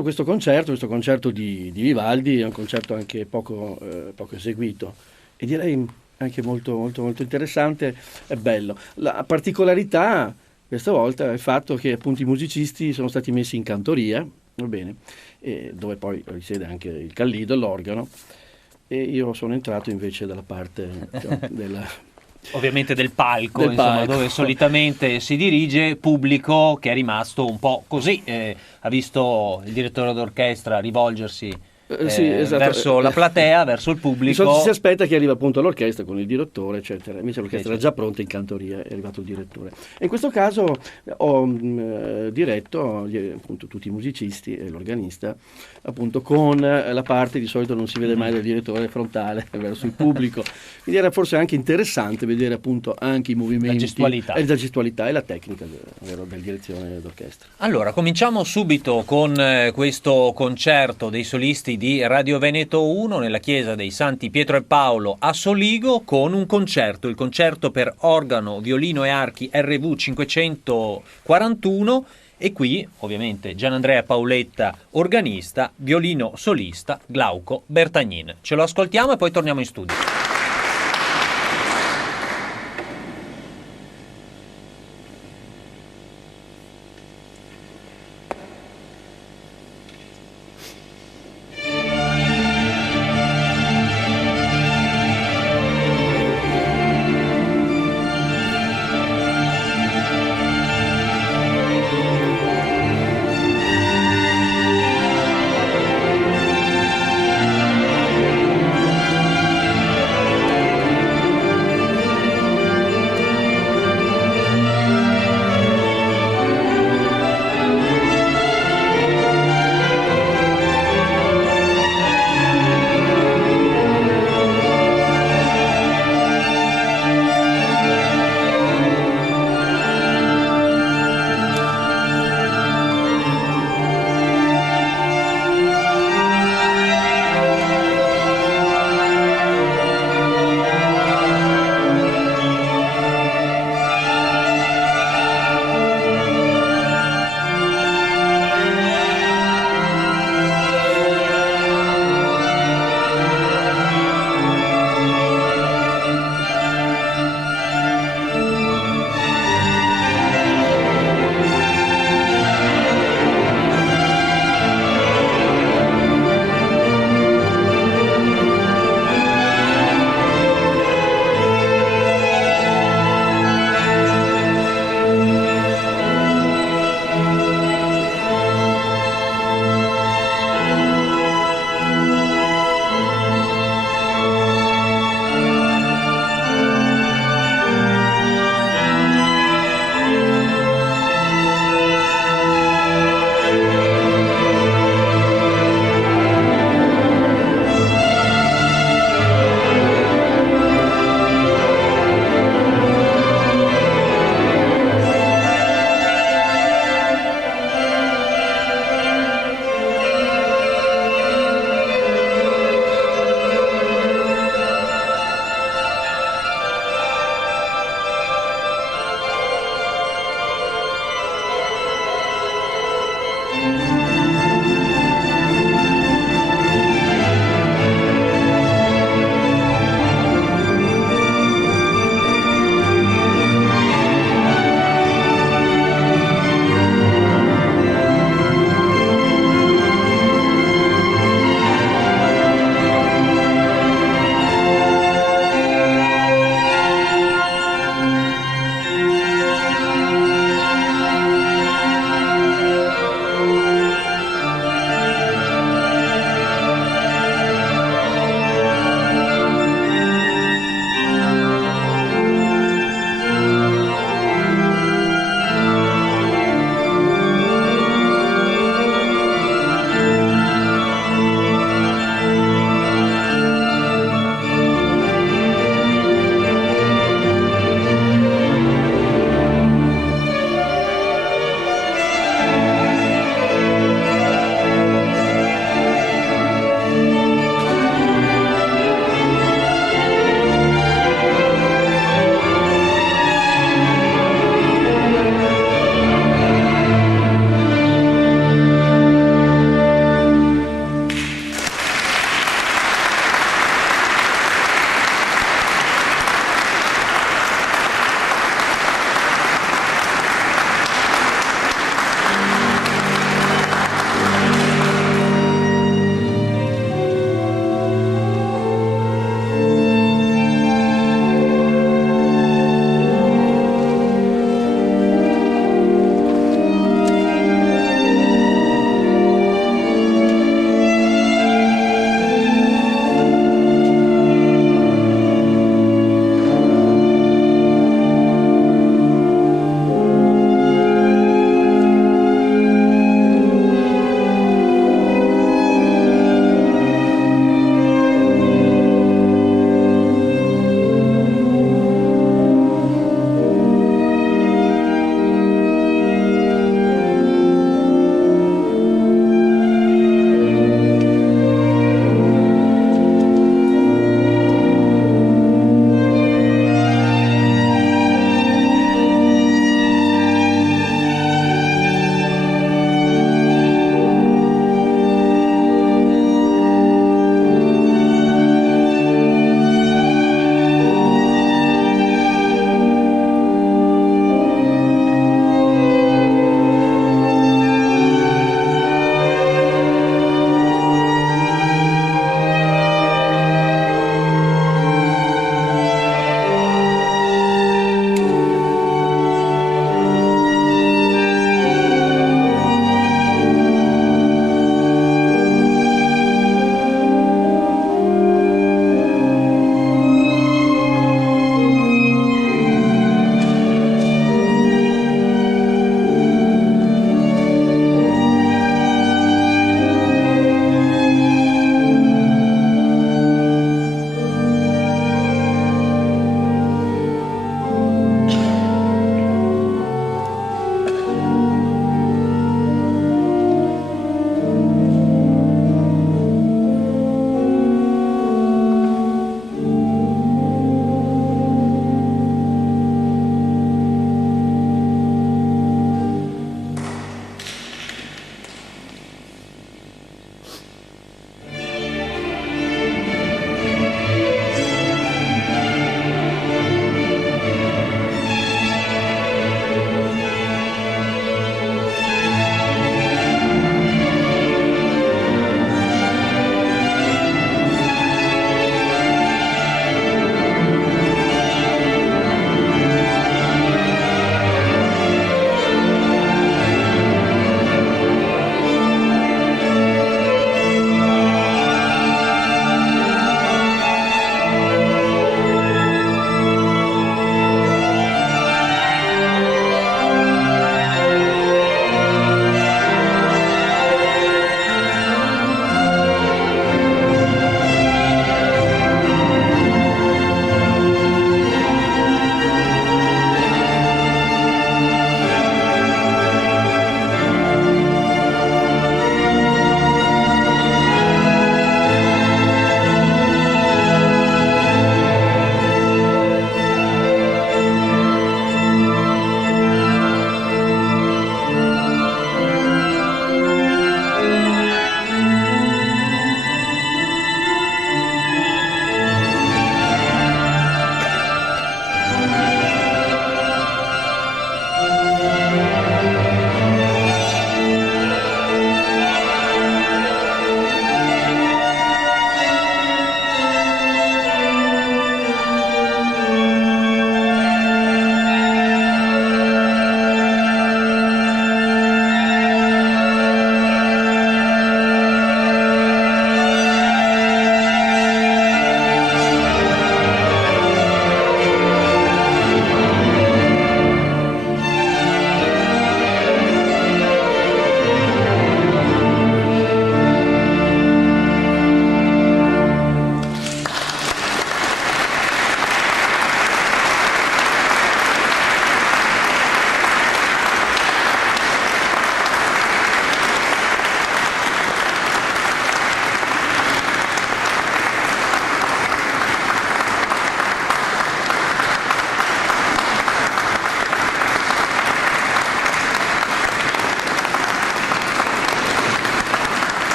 Questo concerto di Vivaldi è un concerto anche poco eseguito e direi anche molto, molto, molto interessante e bello. La particolarità questa volta è il fatto che appunto i musicisti sono stati messi in cantoria, va bene, dove poi risiede anche il Callido, l'organo, e io sono entrato invece dalla parte della ovviamente del palco, del insomma, palco. dove solitamente si dirige, pubblico che è rimasto un po' così, ha visto il direttore d'orchestra rivolgersi Sì, esatto. verso la platea, verso il Di solito pubblico. si aspetta che arriva appunto l'orchestra con il direttore, eccetera. Invece l'orchestra era Invece- già pronta in cantoria, è arrivato il direttore. E in questo caso ho diretto appunto tutti i musicisti e l'organista, appunto con la parte di solito non si vede mai del direttore frontale verso il pubblico. Quindi era forse anche interessante vedere appunto anche i movimenti, la gestualità e la tecnica della direzione d'orchestra. Allora, cominciamo subito con questo concerto dei solisti di Radio Veneto 1 nella chiesa dei Santi Pietro e Paolo a Soligo con un concerto, il concerto per organo, violino e archi RV 541 e qui ovviamente Gianandrea Paoletta organista, violino solista Glauco Bertagnin. Ce lo ascoltiamo e poi torniamo in studio.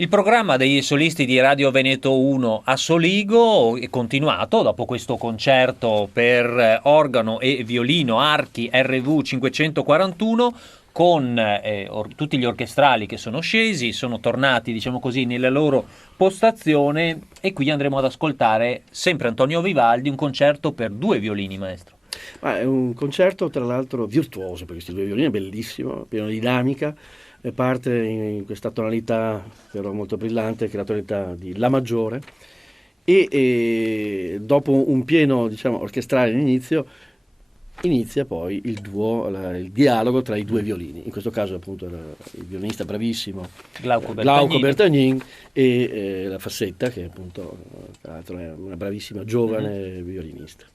Il programma dei solisti di Radio Veneto 1 a Soligo è continuato dopo questo concerto per organo e violino Archi RV 541 con tutti gli orchestrali che sono scesi, sono tornati, diciamo così, nella loro postazione, e qui andremo ad ascoltare sempre Antonio Vivaldi, un concerto per 2 violini, maestro. È un concerto tra l'altro virtuoso per questi 2 violini, è bellissimo, pieno di dinamica. Parte in questa tonalità però molto brillante, che è la tonalità di La maggiore, e dopo un pieno, diciamo, orchestrale all'inizio, inizia poi il duo, il dialogo tra i 2 violini. In questo caso appunto il violinista bravissimo Glauco Bertagnin e la Fassetta, che appunto tra l'altro è una bravissima giovane violinista.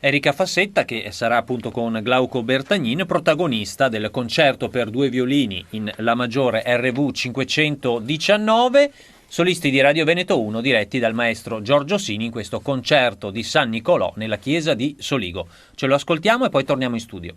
Erika Fassetta, che sarà appunto con Glauco Bertagnin protagonista del concerto per 2 violini in La maggiore RV 519, solisti di Radio Veneto 1 diretti dal maestro Giorgio Sini in questo concerto di San Nicolò nella chiesa di Soligo. Ce lo ascoltiamo e poi torniamo in studio.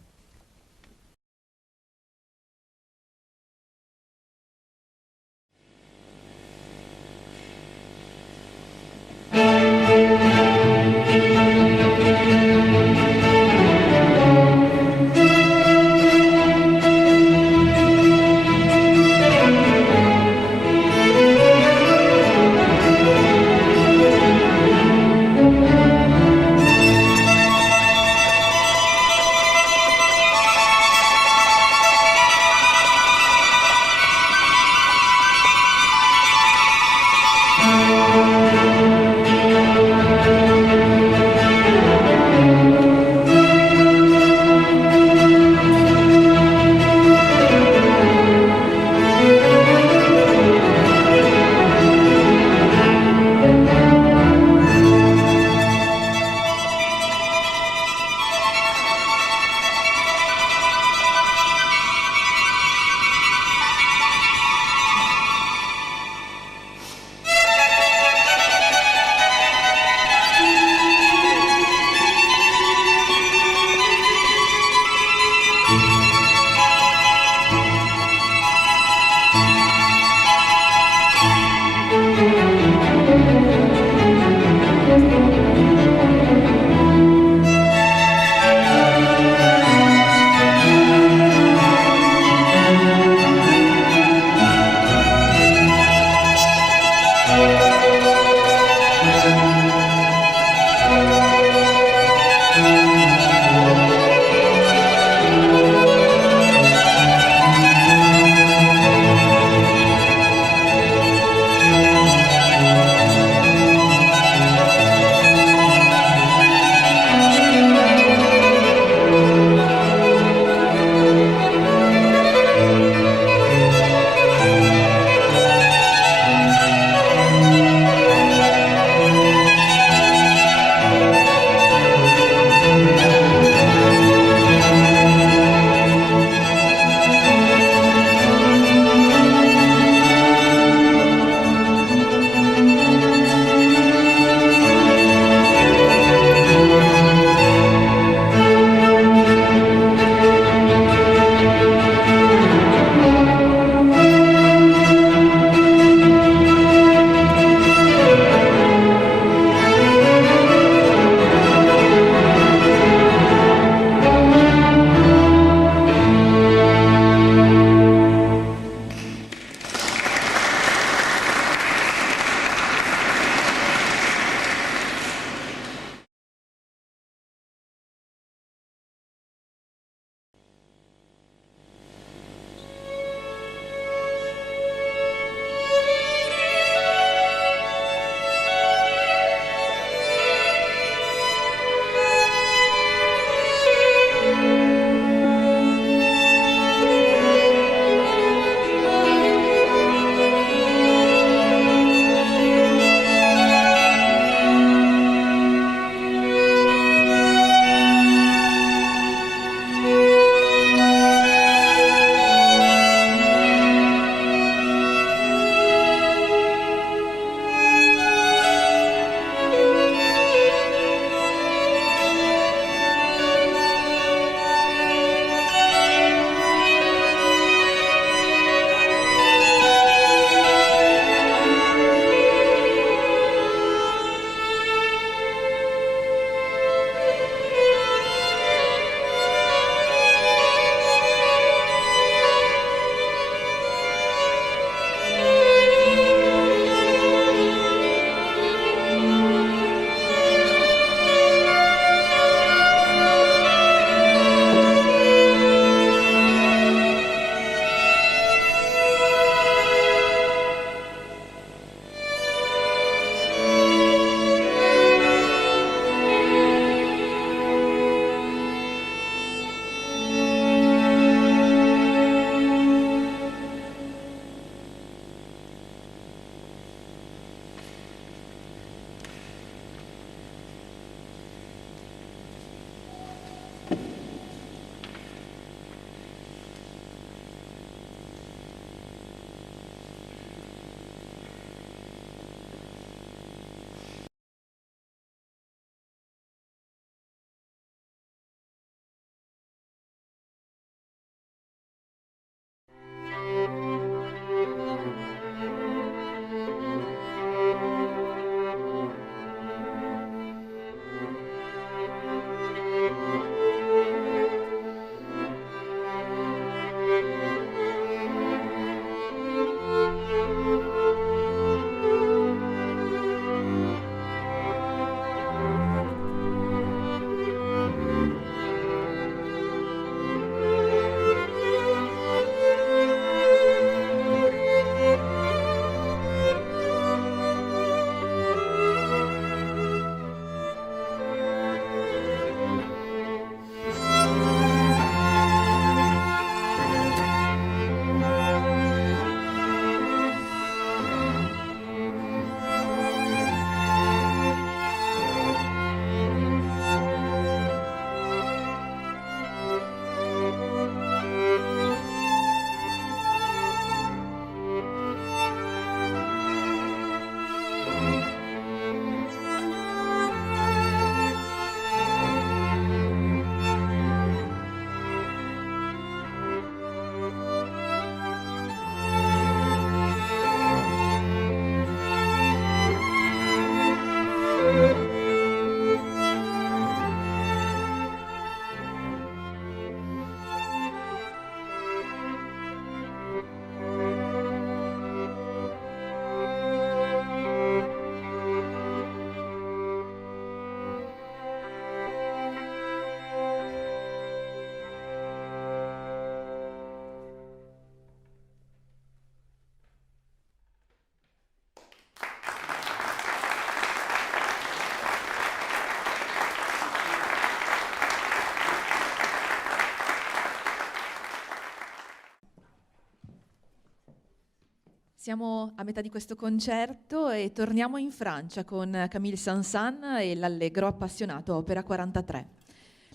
Siamo a metà di questo concerto e torniamo in Francia con Camille Saint-Saëns e l'Allegro appassionato, opera 43.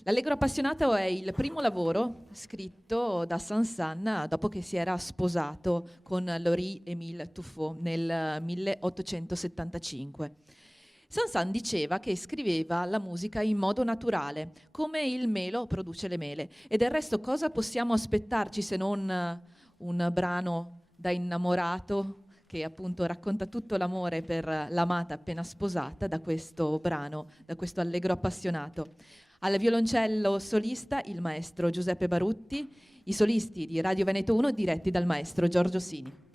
L'Allegro appassionato è il primo lavoro scritto da Saint-Saëns dopo che si era sposato con Laurie-Émile Tuffaut nel 1875. Saint-Saëns diceva che scriveva la musica in modo naturale, come il melo produce le mele. E del resto cosa possiamo aspettarci se non un brano da innamorato che appunto racconta tutto l'amore per l'amata appena sposata da questo brano, da questo Allegro appassionato. Al violoncello solista il maestro Giuseppe Barutti, i solisti di Radio Veneto 1 diretti dal maestro Giorgio Sini.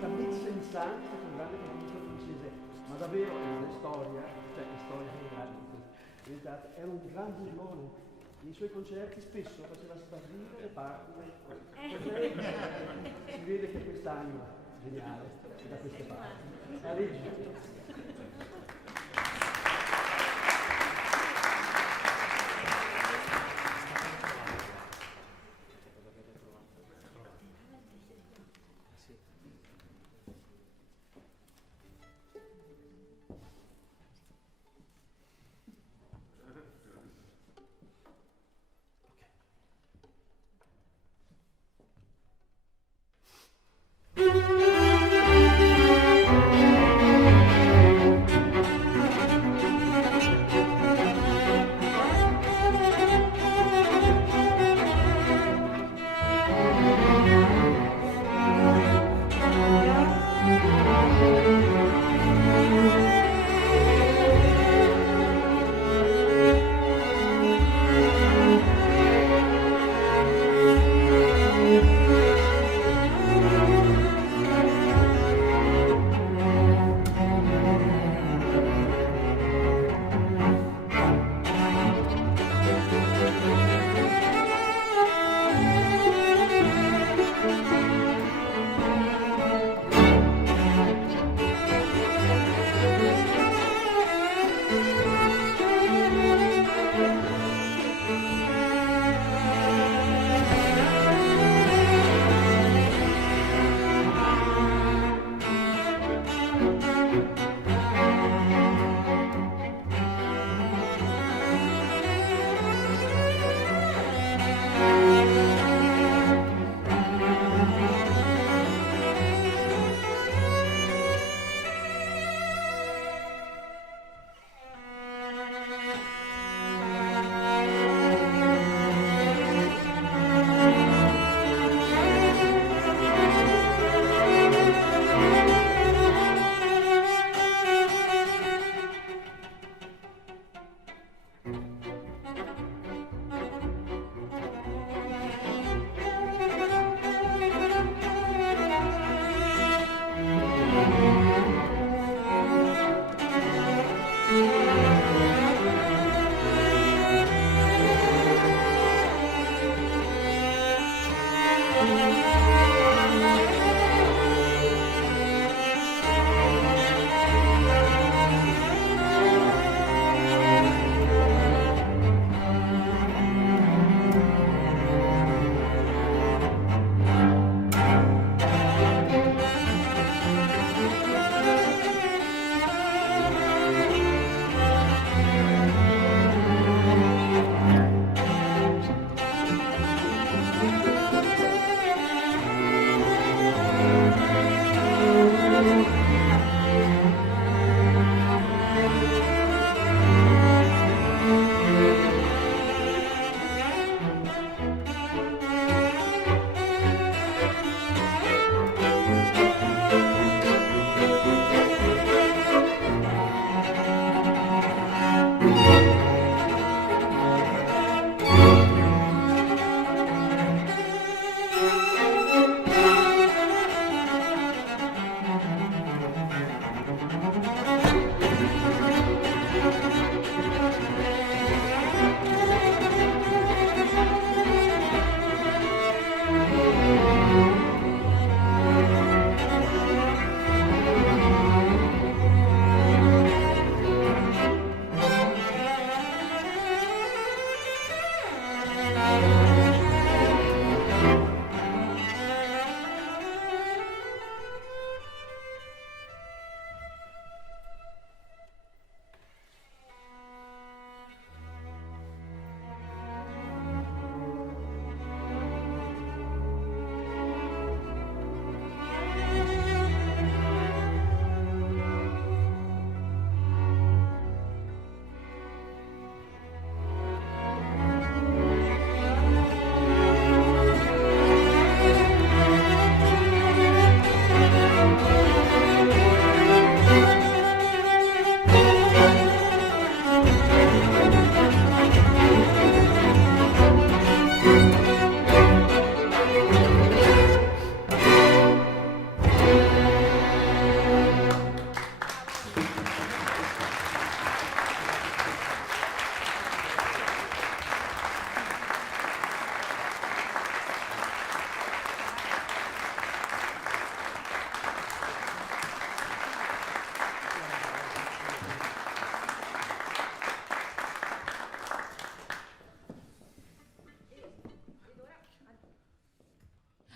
Camille Saint-Saëns è un grande compositore francese, ma davvero è una storia, cioè la storia diventata, era un gran burlone. Nei suoi concerti spesso faceva sparire le parti, si vede che quest'anima geniale è da queste parti. È legge.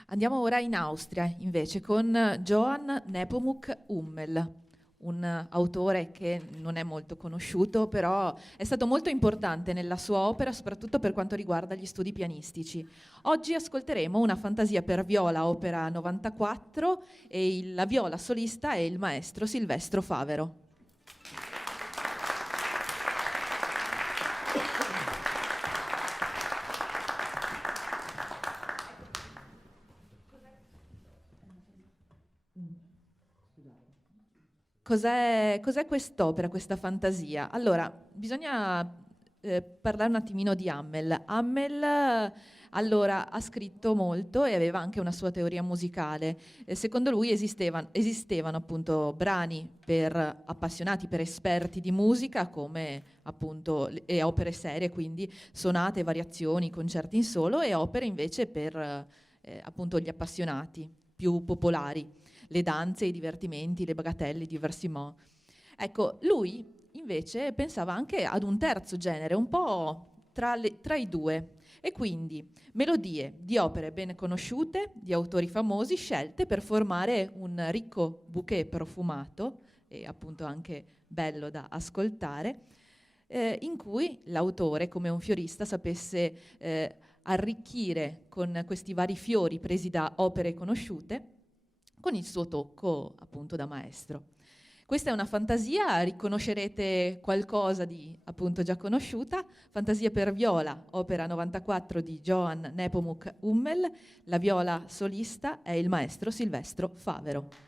Andiamo ora in Austria, invece, con Johann Nepomuk Hummel, un autore che non è molto conosciuto, però è stato molto importante nella sua opera, soprattutto per quanto riguarda gli studi pianistici. Oggi ascolteremo una fantasia per viola, opera 94, e la viola solista è il maestro Silvestro Favero. Cos'è quest'opera, questa fantasia? Allora, bisogna parlare un attimino di Hummel. Hummel allora ha scritto molto e aveva anche una sua teoria musicale. Secondo lui esistevano appunto brani per appassionati, per esperti di musica, come appunto e opere serie, quindi sonate, variazioni, concerti in solo, e opere invece per appunto gli appassionati più popolari, le danze, i divertimenti, le bagatelle, i divertiments. Ecco, lui invece pensava anche ad un terzo genere, un po' tra i due, e quindi melodie di opere ben conosciute, di autori famosi, scelte per formare un ricco bouquet profumato e appunto anche bello da ascoltare, in cui l'autore, come un fiorista, sapesse arricchire con questi vari fiori presi da opere conosciute, con il suo tocco appunto da maestro. Questa è una fantasia, riconoscerete qualcosa di appunto già conosciuta, fantasia per viola, opera 94 di Johann Nepomuk Hummel, la viola solista è il maestro Silvestro Favero.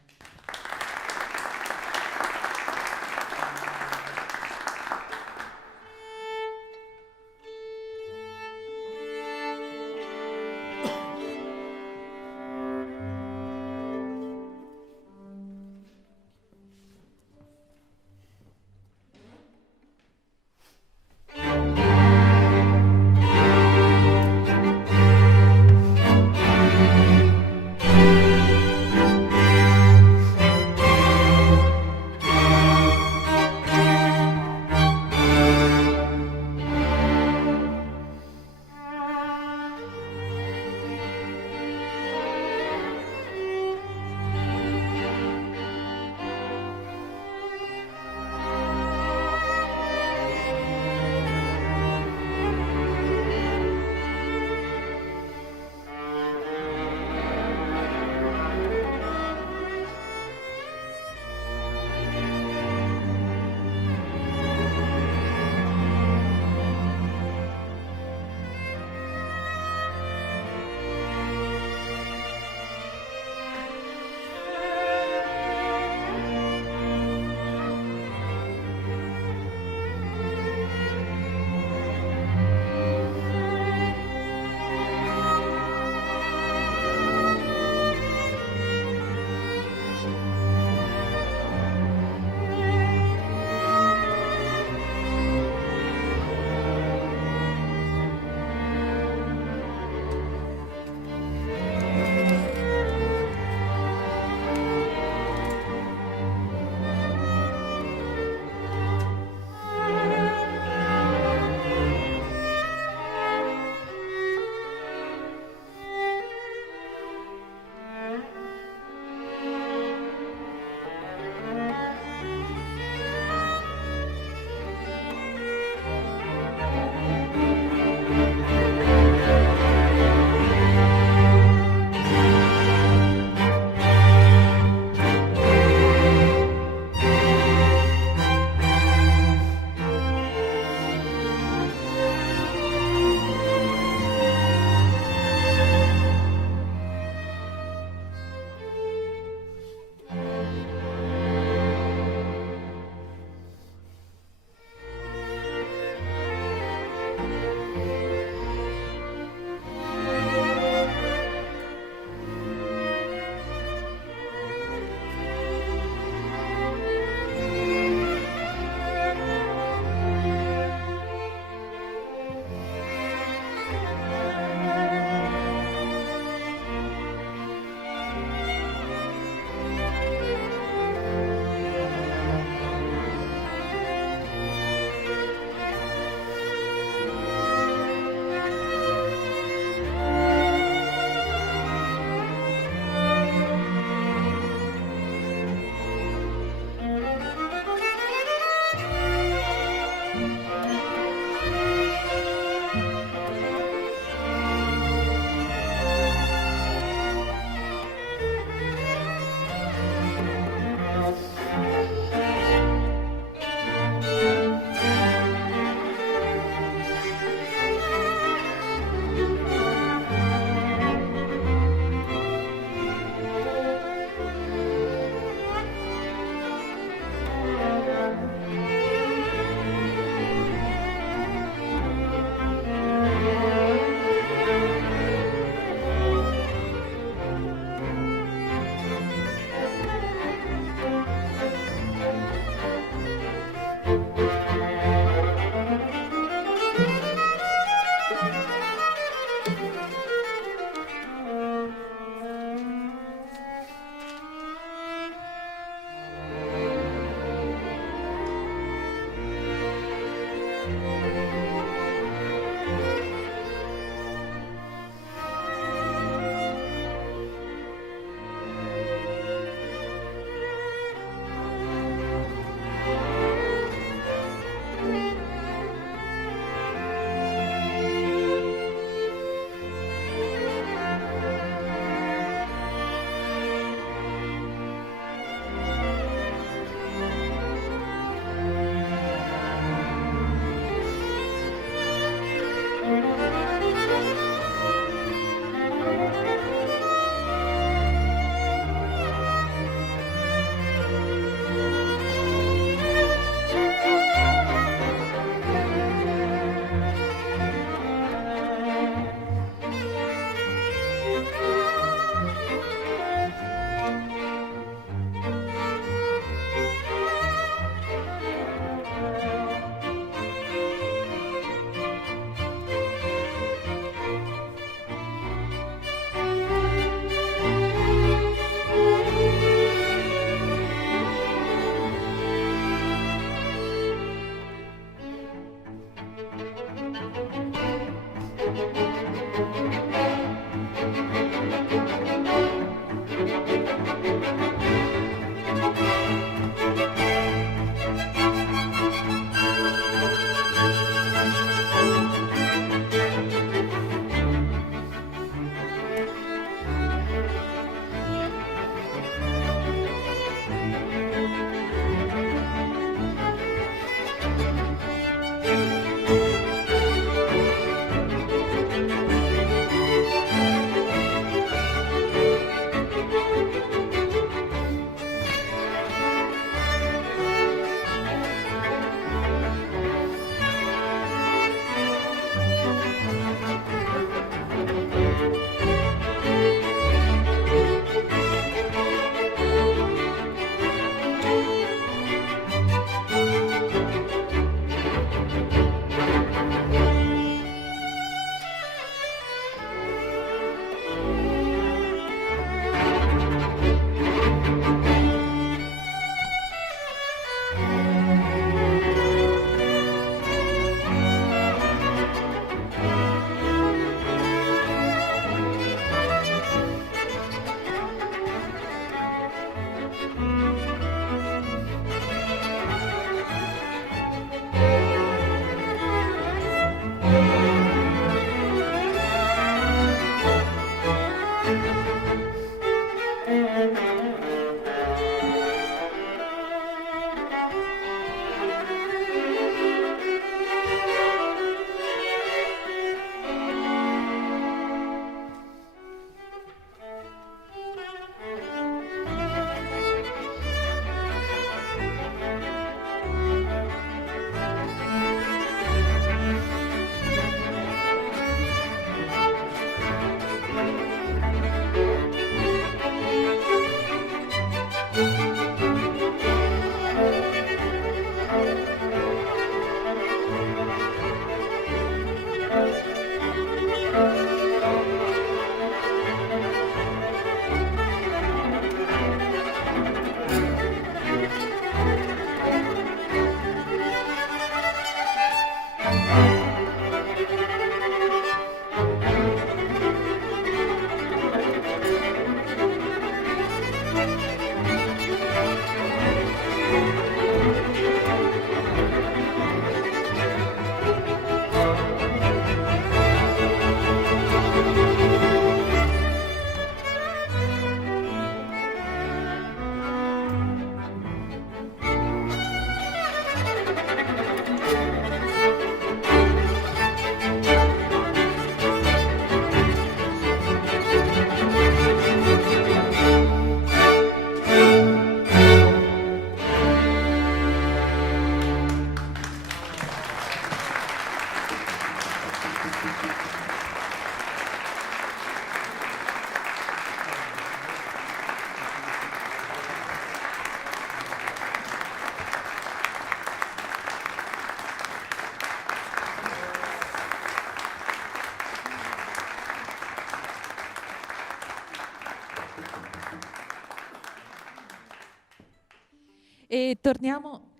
E torniamo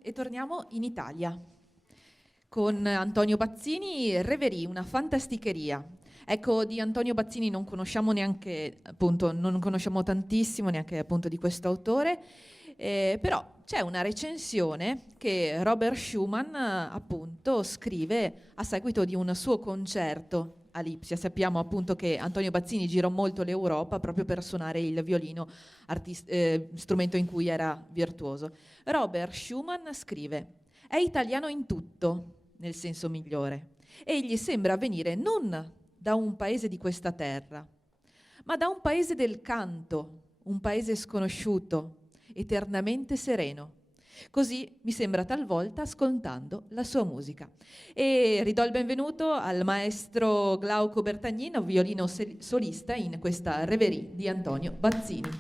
in Italia con Antonio Bazzini, Reverie, una fantasticheria. Ecco, di Antonio Bazzini non conosciamo neanche, appunto, non conosciamo tantissimo neanche appunto di questo autore, però c'è una recensione che Robert Schumann appunto scrive a seguito di un suo concerto a Lipsia. Sappiamo appunto che Antonio Bazzini girò molto l'Europa proprio per suonare il violino, strumento in cui era virtuoso. Robert Schumann scrive: è italiano in tutto, nel senso migliore. Egli sembra venire non da un paese di questa terra, ma da un paese del canto, un paese sconosciuto, eternamente sereno. Così mi sembra talvolta ascoltando la sua musica. E ridò il benvenuto al maestro Glauco Bertagnin, violino solista in questa Reverie di Antonio Bazzini.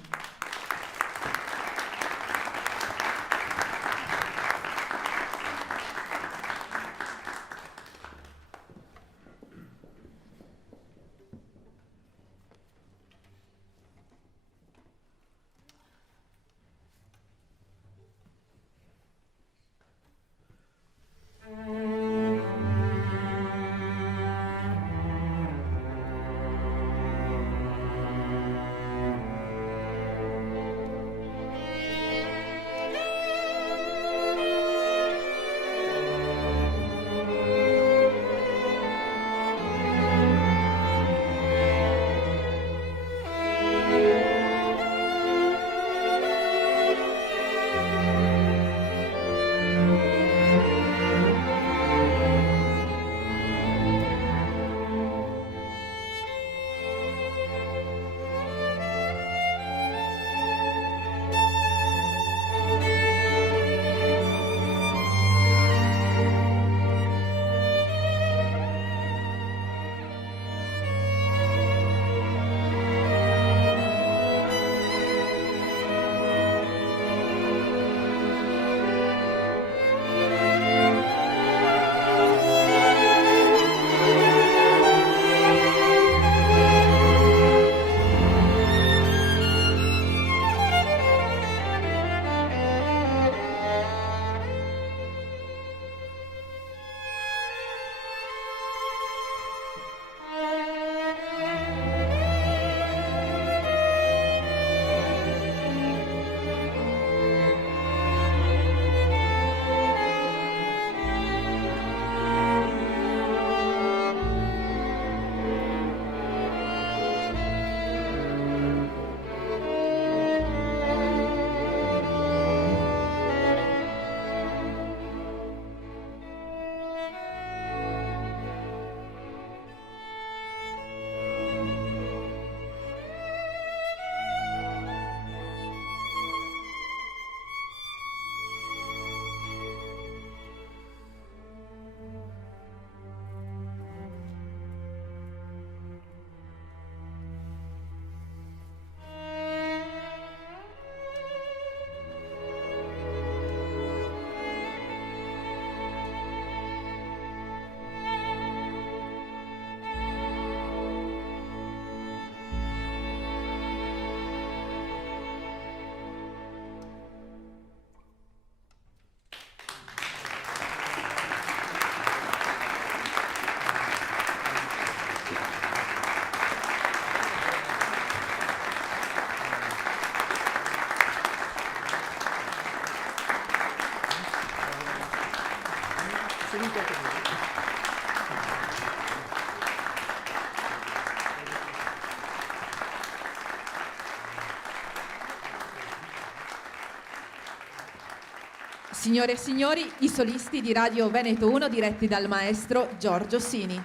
Signore e signori, i solisti di Radio Veneto 1 diretti dal maestro Giorgio Sini.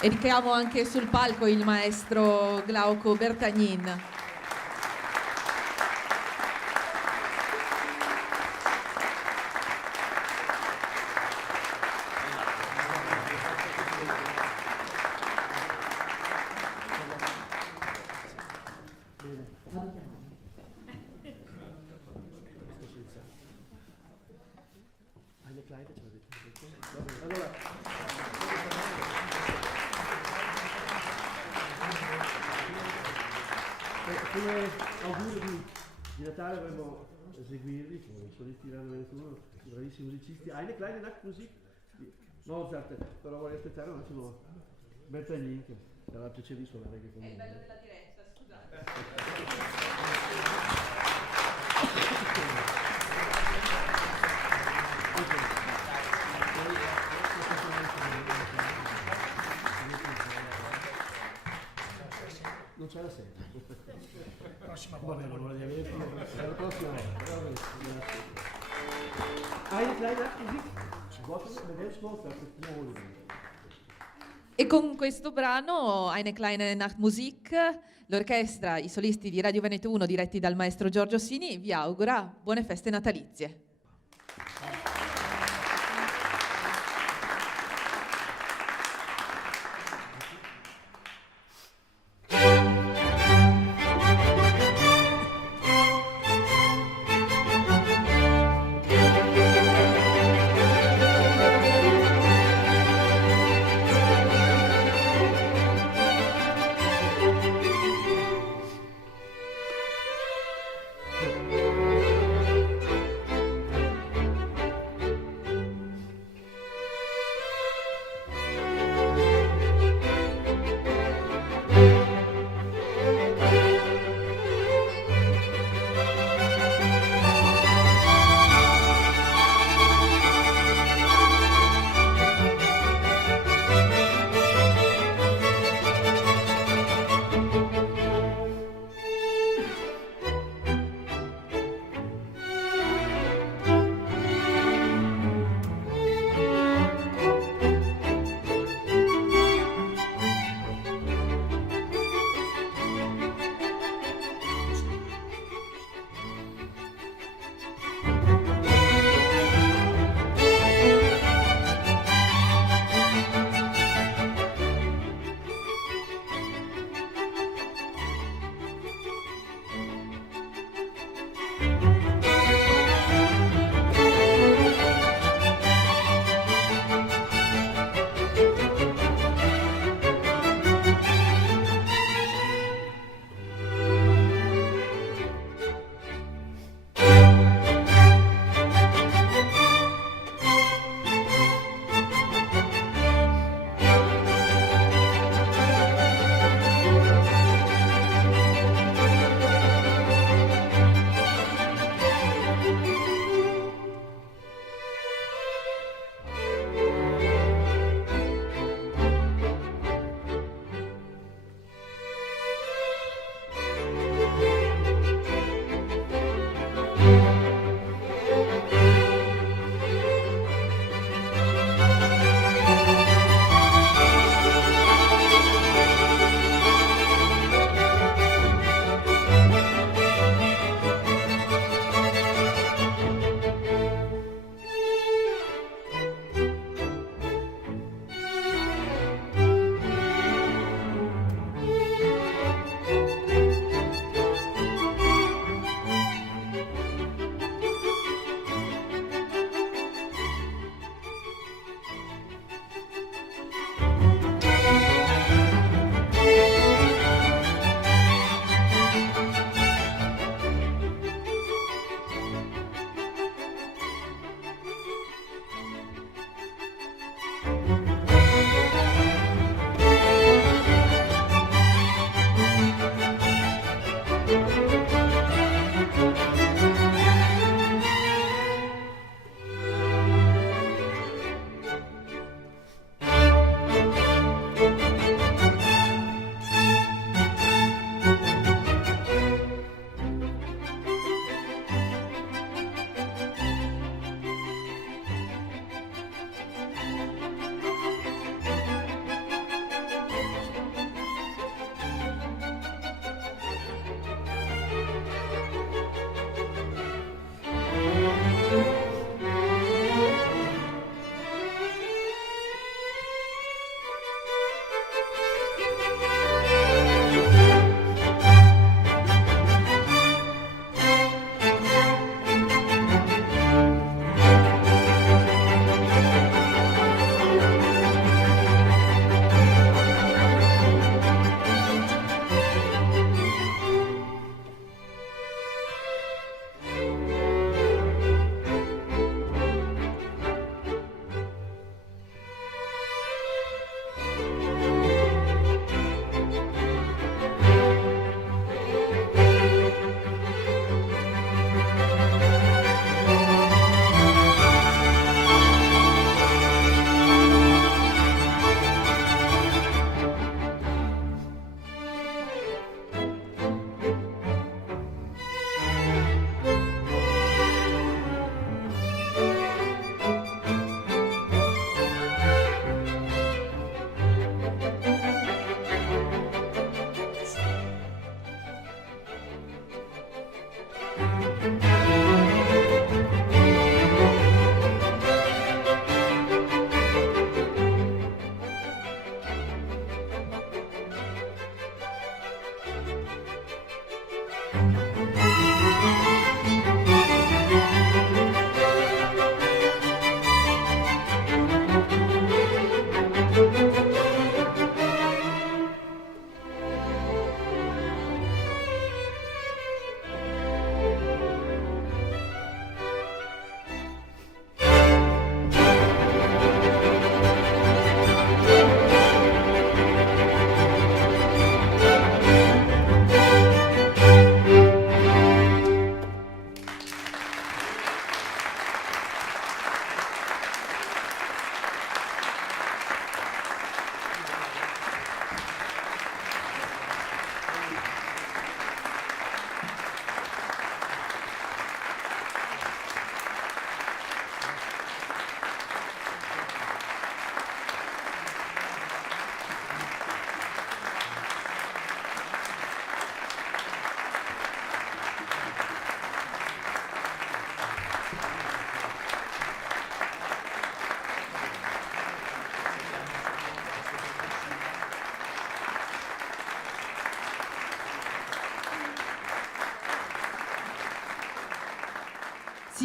E richiamo anche sul palco il maestro Glauco Bertagnin. come augurio di Natale avremmo eseguirvi con i solisti di Radio Veneto 1, bravissimi musicisti, Eine kleine Nachtmusik di Mozart, però vorrei aspettare un attimo Bertolini, che sarà piacere di suonare anche con noi. È il bello della diretta, scusate. Non c'è la sera. Prossima volta. Non voglio avere la prossima volta. Eine kleine Nachtmusik. E con questo brano, Eine kleine Nachtmusik, l'orchestra, i solisti di Radio Veneto 1 diretti dal maestro Giorgio Sini vi augura buone feste natalizie.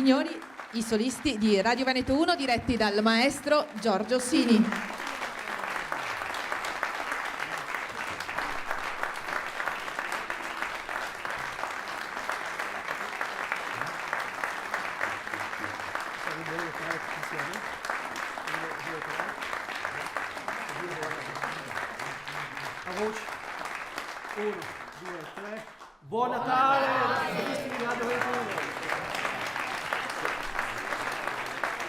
Signori, i solisti di Radio Veneto 1 diretti dal maestro Giorgio Sini. A voce. 1, 2, 3. Buon Natale! Solisti di Radio Veneto 1.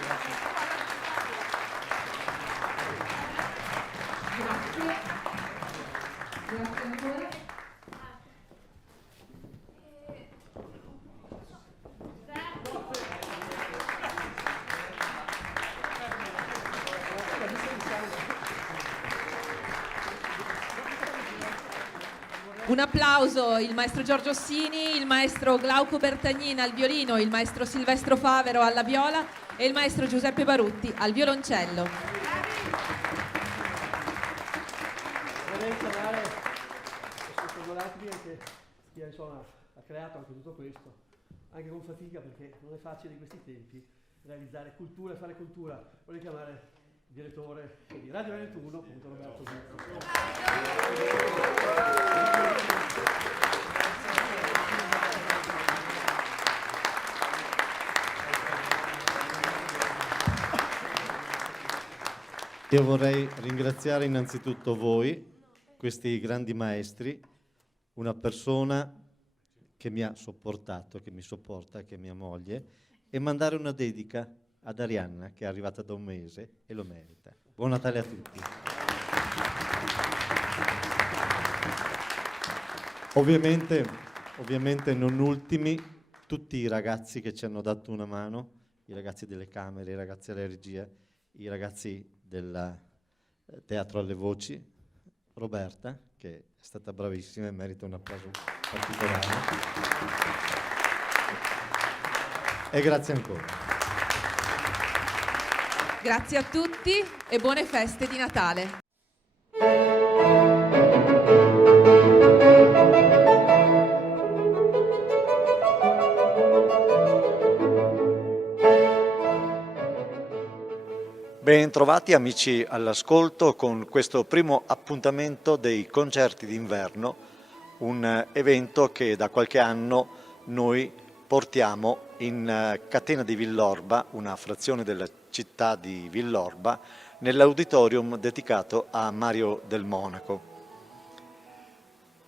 Grazie ancora. Un applauso, il maestro Giorgio Sini, il maestro Glauco Bertagnina al violino, il maestro Silvestro Favero alla viola e il maestro Giuseppe Barutti al violoncello. Vorrei chiamare anche chi insomma, ha creato anche tutto questo, anche con fatica, perché non è facile in questi tempi realizzare cultura e fare cultura. Vorrei chiamare il direttore di Radio Veneto 1, appunto Roberto Zuppo. Io vorrei ringraziare innanzitutto voi, questi grandi maestri, una persona che mi ha sopportato, che mi sopporta, che è mia moglie, e mandare una dedica ad Arianna, che è arrivata da un mese e lo merita. Buon Natale a tutti. Ovviamente non ultimi tutti i ragazzi che ci hanno dato una mano, i ragazzi delle camere, i ragazzi della regia, i ragazzi del Teatro alle Voci, Roberta, che è stata bravissima e merita un applauso particolare. E grazie ancora. Grazie a tutti e buone feste di Natale. Ben trovati amici all'ascolto con questo primo appuntamento dei concerti d'inverno, un evento che da qualche anno noi portiamo in Catena di Villorba, una frazione della città di Villorba, nell'auditorium dedicato a Mario del Monaco.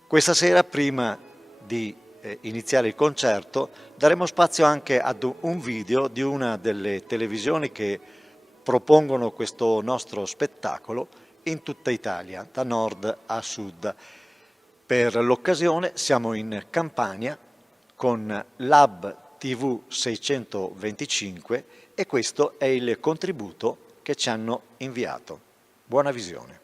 Questa sera, prima di iniziare il concerto, daremo spazio anche ad un video di una delle televisioni che propongono questo nostro spettacolo in tutta Italia, da nord a sud. Per l'occasione siamo in Campania con Lab TV 625 e questo è il contributo che ci hanno inviato. Buona visione.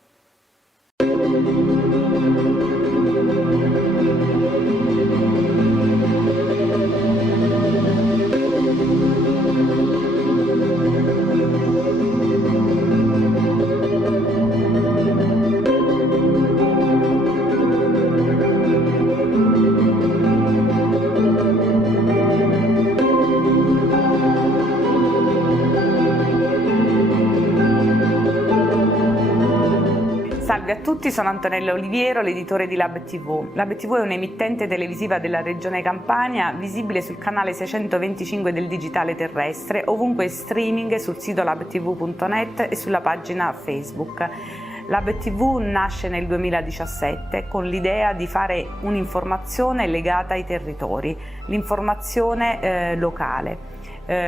Salve a tutti, sono Antonella Oliviero, l'editore di Lab TV. Lab TV è un'emittente televisiva della Regione Campania, visibile sul canale 625 del digitale terrestre, ovunque streaming sul sito labtv.net e sulla pagina Facebook. Lab TV nasce nel 2017 con l'idea di fare un'informazione legata ai territori, l'informazione locale.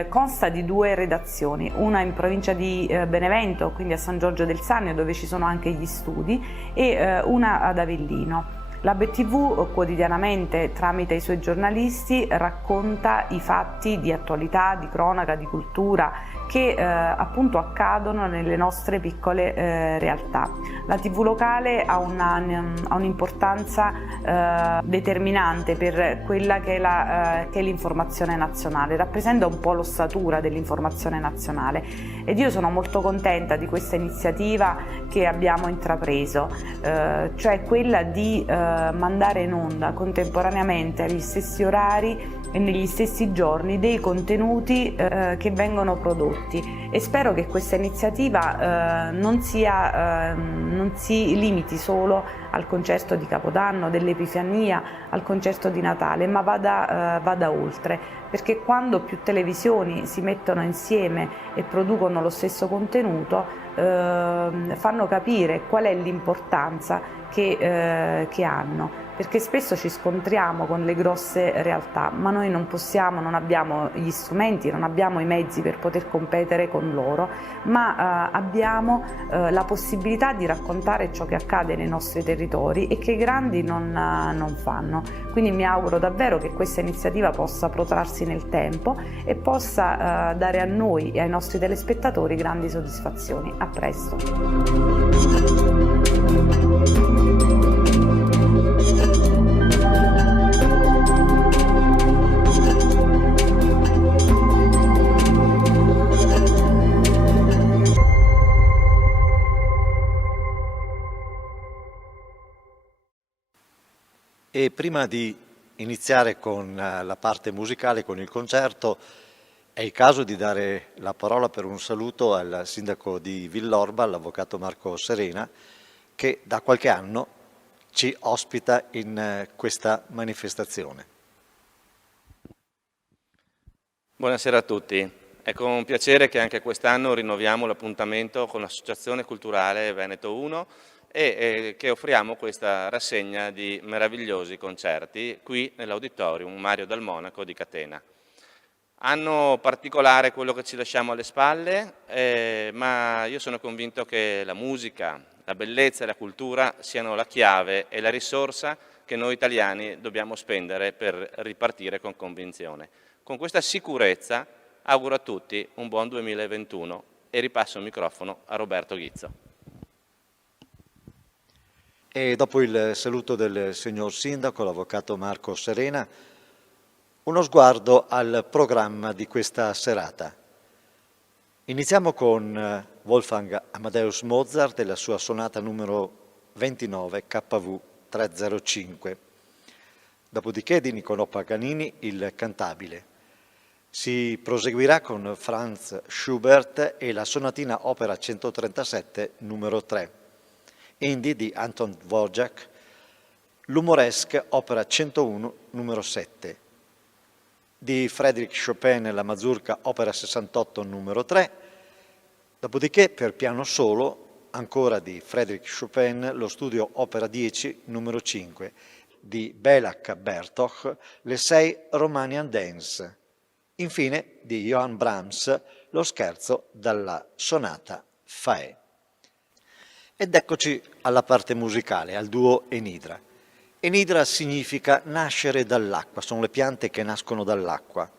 Consta di 2 redazioni, una in provincia di Benevento, quindi a San Giorgio del Sannio, dove ci sono anche gli studi, e una ad Avellino. Lab TV quotidianamente, tramite i suoi giornalisti, racconta i fatti di attualità, di cronaca, di cultura che appunto accadono nelle nostre piccole realtà. La TV locale ha un'importanza determinante per quella che è l'informazione nazionale, rappresenta un po' l'ossatura dell'informazione nazionale ed io sono molto contenta di questa iniziativa che abbiamo intrapreso, cioè quella di mandare in onda contemporaneamente agli stessi orari e negli stessi giorni dei contenuti che vengono prodotti, e spero che questa iniziativa non si limiti solo al concerto di Capodanno, dell'Epifania, al concerto di Natale, ma vada oltre, perché quando più televisioni si mettono insieme e producono lo stesso contenuto, fanno capire qual è l'importanza che hanno, perché spesso ci scontriamo con le grosse realtà, ma noi non possiamo, non abbiamo gli strumenti, non abbiamo i mezzi per poter competere con loro, ma abbiamo la possibilità di raccontare ciò che accade nei nostri territori e che i grandi non fanno. Quindi mi auguro davvero che questa iniziativa possa protrarsi nel tempo e possa dare a noi e ai nostri telespettatori grandi soddisfazioni. A presto! E prima di iniziare con la parte musicale, con il concerto, è il caso di dare la parola per un saluto al sindaco di Villorba, l'avvocato Marco Serena, che da qualche anno ci ospita in questa manifestazione. Buonasera a tutti. È con piacere che anche quest'anno rinnoviamo l'appuntamento con l'Associazione Culturale Veneto 1 e che offriamo questa rassegna di meravigliosi concerti qui nell'Auditorium Mario Dal Monaco di Catena. Anno particolare quello che ci lasciamo alle spalle, ma io sono convinto che la musica, la bellezza e la cultura siano la chiave e la risorsa che noi italiani dobbiamo spendere per ripartire con convinzione. Con questa sicurezza auguro a tutti un buon 2021 e ripasso il microfono a Roberto Ghizzo. E dopo il saluto del signor sindaco, l'avvocato Marco Serena, uno sguardo al programma di questa serata. Iniziamo con Wolfgang Amadeus Mozart e la sua sonata numero 29 KV 305. Dopodiché di Niccolò Paganini il Cantabile. Si proseguirà con Franz Schubert e la sonatina opera 137 numero 3. Indy di Anton Dvorak, l'Umoresque opera 101 numero 7. Di Frédéric Chopin la Mazurka opera 68 numero 3. Dopodiché per piano solo, ancora di Frédéric Chopin, lo studio opera 10 numero 5. Di Béla Bartók, le 6 Romanian Dance. Infine di Johann Brahms, lo scherzo dalla sonata Fae. Ed eccoci alla parte musicale, al duo Enidra. Enidra significa nascere dall'acqua, sono le piante che nascono dall'acqua.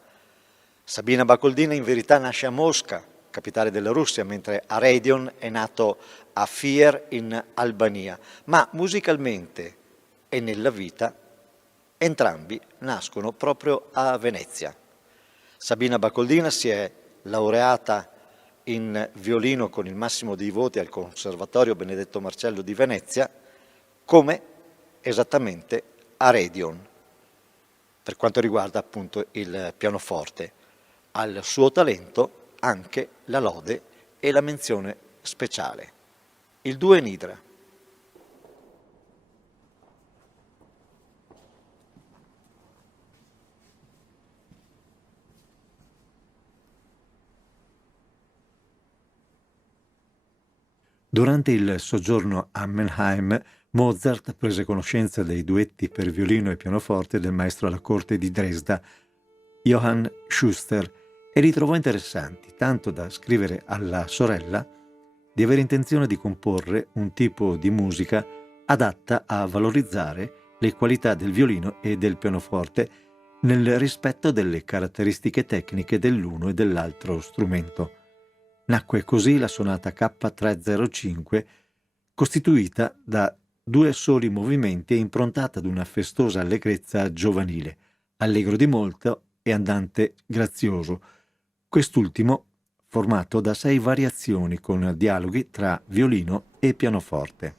Sabina Bakoldina in verità nasce a Mosca, capitale della Russia, mentre Aredion è nato a Fier in Albania, ma musicalmente e nella vita entrambi nascono proprio a Venezia. Sabina Bakoldina si è laureata in violino con il massimo dei voti al Conservatorio Benedetto Marcello di Venezia, come esattamente Aredion, per quanto riguarda appunto il pianoforte. Al suo talento anche la lode e la menzione speciale. Il duo Enidra. Durante il soggiorno a Mannheim, Mozart prese conoscenza dei duetti per violino e pianoforte del maestro alla corte di Dresda, Johann Schuster, e li trovò interessanti, tanto da scrivere alla sorella di avere intenzione di comporre un tipo di musica adatta a valorizzare le qualità del violino e del pianoforte nel rispetto delle caratteristiche tecniche dell'uno e dell'altro strumento. Nacque così la sonata K305, costituita da 2 soli movimenti e improntata ad una festosa allegrezza giovanile, allegro di molto e andante grazioso, quest'ultimo formato da 6 variazioni con dialoghi tra violino e pianoforte.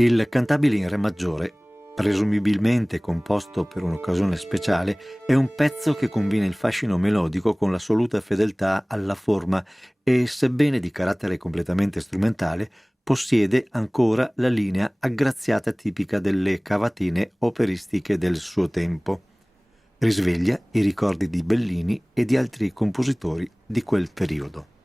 Il cantabile in re maggiore, presumibilmente composto per un'occasione speciale, è un pezzo che combina il fascino melodico con l'assoluta fedeltà alla forma e, sebbene di carattere completamente strumentale, possiede ancora la linea aggraziata tipica delle cavatine operistiche del suo tempo. Risveglia i ricordi di Bellini e di altri compositori di quel periodo.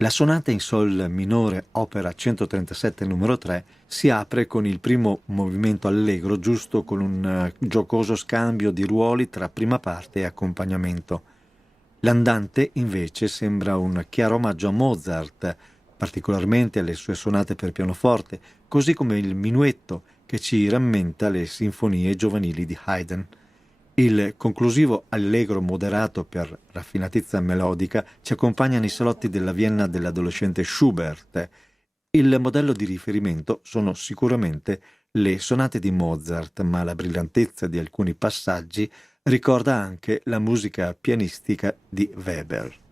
La sonata in sol minore, opera 137 numero 3, si apre con il primo movimento allegro, giusto con un giocoso scambio di ruoli tra prima parte e accompagnamento. L'andante, invece, sembra un chiaro omaggio a Mozart, particolarmente alle sue sonate per pianoforte, così come il minuetto che ci rammenta le sinfonie giovanili di Haydn. Il conclusivo allegro moderato per raffinatezza melodica ci accompagna nei salotti della Vienna dell'adolescente Schubert. Il modello di riferimento sono sicuramente le sonate di Mozart, ma la brillantezza di alcuni passaggi ricorda anche la musica pianistica di Weber.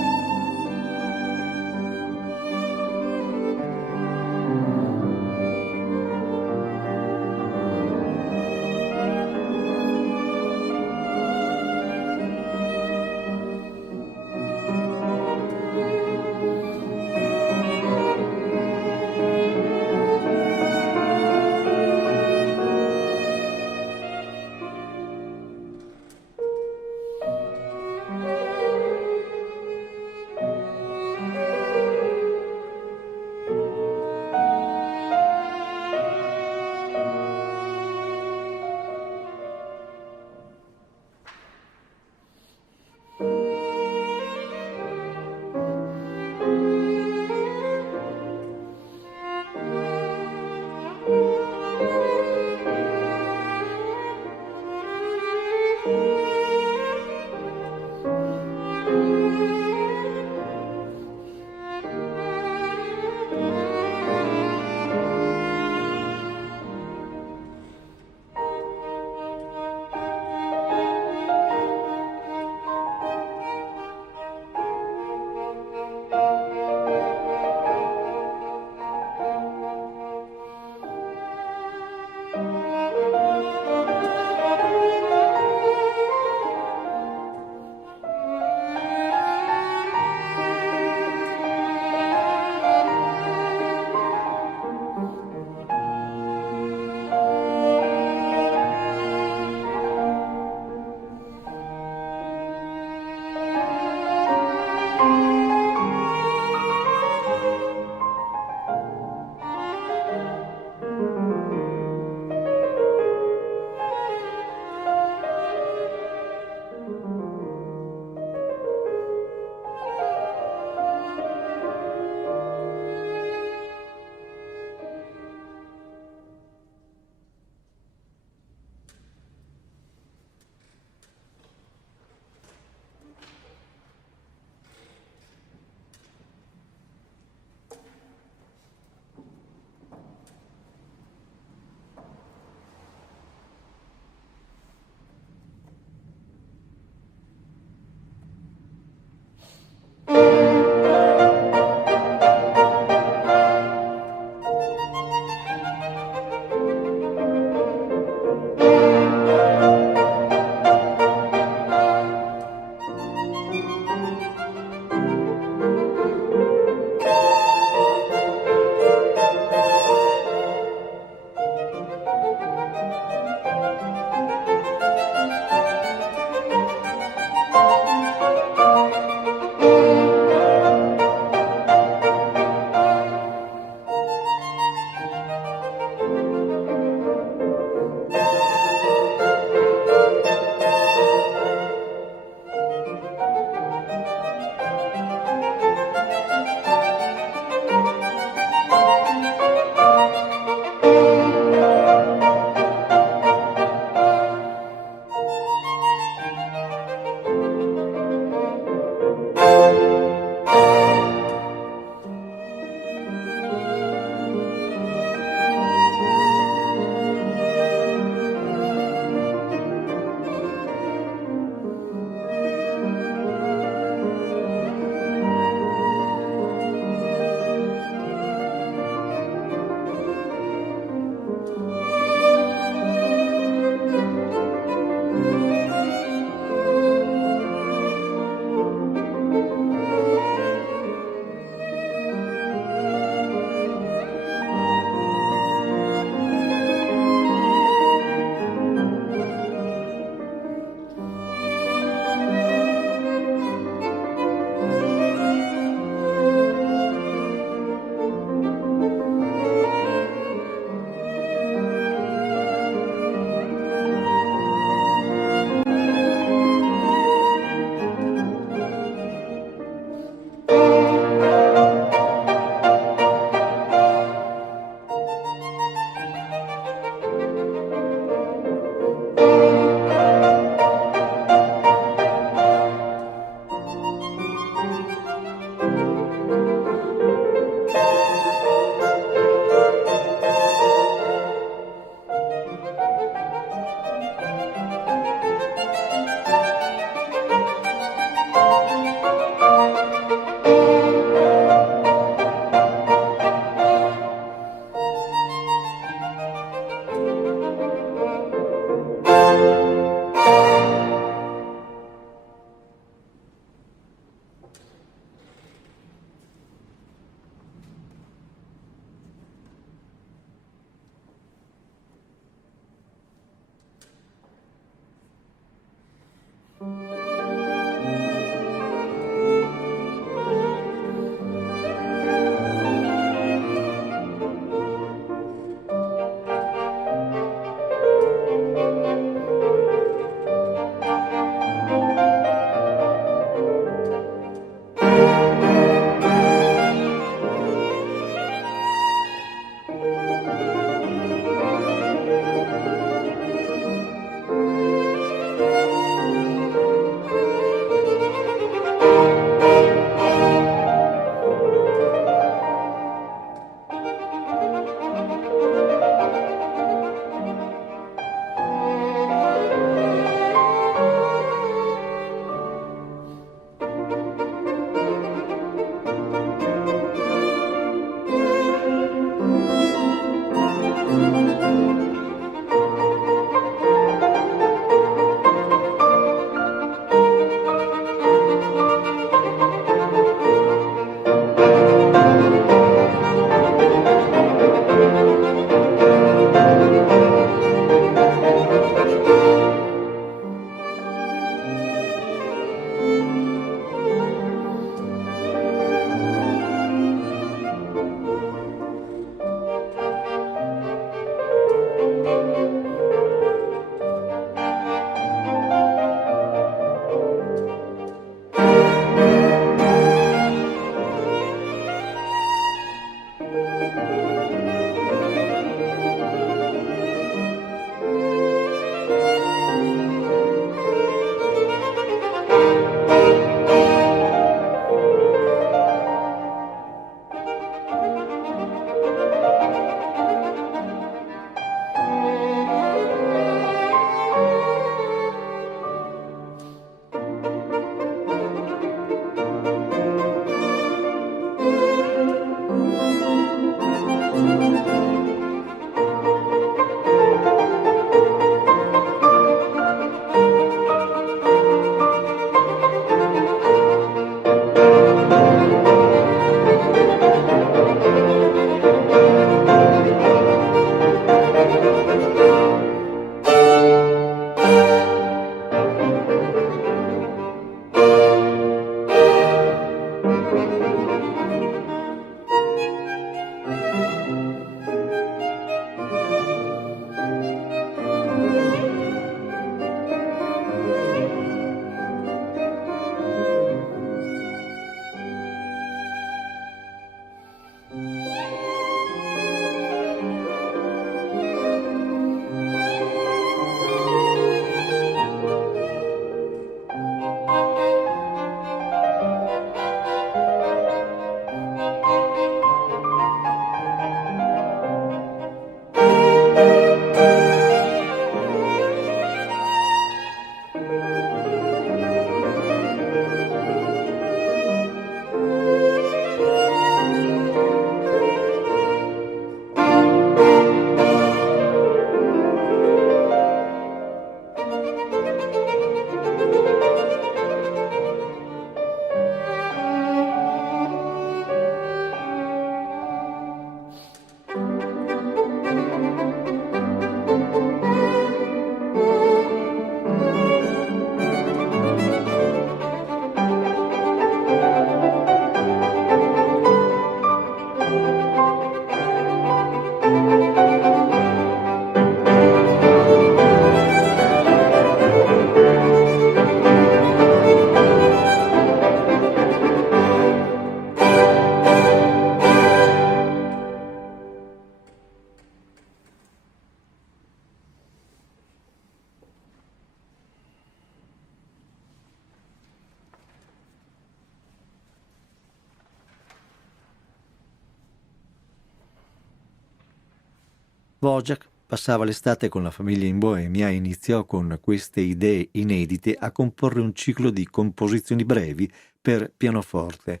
Dvořák passava l'estate con la famiglia in Boemia e iniziò con queste idee inedite a comporre un ciclo di composizioni brevi per pianoforte.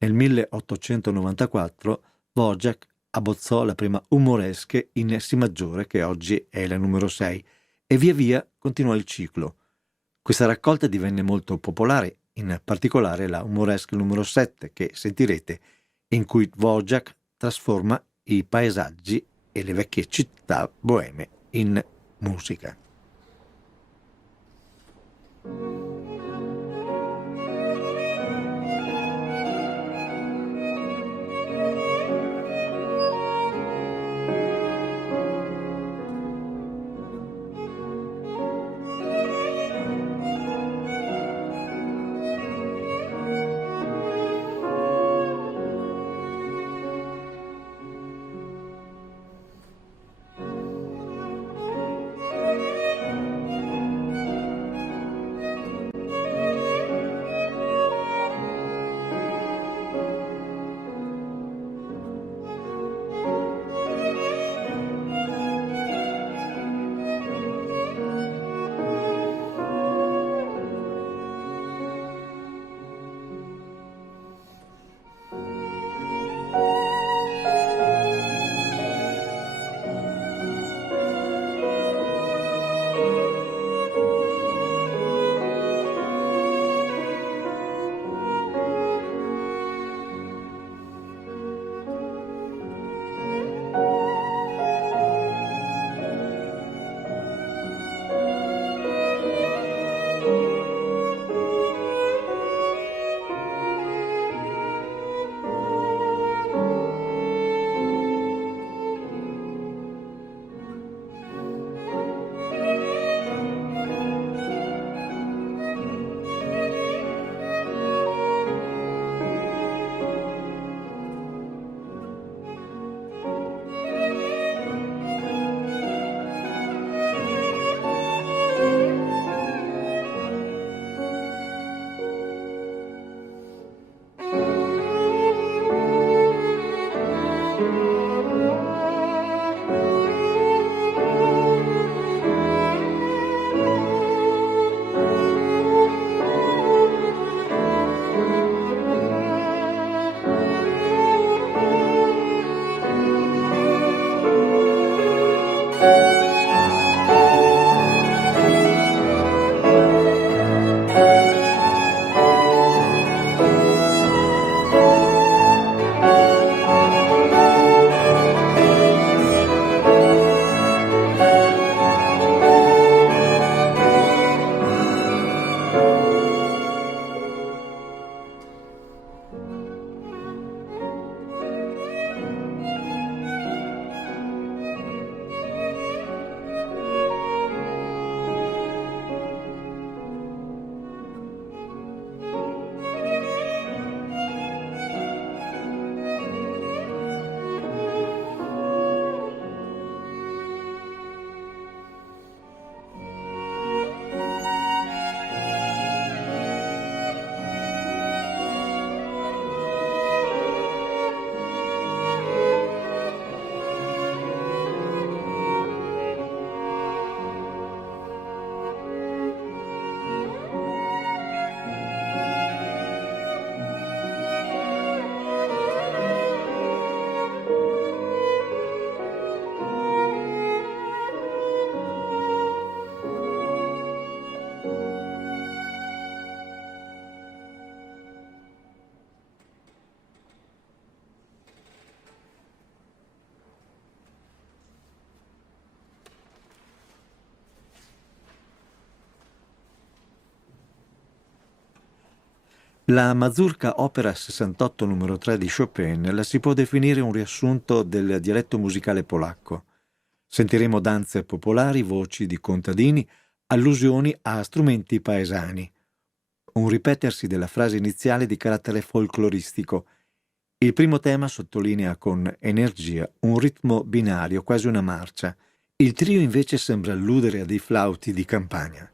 Nel 1894 Dvořák abbozzò la prima Umoresque in Si maggiore, che oggi è la numero 6, e via via continuò il ciclo. Questa raccolta divenne molto popolare, in particolare la Umoresque numero 7, che sentirete, in cui Dvořák trasforma i paesaggi e le vecchie città boeme in musica. La Mazurka Opera 68 numero 3 di Chopin la si può definire un riassunto del dialetto musicale polacco. Sentiremo danze popolari, voci di contadini, allusioni a strumenti paesani, un ripetersi della frase iniziale di carattere folcloristico. Il primo tema sottolinea con energia un ritmo binario, quasi una marcia. Il trio invece sembra alludere a dei flauti di campagna.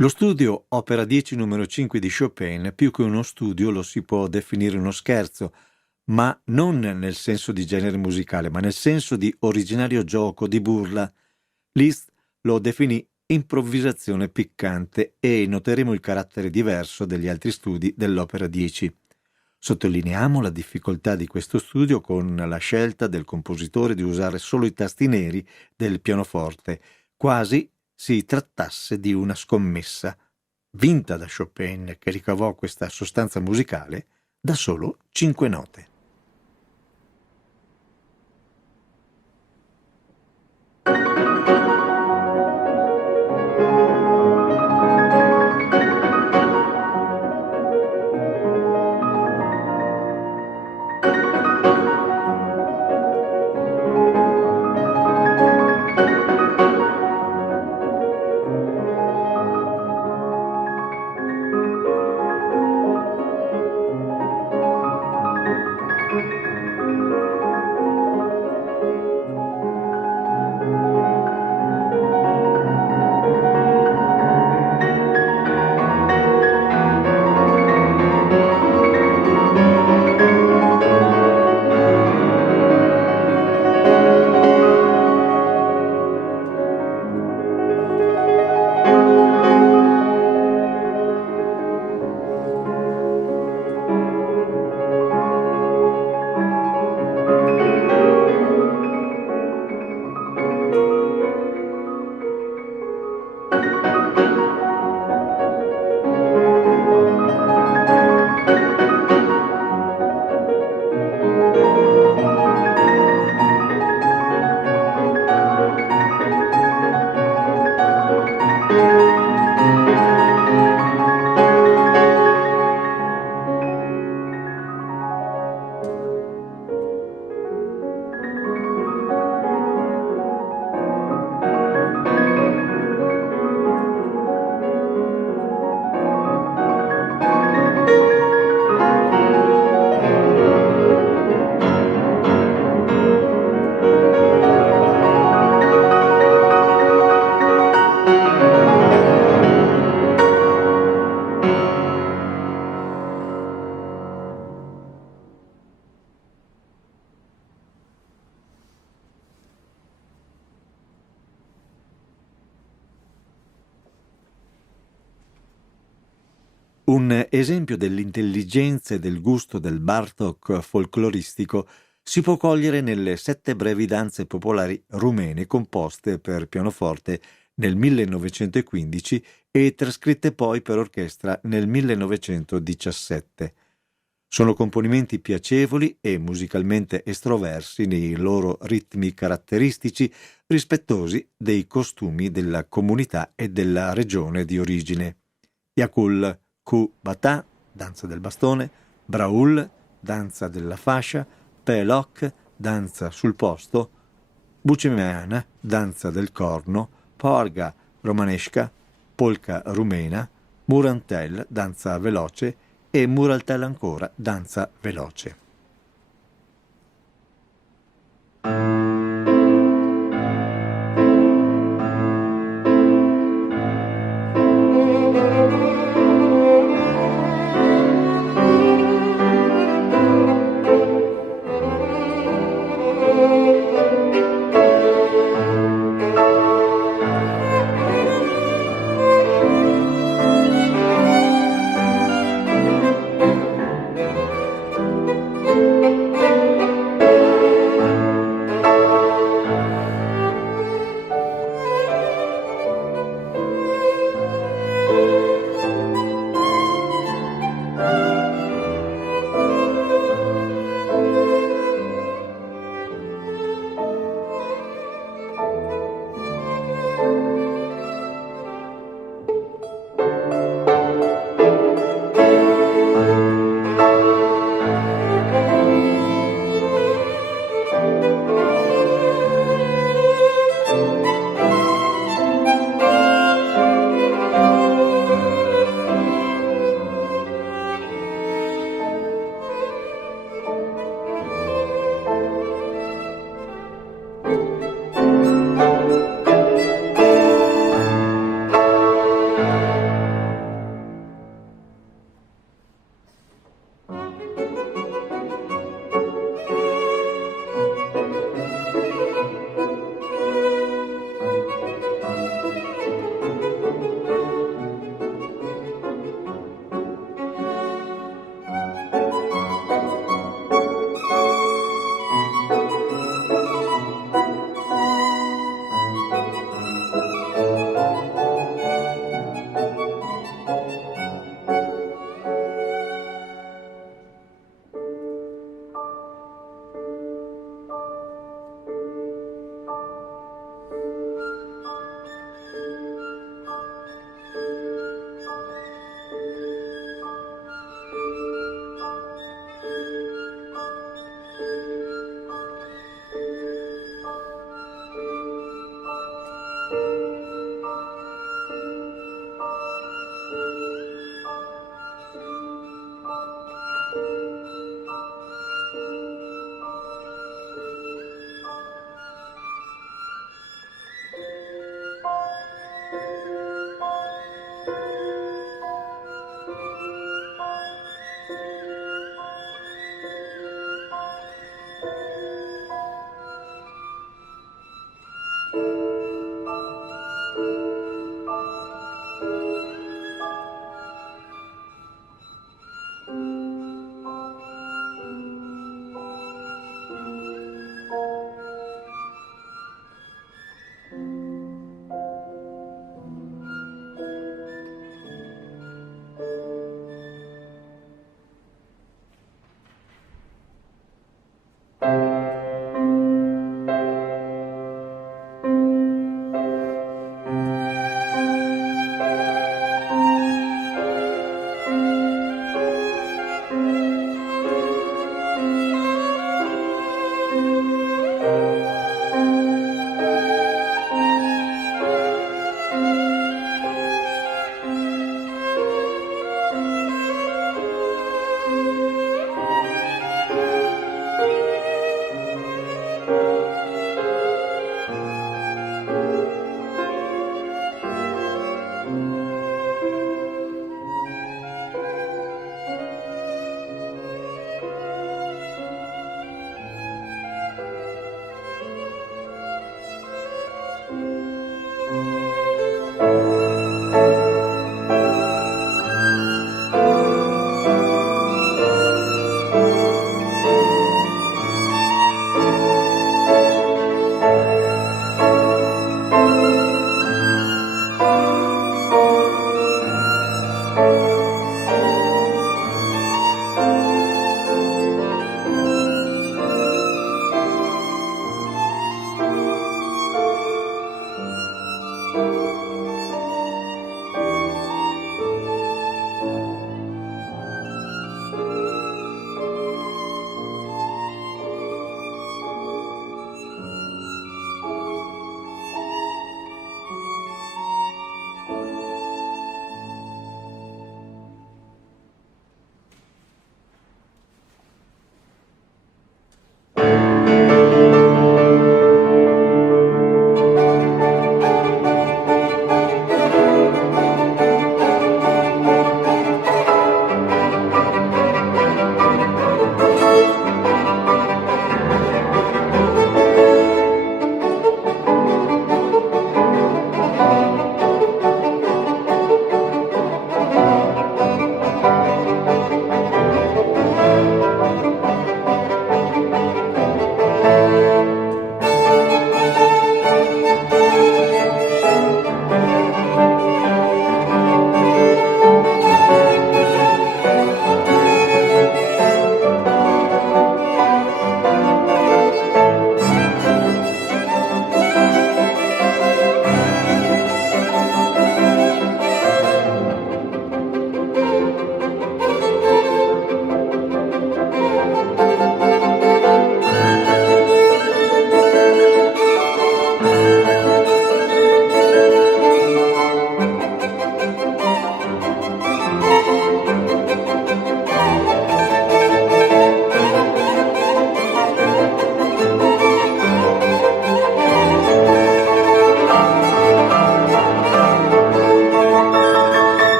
Lo studio Opera 10 numero 5 di Chopin, più che uno studio lo si può definire uno scherzo, ma non nel senso di genere musicale, ma nel senso di originario gioco, di burla. Liszt lo definì improvvisazione piccante e noteremo il carattere diverso degli altri studi dell'Opera 10. Sottolineiamo la difficoltà di questo studio con la scelta del compositore di usare solo i tasti neri del pianoforte, quasi si trattasse di una scommessa, vinta da Chopin, che ricavò questa sostanza musicale da solo 5 note. Un esempio dell'intelligenza e del gusto del Bartók folcloristico si può cogliere nelle 7 brevi danze popolari rumene composte per pianoforte nel 1915 e trascritte poi per orchestra nel 1917. Sono componimenti piacevoli e musicalmente estroversi nei loro ritmi caratteristici, rispettosi dei costumi della comunità e della regione di origine. Yakul Ku Bata, danza del bastone, Braul, danza della fascia, Pelok, danza sul posto, Bucemeana, danza del corno, Porga romanesca, polka rumena, Murantel, danza veloce e Muraltel ancora, danza veloce.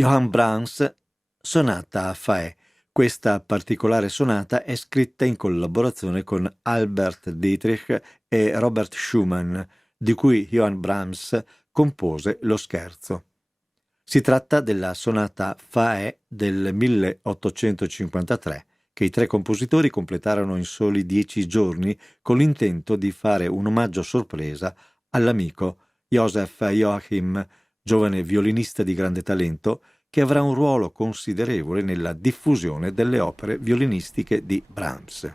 Johann Brahms, Sonata a Fa. Questa particolare sonata è scritta in collaborazione con Albert Dietrich e Robert Schumann, di cui Johann Brahms compose lo scherzo. Si tratta della sonata Fa del 1853, che i tre compositori completarono in soli 10 giorni con l'intento di fare un omaggio sorpresa all'amico Joseph Joachim, giovane violinista di grande talento, che avrà un ruolo considerevole nella diffusione delle opere violinistiche di Brahms.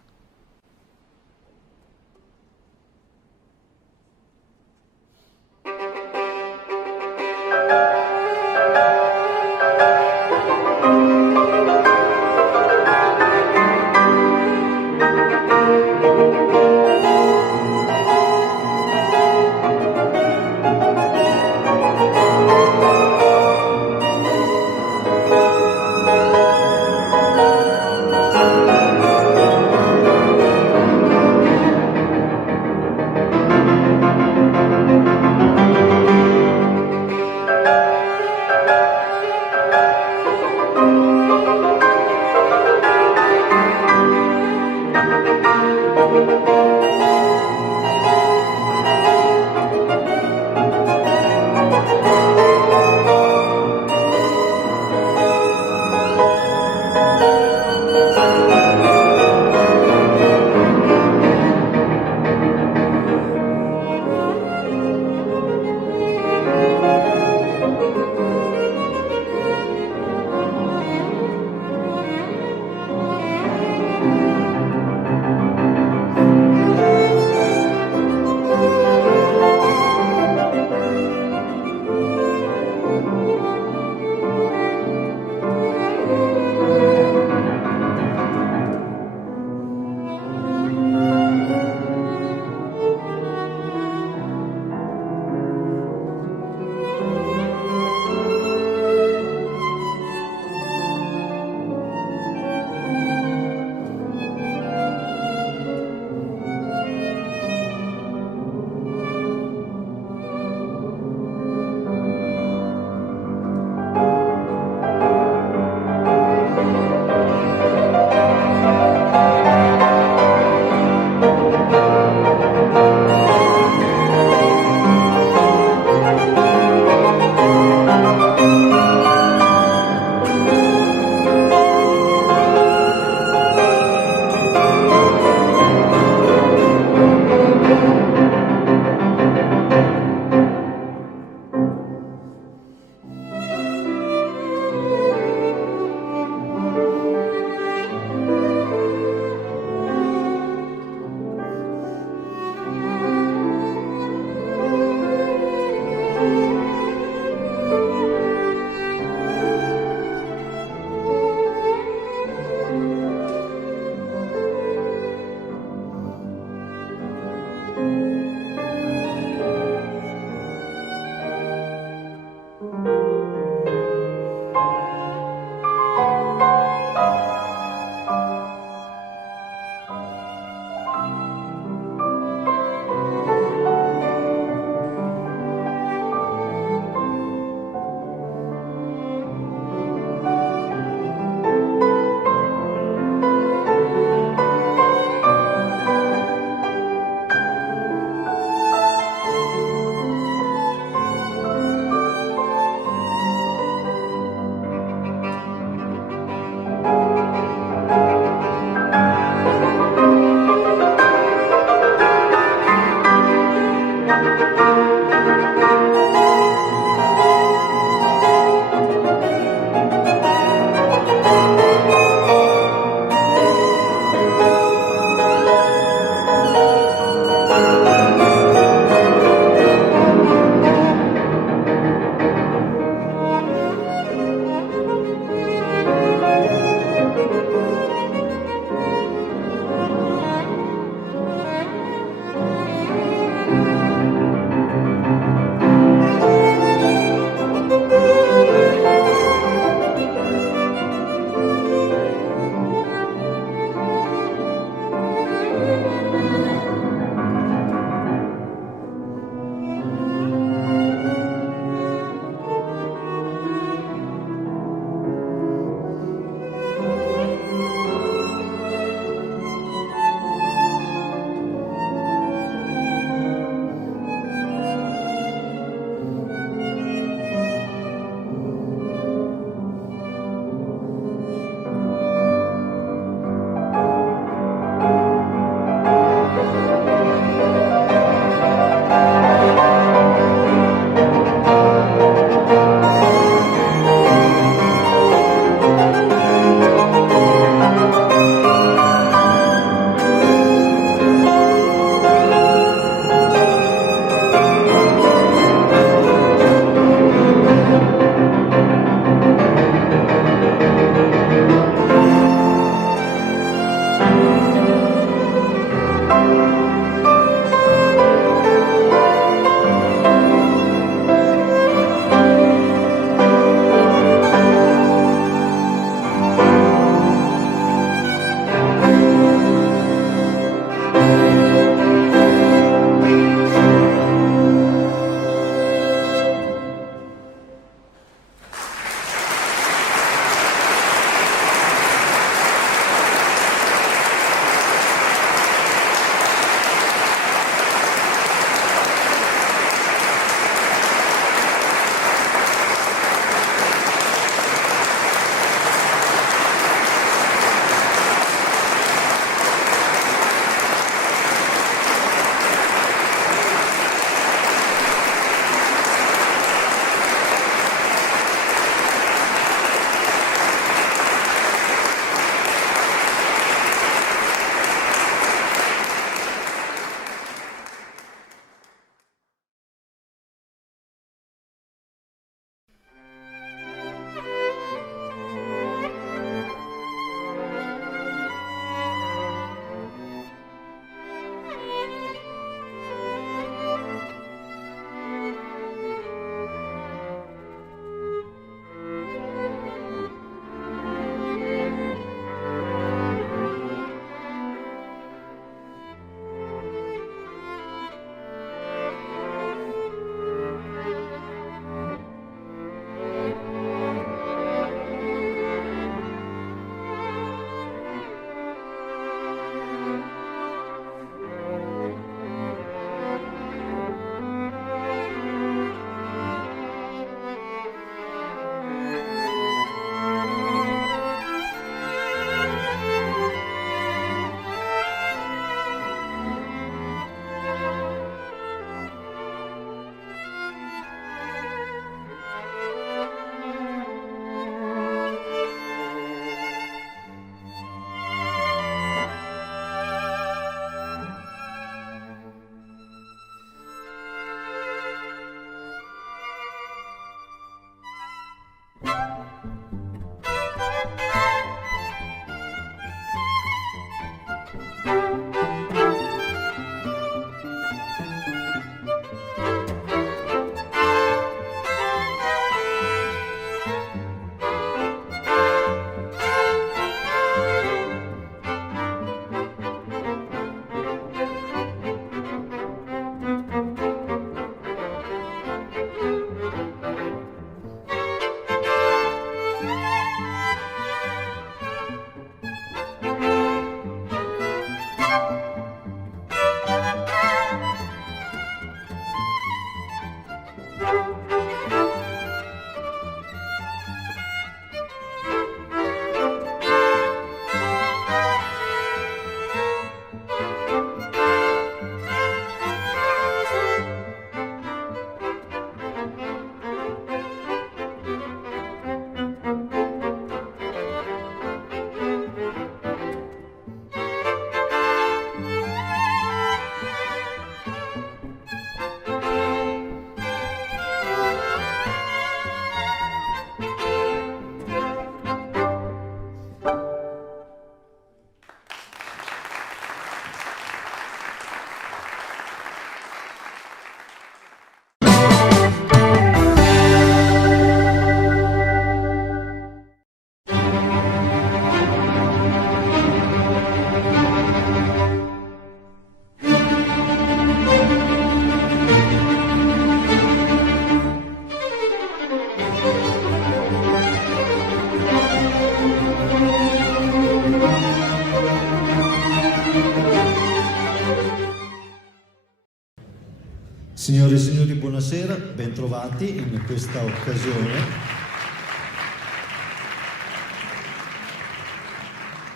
Signore e signori, buonasera, bentrovati in questa occasione.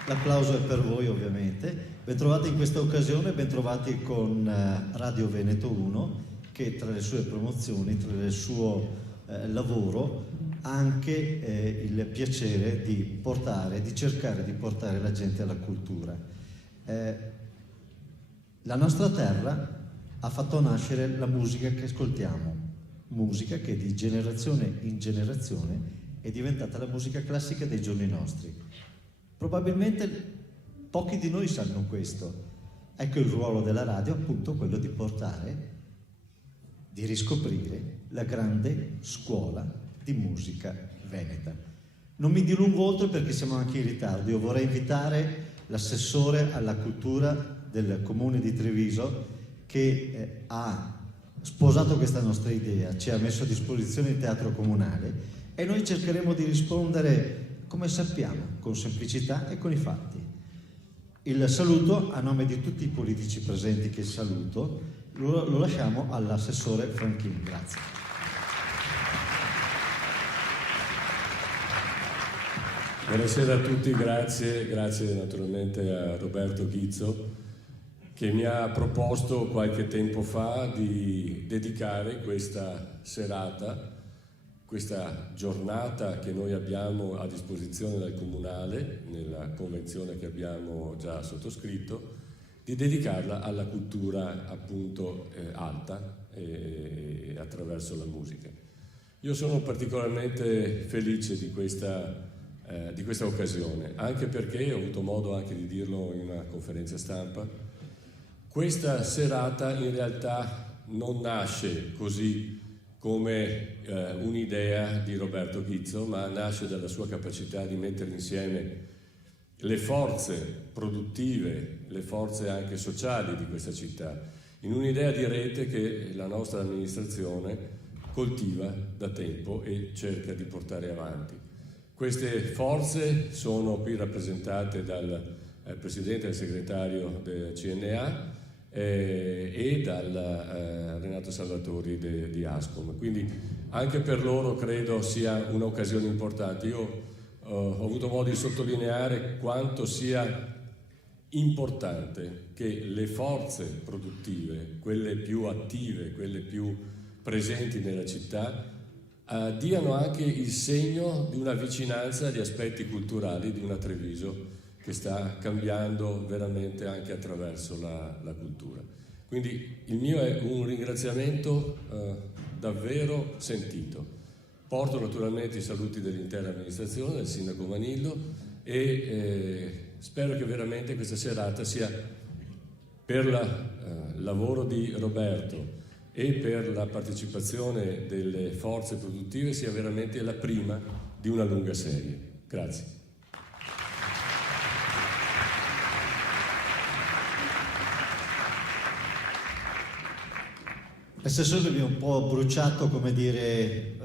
L'applauso è per voi, ovviamente. Bentrovati in questa occasione, bentrovati con Radio Veneto 1, che tra le sue promozioni, tra il suo lavoro, ha anche il piacere di cercare di portare la gente alla cultura. La nostra terra ha fatto nascere la musica che ascoltiamo, musica che di generazione in generazione è diventata la musica classica dei giorni nostri. Probabilmente pochi di noi sanno questo. Ecco il ruolo della radio, appunto quello di portare, di riscoprire la grande scuola di musica veneta. Non mi dilungo oltre perché siamo anche in ritardo. Io vorrei invitare l'assessore alla cultura del comune di Treviso, che ha sposato questa nostra idea, ci ha messo a disposizione il teatro comunale e noi cercheremo di rispondere come sappiamo, con semplicità e con i fatti. Il saluto, a nome di tutti i politici presenti che saluto, lo lasciamo all'assessore Franchini. Grazie. Buonasera a tutti, grazie naturalmente a Roberto Ghizzo, che mi ha proposto qualche tempo fa di dedicare questa serata, questa giornata che noi abbiamo a disposizione dal Comunale, nella convenzione che abbiamo già sottoscritto, di dedicarla alla cultura appunto alta attraverso la musica. Io sono particolarmente felice di questa occasione, anche perché ho avuto modo anche di dirlo in una conferenza stampa. Questa serata in realtà non nasce così come un'idea di Roberto Ghizzo, ma nasce dalla sua capacità di mettere insieme le forze produttive, le forze anche sociali di questa città, in un'idea di rete che la nostra amministrazione coltiva da tempo e cerca di portare avanti. Queste forze sono qui rappresentate dal Presidente e segretario del CNA e dal Renato Salvatori di Ascom, quindi anche per loro credo sia un'occasione importante. Io ho avuto modo di sottolineare quanto sia importante che le forze produttive, quelle più attive, quelle più presenti nella città, diano anche il segno di una vicinanza agli aspetti culturali di una Treviso che sta cambiando veramente anche attraverso la cultura. Quindi il mio è un ringraziamento davvero sentito. Porto naturalmente i saluti dell'intera amministrazione, del sindaco Manillo e spero che veramente questa serata sia per il lavoro di Roberto e per la partecipazione delle forze produttive sia veramente la prima di una lunga serie. Grazie. L'assessore mi ha un po' bruciato, come dire,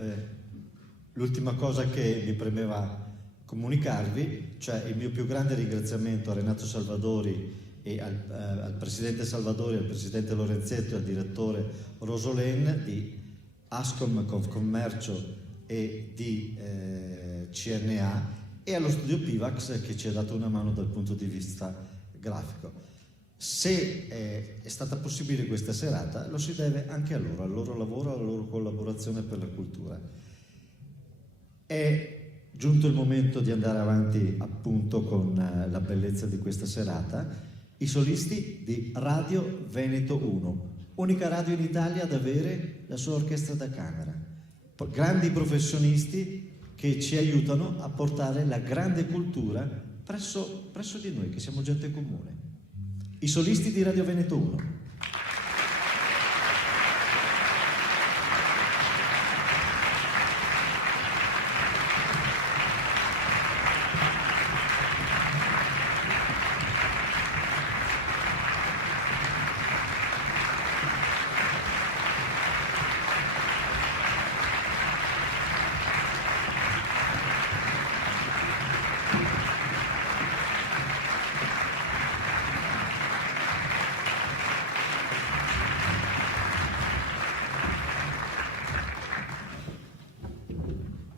l'ultima cosa che mi premeva comunicarvi, cioè il mio più grande ringraziamento a Renato Salvadori e al Presidente Salvadori, al Presidente Lorenzetto e al Direttore Rosolen di Ascom Confcommercio e di CNA e allo studio Pivax che ci ha dato una mano dal punto di vista grafico. Se è stata possibile questa serata lo si deve anche a loro, al loro lavoro, alla loro collaborazione per la cultura. È giunto il momento di andare avanti appunto con la bellezza di questa serata. I solisti di Radio Veneto 1, unica radio in Italia ad avere la sua orchestra da camera, grandi professionisti che ci aiutano a portare la grande cultura presso di noi che siamo gente comune. I solisti di Radio Veneto 1.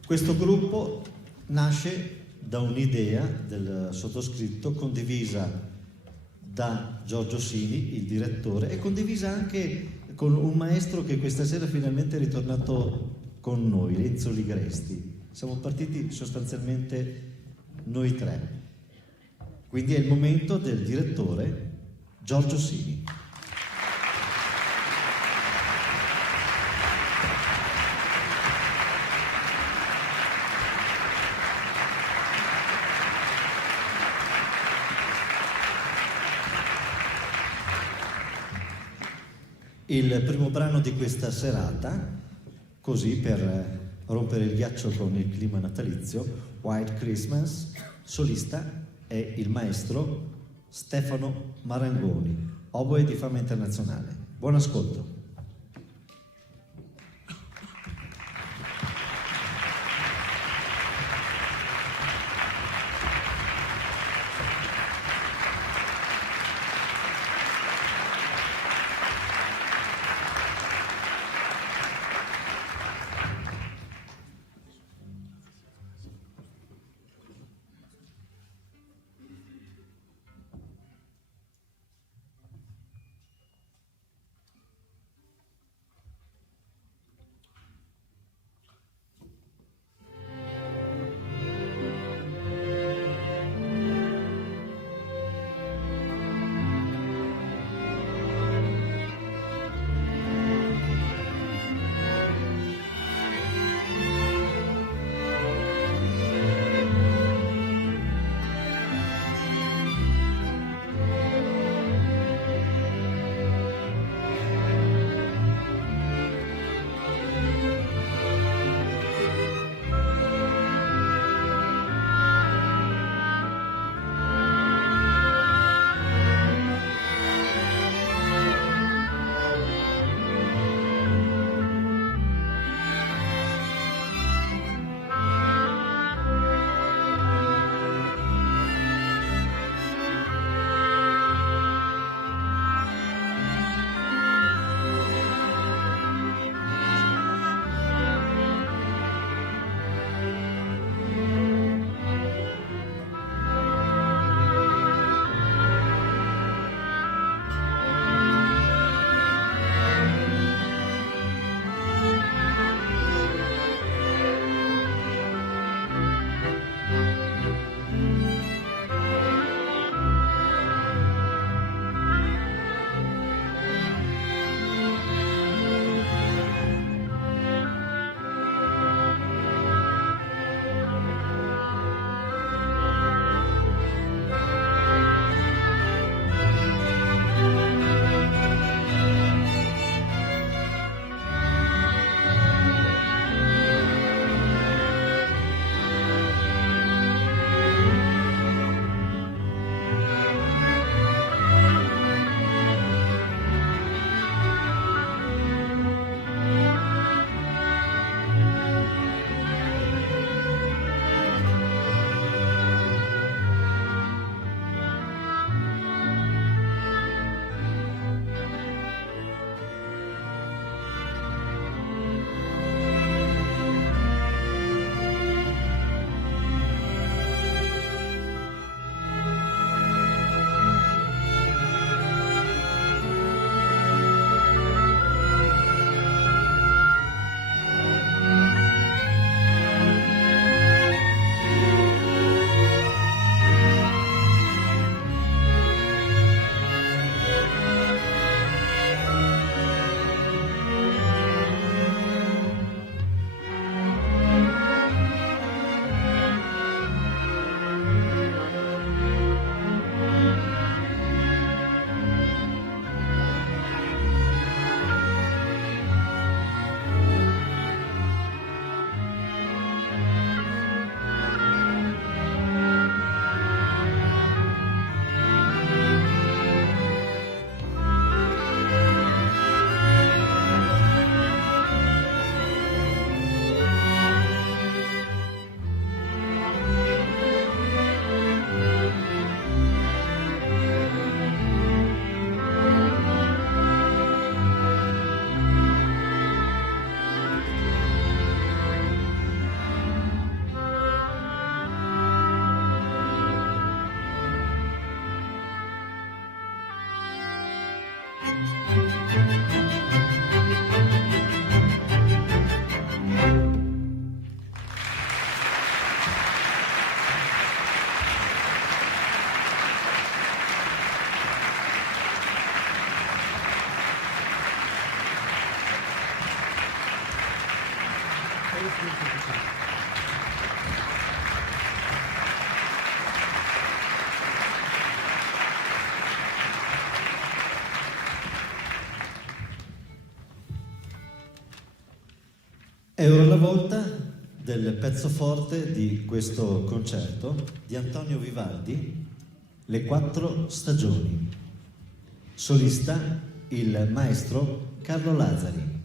Questo gruppo nasce da un'idea del sottoscritto condivisa da Giorgio Sini, il direttore, e condivisa anche con un maestro che questa sera finalmente è ritornato con noi, Enzo Ligresti. Siamo partiti sostanzialmente noi tre. Quindi è il momento del direttore Giorgio Sini. Il primo brano di questa serata, così per rompere il ghiaccio con il clima natalizio, White Christmas, solista è il maestro Stefano Marangoni, oboe di fama internazionale. Buon ascolto. in Francia. È ora la volta del pezzo forte di questo concerto di Antonio Vivaldi, Le quattro stagioni. Solista il maestro Carlo Lazzari.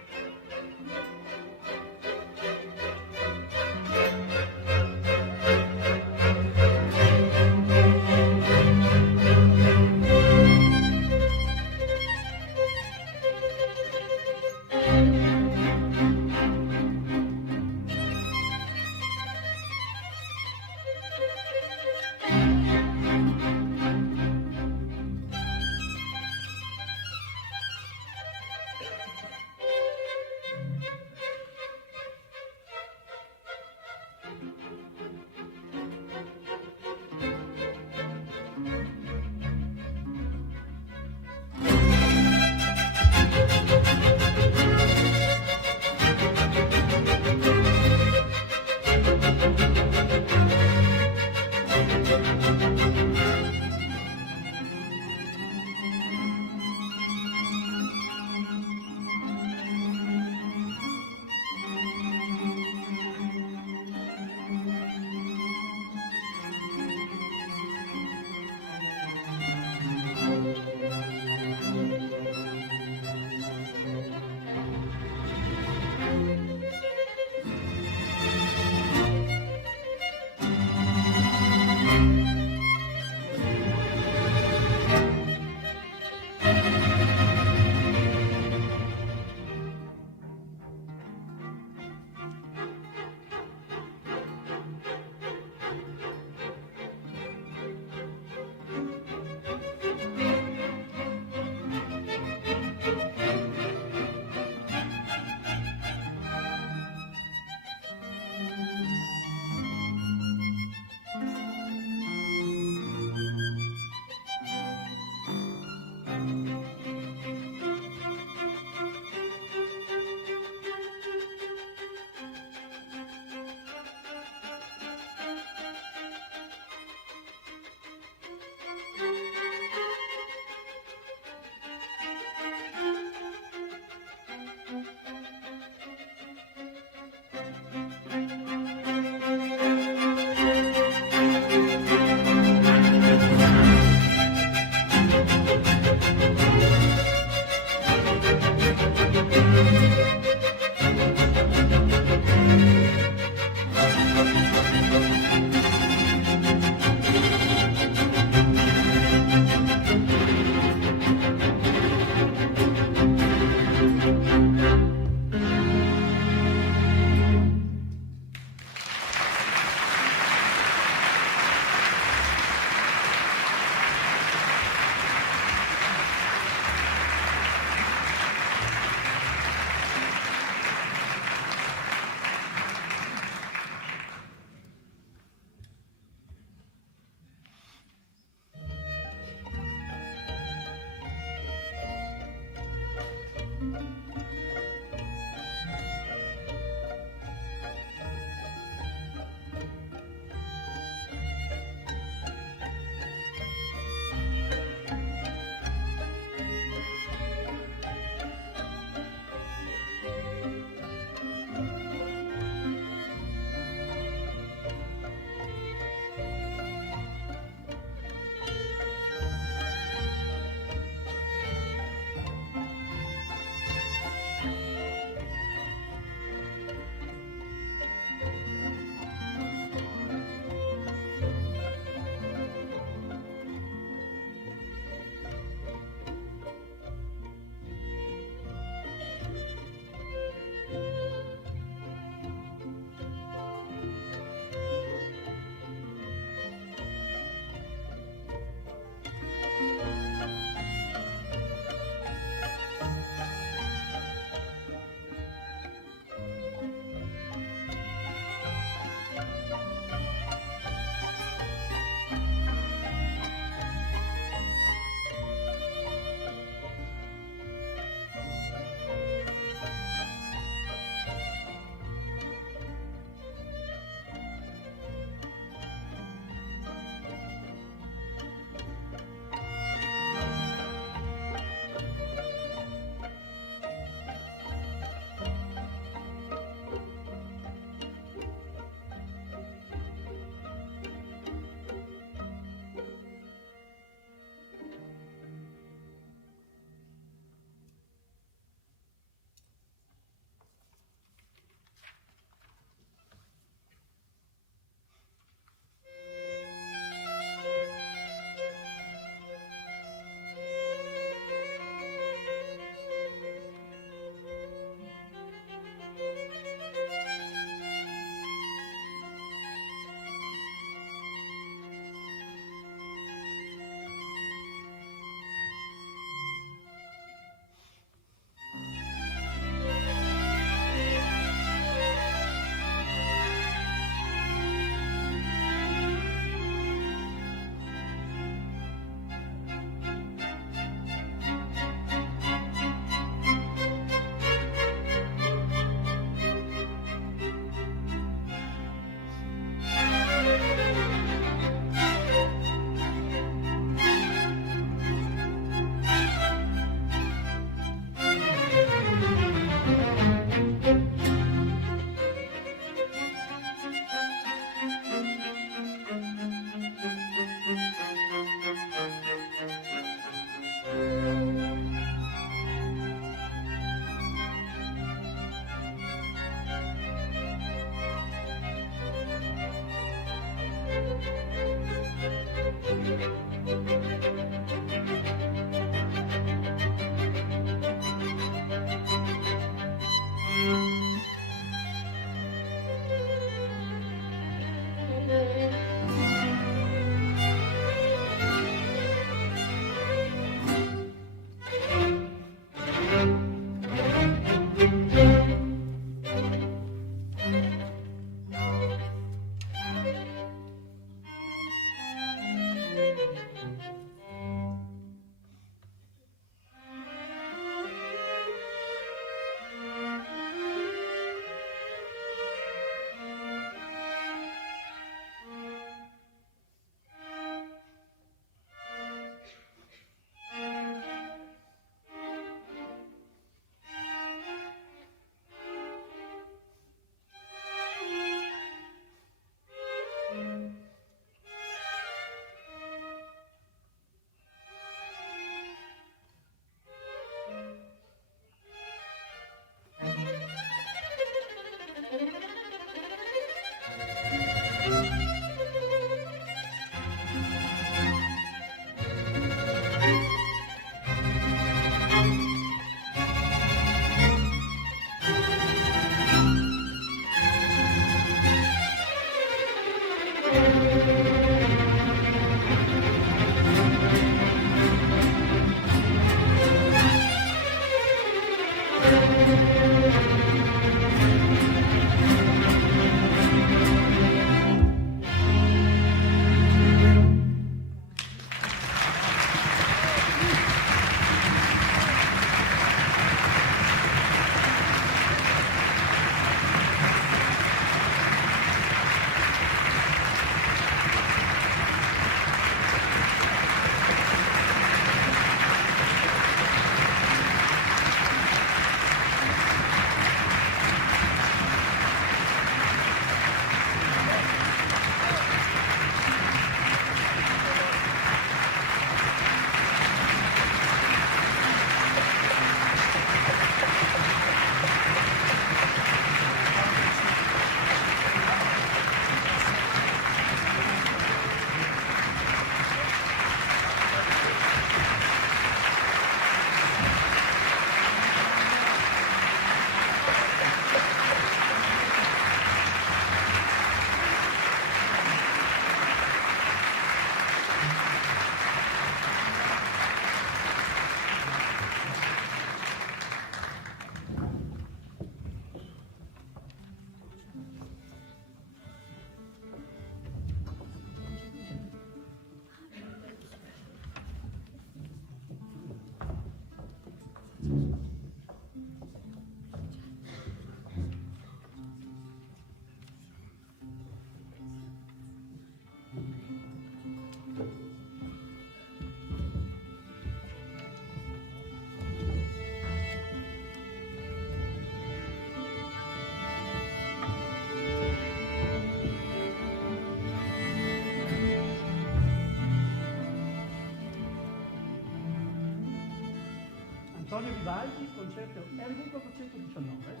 Antonio Vivaldi, concerto R 419,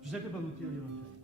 Giuseppe Baruttino violoncello.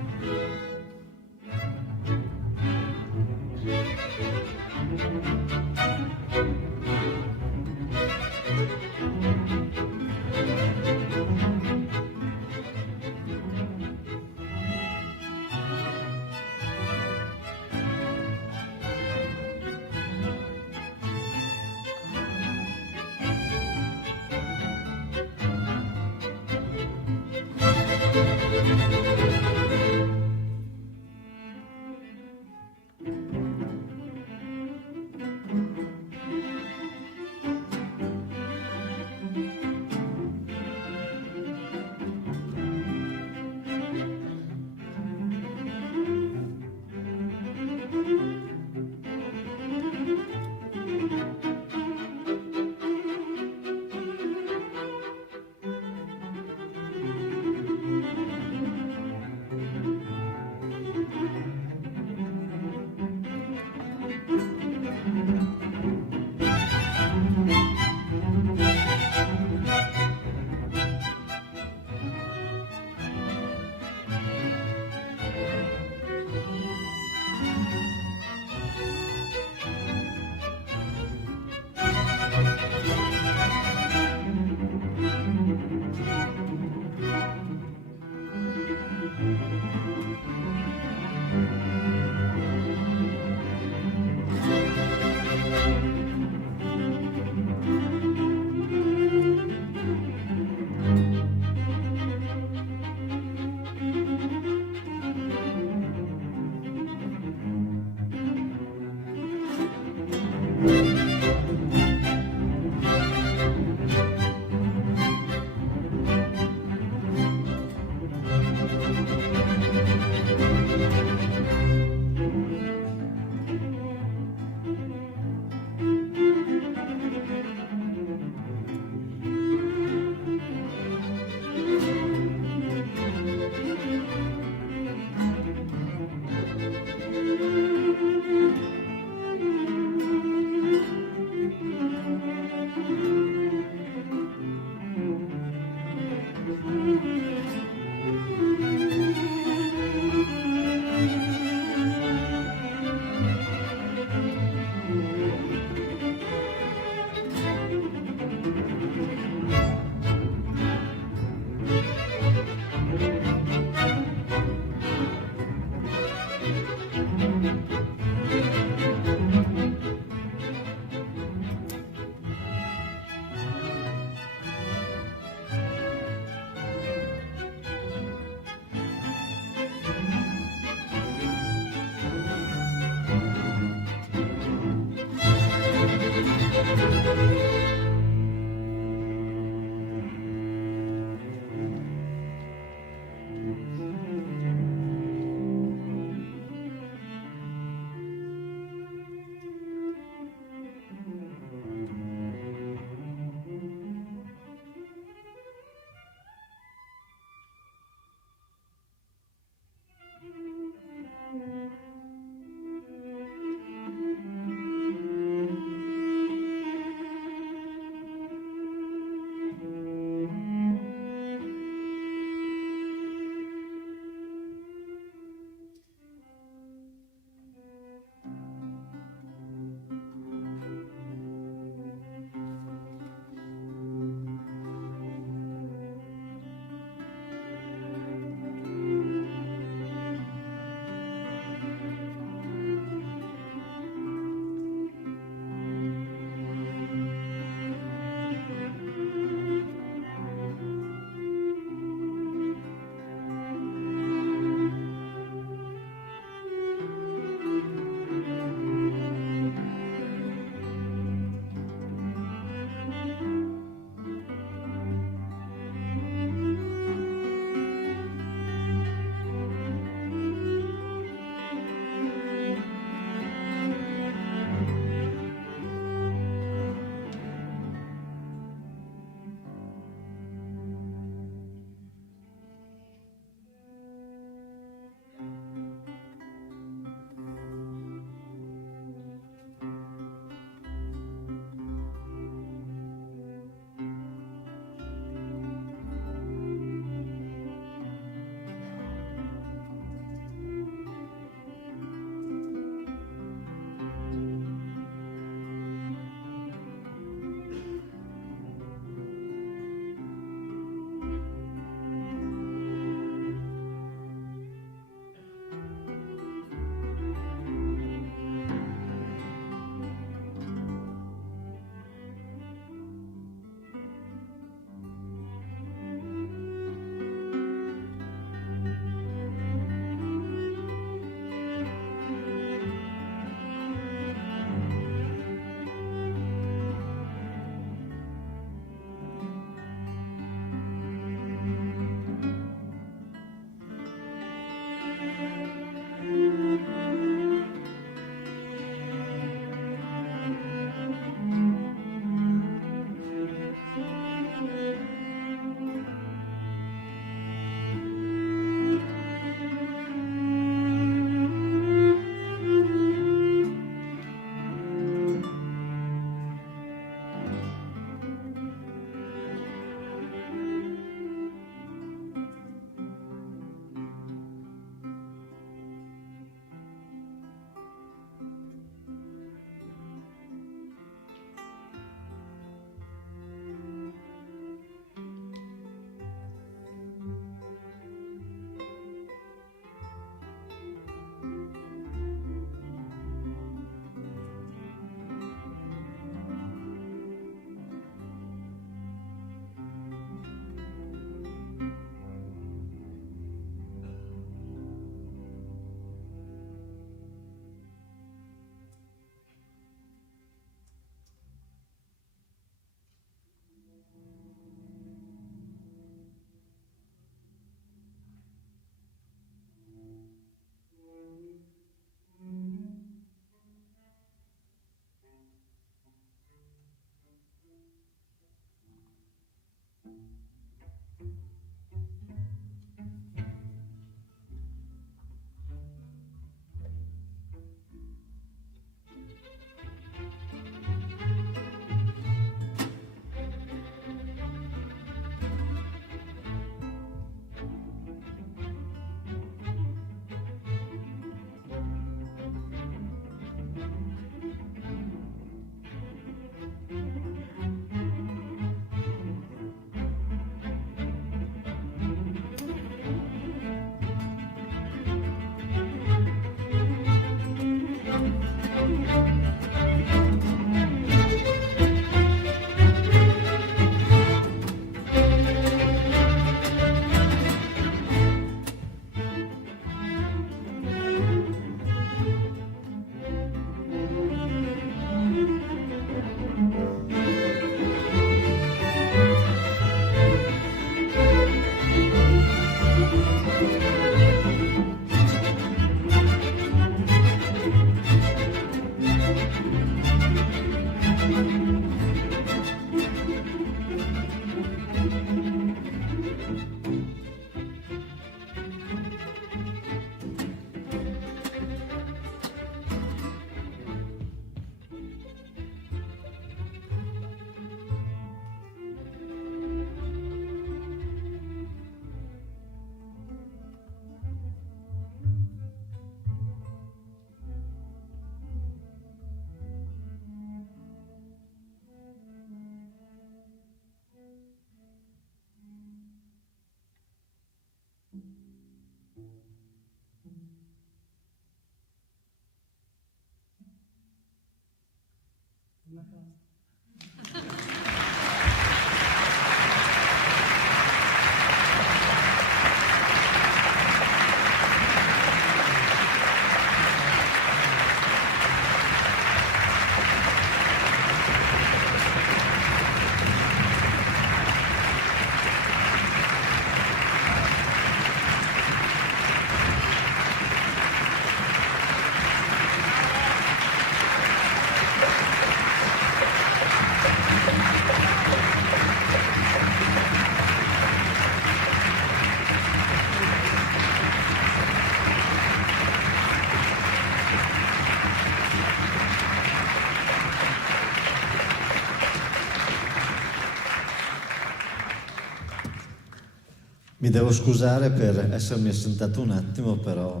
Mi devo scusare per essermi assentato un attimo, però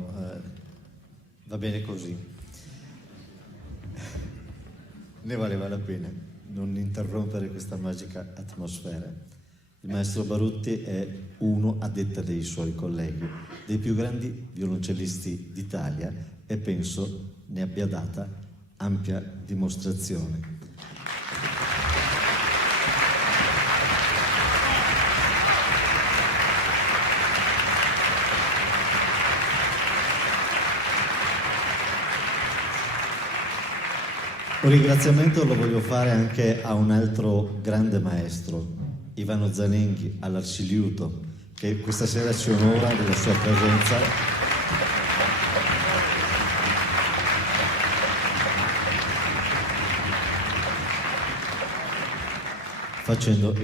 va bene così. Ne valeva la pena non interrompere questa magica atmosfera. Il maestro Barutti è uno, a detta dei suoi colleghi, dei più grandi violoncellisti d'Italia e penso ne abbia data ampia dimostrazione. Un ringraziamento lo voglio fare anche a un altro grande maestro, Ivano Zanenghi, all'Arciliuto, che questa sera ci onora della sua presenza. Facendo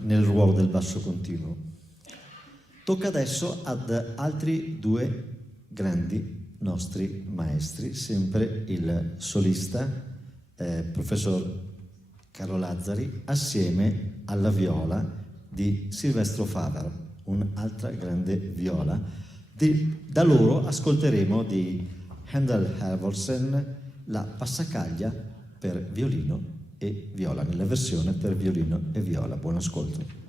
nel ruolo del basso continuo. Tocca adesso ad altri due grandi nostri maestri, sempre il solista professor Carlo Lazzari, assieme alla viola di Silvestro Favaro, un'altra grande viola. Da loro ascolteremo di Handel Halvorsen la passacaglia per violino e viola, nella versione per violino e viola. Buon ascolto.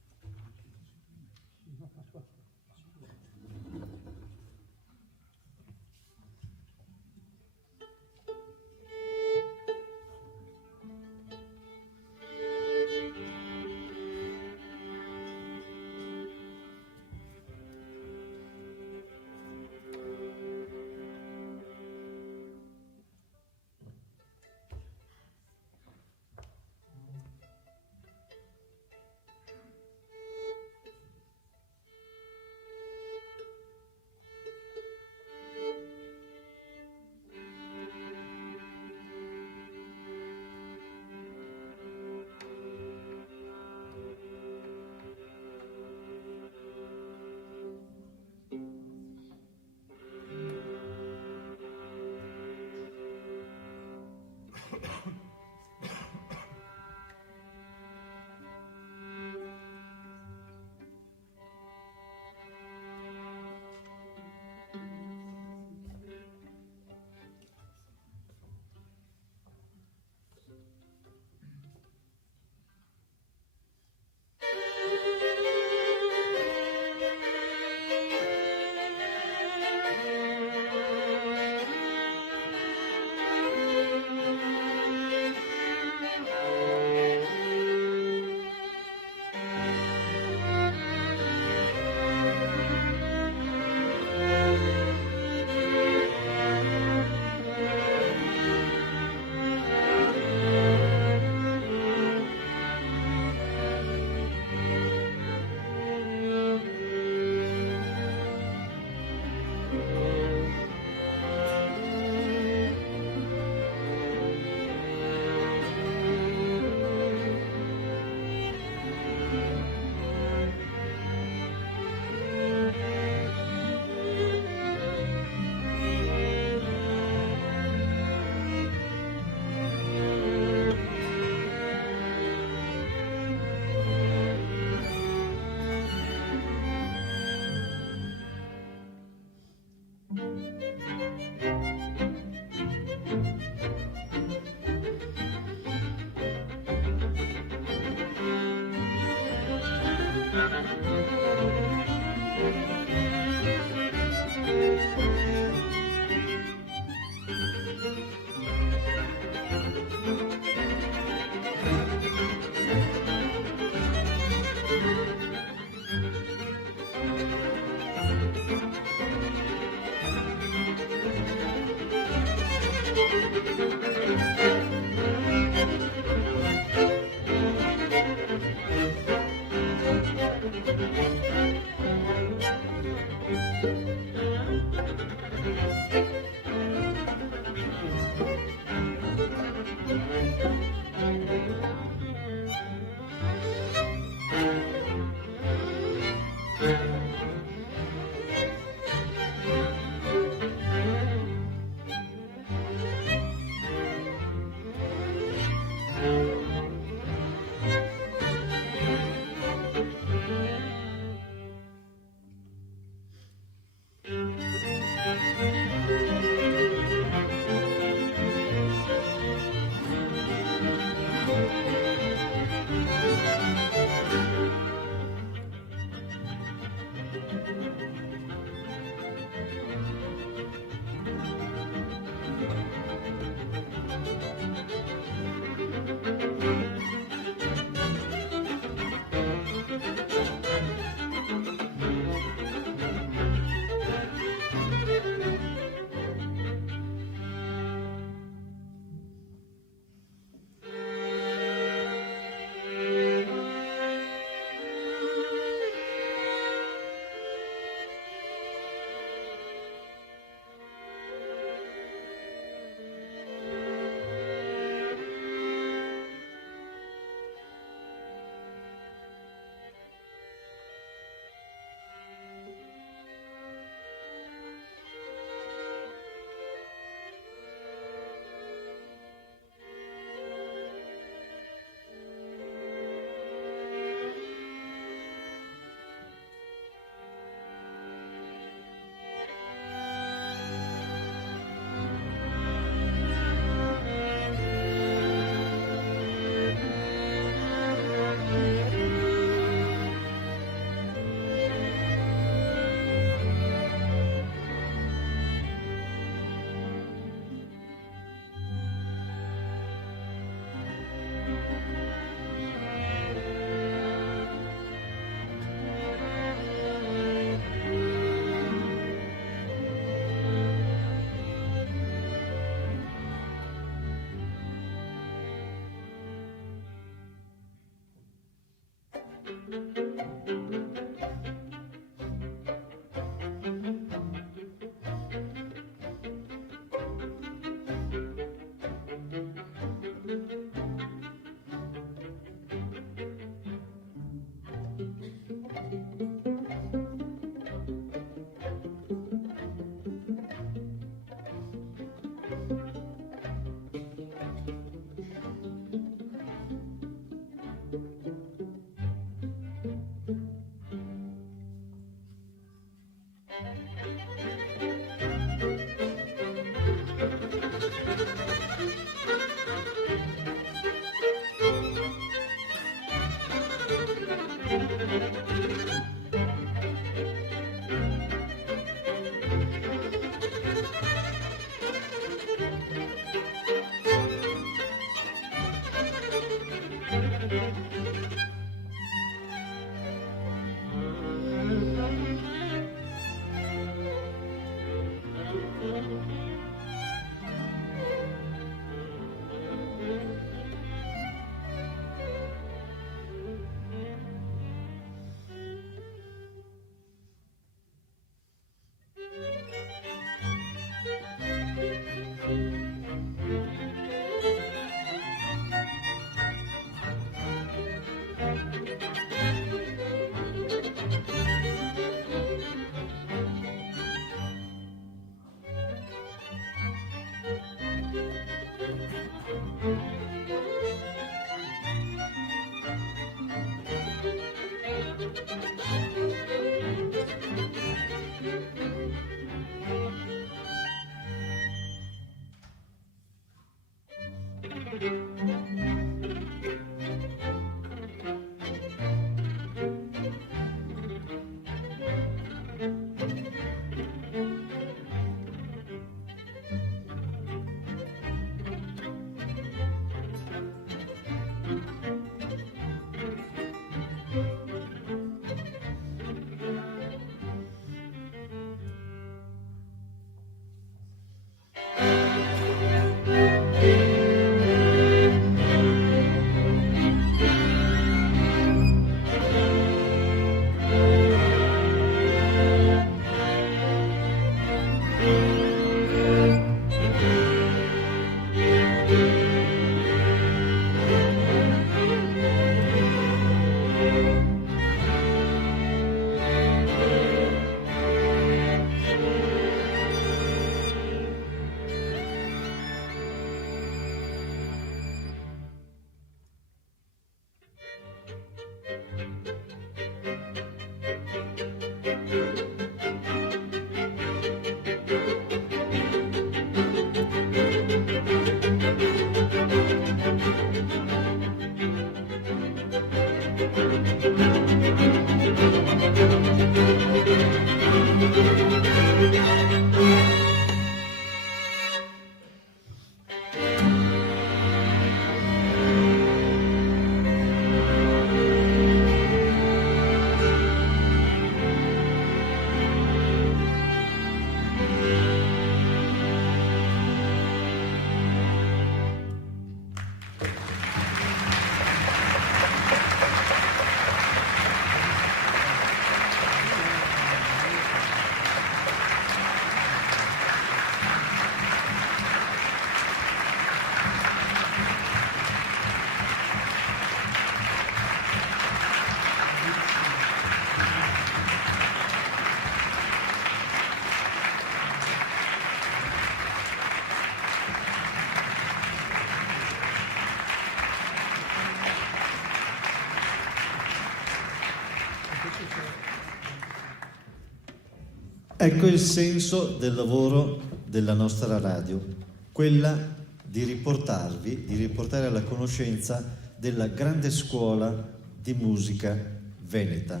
Ecco il senso del lavoro della nostra radio, quella di riportare alla conoscenza della grande scuola di musica veneta,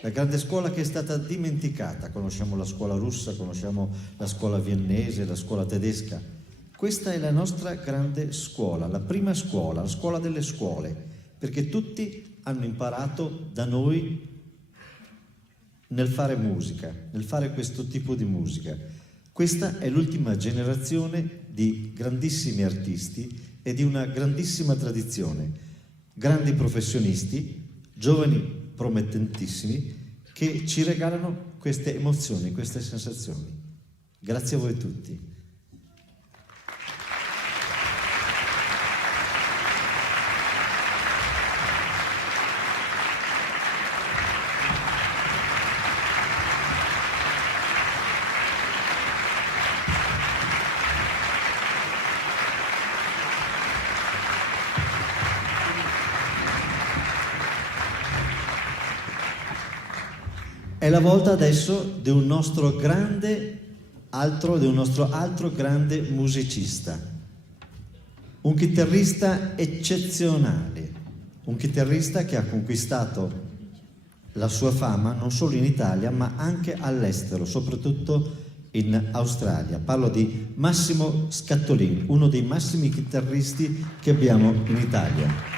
la grande scuola che è stata dimenticata. Conosciamo la scuola russa, conosciamo la scuola viennese, la scuola tedesca. Questa è la nostra grande scuola, la prima scuola, la scuola delle scuole, perché tutti hanno imparato da noi nel fare musica, nel fare questo tipo di musica. Questa è l'ultima generazione di grandissimi artisti e di una grandissima tradizione, grandi professionisti, giovani promettentissimi che ci regalano queste emozioni, queste sensazioni. Grazie a voi tutti. È la volta adesso di un nostro altro grande musicista, un chitarrista eccezionale, un chitarrista che ha conquistato la sua fama non solo in Italia ma anche all'estero, soprattutto in Australia. Parlo di Massimo Scattolin, uno dei massimi chitarristi che abbiamo in Italia.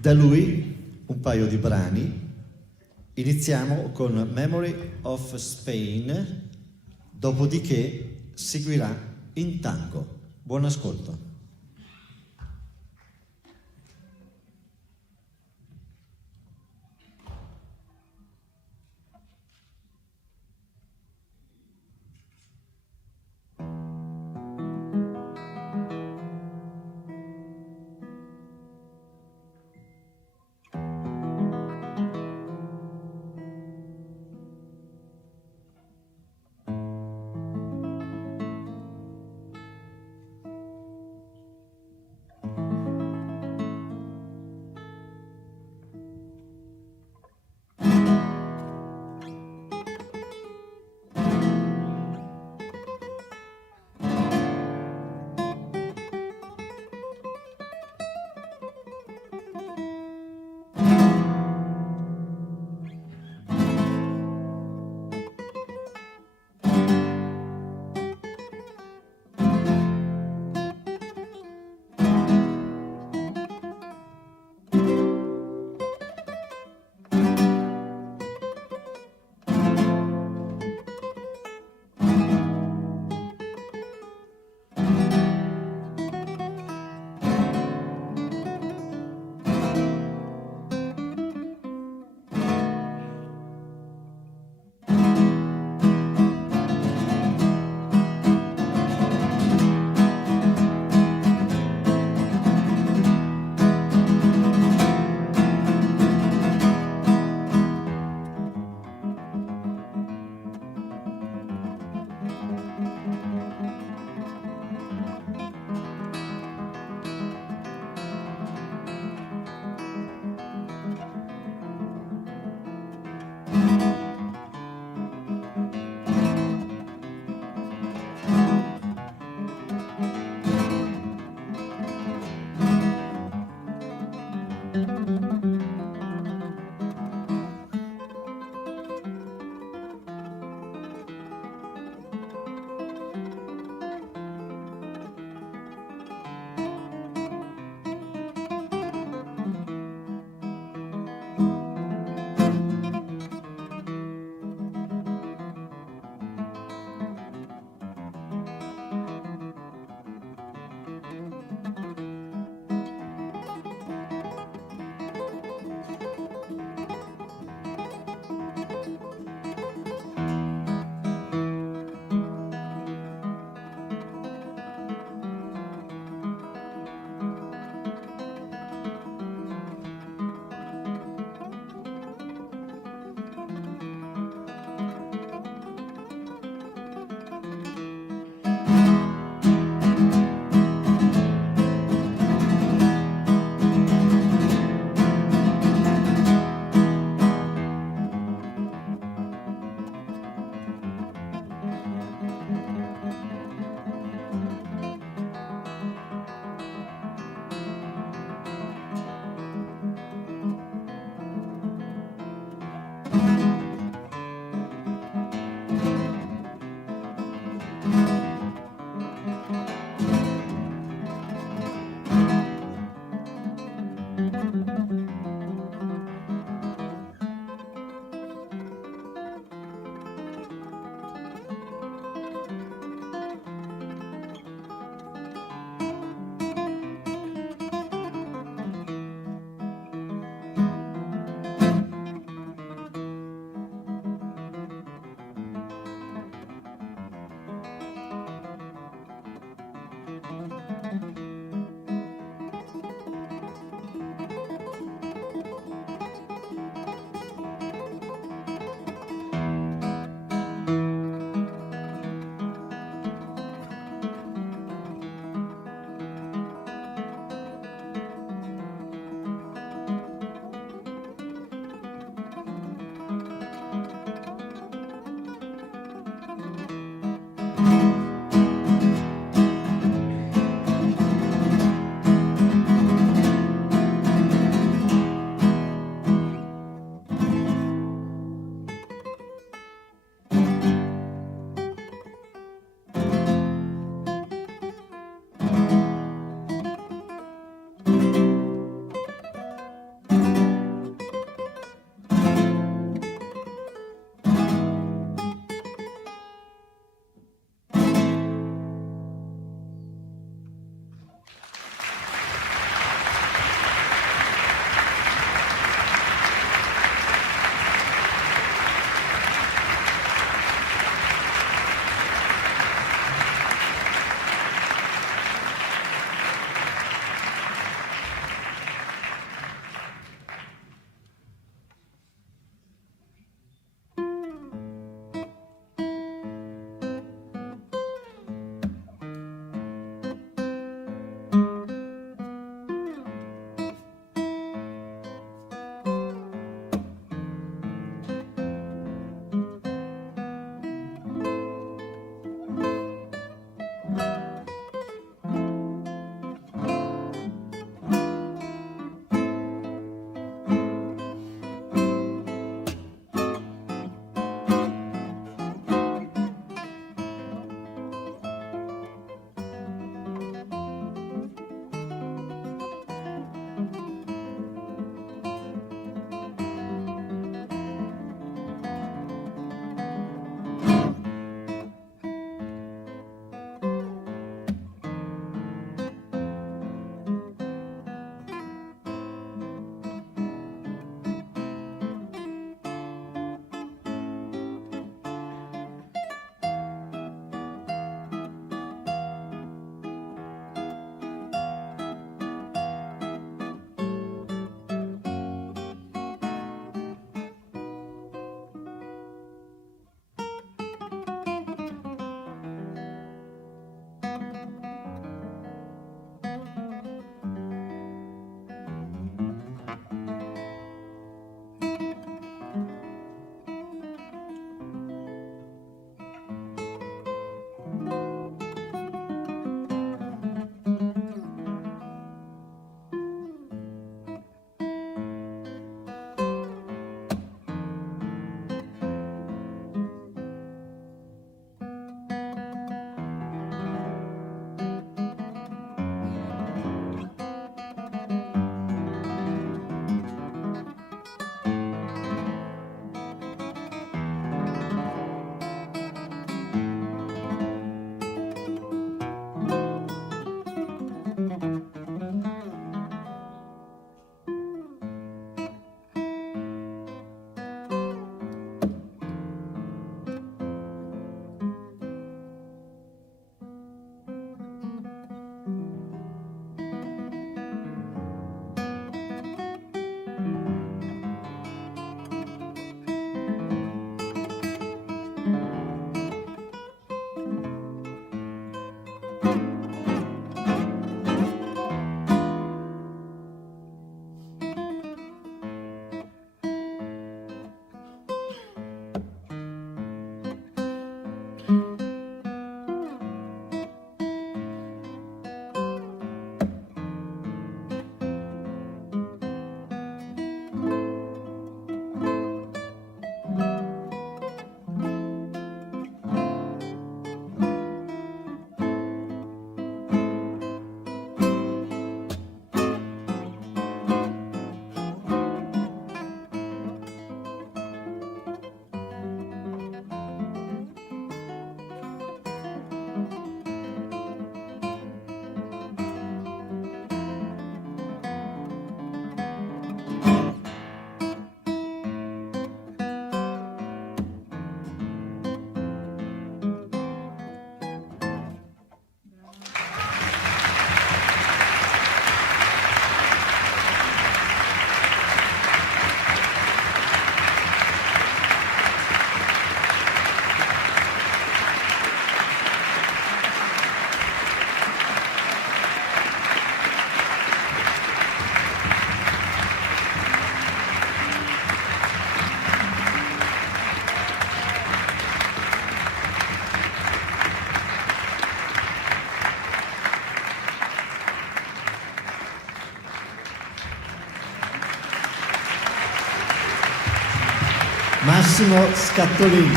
Da lui un paio di brani. Iniziamo con Memory of Spain, dopodiché seguirà In Tango. Buon ascolto. Massimo Scattolini.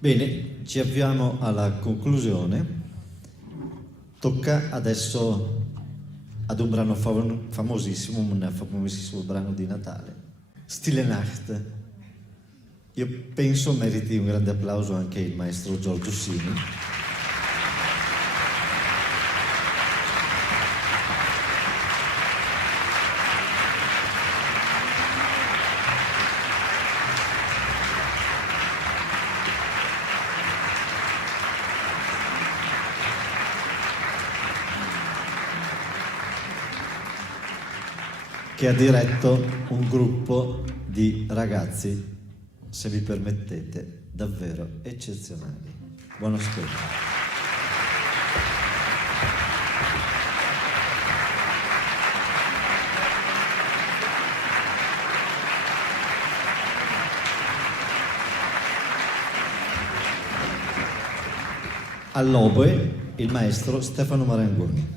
Bene, ci avviamo alla conclusione. Tocca adesso ad un brano famosissimo, un famosissimo brano di Natale, Stille Nacht. Io penso meriti un grande applauso anche il maestro Giorgio Sini. Che ha diretto un gruppo di ragazzi, se vi permettete, davvero eccezionali. Buon ascolto. All'oboe il maestro Stefano Marangoni.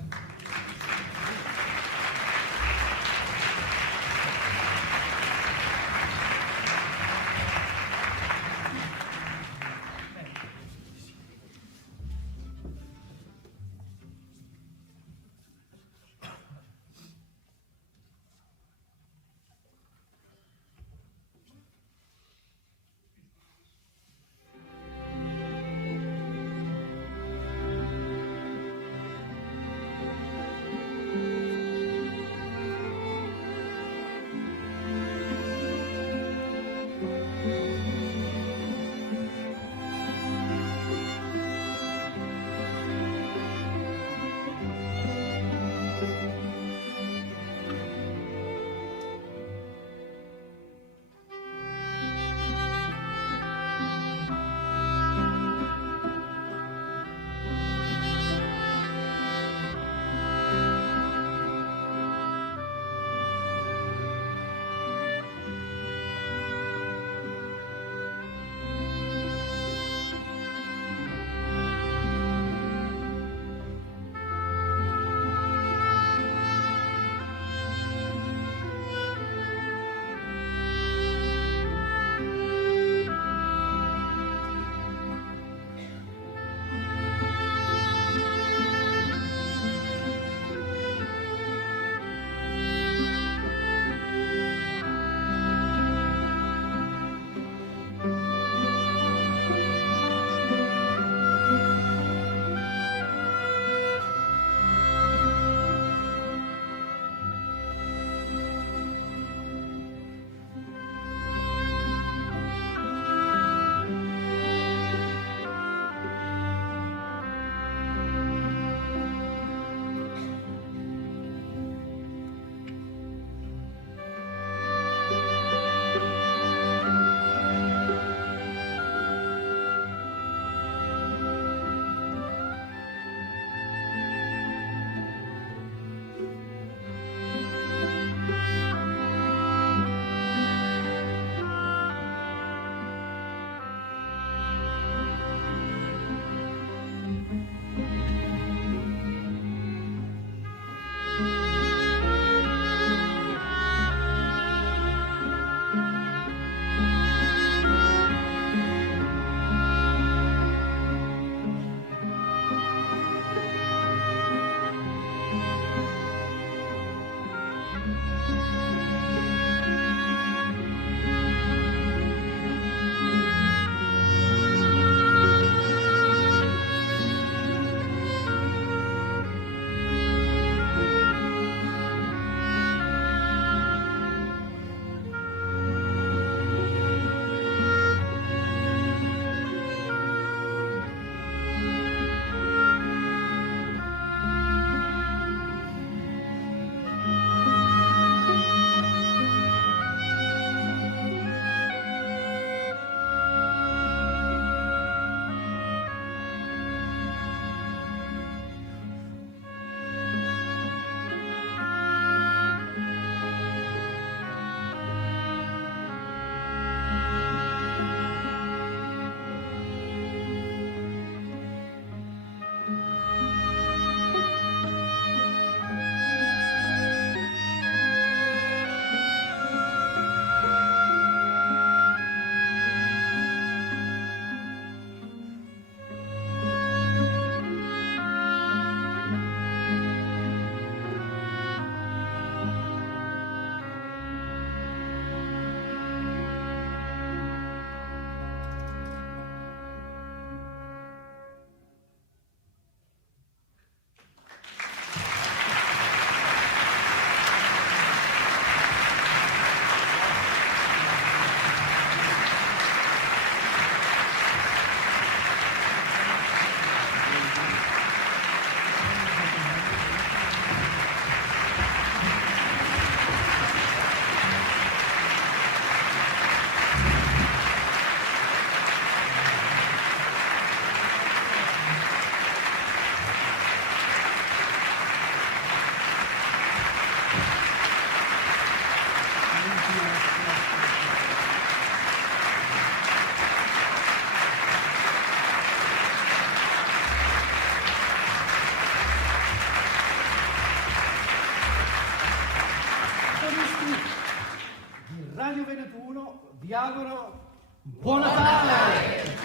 Radio Veneto 1 vi auguro buon Natale!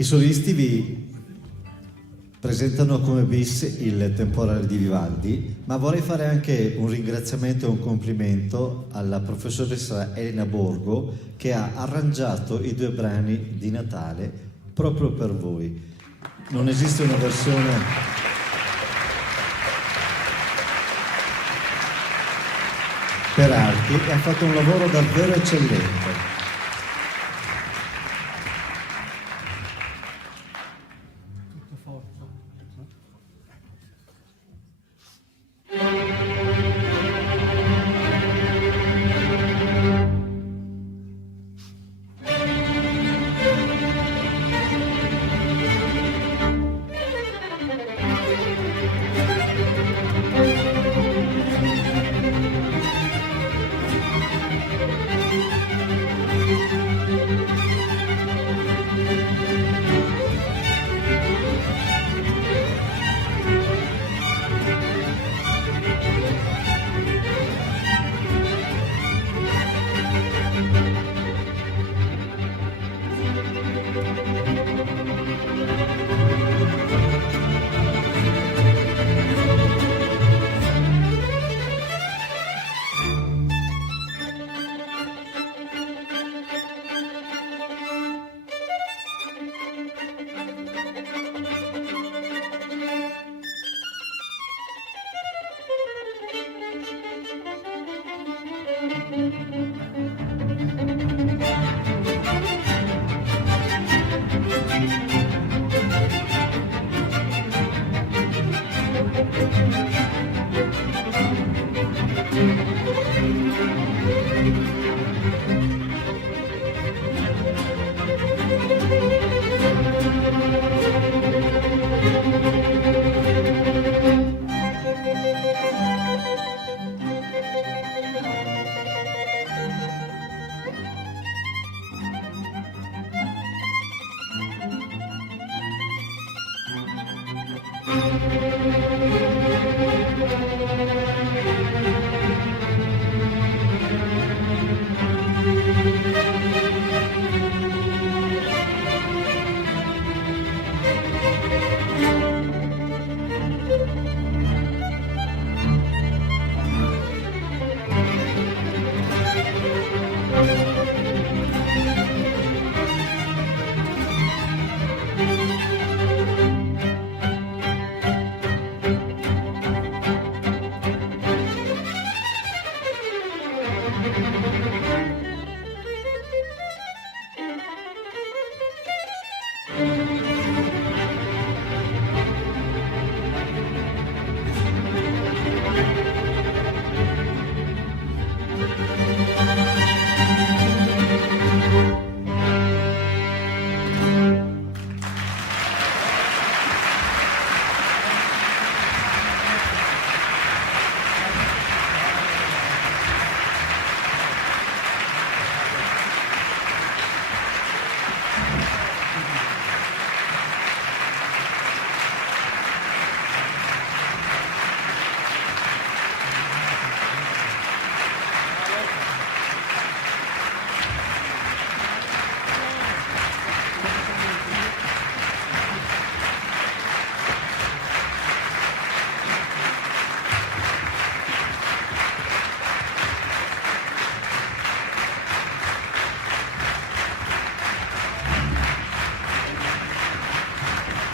I solisti vi presentano come bis il Temporale di Vivaldi, ma vorrei fare anche un ringraziamento e un complimento alla professoressa Elena Borgo che ha arrangiato i 2 brani di Natale proprio per voi. Non esiste una versione per archi e ha fatto un lavoro davvero eccellente.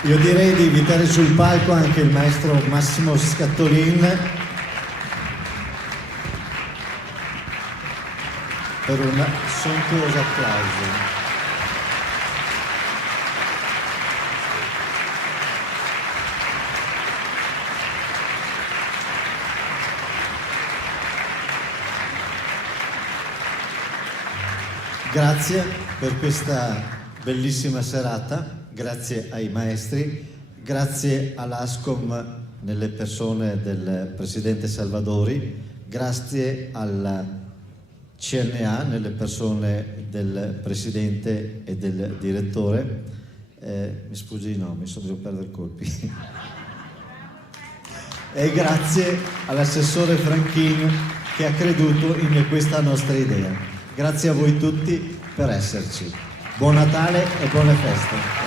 Io direi di invitare sul palco anche il maestro Massimo Scattolin per un sontuoso applauso. Grazie per questa bellissima serata. Grazie ai maestri, grazie all'ASCOM nelle persone del Presidente Salvadori, grazie alla CNA nelle persone del Presidente e del Direttore. Mi sfugge i nomi, devo perdere colpi. E grazie all'assessore Franchin che ha creduto in questa nostra idea. Grazie a voi tutti per esserci. Buon Natale e buone feste.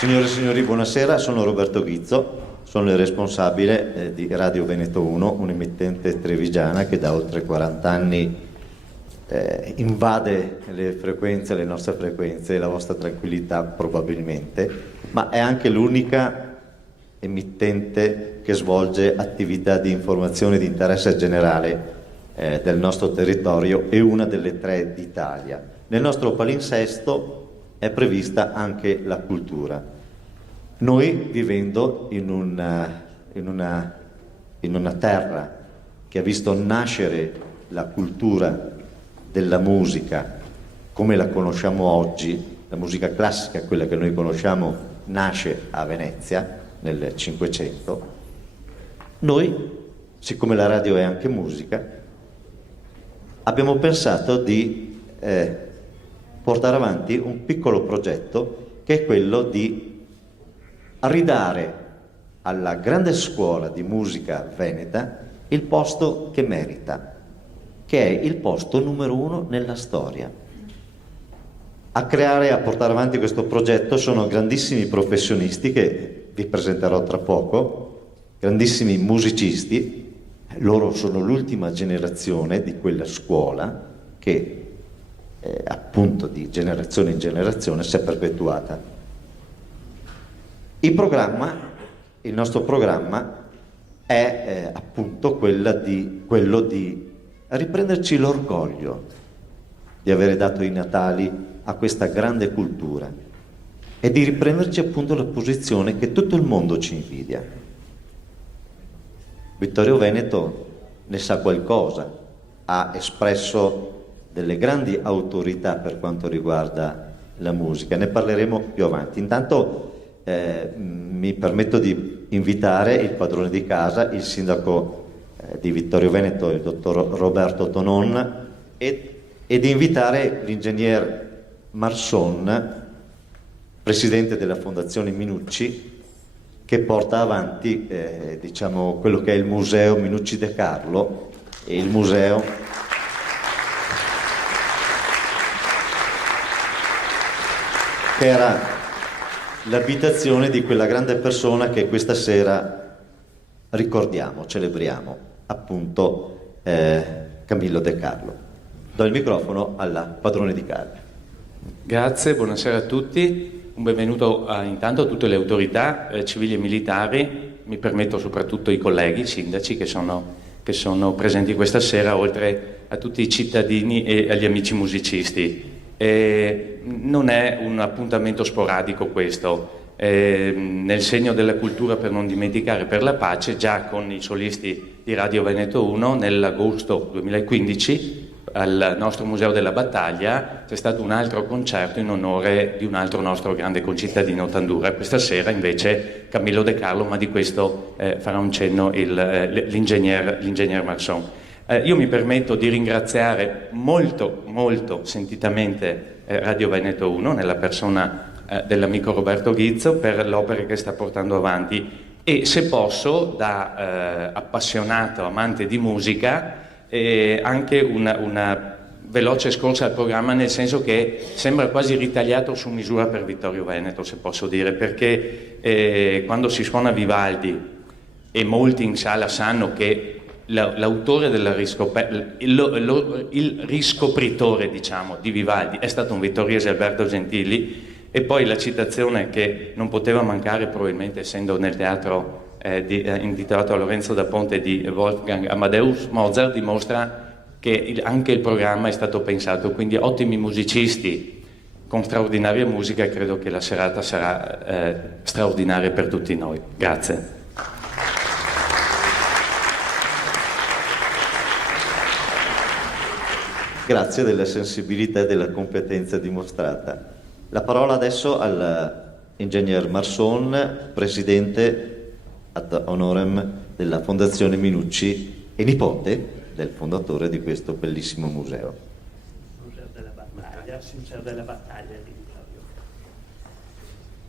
Signore e signori, buonasera, sono Roberto Ghizzo, sono il responsabile di Radio Veneto 1, un'emittente trevigiana che da oltre 40 anni invade le frequenze, le nostre frequenze e la vostra tranquillità probabilmente, ma è anche l'unica emittente che svolge attività di informazione di interesse generale del nostro territorio e una delle 3 d'Italia. Nel nostro palinsesto è prevista anche la cultura. Noi, vivendo in una terra che ha visto nascere la cultura della musica come la conosciamo oggi, la musica classica, quella che noi conosciamo, nasce a Venezia nel Cinquecento, noi, siccome la radio è anche musica, abbiamo pensato di portare avanti un piccolo progetto che è quello di ridare alla grande scuola di musica veneta il posto che merita, che è il posto numero 1 nella storia. A creare e a portare avanti questo progetto sono grandissimi professionisti che vi presenterò tra poco, grandissimi musicisti. Loro sono l'ultima generazione di quella scuola che appunto di generazione in generazione si è perpetuata. Il nostro programma è appunto quello di riprenderci l'orgoglio di avere dato i Natali a questa grande cultura e di riprenderci appunto la posizione che tutto il mondo ci invidia. Vittorio Veneto ne sa qualcosa, ha espresso delle grandi autorità per quanto riguarda la musica, ne parleremo più avanti. Intanto mi permetto di invitare il padrone di casa, il sindaco di Vittorio Veneto, il dottor Roberto Tonon, e di invitare l'ingegner Marson, presidente della Fondazione Minucci, che porta avanti diciamo quello che è il museo Minucci De Carlo, e il museo che era l'abitazione di quella grande persona che questa sera ricordiamo, celebriamo, appunto Camillo De Carlo. Do il microfono alla padrone di casa. Grazie, buonasera a tutti, un benvenuto intanto a tutte le autorità civili e militari, mi permetto soprattutto i colleghi, i sindaci che sono presenti questa sera, oltre a tutti i cittadini e agli amici musicisti. Non è un appuntamento sporadico questo, nel segno della cultura per non dimenticare, per la pace, già con i solisti di Radio Veneto 1 nell'agosto 2015 al nostro Museo della Battaglia c'è stato un altro concerto in onore di un altro nostro grande concittadino, Tandura. Questa sera invece Camillo De Carlo, ma di questo farà un cenno l'ingegner Marson. Io mi permetto di ringraziare molto sentitamente Radio Veneto 1 nella persona dell'amico Roberto Ghizzo per l'opera che sta portando avanti e, se posso, da appassionato amante di musica, anche una veloce scorsa al programma, nel senso che sembra quasi ritagliato su misura per Vittorio Veneto, se posso dire, perché quando si suona Vivaldi, e molti in sala sanno che l'autore il riscopritore, diciamo, di Vivaldi è stato un vittoriese, Alberto Gentili, e poi la citazione che non poteva mancare, probabilmente essendo nel teatro intitolato a Lorenzo da Ponte di Wolfgang Amadeus Mozart, dimostra che anche il programma è stato pensato, quindi ottimi musicisti con straordinaria musica, e credo che la serata sarà straordinaria per tutti noi. Grazie. Grazie della sensibilità e della competenza dimostrata. La parola adesso all'ingegner Marson, presidente ad honorem della Fondazione Minucci e nipote del fondatore di questo bellissimo museo. Museo della Battaglia di Vittorio.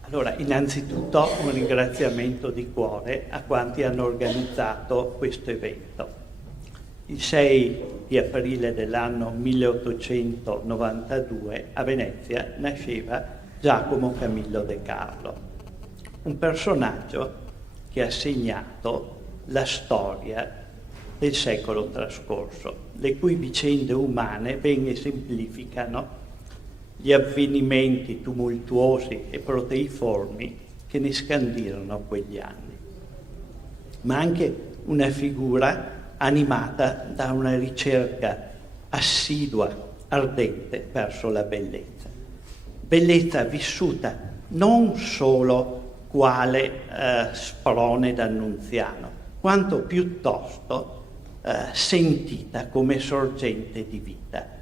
Allora, innanzitutto un ringraziamento di cuore a quanti hanno organizzato questo evento. Il 6 di aprile dell'anno 1892 a Venezia nasceva Giacomo Camillo De Carlo. un personaggio che ha segnato la storia del secolo trascorso, le cui vicende umane ben esemplificano gli avvenimenti tumultuosi e proteiformi che ne scandirono quegli anni, ma anche una figura animata da una ricerca assidua, ardente verso la bellezza. Bellezza vissuta non solo quale sprone d'annunziano, quanto piuttosto sentita come sorgente di vita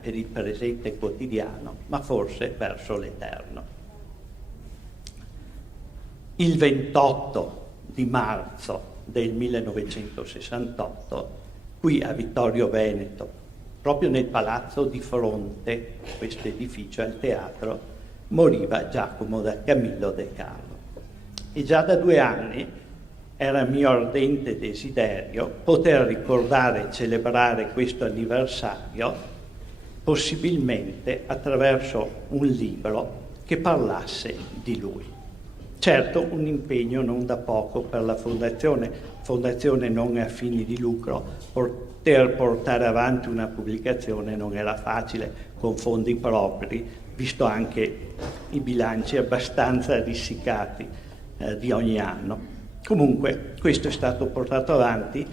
per il presente quotidiano, ma forse verso l'eterno. Il 28 di marzo del 1968, qui a Vittorio Veneto, proprio nel palazzo di fronte a questo edificio, al teatro, moriva Giacomo da Camillo De Carlo. E già da 2 anni era mio ardente desiderio poter ricordare e celebrare questo anniversario, possibilmente attraverso un libro che parlasse di lui. Certo, un impegno non da poco per la fondazione non a fini di lucro. Poter portare avanti una pubblicazione non era facile con fondi propri, visto anche i bilanci abbastanza rissicati di ogni anno. Comunque questo è stato portato avanti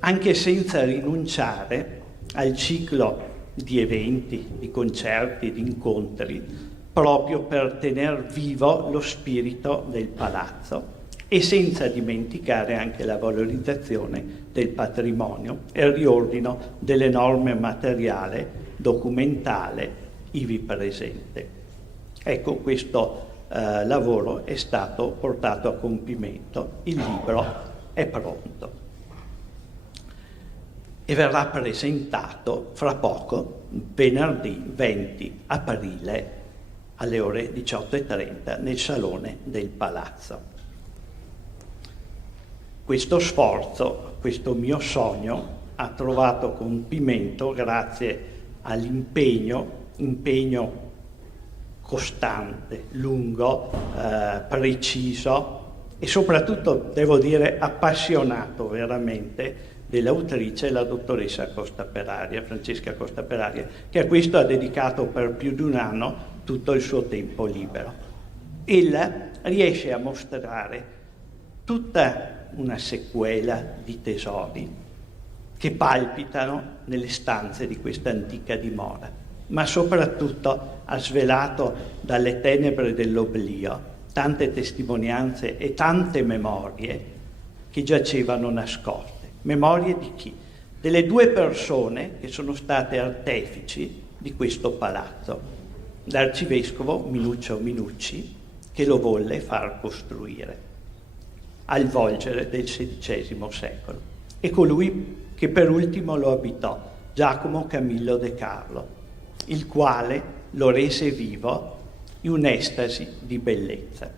anche senza rinunciare al ciclo di eventi, di concerti, di incontri, proprio per tener vivo lo spirito del palazzo e senza dimenticare anche la valorizzazione del patrimonio e il riordino delle norme materiale, documentale, ivi presente. Ecco, questo lavoro è stato portato a compimento, il libro è pronto e verrà presentato fra poco, venerdì 20 aprile alle ore 18:30 nel Salone del Palazzo. Questo sforzo, questo mio sogno ha trovato compimento grazie all'impegno costante, lungo, preciso e soprattutto, devo dire, appassionato veramente dell'autrice, la dottoressa Francesca Costa Peraria, che a questo ha dedicato per più di 1 anno tutto il suo tempo libero. Ella riesce a mostrare tutta una sequela di tesori che palpitano nelle stanze di questa antica dimora, ma soprattutto ha svelato dalle tenebre dell'oblio tante testimonianze e tante memorie che giacevano nascoste. Memorie di chi? Delle 2 persone che sono state artefici di questo palazzo, l'arcivescovo Minuccio Minucci, che lo volle far costruire al volgere del XVI secolo, e colui che per ultimo lo abitò, Giacomo Camillo De Carlo, il quale lo rese vivo in un'estasi di bellezza.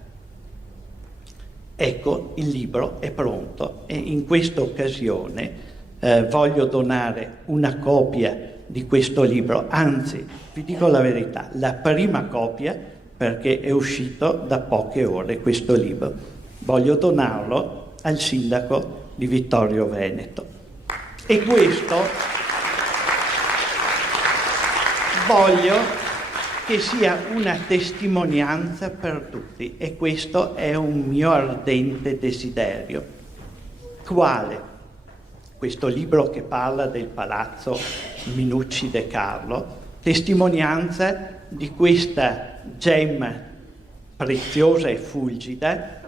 Ecco, il libro è pronto e in questa occasione voglio donare una copia di questo libro, anzi, vi dico la verità, la prima copia, perché è uscito da poche ore questo libro. Voglio donarlo al sindaco di Vittorio Veneto. E questo voglio che sia una testimonianza per tutti, e questo è un mio ardente desiderio. Quale? Questo libro che parla del palazzo Minucci De Carlo, testimonianza di questa gemma preziosa e fulgida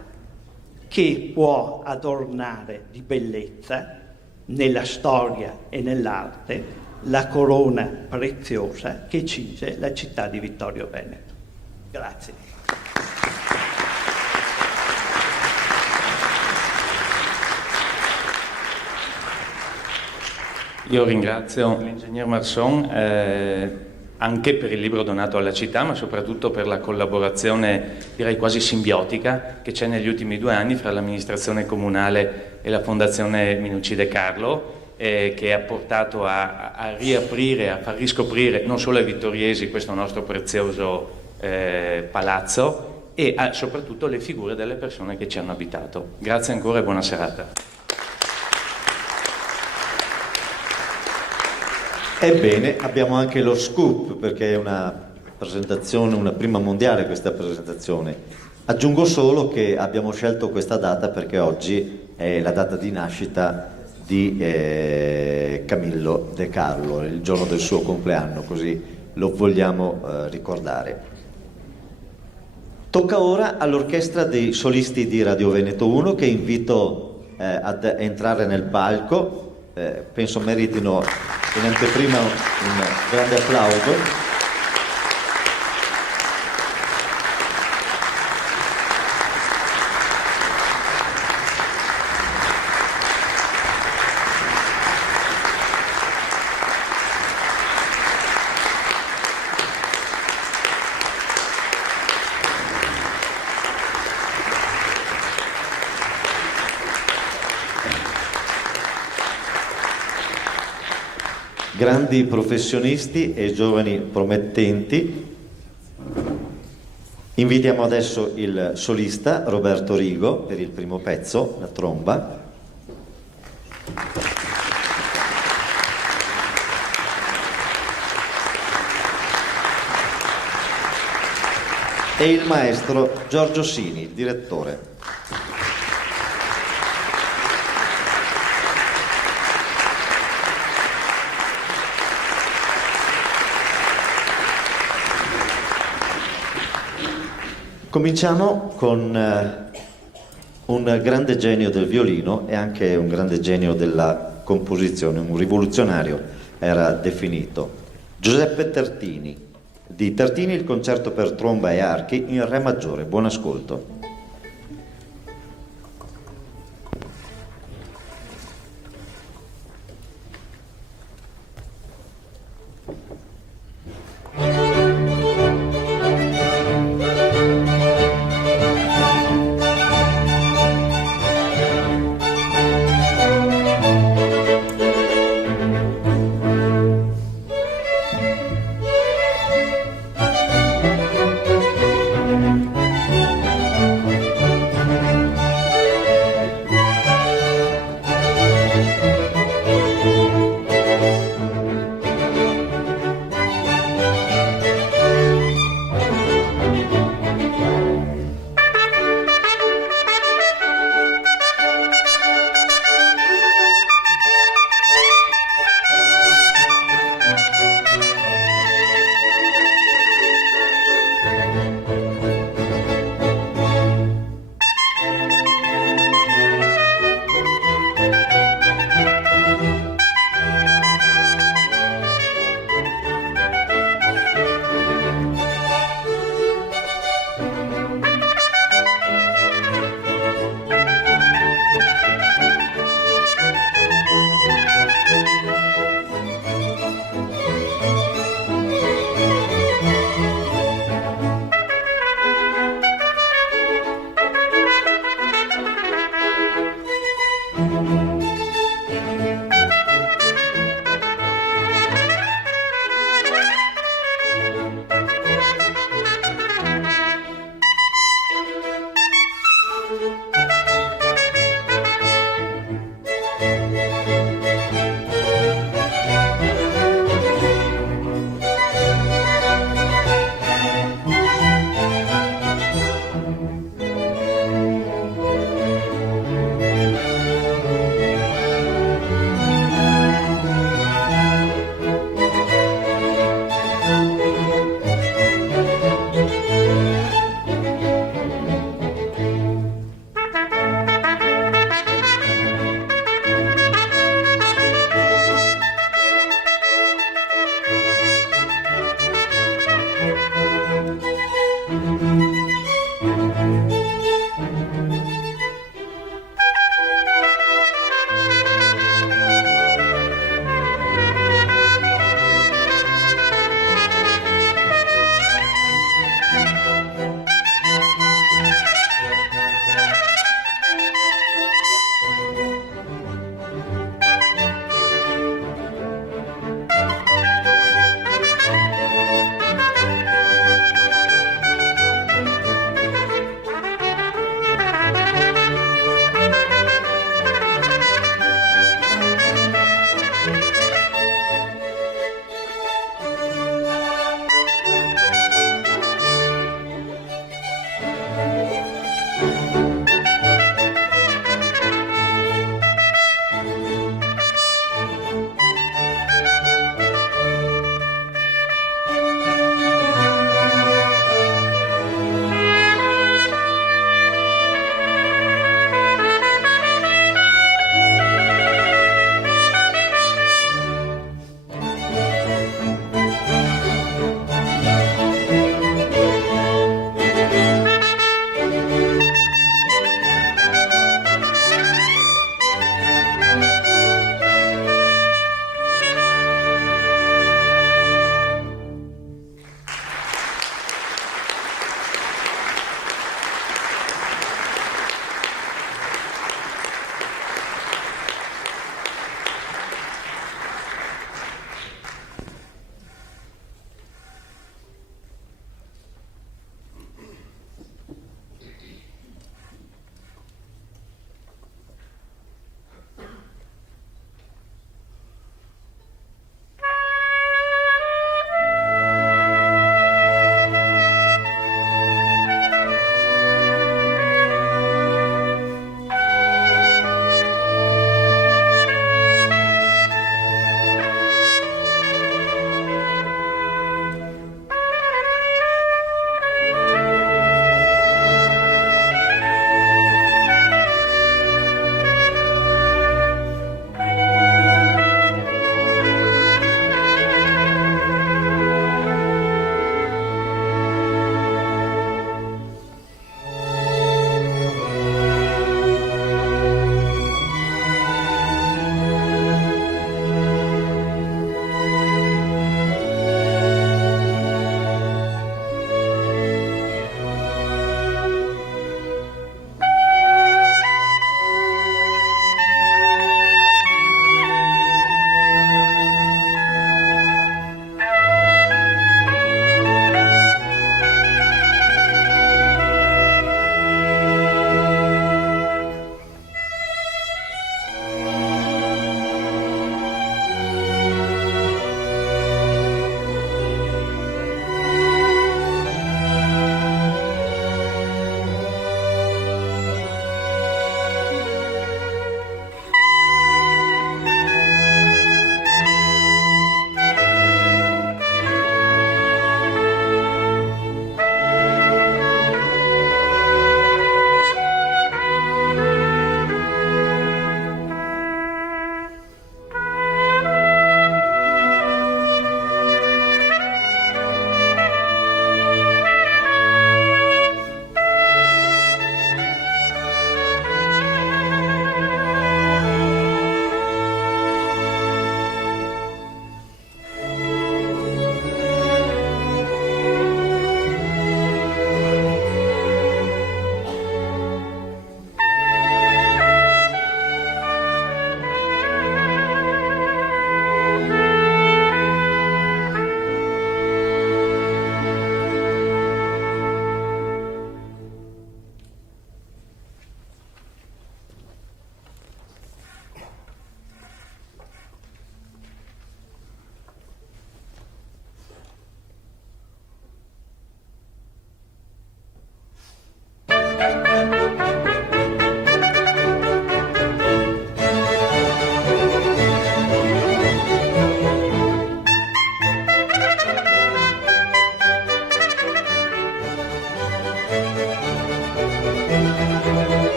che può adornare di bellezza nella storia e nell'arte la corona preziosa che cinge la città di Vittorio Veneto. Grazie. Io ringrazio l'ingegner Marson anche per il libro donato alla città, ma soprattutto per la collaborazione, direi quasi simbiotica, che c'è negli ultimi 2 anni fra l'amministrazione comunale e la Fondazione Minucci De Carlo, che ha portato a riaprire, a far riscoprire non solo ai vittoriesi questo nostro prezioso palazzo, e soprattutto le figure delle persone che ci hanno abitato. Grazie ancora e buona serata. Ebbene, abbiamo anche lo scoop, perché è una presentazione, una prima mondiale questa presentazione. Aggiungo solo che abbiamo scelto questa data perché oggi è la data di nascita di Camillo De Carlo, il giorno del suo compleanno, così lo vogliamo ricordare. Tocca ora all'orchestra dei solisti di Radio Veneto 1, che invito ad entrare nel palco. Penso meritino in anteprima un grande applauso. Grandi professionisti e giovani promettenti. Invitiamo adesso il solista Roberto Rigo per il primo pezzo, la tromba. E il maestro Giorgio Sini, il direttore. Cominciamo con un grande genio del violino e anche un grande genio della composizione, un rivoluzionario era definito, Giuseppe Tartini. Di Tartini il concerto per tromba e archi in re maggiore. Buon ascolto.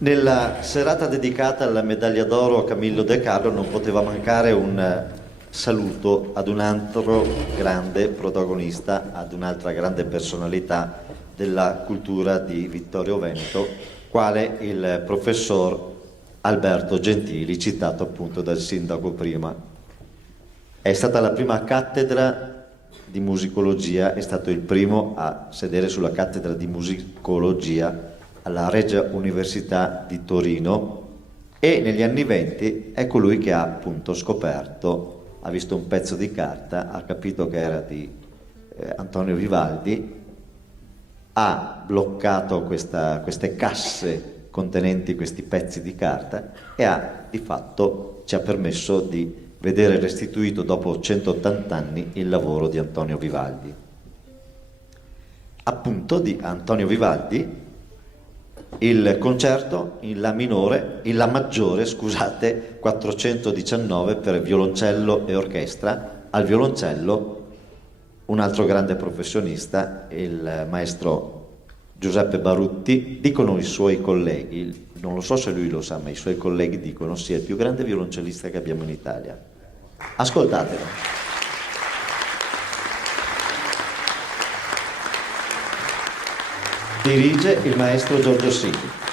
Nella serata dedicata alla medaglia d'oro a Camillo De Carlo non poteva mancare un saluto ad un altro grande protagonista, ad un'altra grande personalità della cultura di Vittorio Veneto, quale il professor Alberto Gentili, citato appunto dal sindaco prima. È stata la prima cattedra di musicologia, è stato il primo a sedere sulla cattedra di musicologia alla Regia Università di Torino, e negli anni '20 è colui che ha appunto scoperto, ha visto un pezzo di carta, ha capito che era di Antonio Vivaldi, ha bloccato queste casse contenenti questi pezzi di carta e di fatto ci ha permesso di vedere restituito dopo 180 anni il lavoro di Antonio Vivaldi. Appunto di Antonio Vivaldi il concerto in La maggiore, 419 per violoncello e orchestra, al violoncello un altro grande professionista, il maestro Giuseppe Barutti. Dicono i suoi colleghi, non lo so se lui lo sa, ma i suoi colleghi dicono sia il più grande violoncellista che abbiamo in Italia. Ascoltatelo. Dirige il maestro Giorgio Sini.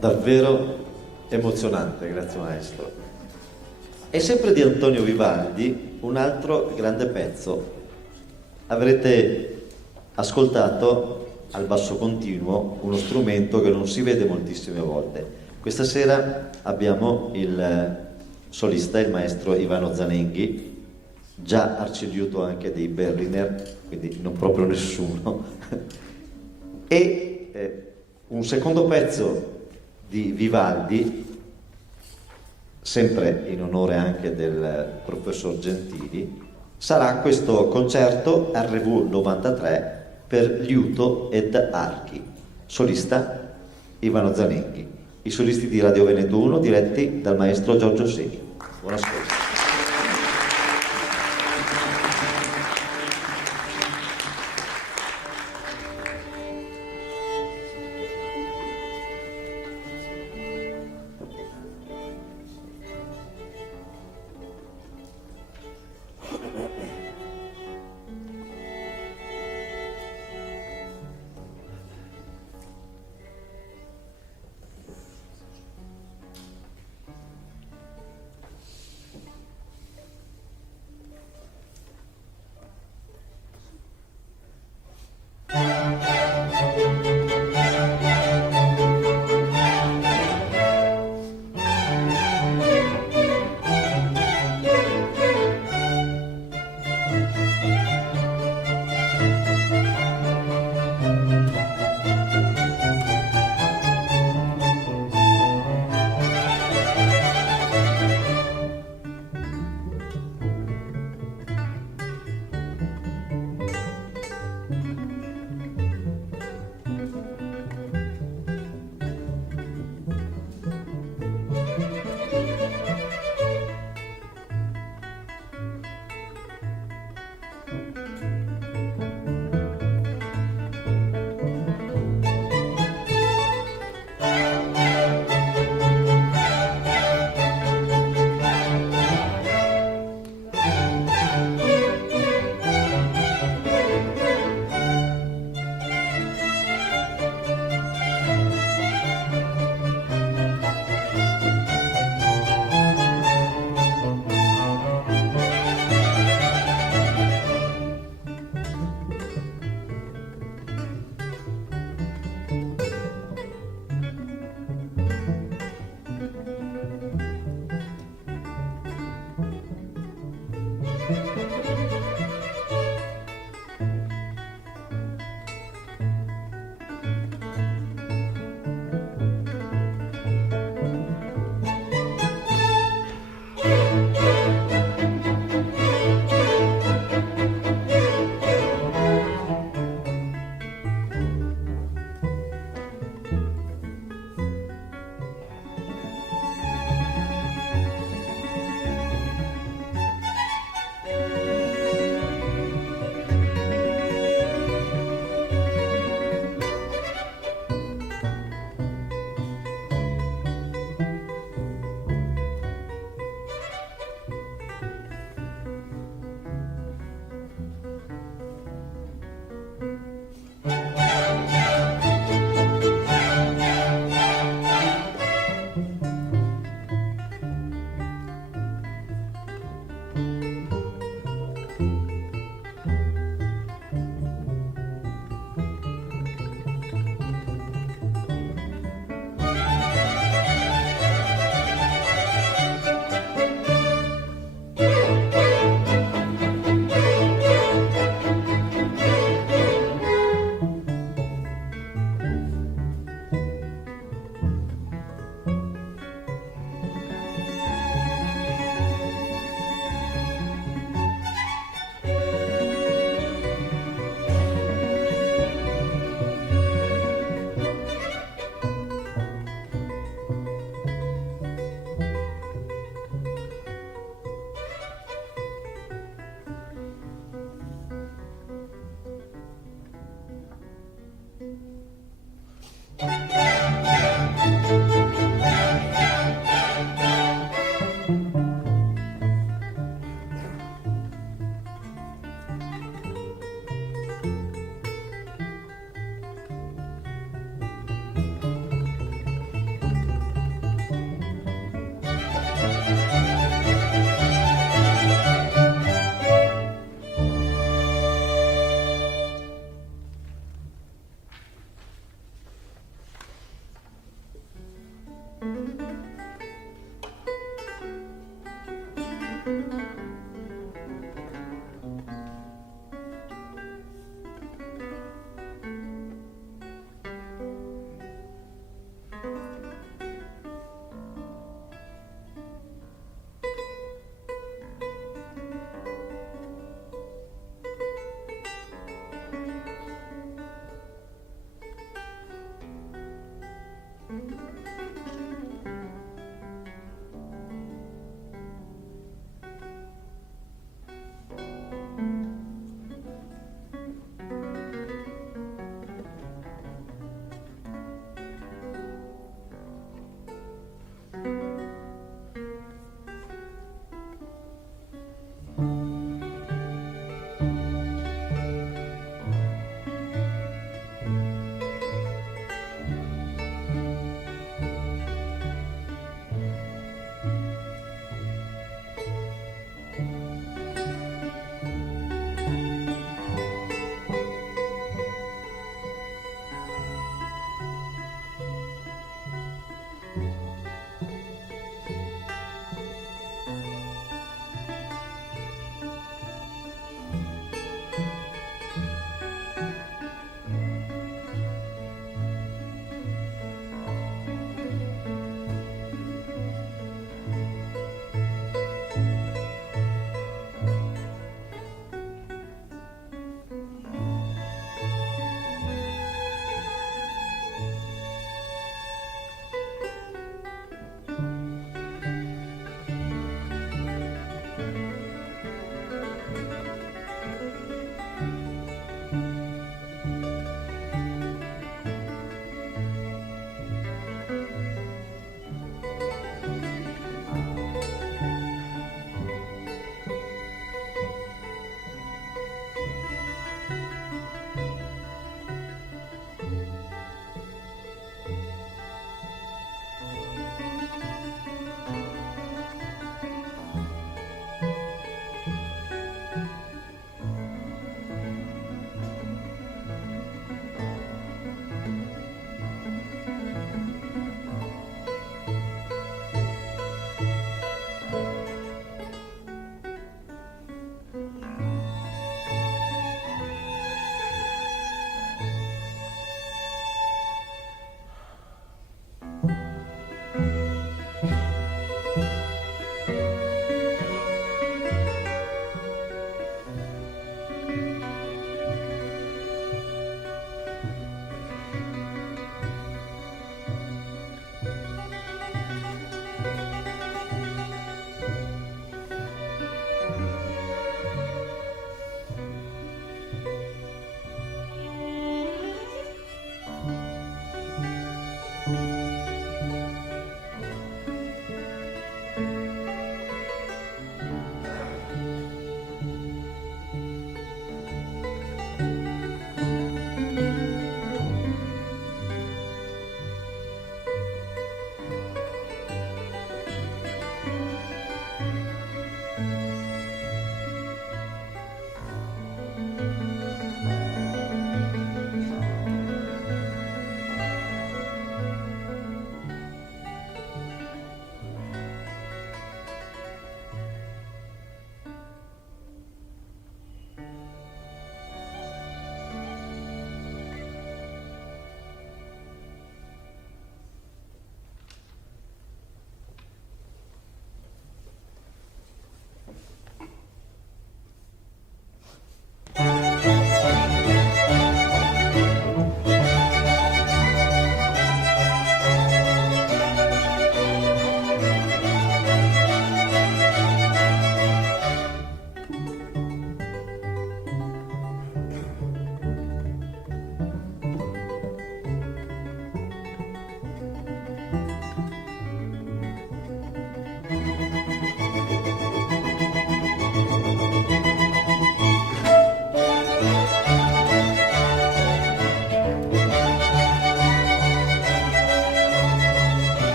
davvero emozionante, grazie maestro. E sempre di Antonio Vivaldi, un altro grande pezzo. Avrete ascoltato al basso continuo uno strumento che non si vede moltissime volte. Questa sera abbiamo il solista, il maestro Ivano Zanenghi, già arcidiuto anche dei Berliner, quindi non proprio nessuno, e un secondo pezzo di Vivaldi, sempre in onore anche del professor Gentili, sarà questo concerto RV 93 per liuto ed archi, solista Ivano Zanenghi, i solisti di Radio Veneto 1 diretti dal maestro Giorgio Seghi. Buon ascolto.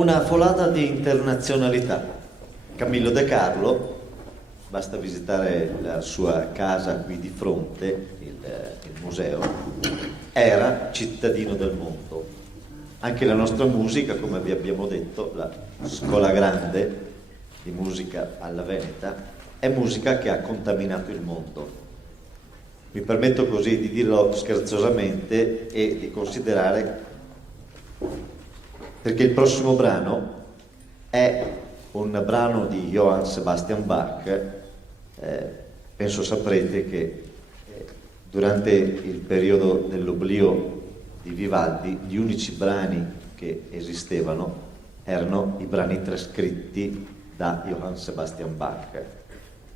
una folata di internazionalità. Camillo De Carlo, basta visitare la sua casa qui di fronte, il museo, era cittadino del mondo. Anche la nostra musica, come vi abbiamo detto, la Scuola Grande di musica alla Veneta, è musica che ha contaminato il mondo. Mi permetto così di dirlo scherzosamente e di considerare, perché il prossimo brano è un brano di Johann Sebastian Bach. Penso saprete che durante il periodo dell'oblio di Vivaldi gli unici brani che esistevano erano i brani trascritti da Johann Sebastian Bach.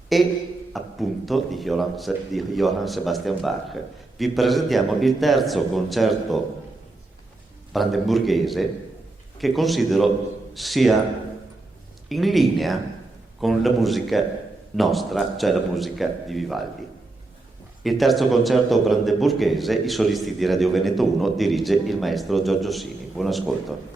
E appunto di Johann Sebastian Bach vi presentiamo il terzo concerto brandeburghese, che considero sia in linea con la musica nostra, cioè la musica di Vivaldi. Il terzo concerto brandeburghese, i solisti di Radio Veneto 1, dirige il maestro Giorgio Sini. Buon ascolto.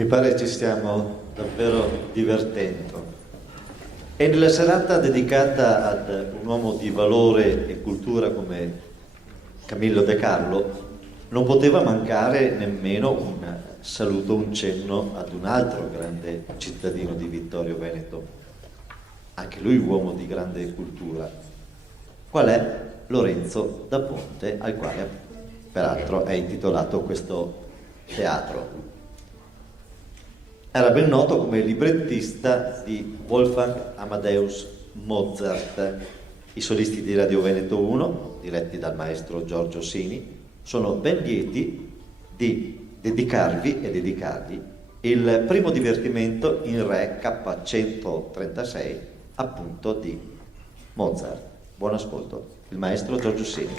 Mi pare ci stiamo davvero divertendo. E nella serata dedicata ad un uomo di valore e cultura come Camillo De Carlo non poteva mancare nemmeno un saluto, un cenno ad un altro grande cittadino di Vittorio Veneto, anche lui uomo di grande cultura, qual è Lorenzo da Ponte, al quale peraltro è intitolato questo teatro. Era ben noto come librettista di Wolfgang Amadeus Mozart. I solisti di Radio Veneto 1, diretti dal maestro Giorgio Sini, sono ben lieti di dedicarvi e dedicargli il primo divertimento in Re K136, appunto di Mozart. Buon ascolto, il maestro Giorgio Sini.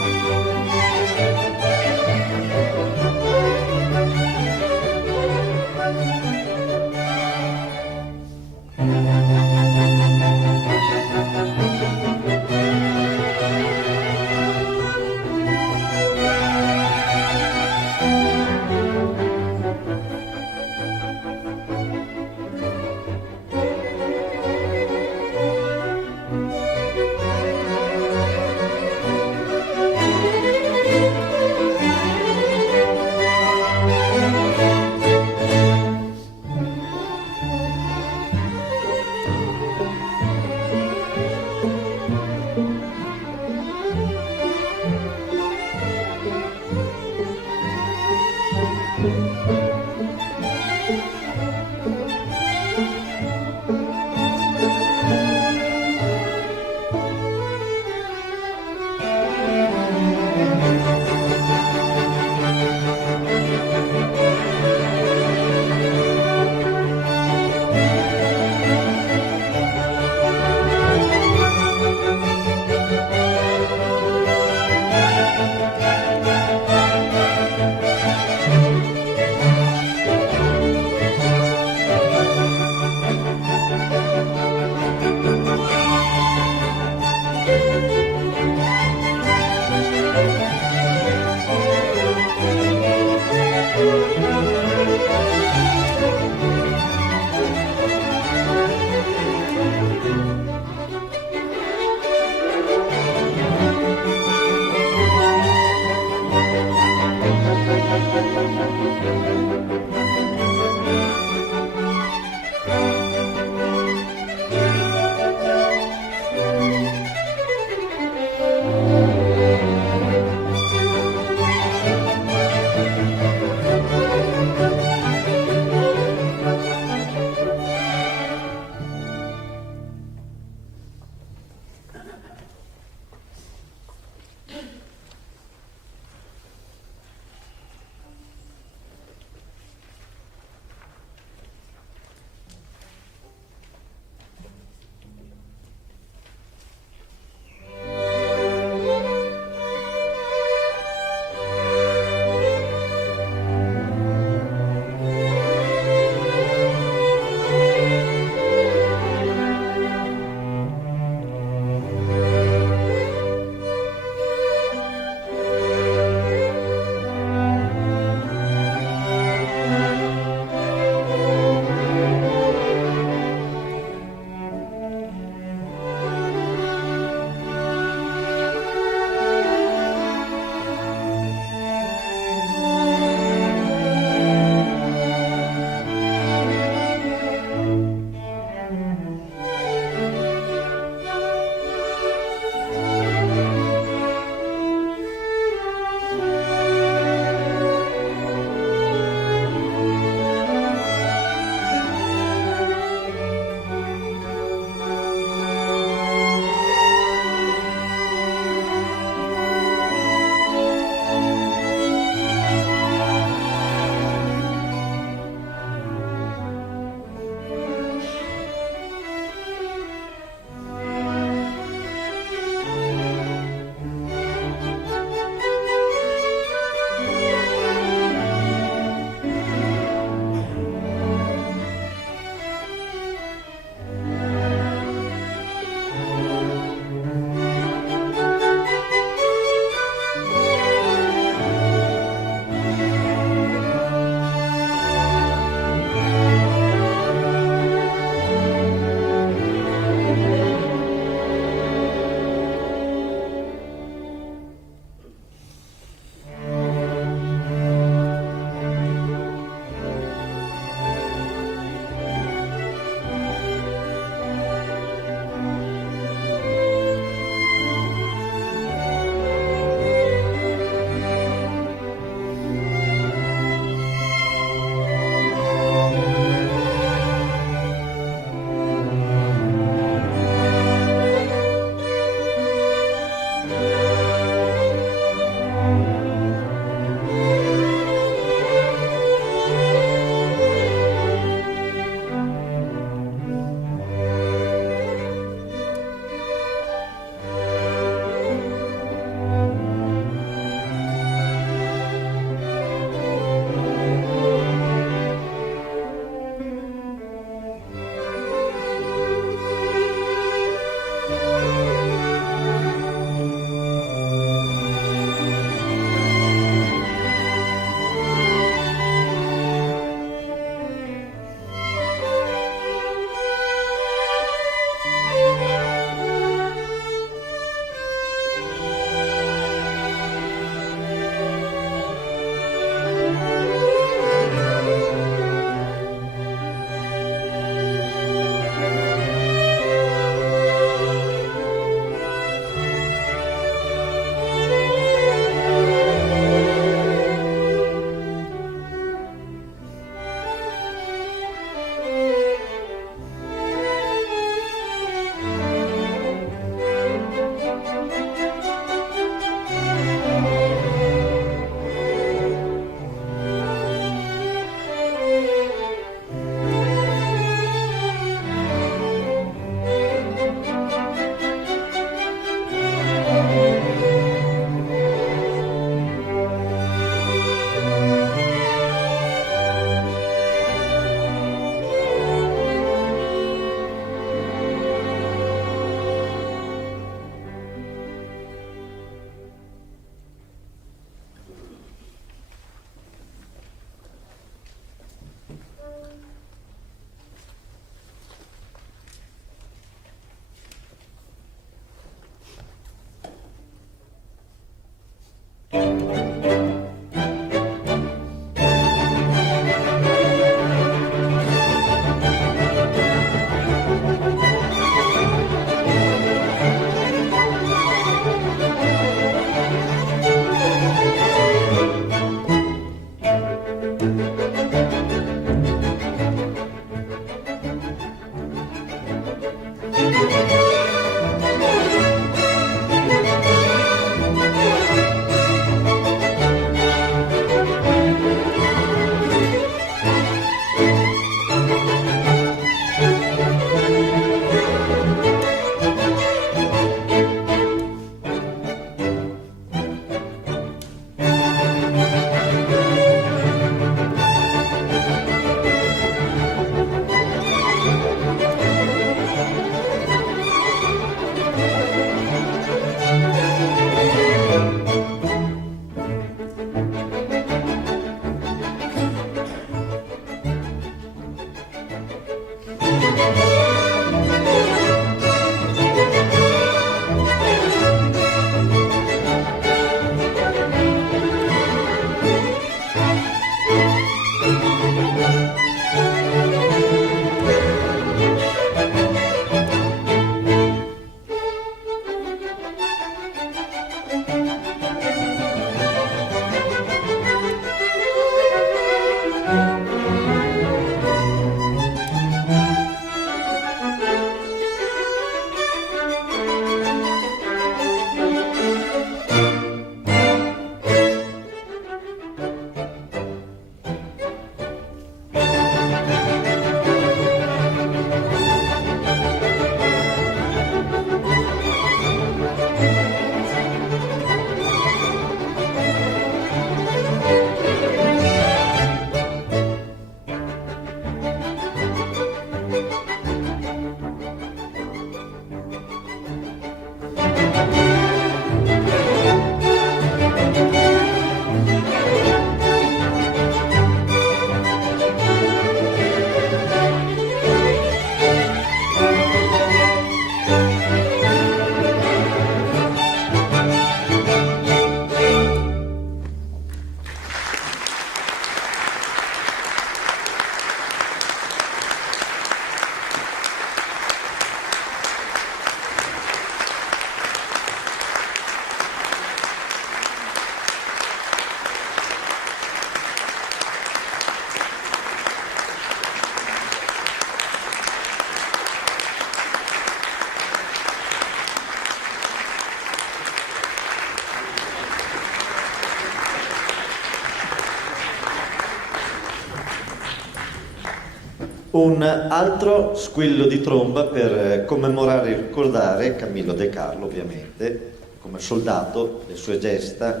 Un altro squillo di tromba per commemorare e ricordare Camillo De Carlo, ovviamente, come soldato, le sue gesta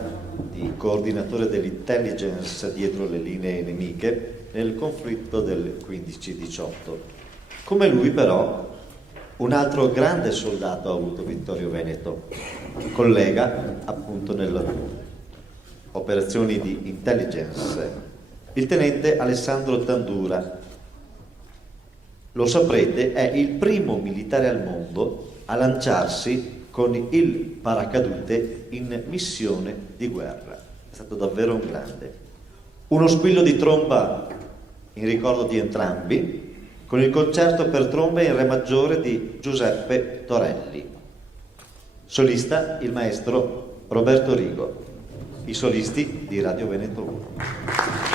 di coordinatore dell'intelligence dietro le linee nemiche nel conflitto del 15-18. Come lui, però, un altro grande soldato ha avuto Vittorio Veneto, collega appunto nelle operazioni di intelligence, il tenente Alessandro Tandura. Lo saprete, è il primo militare al mondo a lanciarsi con il paracadute in missione di guerra. È stato davvero un grande. Uno squillo di tromba in ricordo di entrambi, con il concerto per tromba in re maggiore di Giuseppe Torelli. Solista il maestro Roberto Rigo. I solisti di Radio Veneto 1.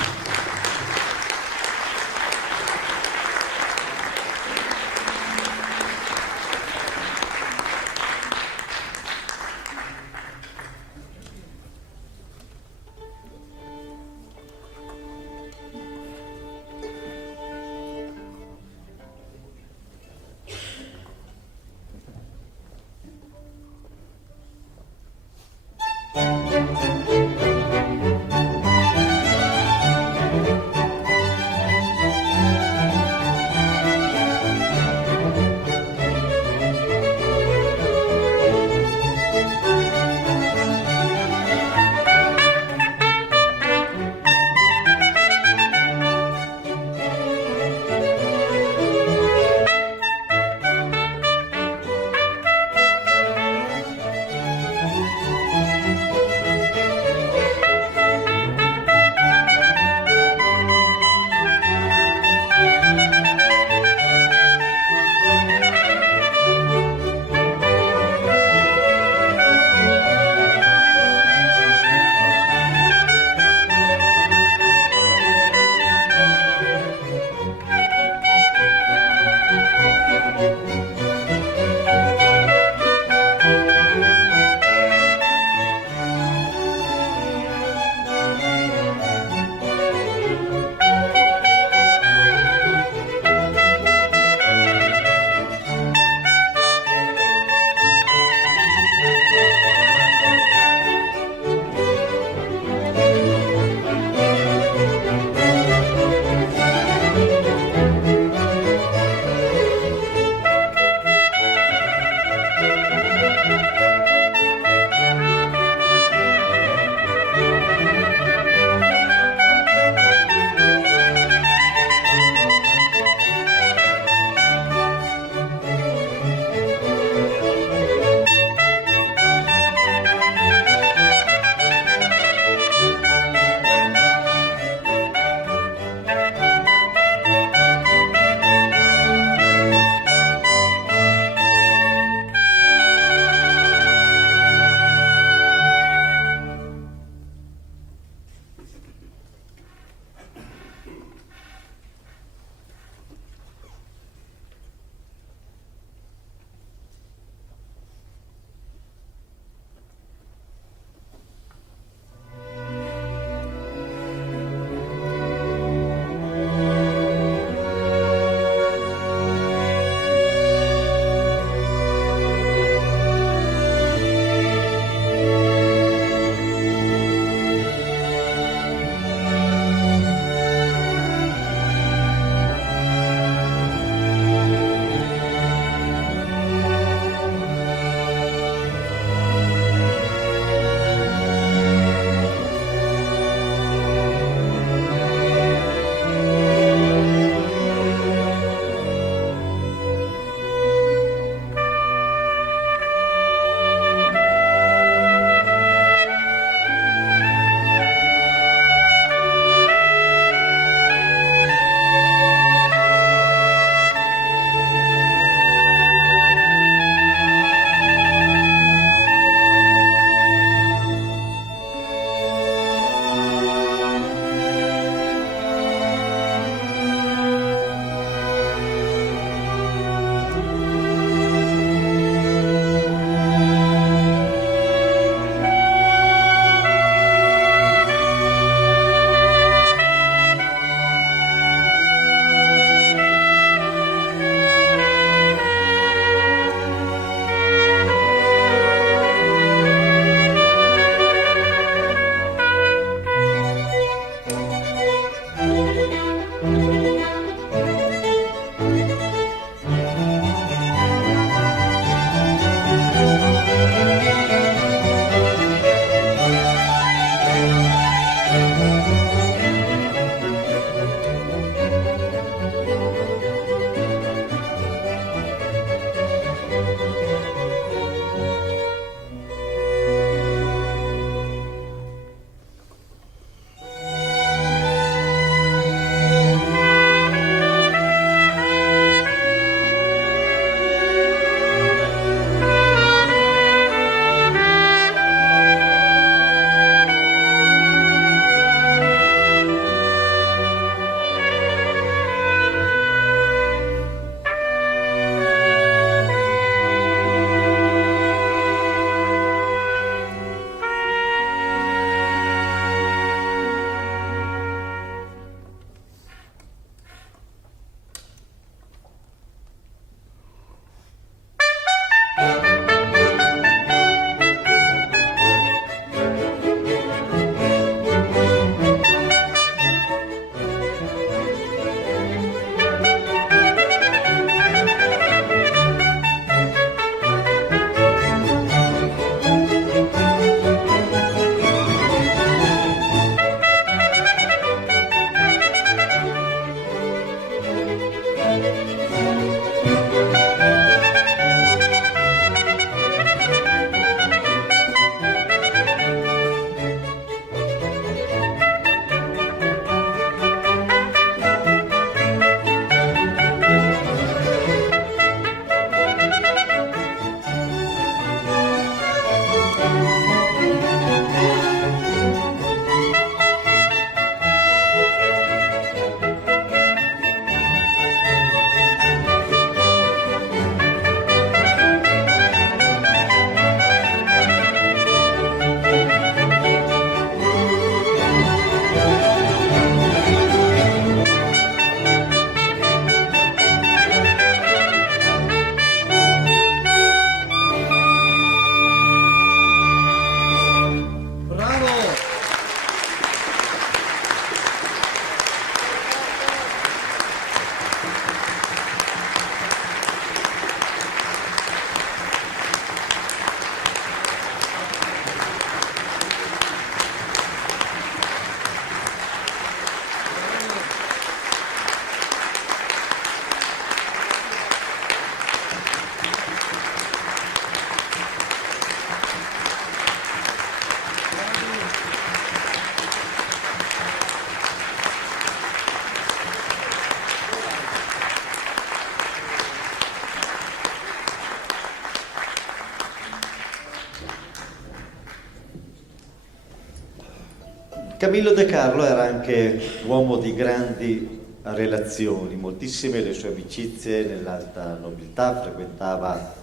Camillo De Carlo era anche uomo di grandi relazioni, moltissime le sue amicizie nell'alta nobiltà, frequentava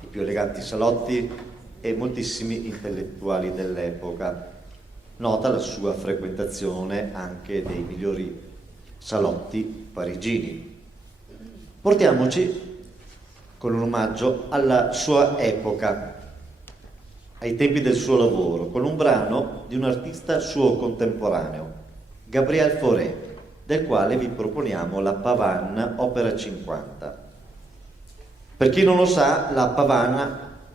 i più eleganti salotti e moltissimi intellettuali dell'epoca. Nota la sua frequentazione anche dei migliori salotti parigini. Portiamoci con un omaggio alla sua epoca, ai tempi del suo lavoro, con un brano di un artista suo contemporaneo, Gabriel Fauré, del quale vi proponiamo la Pavane, opera 50. Per chi non lo sa, la Pavane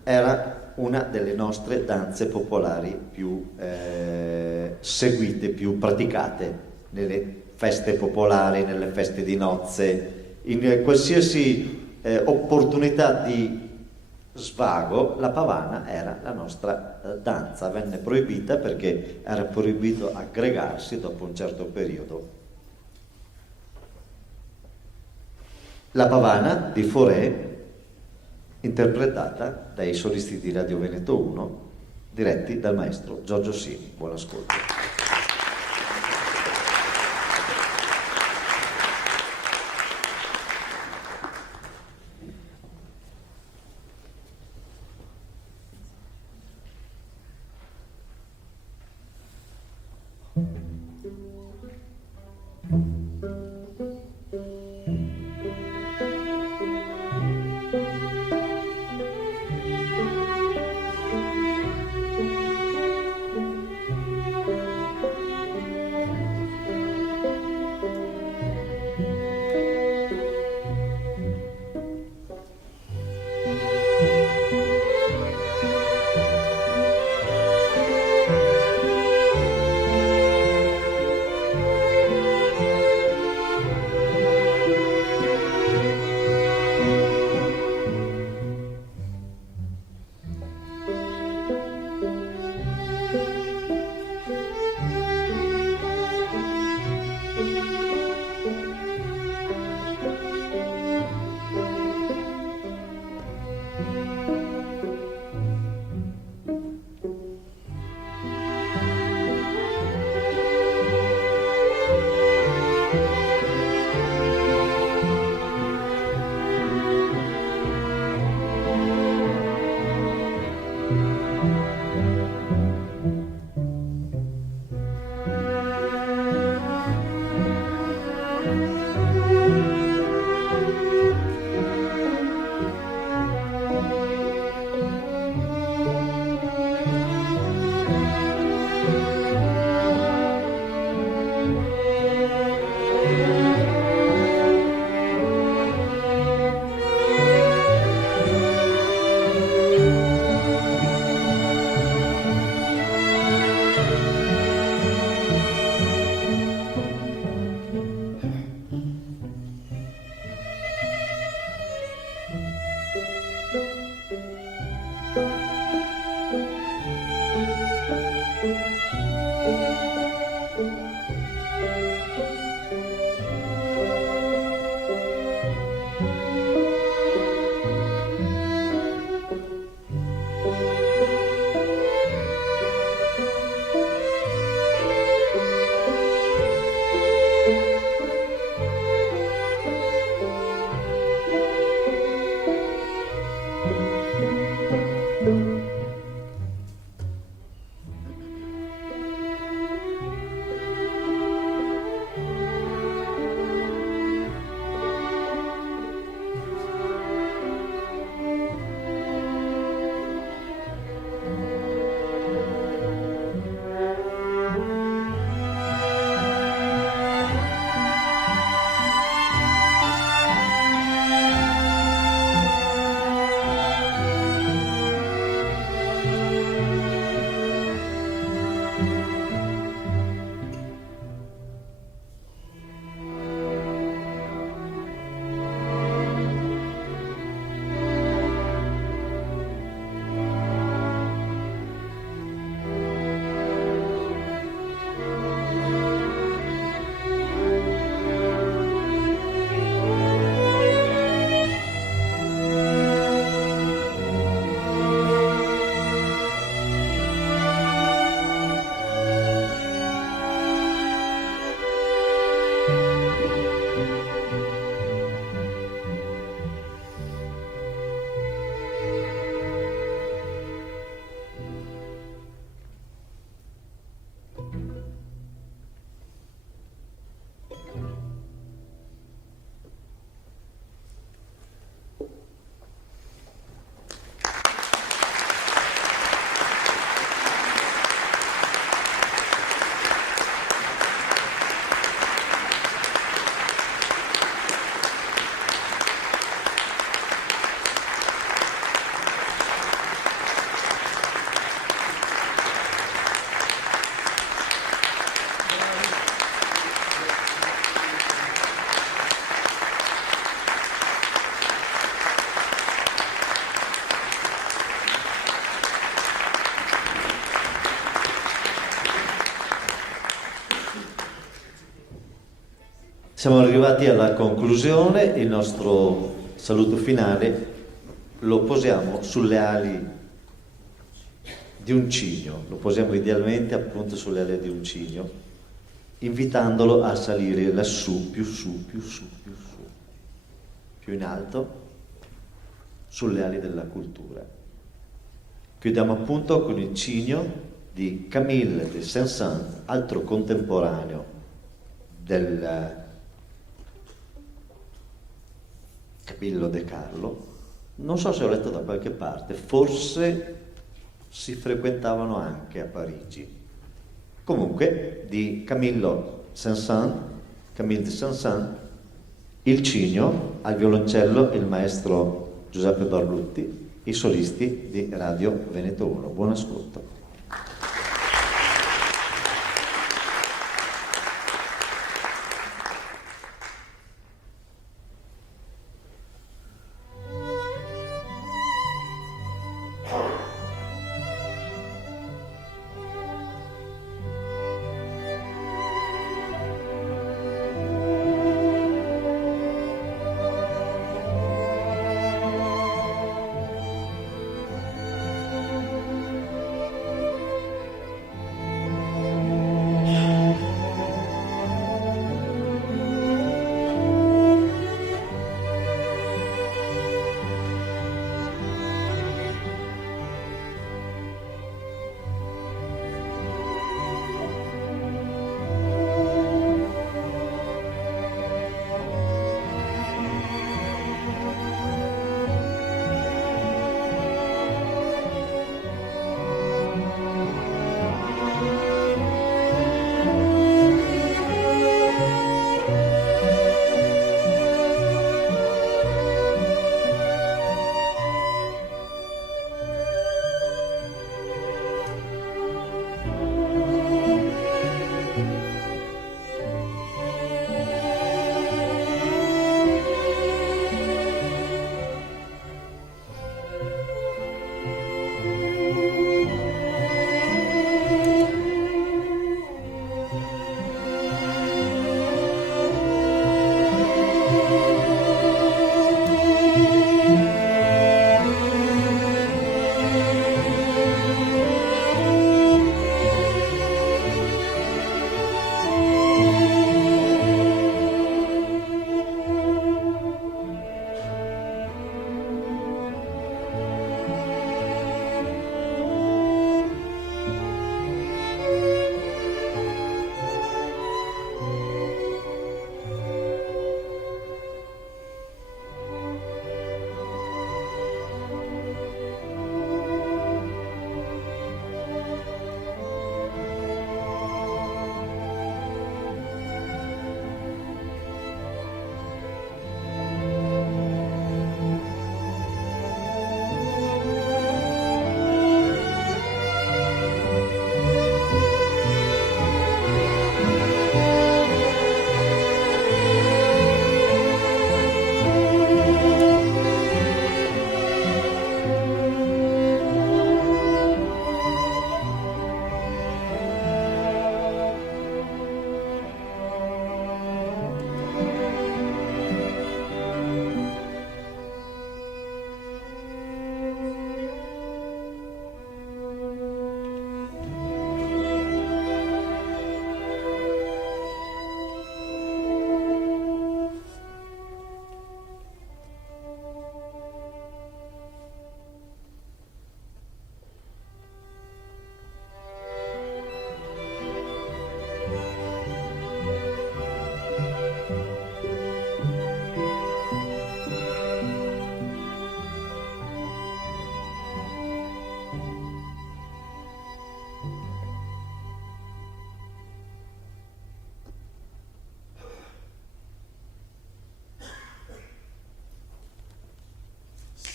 era una delle nostre danze popolari più seguite, più praticate nelle feste popolari, nelle feste di nozze, in qualsiasi opportunità di svago. La pavana era la nostra danza, venne proibita perché era proibito aggregarsi dopo un certo periodo. La Pavana di Fauré, interpretata dai solisti di Radio Veneto 1, diretti dal maestro Giorgio Sini. Buon ascolto. Siamo arrivati alla conclusione, il nostro saluto finale lo posiamo sulle ali di un cigno, lo posiamo idealmente appunto sulle ali di un cigno, invitandolo a salire lassù, più su, più su, più su, più in alto, sulle ali della cultura. Chiudiamo appunto con il cigno di Camille de Saint-Saëns, altro contemporaneo del Camillo De Carlo. Non so se ho letto da qualche parte, forse si frequentavano anche a Parigi. Comunque, di Camille de Saint-Saëns, il cigno, al violoncello il maestro Giuseppe Barlutti, i solisti di Radio Veneto 1. Buon ascolto.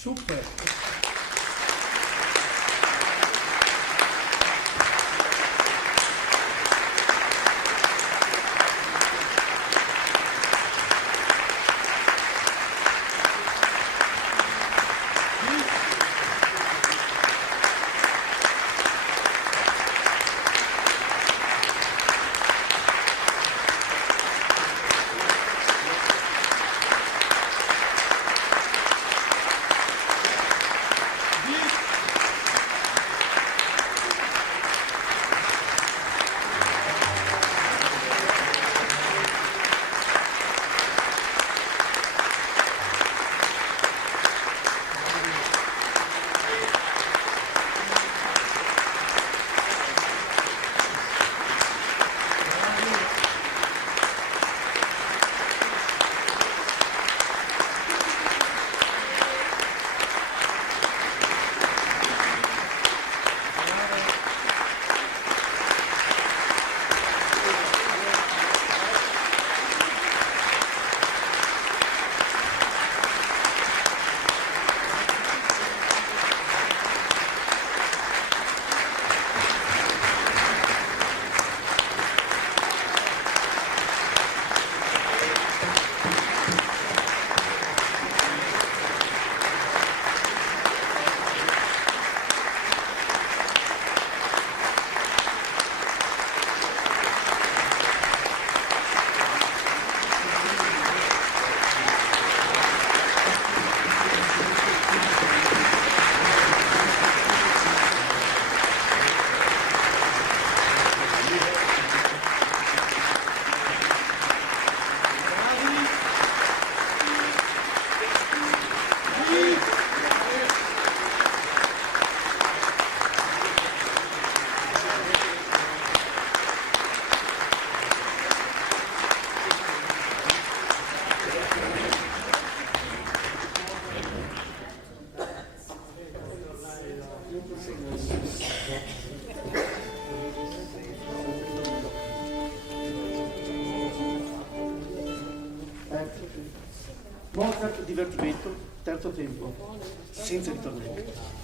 Super. Mozart, divertimento, terzo tempo, senza ritornello.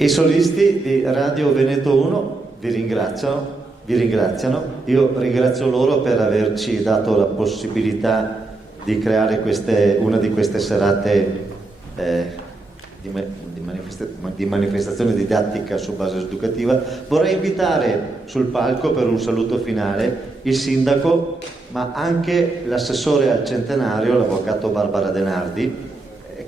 I solisti di Radio Veneto 1 vi ringraziano. Io ringrazio loro per averci dato la possibilità di creare una di queste serate di manifestazione didattica su base educativa. Vorrei invitare sul palco per un saluto finale il sindaco, ma anche l'assessore al centenario, l'avvocato Barbara Denardi,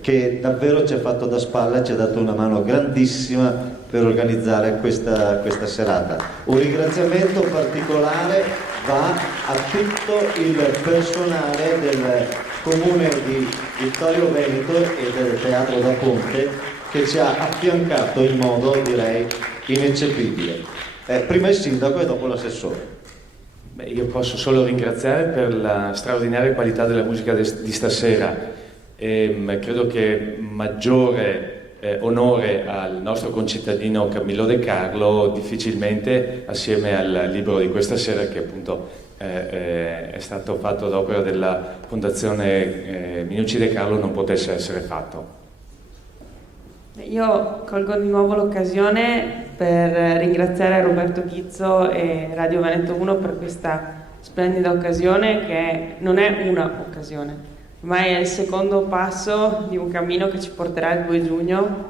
che davvero ci ha fatto da spalla, ci ha dato una mano grandissima per organizzare questa serata. Un ringraziamento particolare va a tutto il personale del comune di Vittorio Veneto e del Teatro da Ponte, che ci ha affiancato in modo, direi, ineccepibile. Prima il sindaco e dopo l'assessore. Io posso solo ringraziare per la straordinaria qualità della musica di stasera. Credo che maggiore onore al nostro concittadino Camillo De Carlo, difficilmente assieme al libro di questa sera, che appunto è stato fatto ad opera della Fondazione Minucci De Carlo, non potesse essere fatto. Io colgo di nuovo l'occasione per ringraziare Roberto Ghizzo e Radio Veneto 1 per questa splendida occasione, che non è una occasione, ma è il secondo passo di un cammino che ci porterà il 2 giugno,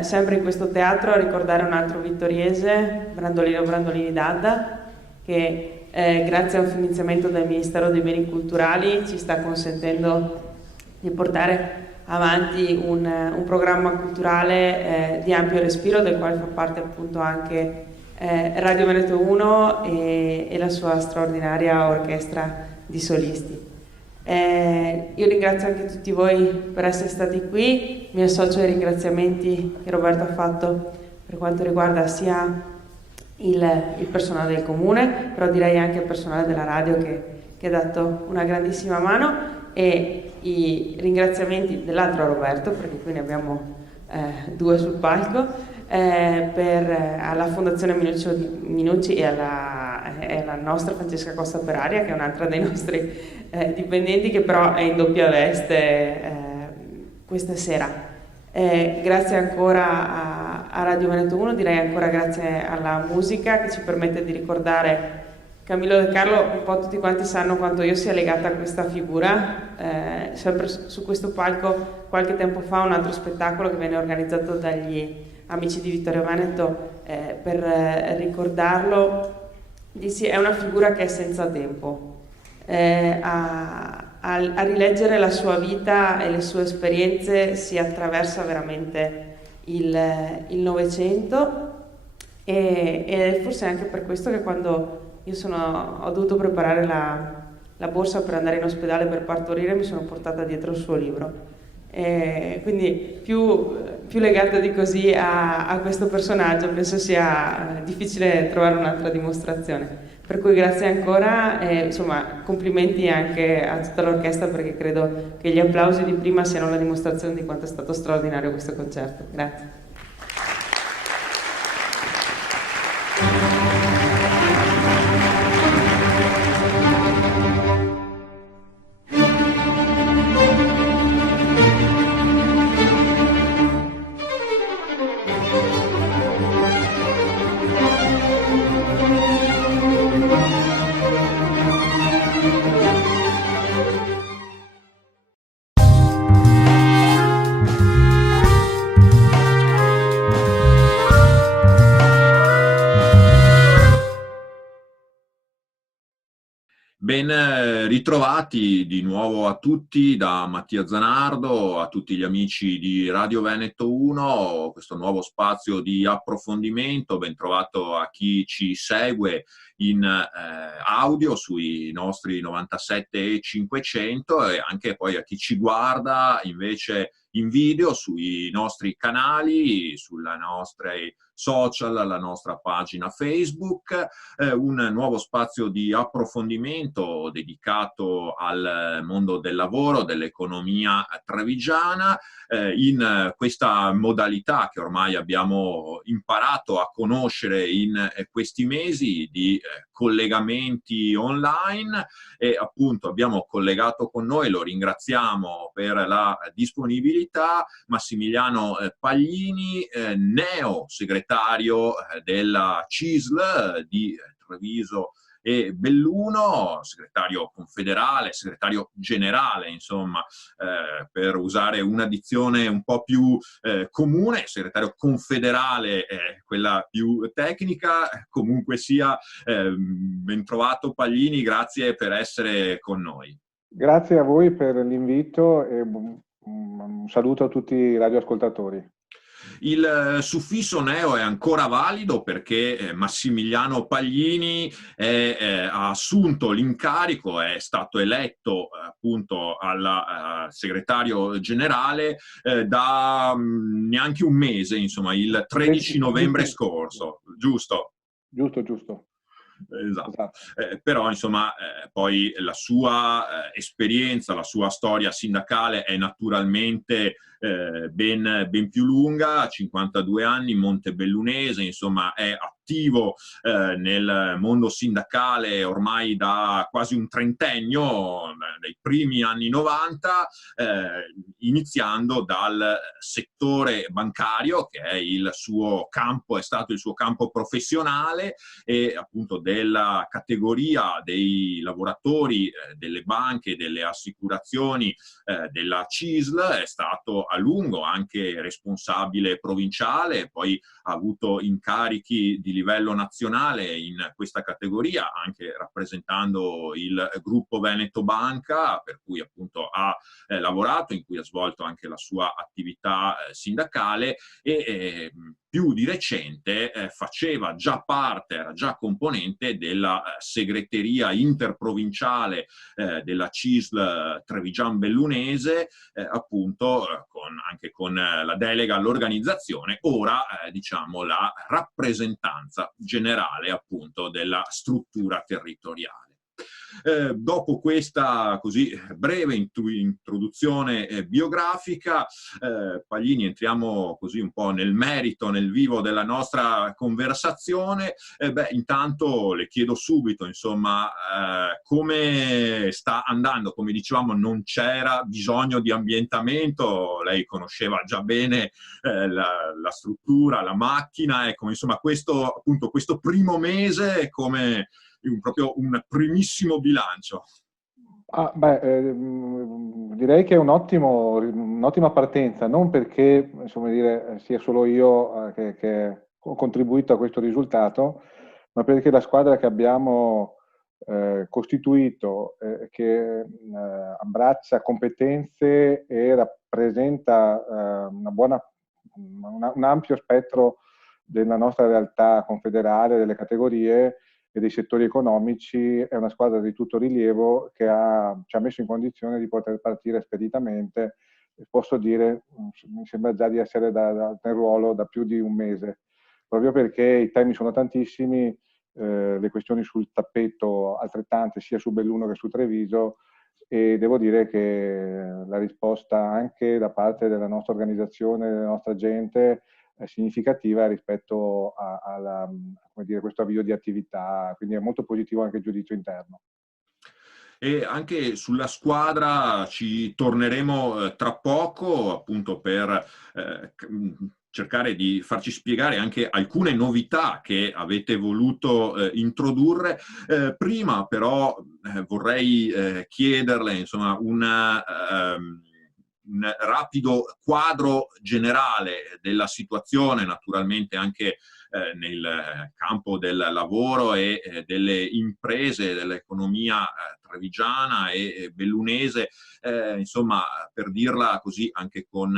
sempre in questo teatro, a ricordare un altro vittoriese, Brandolini D'Adda, che grazie a un finanziamento del Ministero dei Beni Culturali ci sta consentendo di portare avanti un programma culturale di ampio respiro, del quale fa parte appunto anche Radio Veneto 1 e la sua straordinaria orchestra di solisti. Io ringrazio anche tutti voi per essere stati qui, mi associo ai ringraziamenti che Roberto ha fatto per quanto riguarda sia il personale del comune, però direi anche il personale della radio che ha dato una grandissima mano, e i ringraziamenti dell'altro Roberto, perché qui ne abbiamo due sul palco, alla Fondazione Minucci e alla nostra Francesca Costa Peraria, che è un'altra dei nostri dipendenti, che però è in doppia veste questa sera. Grazie ancora a Radio Veneto 1, direi ancora grazie alla musica che ci permette di ricordare Camillo De Carlo. Un po' tutti quanti sanno quanto io sia legata a questa figura. Sempre su questo palco qualche tempo fa un altro spettacolo che venne organizzato dagli amici di Vittorio Veneto per ricordarlo, dissi è una figura che è senza tempo. A rileggere la sua vita e le sue esperienze si attraversa veramente il Novecento, e forse è anche per questo che quando io ho dovuto preparare la borsa per andare in ospedale per partorire, mi sono portata dietro il suo libro. Quindi più legata di così a questo personaggio penso sia difficile trovare un'altra dimostrazione. Per cui grazie ancora e insomma complimenti anche a tutta l'orchestra, perché credo che gli applausi di prima siano la dimostrazione di quanto è stato straordinario questo concerto. Grazie. Ben ritrovati di nuovo a tutti da Mattia Zanardo, a tutti gli amici di Radio Veneto 1, questo nuovo spazio di approfondimento. Ben trovato a chi ci segue in audio sui nostri 97 e 500, e anche poi a chi ci guarda invece in video sui nostri canali, sulla nostra social, la nostra pagina Facebook, un nuovo spazio di approfondimento dedicato al mondo del lavoro, dell'economia trevigiana, in questa modalità che ormai abbiamo imparato a conoscere in questi mesi di collegamenti online. E appunto abbiamo collegato con noi, lo ringraziamo per la disponibilità, Massimiliano Paglini, neo segretario della CISL di Treviso e Belluno, segretario confederale, segretario generale, insomma, per usare una dizione un po' più comune. Segretario confederale è quella più tecnica. Comunque sia, ben trovato Paglini, grazie per essere con noi. Grazie a voi per l'invito e un saluto a tutti i radioascoltatori. Il suffisso neo è ancora valido perché Massimiliano Paglini ha assunto l'incarico, è stato eletto appunto al segretario generale da neanche un mese, insomma, il 13 novembre scorso, giusto? Giusto. Esatto. Però insomma poi la sua esperienza, la sua storia sindacale è naturalmente ben più lunga, 52 anni, montebellunese, insomma è attivo nel mondo sindacale ormai da quasi un trentennio, dai primi anni 90, iniziando dal settore bancario, che è il suo campo, è stato il suo campo professionale, e appunto della categoria dei lavoratori delle banche e delle assicurazioni della CISL, è stato a lungo anche responsabile provinciale, poi ha avuto incarichi di livello nazionale in questa categoria, anche rappresentando il gruppo Veneto Banca, per cui appunto ha lavorato, in cui ha svolto anche la sua attività sindacale, e più di recente faceva già parte, era già componente della segreteria interprovinciale della CISL Trevigian Bellunese, appunto anche con la delega all'organizzazione, ora diciamo la rappresentanza generale appunto della struttura territoriale. Dopo questa così breve introduzione biografica, Paglini, entriamo così un po' nel merito, nel vivo della nostra conversazione. Intanto le chiedo subito, insomma, come sta andando. Come dicevamo, non c'era bisogno di ambientamento, lei conosceva già bene la struttura, la macchina, ecco, insomma, questo primo mese come proprio un primissimo bilancio. Direi che è un'ottima partenza, non perché sia solo io che ho contribuito a questo risultato, ma perché la squadra che abbiamo costituito, che abbraccia competenze e rappresenta un ampio spettro della nostra realtà confederale, delle categorie e dei settori economici, è una squadra di tutto rilievo che ci ha messo in condizione di poter partire speditamente. Posso dire, mi sembra già di essere nel ruolo da più di un mese, proprio perché i temi sono tantissimi, le questioni sul tappeto altrettante, sia su Belluno che su Treviso, e devo dire che la risposta anche da parte della nostra organizzazione, della nostra gente, è significativa rispetto a questo avvio di attività, quindi è molto positivo anche il giudizio interno. E anche sulla squadra ci torneremo tra poco, appunto per cercare di farci spiegare anche alcune novità che avete voluto introdurre. Prima però vorrei chiederle, insomma, un rapido quadro generale della situazione, naturalmente anche nel campo del lavoro e delle imprese, dell'economia trevigiana e bellunese, insomma, per dirla così anche con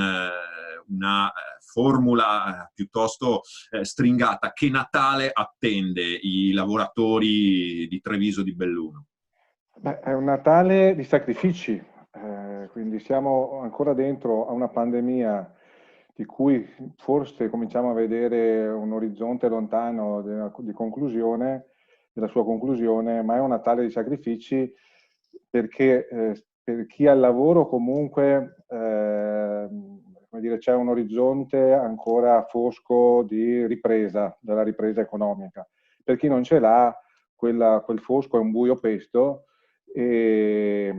una formula piuttosto stringata: che Natale attende i lavoratori di Treviso di Belluno? È un Natale di sacrifici. Quindi siamo ancora dentro a una pandemia di cui forse cominciamo a vedere un orizzonte lontano della sua conclusione, ma è un Natale di sacrifici perché per chi ha il lavoro comunque c'è un orizzonte ancora fosco di ripresa, della ripresa economica. Per chi non ce l'ha, quel fosco è un buio pesto. E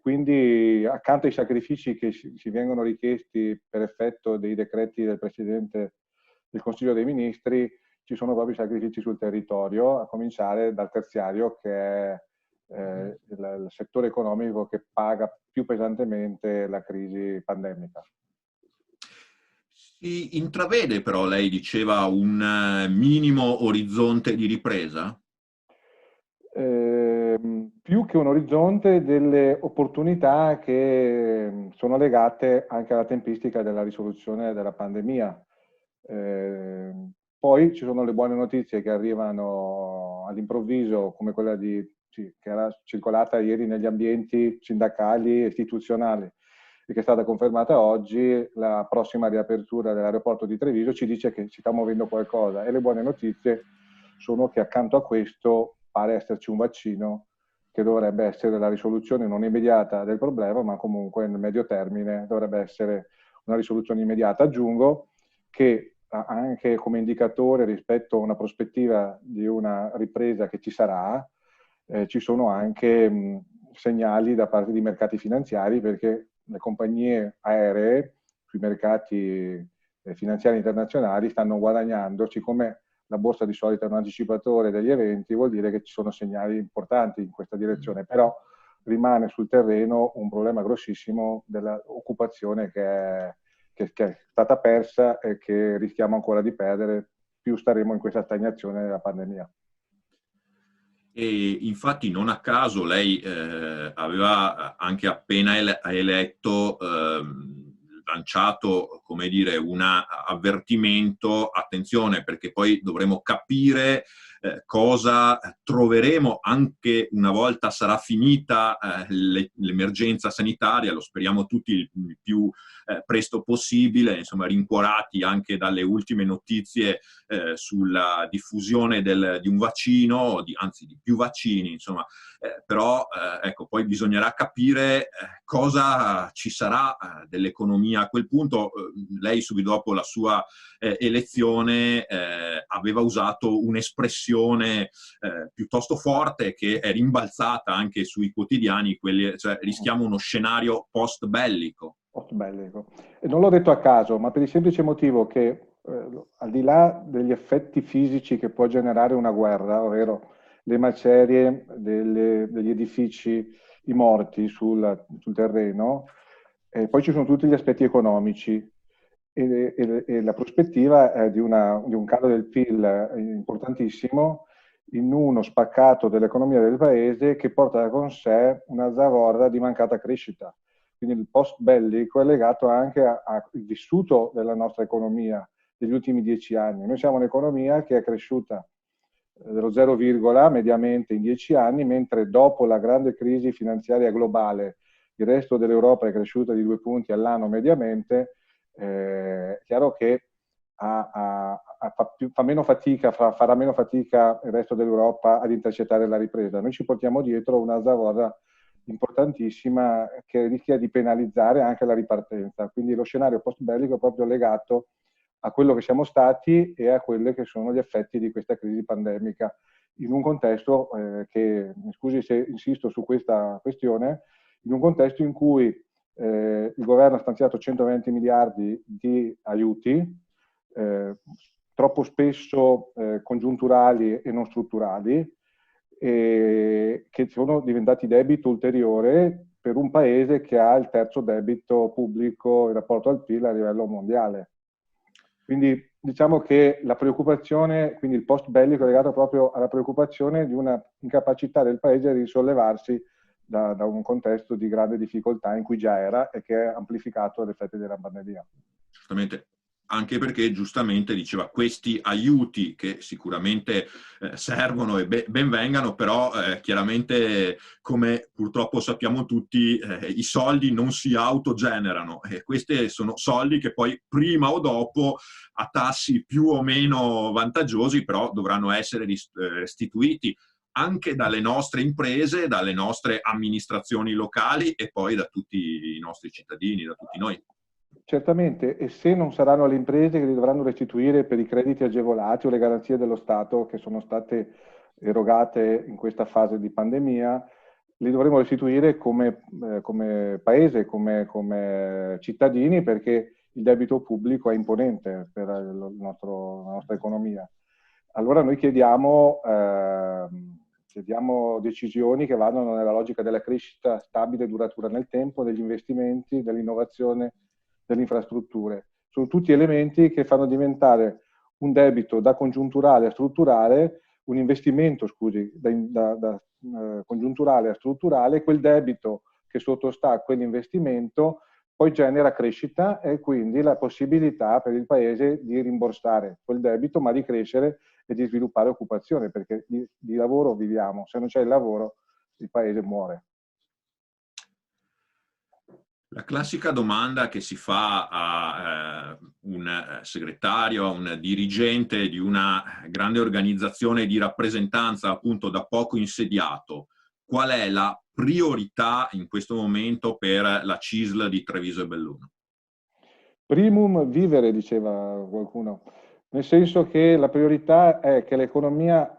quindi accanto ai sacrifici che ci vengono richiesti per effetto dei decreti del Presidente del Consiglio dei Ministri, ci sono proprio i sacrifici sul territorio, a cominciare dal terziario, che è il settore economico che paga più pesantemente la crisi pandemica. Si intravede però, lei diceva, un minimo orizzonte di ripresa? Più che un orizzonte, delle opportunità che sono legate anche alla tempistica della risoluzione della pandemia. Poi ci sono le buone notizie che arrivano all'improvviso, come quella che era circolata ieri negli ambienti sindacali e istituzionali e che è stata confermata oggi. La prossima riapertura dell'aeroporto di Treviso ci dice che si sta muovendo qualcosa, e le buone notizie sono che accanto a questo pare esserci un vaccino che dovrebbe essere la risoluzione non immediata del problema, ma comunque nel medio termine dovrebbe essere una risoluzione immediata. Aggiungo che anche come indicatore rispetto a una prospettiva di una ripresa che ci sarà, ci sono anche segnali da parte di mercati finanziari, perché le compagnie aeree sui mercati finanziari internazionali stanno guadagnando, siccome la borsa di solito è un anticipatore degli eventi, vuol dire che ci sono segnali importanti in questa direzione, però rimane sul terreno un problema grossissimo dell'occupazione che è stata persa e che rischiamo ancora di perdere più staremo in questa stagnazione della pandemia. E infatti non a caso lei aveva anche appena eletto lanciato, come dire, un avvertimento, attenzione, perché poi dovremo capire cosa troveremo anche una volta sarà finita l'emergenza sanitaria, lo speriamo tutti il più presto possibile, insomma rincuorati anche dalle ultime notizie sulla diffusione di un vaccino, anzi di più vaccini, insomma, però ecco, poi bisognerà capire cosa ci sarà dell'economia a quel punto. Lei subito dopo la sua elezione aveva usato un'espressione piuttosto forte che è rimbalzata anche sui quotidiani, cioè rischiamo uno scenario post-bellico. Post-bellico. E non l'ho detto a caso, ma per il semplice motivo che al di là degli effetti fisici che può generare una guerra, ovvero le macerie degli edifici, i morti sul terreno, poi ci sono tutti gli aspetti economici e la prospettiva è di un calo del PIL importantissimo in uno spaccato dell'economia del paese che porta con sé una zavorra di mancata crescita. Quindi il post bellico è legato anche al vissuto della nostra economia degli ultimi 10 anni. Noi siamo un'economia che è cresciuta dello 0, mediamente in 10 anni, mentre dopo la grande crisi finanziaria globale il resto dell'Europa è cresciuta di 2 punti all'anno mediamente. È chiaro che farà meno fatica il resto dell'Europa ad intercettare la ripresa. Noi ci portiamo dietro una zavorra importantissima che rischia di penalizzare anche la ripartenza. Quindi lo scenario post-bellico è proprio legato a quello che siamo stati e a quelli che sono gli effetti di questa crisi pandemica, in un contesto che, mi scusi se insisto su questa questione, in un contesto in cui il governo ha stanziato 120 miliardi di aiuti, troppo spesso congiunturali e non strutturali, che sono diventati debito ulteriore per un paese che ha il terzo debito pubblico in rapporto al PIL a livello mondiale. Quindi diciamo che la preoccupazione, quindi il post bellico è legato proprio alla preoccupazione di una incapacità del paese di risollevarsi da un contesto di grande difficoltà in cui già era e che è amplificato l'effetto della pandemia. Certamente. Anche perché giustamente diceva questi aiuti che sicuramente servono e ben vengano, però chiaramente come purtroppo sappiamo tutti i soldi non si autogenerano e questi sono soldi che poi prima o dopo a tassi più o meno vantaggiosi però dovranno essere restituiti anche dalle nostre imprese, dalle nostre amministrazioni locali e poi da tutti i nostri cittadini, da tutti noi. Certamente, e se non saranno le imprese che li dovranno restituire per i crediti agevolati o le garanzie dello Stato che sono state erogate in questa fase di pandemia, li dovremo restituire come paese, come cittadini, perché il debito pubblico è imponente per la nostra economia. Allora noi chiediamo decisioni che vadano nella logica della crescita stabile e duratura nel tempo, degli investimenti, dell'innovazione, delle infrastrutture. Sono tutti elementi che fanno diventare un debito da congiunturale a strutturale, un investimento, da congiunturale a strutturale, quel debito che sottostà a quell'investimento poi genera crescita e quindi la possibilità per il Paese di rimborsare quel debito, ma di crescere e di sviluppare occupazione, perché di lavoro viviamo. Se non c'è il lavoro, il Paese muore. La classica domanda che si fa a un segretario, a un dirigente di una grande organizzazione di rappresentanza appunto da poco insediato: qual è la priorità in questo momento per la CISL di Treviso e Belluno? Primum vivere, diceva qualcuno, nel senso che la priorità è che l'economia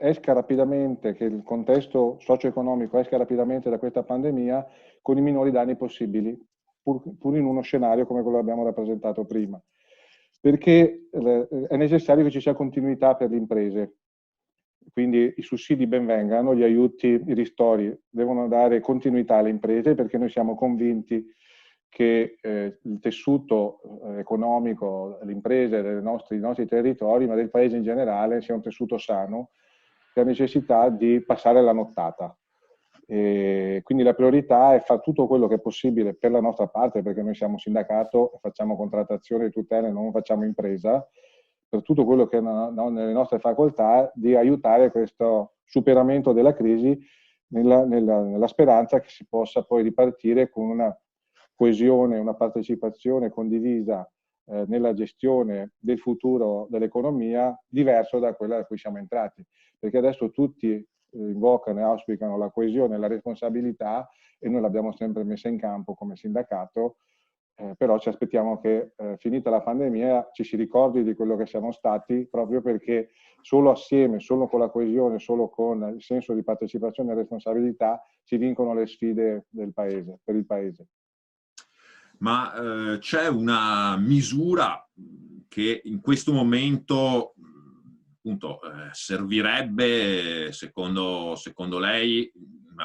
esca rapidamente, che il contesto socio-economico esca rapidamente da questa pandemia con i minori danni possibili, pur in uno scenario come quello che abbiamo rappresentato prima. Perché è necessario che ci sia continuità per le imprese. Quindi i sussidi ben vengano, gli aiuti, i ristori devono dare continuità alle imprese, perché noi siamo convinti che il tessuto economico, le imprese dei nostri territori, ma del paese in generale, sia un tessuto sano, che ha necessità di passare la nottata. E quindi la priorità è fare tutto quello che è possibile per la nostra parte, perché noi siamo sindacato e facciamo contrattazione e tutele, non facciamo impresa, per tutto quello che è nelle nostre facoltà, di aiutare questo superamento della crisi nella speranza che si possa poi ripartire con una coesione, una partecipazione condivisa nella gestione del futuro dell'economia diverso da quella da cui siamo entrati. Perché adesso tutti invocano e auspicano la coesione e la responsabilità, e noi l'abbiamo sempre messa in campo come sindacato, però ci aspettiamo che finita la pandemia ci si ricordi di quello che siamo stati, proprio perché solo assieme, solo con la coesione, solo con il senso di partecipazione e responsabilità si vincono le sfide del paese, per il paese. Ma c'è una misura che in questo momento appunto servirebbe, secondo lei,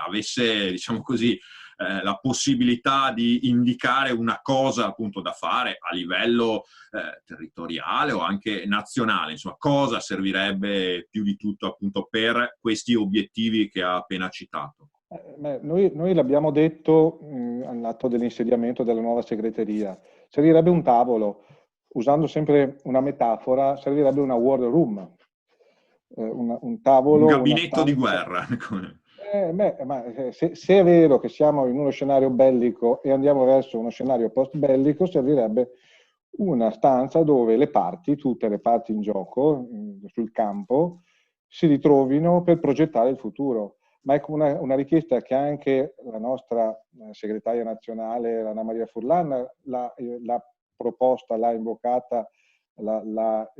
avesse, diciamo così, la possibilità di indicare una cosa appunto da fare a livello territoriale o anche nazionale? Insomma, cosa servirebbe più di tutto appunto per questi obiettivi che ha appena citato? Noi l'abbiamo detto all'atto dell'insediamento della nuova segreteria. Servirebbe un tavolo, usando sempre una metafora, servirebbe una war room. Un tavolo, un gabinetto di guerra. Se è vero che siamo in uno scenario bellico e andiamo verso uno scenario post-bellico, servirebbe una stanza dove le parti, tutte le parti in gioco, sul campo, si ritrovino per progettare il futuro. Ma è una richiesta che anche la nostra segretaria nazionale, Anna Maria Furlan, l'ha proposta, l'ha invocata, l'ha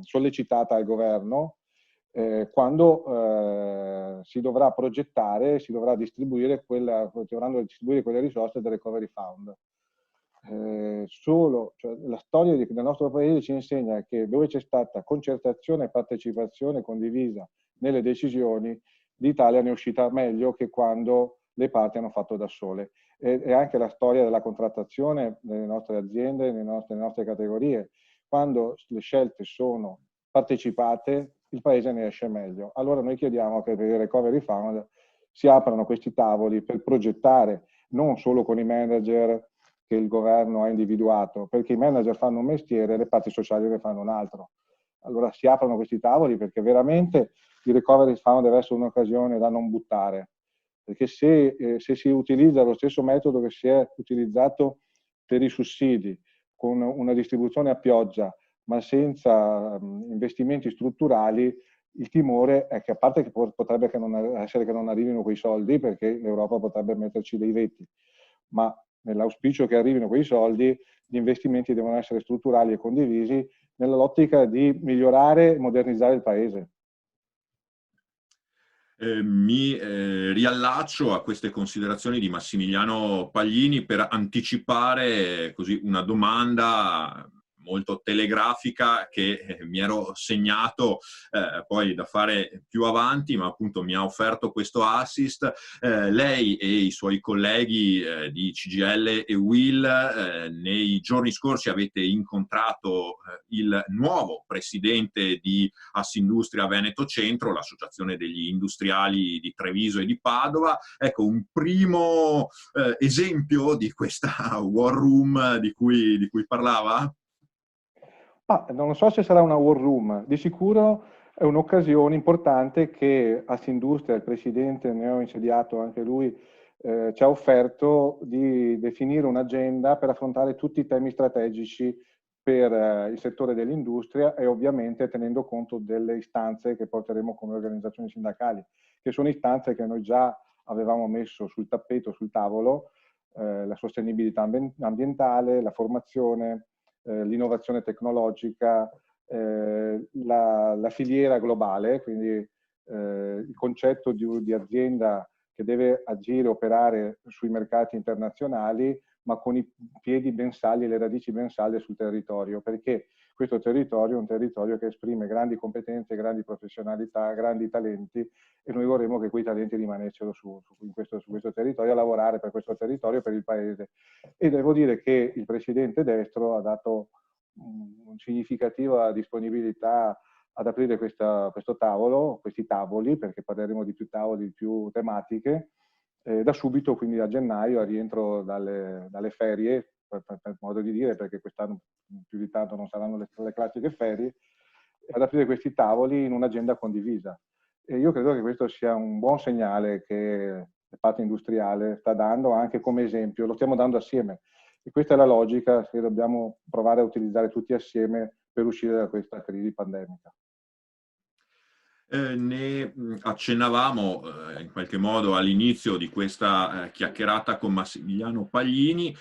sollecitata al governo, quando si dovrà progettare, si dovrà distribuire dovranno distribuire quelle risorse del Recovery Fund. La storia del nostro paese ci insegna che dove c'è stata concertazione e partecipazione condivisa nelle decisioni, l'Italia ne è uscita meglio che quando le parti hanno fatto da sole. E anche la storia della contrattazione nelle nostre aziende, nelle nostre categorie. Quando le scelte sono partecipate, il Paese ne esce meglio. Allora noi chiediamo che per il Recovery Fund si aprano questi tavoli per progettare, non solo con i manager che il governo ha individuato, perché i manager fanno un mestiere e le parti sociali ne fanno un altro. Allora si aprono questi tavoli, perché veramente il Recovery Fund deve essere un'occasione da non buttare, perché se si utilizza lo stesso metodo che si è utilizzato per i sussidi, con una distribuzione a pioggia, ma senza investimenti strutturali, il timore è che, a parte che potrebbe essere che non arrivino quei soldi, perché l'Europa potrebbe metterci dei veti, ma nell'auspicio che arrivino quei soldi, gli investimenti devono essere strutturali e condivisi nell'ottica di migliorare e modernizzare il Paese. Mi riallaccio a queste considerazioni di Massimiliano Paglini per anticipare così una domanda molto telegrafica che mi ero segnato poi da fare più avanti, ma appunto mi ha offerto questo assist. Lei e i suoi colleghi di CGIL e UIL nei giorni scorsi avete incontrato il nuovo presidente di Assindustria Veneto Centro, l'associazione degli industriali di Treviso e di Padova. Ecco, un primo esempio di questa war room di cui parlava? Non so se sarà una war room, di sicuro è un'occasione importante che Assindustria, il presidente neoinsediato anche lui, ci ha offerto di definire un'agenda per affrontare tutti i temi strategici per il settore dell'industria e ovviamente tenendo conto delle istanze che porteremo come organizzazioni sindacali, che sono istanze che noi già avevamo messo sul tappeto, sul tavolo, la sostenibilità ambientale, la formazione, l'innovazione tecnologica, la filiera globale, quindi il concetto di azienda che deve agire e operare sui mercati internazionali, ma con i piedi ben saldi e le radici ben salde sul territorio, perché questo territorio è un territorio che esprime grandi competenze, grandi professionalità, grandi talenti, e noi vorremmo che quei talenti rimanessero su questo territorio, a lavorare per questo territorio e per il Paese. E devo dire che il Presidente Destro ha dato una significativa disponibilità ad aprire questo tavolo, questi tavoli, perché parleremo di più tavoli, più tematiche, da subito, quindi a gennaio, a rientro dalle ferie, per modo di dire, perché quest'anno più di tanto non saranno le classiche ferie, ad aprire questi tavoli in un'agenda condivisa. E io credo che questo sia un buon segnale che il parte industriale sta dando anche come esempio, lo stiamo dando assieme. E questa è la logica che dobbiamo provare a utilizzare tutti assieme per uscire da questa crisi pandemica. Ne accennavamo in qualche modo all'inizio di questa chiacchierata con Massimiliano Paglini,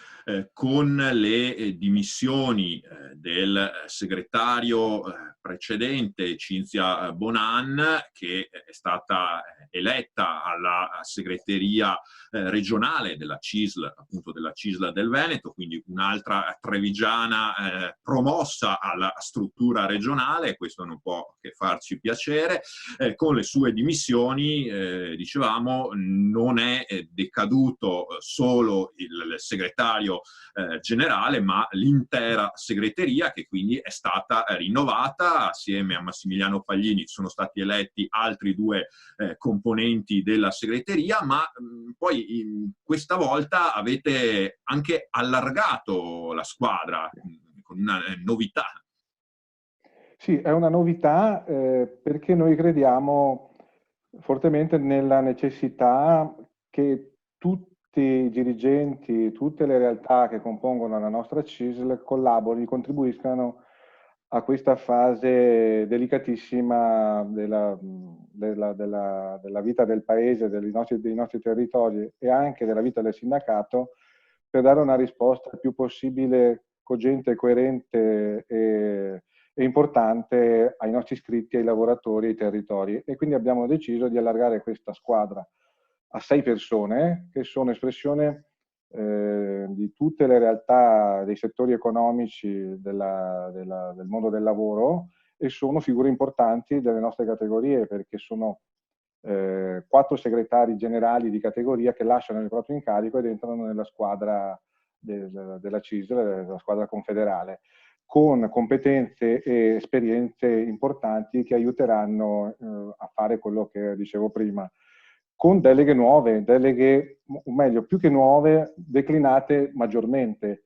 con le dimissioni del segretario precedente, Cinzia Bonan, che è stata eletta alla segreteria regionale della CISL, appunto della CISL del Veneto, quindi un'altra trevigiana promossa alla struttura regionale. Questo non può che farci piacere. Con le sue dimissioni, dicevamo, non è decaduto solo il segretario generale, ma l'intera segreteria, che quindi è stata rinnovata. Assieme a Massimiliano Paglini sono stati eletti altri due componenti della segreteria, ma poi questa volta avete anche allargato la squadra con una novità. Sì, è una novità perché noi crediamo fortemente nella necessità che tutti i dirigenti, tutte le realtà che compongono la nostra CISL collaborino, contribuiscano a questa fase delicatissima della vita del Paese, dei nostri territori e anche della vita del sindacato, per dare una risposta il più possibile cogente, coerente e importante ai nostri iscritti, ai lavoratori, ai territori. E quindi abbiamo deciso di allargare questa squadra a 6 persone che sono espressione di tutte le realtà dei settori economici del mondo del lavoro e sono figure importanti delle nostre categorie, perché sono 4 segretari generali di categoria che lasciano il proprio incarico ed entrano nella squadra della CISL, della squadra confederale, con competenze e esperienze importanti che aiuteranno a fare quello che dicevo prima, con deleghe nuove, o meglio, più che nuove, declinate maggiormente,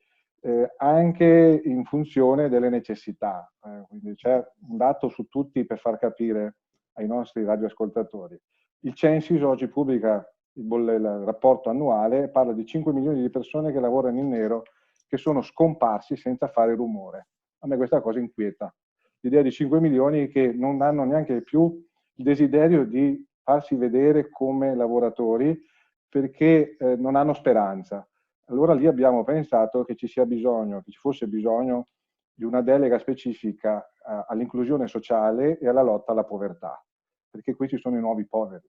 anche in funzione delle necessità. Quindi c'è un dato su tutti per far capire ai nostri radioascoltatori. Il Censis oggi pubblica il rapporto annuale e parla di 5 milioni di persone che lavorano in nero, che sono scomparsi senza fare rumore. A me questa cosa inquieta. L'idea di 5 milioni che non hanno neanche più il desiderio di farsi vedere come lavoratori perché non hanno speranza. Allora lì abbiamo pensato che ci fosse bisogno di una delega specifica all'inclusione sociale e alla lotta alla povertà, perché questi sono i nuovi poveri.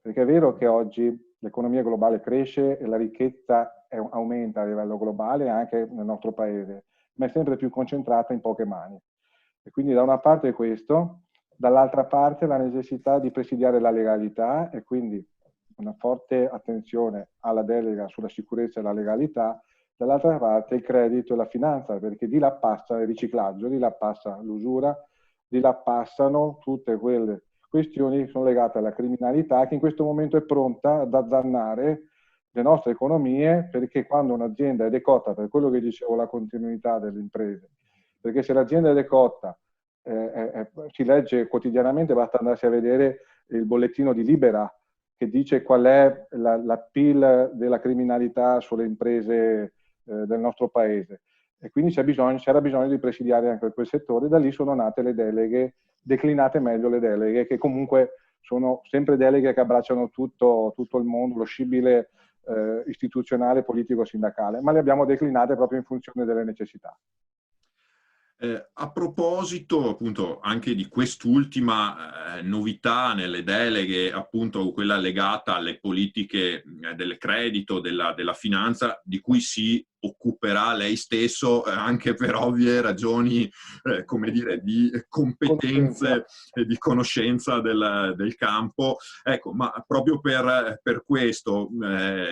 Perché è vero che oggi l'economia globale cresce e la ricchezza aumenta a livello globale anche nel nostro paese, ma è sempre più concentrata in poche mani. E quindi da una parte questo, dall'altra parte la necessità di presidiare la legalità e quindi una forte attenzione alla delega sulla sicurezza e la legalità, dall'altra parte il credito e la finanza, perché di là passa il riciclaggio, di là passa l'usura, di là passano tutte quelle questioni che sono legate alla criminalità che in questo momento è pronta ad azzannare le nostre economie, perché quando un'azienda è decotta, per quello che dicevo, la continuità delle imprese, perché se l'azienda è decotta, si legge quotidianamente, basta andarsi a vedere il bollettino di Libera, che dice qual è l'appeal della criminalità sulle imprese del nostro paese. E quindi c'era bisogno di presidiare anche quel settore. Da lì sono nate le deleghe, declinate meglio le deleghe, che comunque sono sempre deleghe che abbracciano tutto il mondo, lo scibile istituzionale, politico, sindacale, ma le abbiamo declinate proprio in funzione delle necessità. A proposito appunto anche di quest'ultima novità nelle deleghe, appunto quella legata alle politiche del credito, della finanza, di cui si occuperà lei stesso anche per ovvie ragioni, come dire, di competenze e di conoscenza del campo. Ecco, ma proprio per questo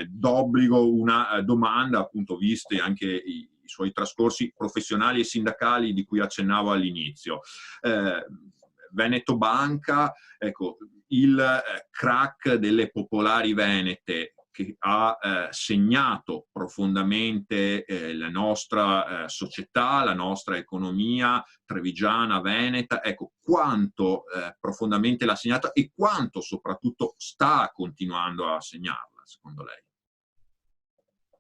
d'obbligo una domanda, appunto, visti anche i suoi trascorsi professionali e sindacali di cui accennavo all'inizio. Veneto Banca, ecco, il crack delle popolari venete che ha segnato profondamente la nostra società, la nostra economia trevigiana, veneta, ecco, quanto profondamente l'ha segnata e quanto soprattutto sta continuando a segnarla, secondo lei?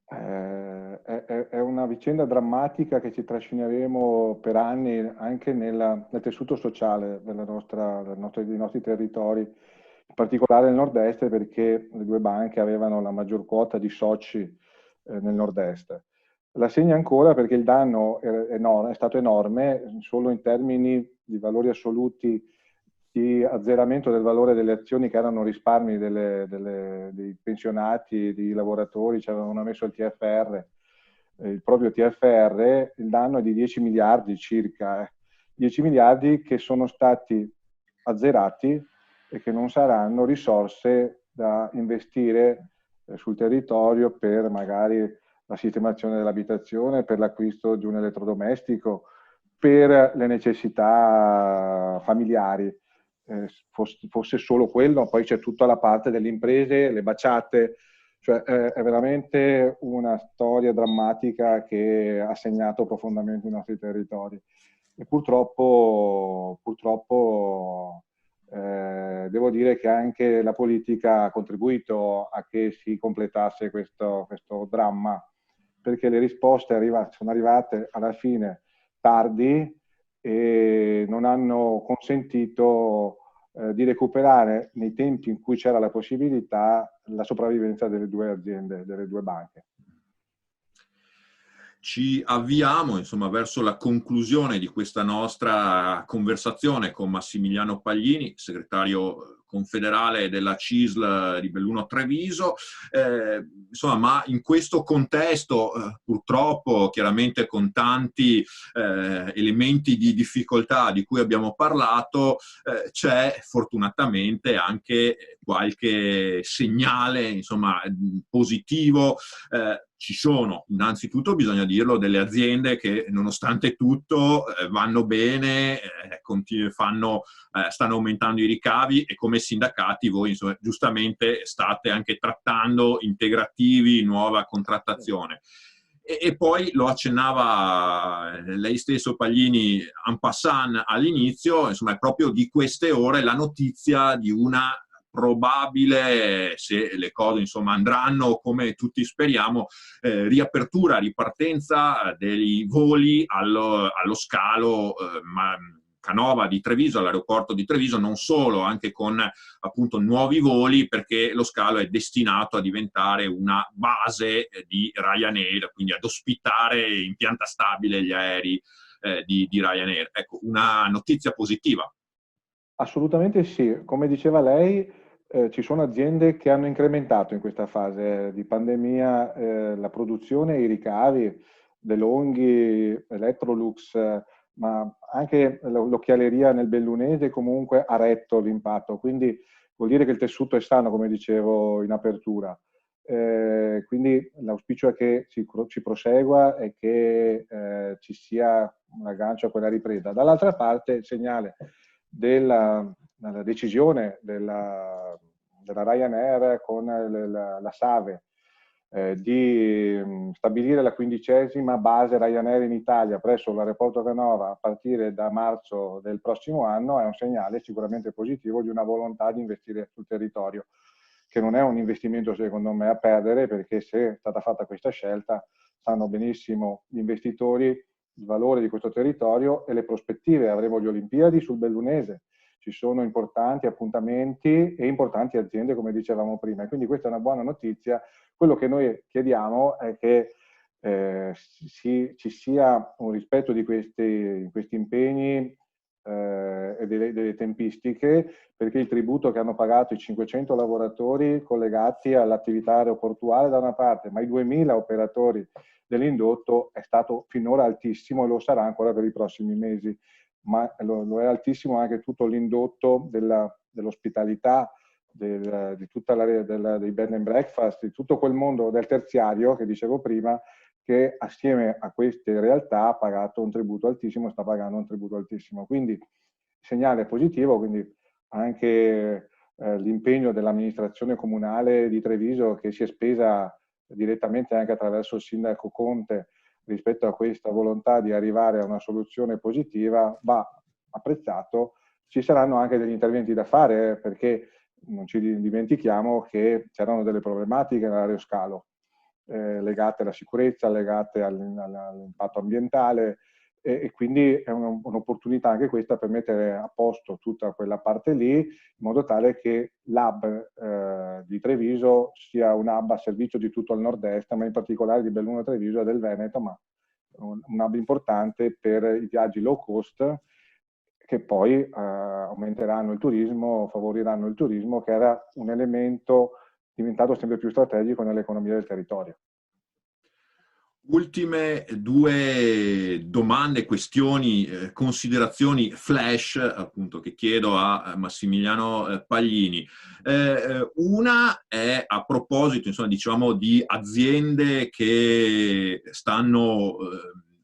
È una vicenda drammatica che ci trascineremo per anni anche nel tessuto sociale dei nostri territori, in particolare nel nord-est, perché le due banche avevano la maggior quota di soci nel nord-est. La segna ancora perché il danno è stato enorme, solo in termini di valori assoluti di azzeramento del valore delle azioni che erano risparmi dei pensionati, dei lavoratori, ci avevano messo il TFR, il proprio TFR, il danno è di 10 miliardi circa, 10 miliardi che sono stati azzerati e che non saranno risorse da investire sul territorio per magari la sistemazione dell'abitazione, per l'acquisto di un elettrodomestico, per le necessità familiari. Fosse solo quello, poi c'è tutta la parte delle imprese, le baciate, cioè è veramente una storia drammatica che ha segnato profondamente i nostri territori. E purtroppo devo dire che anche la politica ha contribuito a che si completasse questo dramma, perché le risposte sono arrivate alla fine tardi e non hanno consentito di recuperare nei tempi in cui c'era la possibilità la sopravvivenza delle due aziende, delle due banche. Ci avviamo, insomma, verso la conclusione di questa nostra conversazione con Massimiliano Paglini, segretario confederale della CISL di Belluno Treviso, insomma, ma in questo contesto purtroppo, chiaramente con tanti elementi di difficoltà di cui abbiamo parlato, c'è fortunatamente anche qualche segnale, insomma, positivo. Ci sono, innanzitutto bisogna dirlo, delle aziende che nonostante tutto vanno bene, stanno aumentando i ricavi e come sindacati voi, insomma, giustamente state anche trattando integrativi, nuova contrattazione. E poi lo accennava lei stesso, Paglini, en passant all'inizio, insomma è proprio di queste ore la notizia di una probabile, se le cose insomma andranno come tutti speriamo, riapertura, ripartenza dei voli allo scalo Canova di Treviso, all'aeroporto di Treviso, non solo, anche con appunto nuovi voli, perché lo scalo è destinato a diventare una base di Ryanair, quindi ad ospitare in pianta stabile gli aerei di Ryanair. Ecco, una notizia positiva. Assolutamente sì, come diceva lei, ci sono aziende che hanno incrementato in questa fase di pandemia la produzione e i ricavi, DeLonghi, Electrolux, ma anche l'occhialeria nel Bellunese comunque ha retto l'impatto, quindi vuol dire che il tessuto è sano, come dicevo in apertura. Quindi l'auspicio è che ci prosegua e che ci sia un aggancio a quella ripresa. Dall'altra parte il segnale della decisione della Ryanair con la SAVE di stabilire la 15ª base Ryanair in Italia presso l'aeroporto Canova a partire da marzo del prossimo anno è un segnale sicuramente positivo di una volontà di investire sul territorio. che non è un investimento secondo me a perdere, perché se è stata fatta questa scelta sanno benissimo gli investitori il valore di questo territorio e le prospettive. Avremo le Olimpiadi sul Bellunese, ci sono importanti appuntamenti e importanti aziende, come dicevamo prima, e quindi questa è una buona notizia. Quello che noi chiediamo è che ci sia un rispetto di questi impegni e delle tempistiche, perché il tributo che hanno pagato i 500 lavoratori collegati all'attività aeroportuale da una parte, ma i 2000 operatori dell'indotto è stato finora altissimo e lo sarà ancora per i prossimi mesi, ma lo è altissimo anche tutto l'indotto dell'ospitalità, di tutta dei bed and breakfast, di tutto quel mondo del terziario che dicevo prima, che assieme a queste realtà ha pagato un tributo altissimo, sta pagando un tributo altissimo. Quindi segnale positivo, quindi anche l'impegno dell'amministrazione comunale di Treviso, che si è spesa direttamente anche attraverso il sindaco Conte rispetto a questa volontà di arrivare a una soluzione positiva, va apprezzato. Ci saranno anche degli interventi da fare, perché non ci dimentichiamo che c'erano delle problematiche nell'aeroscalo legate alla sicurezza, legate all'impatto ambientale, e quindi è un'opportunità anche questa per mettere a posto tutta quella parte lì, in modo tale che l'hub di Treviso sia un hub a servizio di tutto il nord-est, ma in particolare di Belluno Treviso e del Veneto, ma un hub importante per i viaggi low cost, che poi aumenteranno il turismo, favoriranno il turismo, che era un elemento diventato sempre più strategico nell'economia del territorio. Ultime due domande, questioni, considerazioni flash, appunto, che chiedo a Massimiliano Paglini. Una è a proposito, insomma, diciamo, di aziende che stanno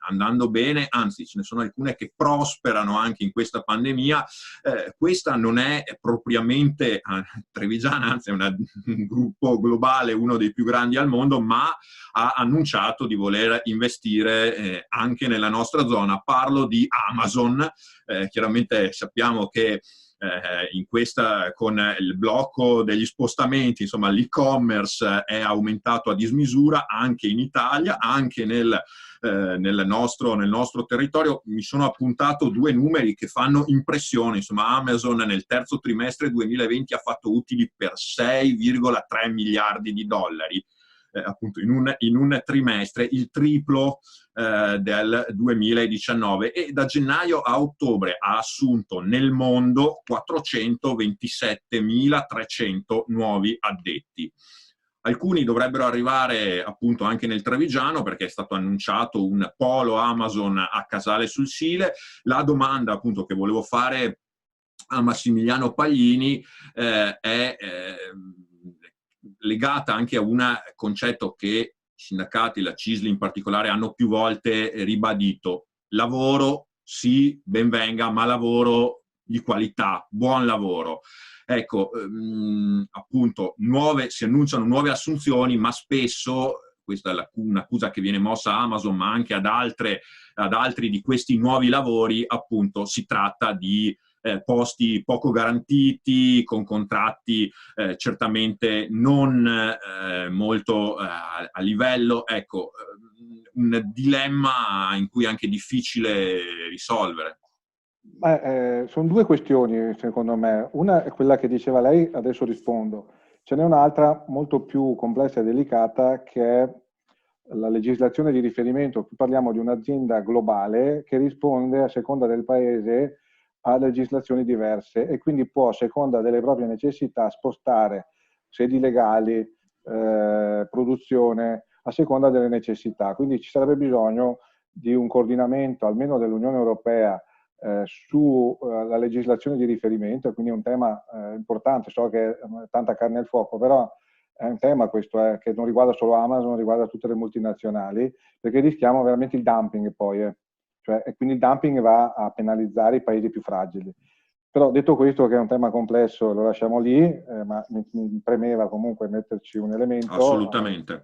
andando bene, anzi ce ne sono alcune che prosperano anche in questa pandemia. Questa non è propriamente trevigiana, anzi è un gruppo globale, uno dei più grandi al mondo, ma ha annunciato di voler investire anche nella nostra zona. Parlo di Amazon. Chiaramente sappiamo che in questa, con il blocco degli spostamenti, insomma, l'e-commerce è aumentato a dismisura anche in Italia, anche nel nostro territorio. Mi sono appuntato due numeri che fanno impressione. Insomma, Amazon nel terzo trimestre 2020 ha fatto utili per 6,3 miliardi di dollari. Appunto in un trimestre, il triplo del 2019, e da gennaio a ottobre ha assunto nel mondo 427.300 nuovi addetti. Alcuni dovrebbero arrivare appunto anche nel Trevigiano, perché è stato annunciato un polo Amazon a Casale sul Sile. La domanda appunto che volevo fare a Massimiliano Paglini è legata anche a un concetto che i sindacati, la CISL in particolare, hanno più volte ribadito. Lavoro, sì, ben venga, ma lavoro di qualità, buon lavoro. Ecco, appunto, si annunciano nuove assunzioni, ma spesso, questa è un'accusa che viene mossa a Amazon, ma anche ad altri di questi nuovi lavori, appunto, si tratta di posti poco garantiti, con contratti certamente non molto a livello. Ecco, un dilemma in cui è anche difficile risolvere. Sono due questioni secondo me. Una è quella che diceva lei, adesso rispondo. Ce n'è un'altra molto più complessa e delicata, che è la legislazione di riferimento. Qui parliamo di un'azienda globale che risponde a seconda del paese a legislazioni diverse e quindi può, a seconda delle proprie necessità, spostare sedi legali, produzione, a seconda delle necessità. Quindi ci sarebbe bisogno di un coordinamento almeno dell'Unione Europea sulla legislazione di riferimento, e quindi è un tema importante. So che è tanta carne al fuoco, però è un tema questo che non riguarda solo Amazon, riguarda tutte le multinazionali, perché rischiamo veramente il dumping poi. E quindi il dumping va a penalizzare i paesi più fragili. Però detto questo, che è un tema complesso, lo lasciamo lì, ma mi premeva comunque metterci un elemento. Assolutamente.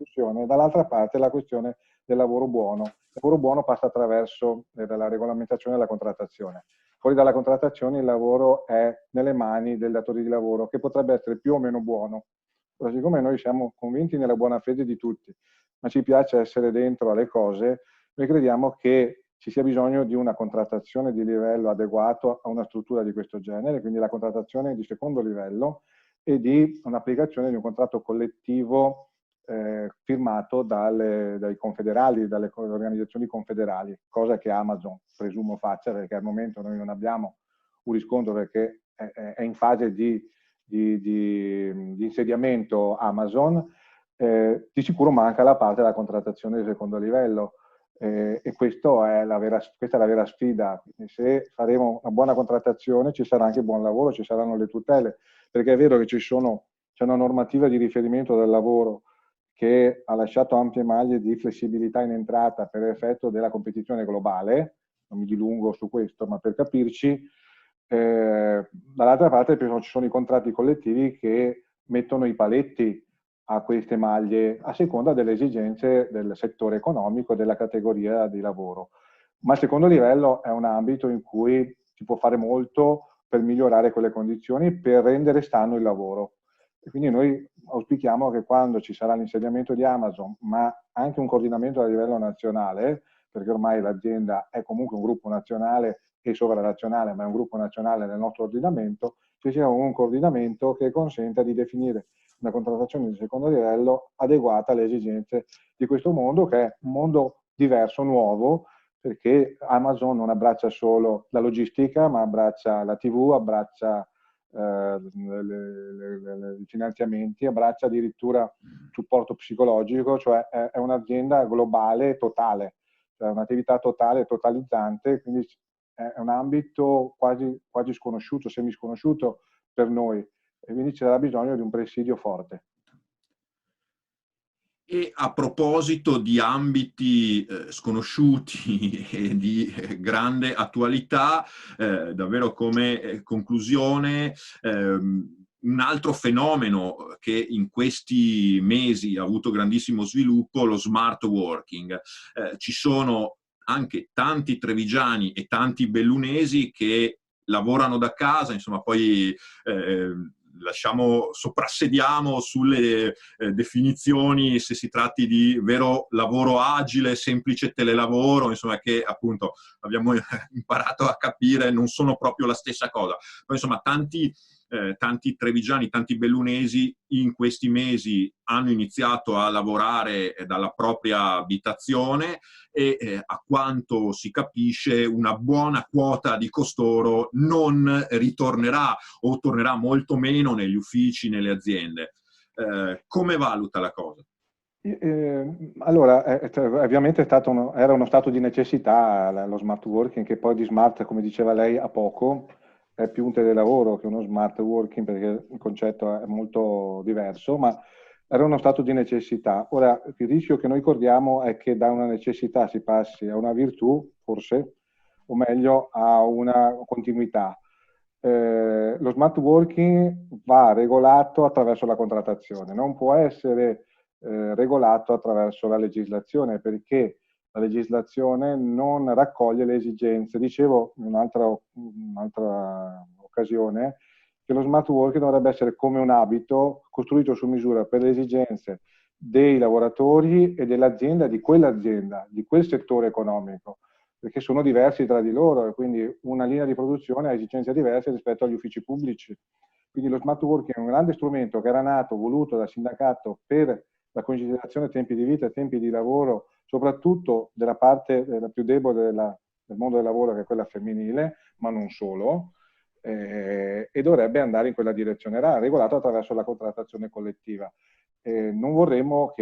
Dall'altra parte la questione del lavoro buono. Il lavoro buono passa attraverso la regolamentazione della contrattazione. Fuori dalla contrattazione il lavoro è nelle mani del datore di lavoro, che potrebbe essere più o meno buono, Però siccome noi siamo convinti nella buona fede di tutti, ma ci piace essere dentro alle cose, noi crediamo che ci sia bisogno di una contrattazione di livello adeguato a una struttura di questo genere, quindi la contrattazione di secondo livello e di un'applicazione di un contratto collettivo firmato dai confederali, dalle organizzazioni confederali, cosa che Amazon presumo faccia, perché al momento noi non abbiamo un riscontro, perché è in fase di insediamento Amazon. Di sicuro manca la parte della contrattazione di secondo livello, e questa è la vera sfida. Quindi se faremo una buona contrattazione ci sarà anche buon lavoro, ci saranno le tutele, perché è vero che c'è una normativa di riferimento del lavoro che ha lasciato ampie maglie di flessibilità in entrata per effetto della competizione globale, non mi dilungo su questo, ma per capirci, dall'altra parte ci sono i contratti collettivi che mettono i paletti a queste maglie a seconda delle esigenze del settore economico e della categoria di lavoro. Ma il secondo livello è un ambito in cui si può fare molto per migliorare quelle condizioni, per rendere sano il lavoro. E quindi noi auspichiamo che quando ci sarà l'insediamento di Amazon, ma anche un coordinamento a livello nazionale, perché ormai l'azienda è comunque un gruppo nazionale e sovranazionale, ma è un gruppo nazionale nel nostro ordinamento, ci sia un coordinamento che consenta di definire una contrattazione di secondo livello adeguata alle esigenze di questo mondo, che è un mondo diverso, nuovo, perché Amazon non abbraccia solo la logistica, ma abbraccia la TV, abbraccia i finanziamenti, abbraccia addirittura supporto psicologico, cioè è un'azienda globale totale, cioè un'attività totale, totalizzante, quindi è un ambito quasi sconosciuto, semisconosciuto per noi, e quindi ci sarà bisogno di un presidio forte. E a proposito di ambiti sconosciuti e di grande attualità, davvero come conclusione, un altro fenomeno che in questi mesi ha avuto grandissimo sviluppo, lo smart working. Ci sono anche tanti trevigiani e tanti bellunesi che lavorano da casa, insomma poi soprassediamo sulle definizioni, se si tratti di vero lavoro agile, semplice telelavoro, insomma, che appunto abbiamo imparato a capire non sono proprio la stessa cosa. Però insomma tanti trevigiani, tanti bellunesi in questi mesi hanno iniziato a lavorare dalla propria abitazione e a quanto si capisce una buona quota di costoro non ritornerà o tornerà molto meno negli uffici, nelle aziende. Come valuta la cosa? Allora, ovviamente era uno stato di necessità lo smart working, che poi di smart, come diceva lei, ha poco. È più un telelavoro che uno smart working, perché il concetto è molto diverso, ma era uno stato di necessità. Ora, il rischio che noi corriamo è che da una necessità si passi a una virtù, forse, o meglio a una continuità. Lo smart working va regolato attraverso la contrattazione, non può essere regolato attraverso la legislazione, perché la legislazione non raccoglie le esigenze. Dicevo in un'altra occasione che lo smart working dovrebbe essere come un abito costruito su misura per le esigenze dei lavoratori e dell'azienda, di quell'azienda, di quel settore economico, perché sono diversi tra di loro e quindi una linea di produzione ha esigenze diverse rispetto agli uffici pubblici. Quindi lo smart working è un grande strumento che era nato, voluto dal sindacato per la considerazione tempi di vita e tempi di lavoro, soprattutto della parte più debole del mondo del lavoro, che è quella femminile, ma non solo, e dovrebbe andare in quella direzione. Era regolato attraverso la contrattazione collettiva. Non vorremmo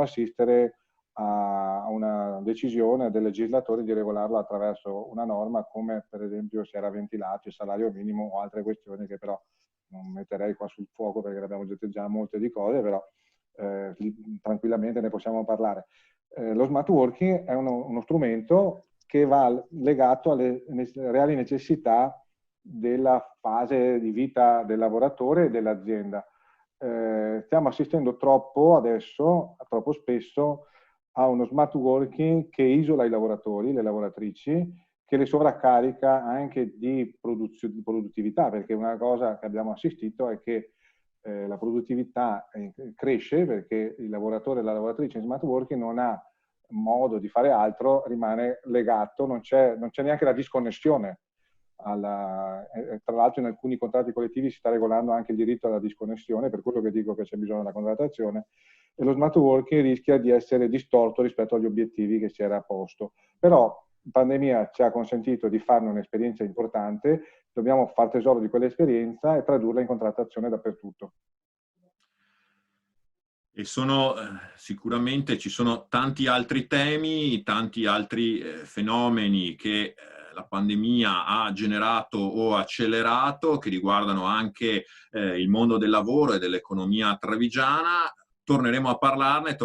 assistere a una decisione del legislatore di regolarlo attraverso una norma, come per esempio si era ventilato il salario minimo o altre questioni che però non metterei qua sul fuoco, perché abbiamo detto già molte di cose, però tranquillamente ne possiamo parlare. Lo smart working è uno strumento che va legato alle reali necessità della fase di vita del lavoratore e dell'azienda. Stiamo assistendo troppo spesso, a uno smart working che isola i lavoratori, le lavoratrici, che le sovraccarica anche di produttività, perché una cosa che abbiamo assistito è che la produttività cresce, perché il lavoratore e la lavoratrice in smart working non ha modo di fare altro, rimane legato, non c'è neanche la disconnessione. Tra l'altro in alcuni contratti collettivi si sta regolando anche il diritto alla disconnessione, per quello che dico che c'è bisogno della contrattazione, e lo smart working rischia di essere distorto rispetto agli obiettivi che si era posto. Però la pandemia ci ha consentito di farne un'esperienza importante, dobbiamo far tesoro di quell'esperienza e tradurla in contrattazione dappertutto. E sicuramente ci sono tanti altri temi, tanti altri fenomeni che la pandemia ha generato o accelerato, che riguardano anche il mondo del lavoro e dell'economia trevigiana. Torneremo a parlarne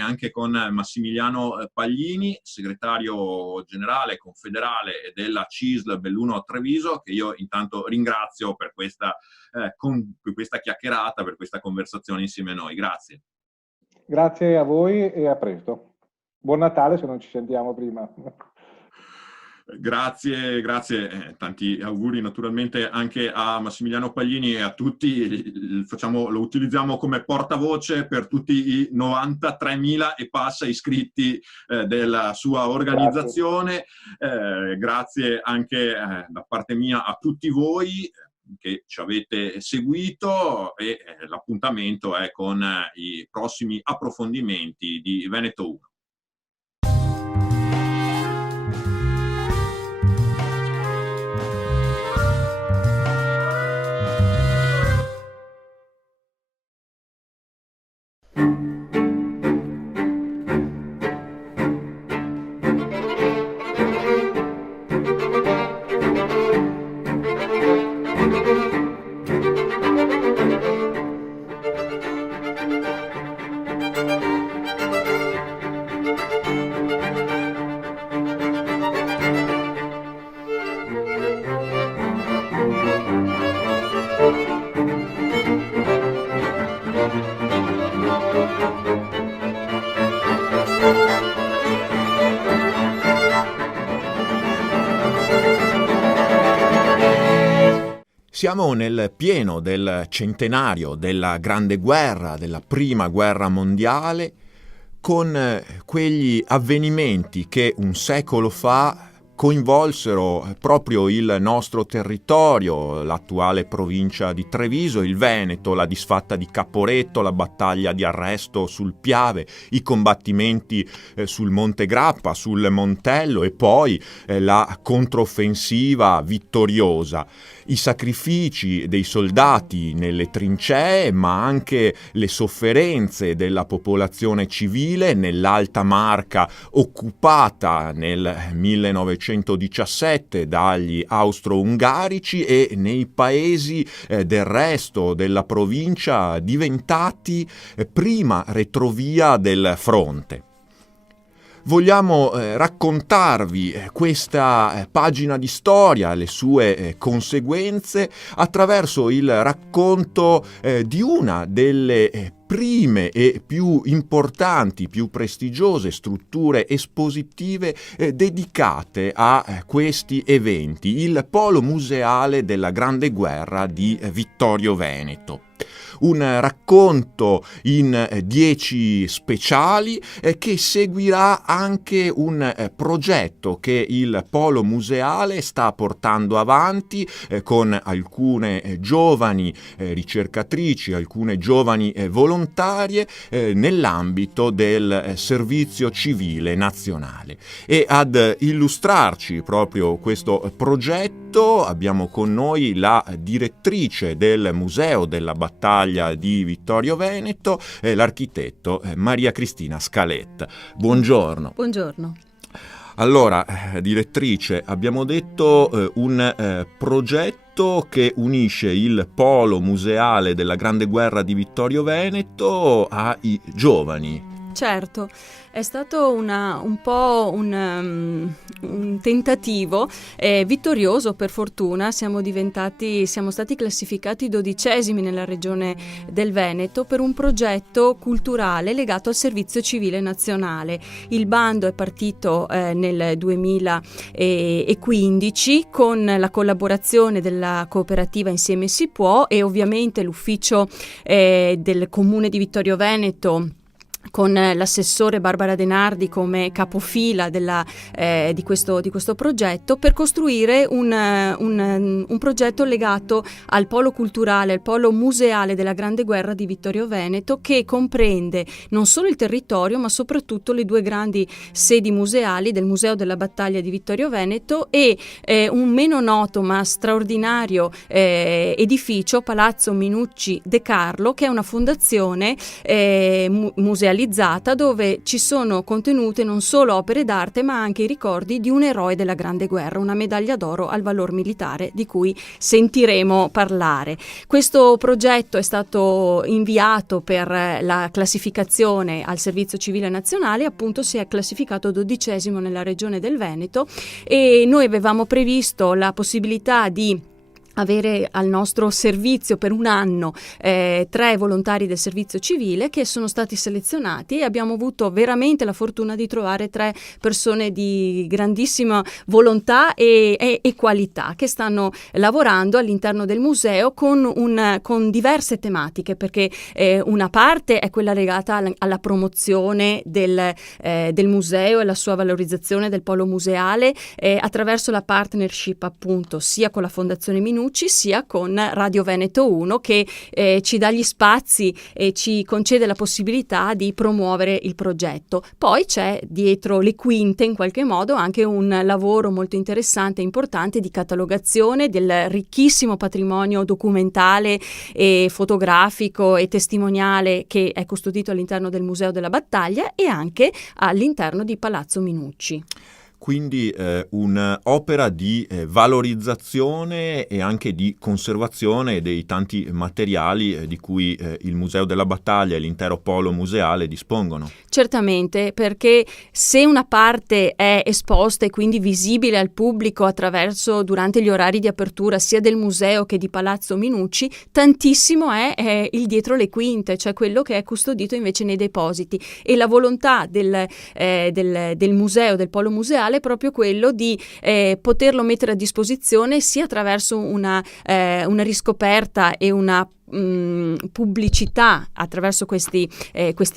anche con Massimiliano Paglini, segretario generale confederale della CISL Belluno Treviso, che io intanto ringrazio per questa chiacchierata, per questa conversazione insieme a noi. Grazie. Grazie a voi e a presto. Buon Natale se non ci sentiamo prima. Grazie, tanti auguri naturalmente anche a Massimiliano Paglini e a tutti, lo utilizziamo come portavoce per tutti i 93.000 e passa iscritti della sua organizzazione. Grazie anche da parte mia a tutti voi che ci avete seguito, e l'appuntamento è con i prossimi approfondimenti di Veneto 1. Siamo nel pieno del centenario della Grande Guerra, della Prima Guerra Mondiale, con quegli avvenimenti che un secolo fa coinvolsero proprio il nostro territorio, l'attuale provincia di Treviso, il Veneto, la disfatta di Caporetto, la battaglia di Arresto sul Piave, i combattimenti sul Monte Grappa, sul Montello e poi la controffensiva vittoriosa. I sacrifici dei soldati nelle trincee, ma anche le sofferenze della popolazione civile nell'Alta Marca occupata nel 1917 dagli austro-ungarici e nei paesi del resto della provincia diventati prima retrovia del fronte. Vogliamo raccontarvi questa pagina di storia, le sue conseguenze, attraverso il racconto di una delle prime e più importanti, più prestigiose strutture espositive dedicate a questi eventi, il Polo Museale della Grande Guerra di Vittorio Veneto. Un racconto in 10 speciali che seguirà anche un progetto che il Polo Museale sta portando avanti con alcune giovani ricercatrici, alcune giovani volontarie nell'ambito del servizio civile nazionale. E ad illustrarci proprio questo progetto abbiamo con noi la direttrice del Museo della Battaglia di Vittorio Veneto, l'architetto Maria Cristina Scaletta. Buongiorno. Buongiorno. Allora, direttrice, abbiamo detto un progetto che unisce il Polo Museale della Grande Guerra di Vittorio Veneto ai giovani. Certo, è stato un po' un tentativo vittorioso, per fortuna. Siamo stati classificati 12esimi nella regione del Veneto per un progetto culturale legato al servizio civile nazionale. Il bando è partito nel 2015 con la collaborazione della cooperativa Insieme si può e ovviamente l'ufficio del comune di Vittorio Veneto, con l'assessore Barbara Denardi come capofila di questo progetto, per costruire un progetto legato al polo culturale, al polo museale della Grande Guerra di Vittorio Veneto, che comprende non solo il territorio ma soprattutto le due grandi sedi museali del Museo della Battaglia di Vittorio Veneto e un meno noto ma straordinario edificio, Palazzo Minucci De Carlo, che è una fondazione museale dove ci sono contenute non solo opere d'arte ma anche i ricordi di un eroe della Grande Guerra, una medaglia d'oro al valor militare di cui sentiremo parlare. Questo progetto è stato inviato per la classificazione al Servizio Civile Nazionale, appunto si è classificato 12esimo nella regione del Veneto e noi avevamo previsto la possibilità di avere al nostro servizio per un anno 3 volontari del servizio civile che sono stati selezionati, e abbiamo avuto veramente la fortuna di trovare 3 persone di grandissima volontà e qualità che stanno lavorando all'interno del museo con diverse tematiche, perché una parte è quella legata alla promozione del museo e la sua valorizzazione del polo museale attraverso la partnership appunto sia con la Fondazione Minucci sia con Radio Veneto 1, che ci dà gli spazi e ci concede la possibilità di promuovere il progetto. Poi c'è dietro le quinte in qualche modo anche un lavoro molto interessante e importante di catalogazione del ricchissimo patrimonio documentale e fotografico e testimoniale che è custodito all'interno del Museo della Battaglia e anche all'interno di Palazzo Minucci. Quindi un'opera di valorizzazione e anche di conservazione dei tanti materiali di cui il Museo della Battaglia e l'intero polo museale dispongono. Certamente, perché se una parte è esposta e quindi visibile al pubblico durante gli orari di apertura sia del museo che di Palazzo Minucci, tantissimo è il dietro le quinte, cioè quello che è custodito invece nei depositi, e la volontà del museo, del polo museale, è proprio quello di poterlo mettere a disposizione sia attraverso una riscoperta e una pubblicità attraverso questi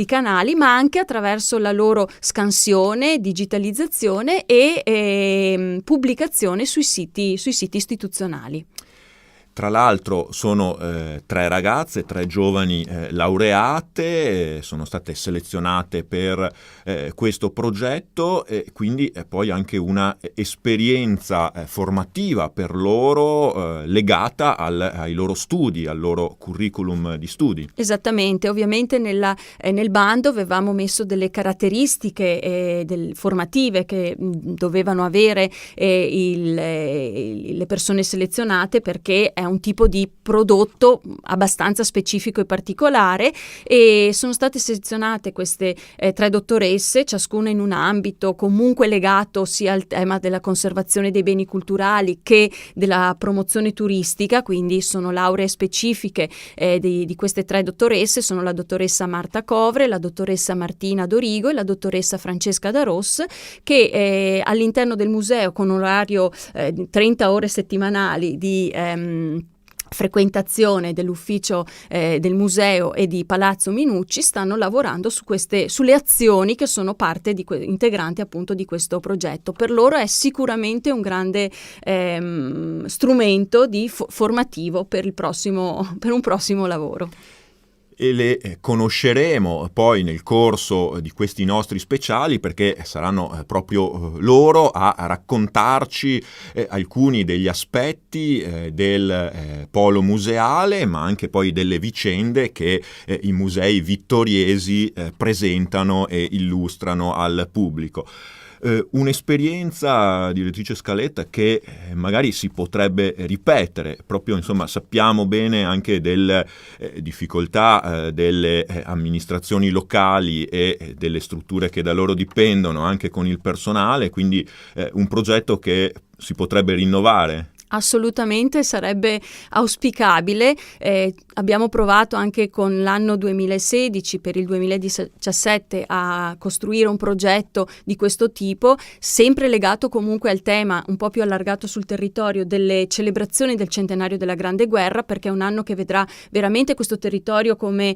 canali, ma anche attraverso la loro scansione, digitalizzazione e pubblicazione sui siti istituzionali. Tra l'altro sono 3 ragazze, 3 giovani laureate, sono state selezionate per questo progetto, e quindi poi anche una esperienza formativa per loro legata ai loro studi, al loro curriculum di studi. Esattamente, ovviamente nel bando avevamo messo delle caratteristiche formative che dovevano avere le persone selezionate, perché è un tipo di prodotto abbastanza specifico e particolare, e sono state selezionate queste 3 dottoresse, ciascuna in un ambito comunque legato sia al tema della conservazione dei beni culturali che della promozione turistica, quindi sono lauree specifiche di queste 3 dottoresse, sono la dottoressa Marta Covre, la dottoressa Martina Dorigo e la dottoressa Francesca Daros, che all'interno del museo, con un orario 30 ore settimanali di frequentazione dell'ufficio del museo e di Palazzo Minucci, stanno lavorando sulle azioni che sono parte integrante appunto di questo progetto. Per loro è sicuramente un grande strumento formativo per un prossimo lavoro. E le conosceremo poi nel corso di questi nostri speciali, perché saranno proprio loro a raccontarci alcuni degli aspetti del polo museale, ma anche poi delle vicende che i musei vittoriesi presentano e illustrano al pubblico. un'esperienza, direttrice Scaletta, che magari si potrebbe ripetere, proprio insomma sappiamo bene anche delle difficoltà delle amministrazioni locali e delle strutture che da loro dipendono, anche con il personale, quindi un progetto che si potrebbe rinnovare. Assolutamente, sarebbe auspicabile. Abbiamo provato anche con l'anno 2016 per il 2017 a costruire un progetto di questo tipo, sempre legato comunque al tema un po' più allargato sul territorio delle celebrazioni del centenario della Grande Guerra, perché è un anno che vedrà veramente questo territorio come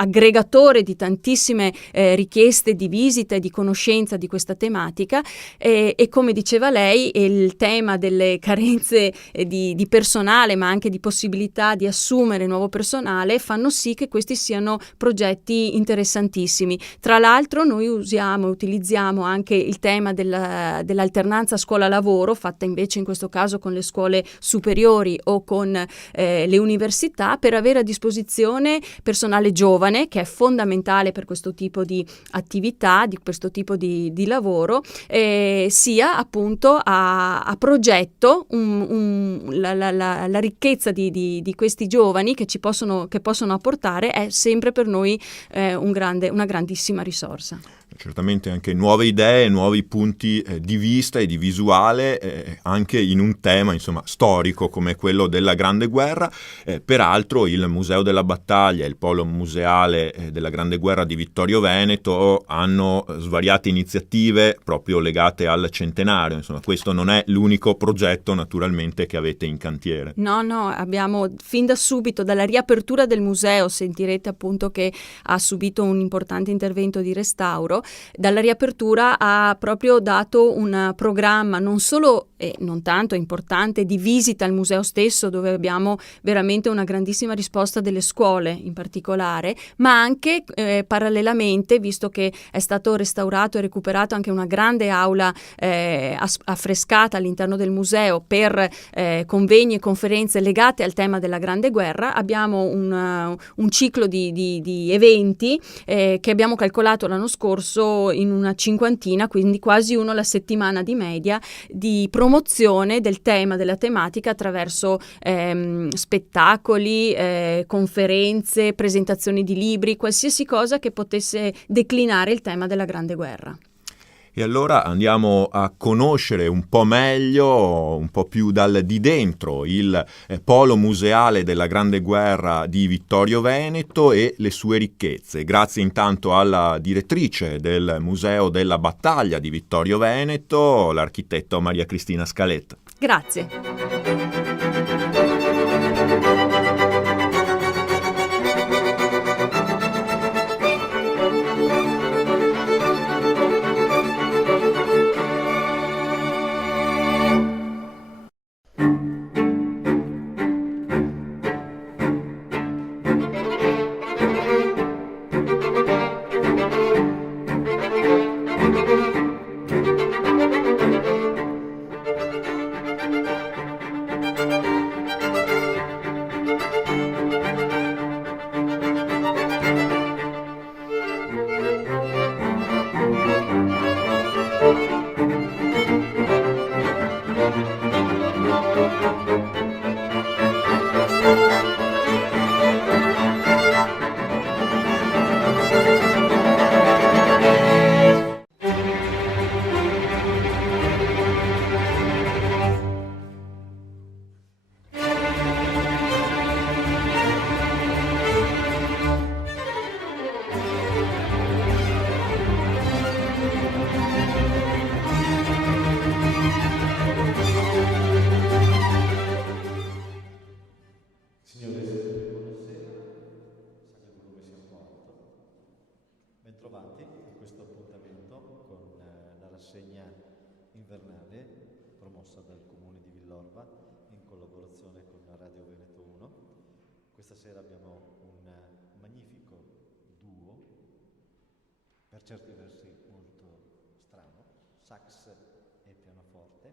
aggregatore di tantissime richieste di visita e di conoscenza di questa tematica, e come diceva lei il tema delle carenze di personale, ma anche di possibilità di assumere nuovo personale, fanno sì che questi siano progetti interessantissimi. Tra l'altro noi utilizziamo anche il tema dell'alternanza scuola-lavoro, fatta invece in questo caso con le scuole superiori o con le università, per avere a disposizione personale giovane, che è fondamentale per questo tipo di attività, di questo tipo di lavoro, sia appunto a progetto la ricchezza di questi giovani che possono apportare è sempre per noi una grandissima risorsa. Certamente anche nuove idee, nuovi punti di vista e di visuale, anche in un tema insomma storico come quello della Grande Guerra. Peraltro il Museo della Battaglia e il Polo Museale della Grande Guerra di Vittorio Veneto hanno svariate iniziative proprio legate al centenario. Insomma, questo non è l'unico progetto naturalmente che avete in cantiere. No, abbiamo fin da subito, dalla riapertura del museo, sentirete appunto che ha subito un importante intervento di restauro. Dalla riapertura ha proprio dato un programma non solo e non tanto importante di visita al museo stesso, dove abbiamo veramente una grandissima risposta delle scuole in particolare, ma anche parallelamente, visto che è stato restaurato e recuperato anche una grande aula affrescata all'interno del museo per convegni e conferenze legate al tema della Grande Guerra, abbiamo un ciclo di eventi che abbiamo calcolato l'anno scorso in una 50, quindi quasi uno alla settimana di media, di promozione del tema, della tematica, attraverso spettacoli, conferenze, presentazioni di libri, qualsiasi cosa che potesse declinare il tema della Grande Guerra. E allora andiamo a conoscere un po' meglio, un po' più di dentro, il Polo Museale della Grande Guerra di Vittorio Veneto e le sue ricchezze. Grazie intanto alla direttrice del Museo della Battaglia di Vittorio Veneto, l'architetto Maria Cristina Scaletta. Grazie. Bentrovati a questo appuntamento con la rassegna invernale promossa dal Comune di Villorba in collaborazione con Radio Veneto 1. Questa sera abbiamo un magnifico duo, per certi versi molto strano, sax e pianoforte.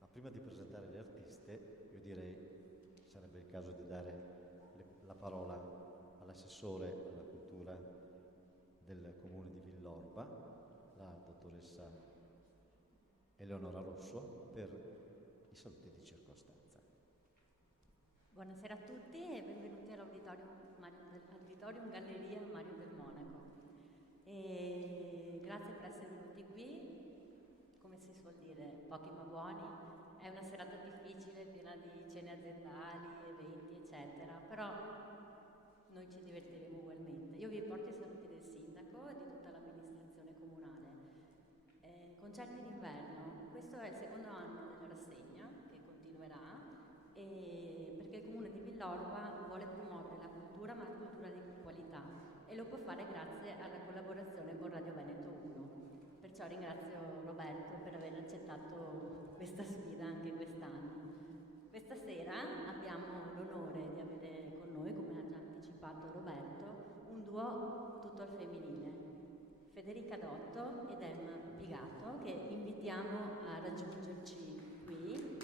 Ma prima di presentare le artiste, io direi sarebbe il caso di dare la parola all'assessore alla cultura del Comune di Villorba, Eleonora Rosso per i saluti di circostanza. Buonasera a tutti e benvenuti all'Auditorium Galleria Mario del Monaco. E grazie per essere venuti qui, come si suol dire, pochi ma buoni. È una serata difficile, piena di cene aziendali, eventi, eccetera, però noi ci divertiremo ugualmente. Io vi porto i saluti del sindaco e di tutta l'amministrazione comunale. Concerti d'inverno, questo è il secondo anno della rassegna che continuerà, perché il comune di Villorba vuole promuovere la cultura, ma la cultura di qualità, e lo può fare grazie alla collaborazione con Radio Veneto 1. Perciò ringrazio Roberto per aver accettato questa sfida anche quest'anno. Questa sera abbiamo l'onore di avere con noi, come ha già anticipato Roberto, un duo tutto al femminile, Federica Dotto ed Emma Pigato, che invitiamo a raggiungerci qui.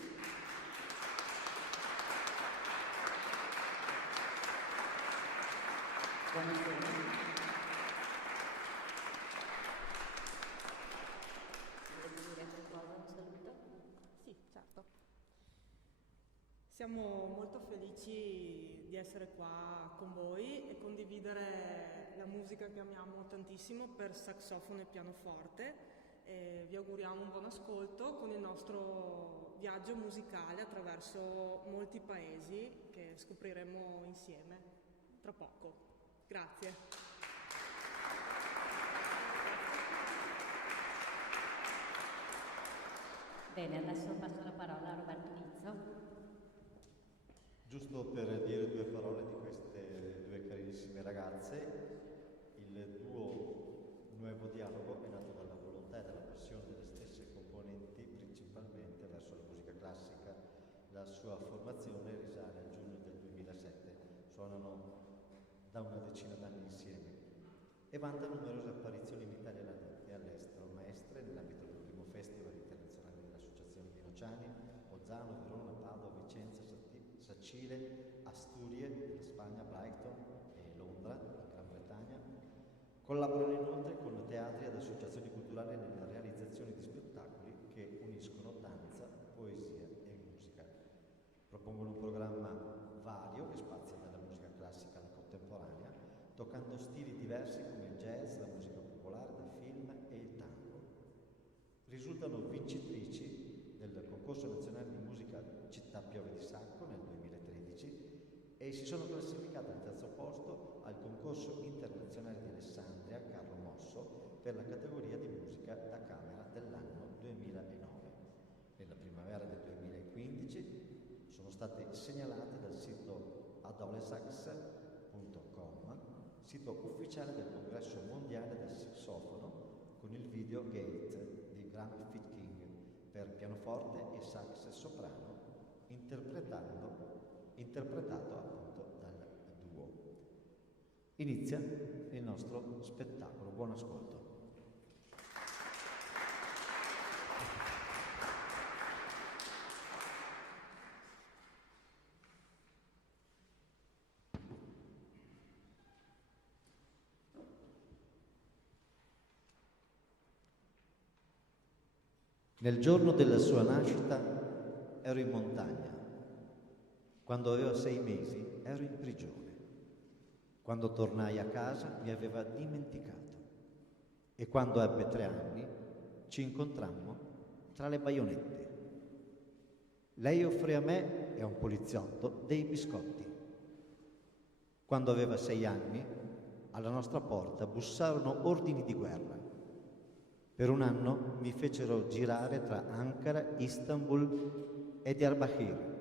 Buonasera. Volete dire qualcosa, un saluto? Sì, certo. Siamo molto felici di essere qua con voi e condividere la musica che amiamo tantissimo per saxofono e pianoforte. Vi auguriamo un buon ascolto con il nostro viaggio musicale attraverso molti paesi che scopriremo insieme tra poco. Grazie. Bene, adesso passo la parola a Roberto Ghizzo. Giusto per dire due parole di queste due carinissime ragazze, il duo Nuevo Dialogo è nato dalla volontà e dalla passione delle stesse componenti, principalmente verso la musica classica. La sua formazione risale al giugno del 2007, suonano da una decina d'anni insieme e vanta numerose apparizioni in Italia e all'estero, maestre nell'ambito del primo Festival internazionale dell'Associazione Pino Ciani, Bolzano, Verona, Padova, Vicenza, Sacile, Asturie, Spagna, Brighton e Londra, Gran Bretagna. Collaborano inoltre con teatri ed associazioni culturali nella realizzazione di spettacoli che uniscono danza, poesia e musica. Propongono un programma vario che spazia dalla musica classica alla contemporanea, toccando stili diversi come il jazz, la musica popolare, da film e il tango. Risultano vincitrici del concorso nazionale di musica Città Piove di Sacco nel 2013 e si sono classificate al terzo posto al concorso internazionale di Alessandria Carlo Mosso per la categoria di musica da camera dell'anno 2009. Nella primavera del 2015 sono state segnalate dal sito adolesax.com, sito ufficiale del Congresso Mondiale del Sassofono, con il video Gate di Graham Fitking per pianoforte e sax soprano, interpretato appunto dal duo. Inizia il nostro spettacolo. Buon ascolto. Nel giorno della sua nascita ero in montagna. Quando aveva 6 mesi ero in prigione. Quando tornai a casa mi aveva dimenticato. E quando ebbe 3 anni ci incontrammo tra le baionette. Lei offrì a me e a un poliziotto dei biscotti. Quando aveva 6 anni, alla nostra porta bussarono ordini di guerra. Per un anno mi fecero girare tra Ankara, Istanbul e Diyarbakir.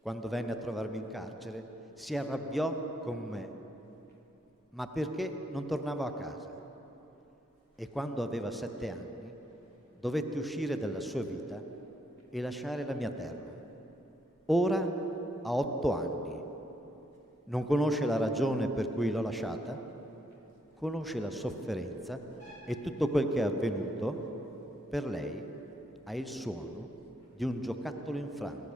Quando venne a trovarmi in carcere, si arrabbiò con me, ma perché non tornavo a casa. E quando aveva 7 anni, dovetti uscire dalla sua vita e lasciare la mia terra. Ora ha 8 anni. Non conosce la ragione per cui l'ho lasciata, conosce la sofferenza e tutto quel che è avvenuto. Per lei ha il suono di un giocattolo infranto.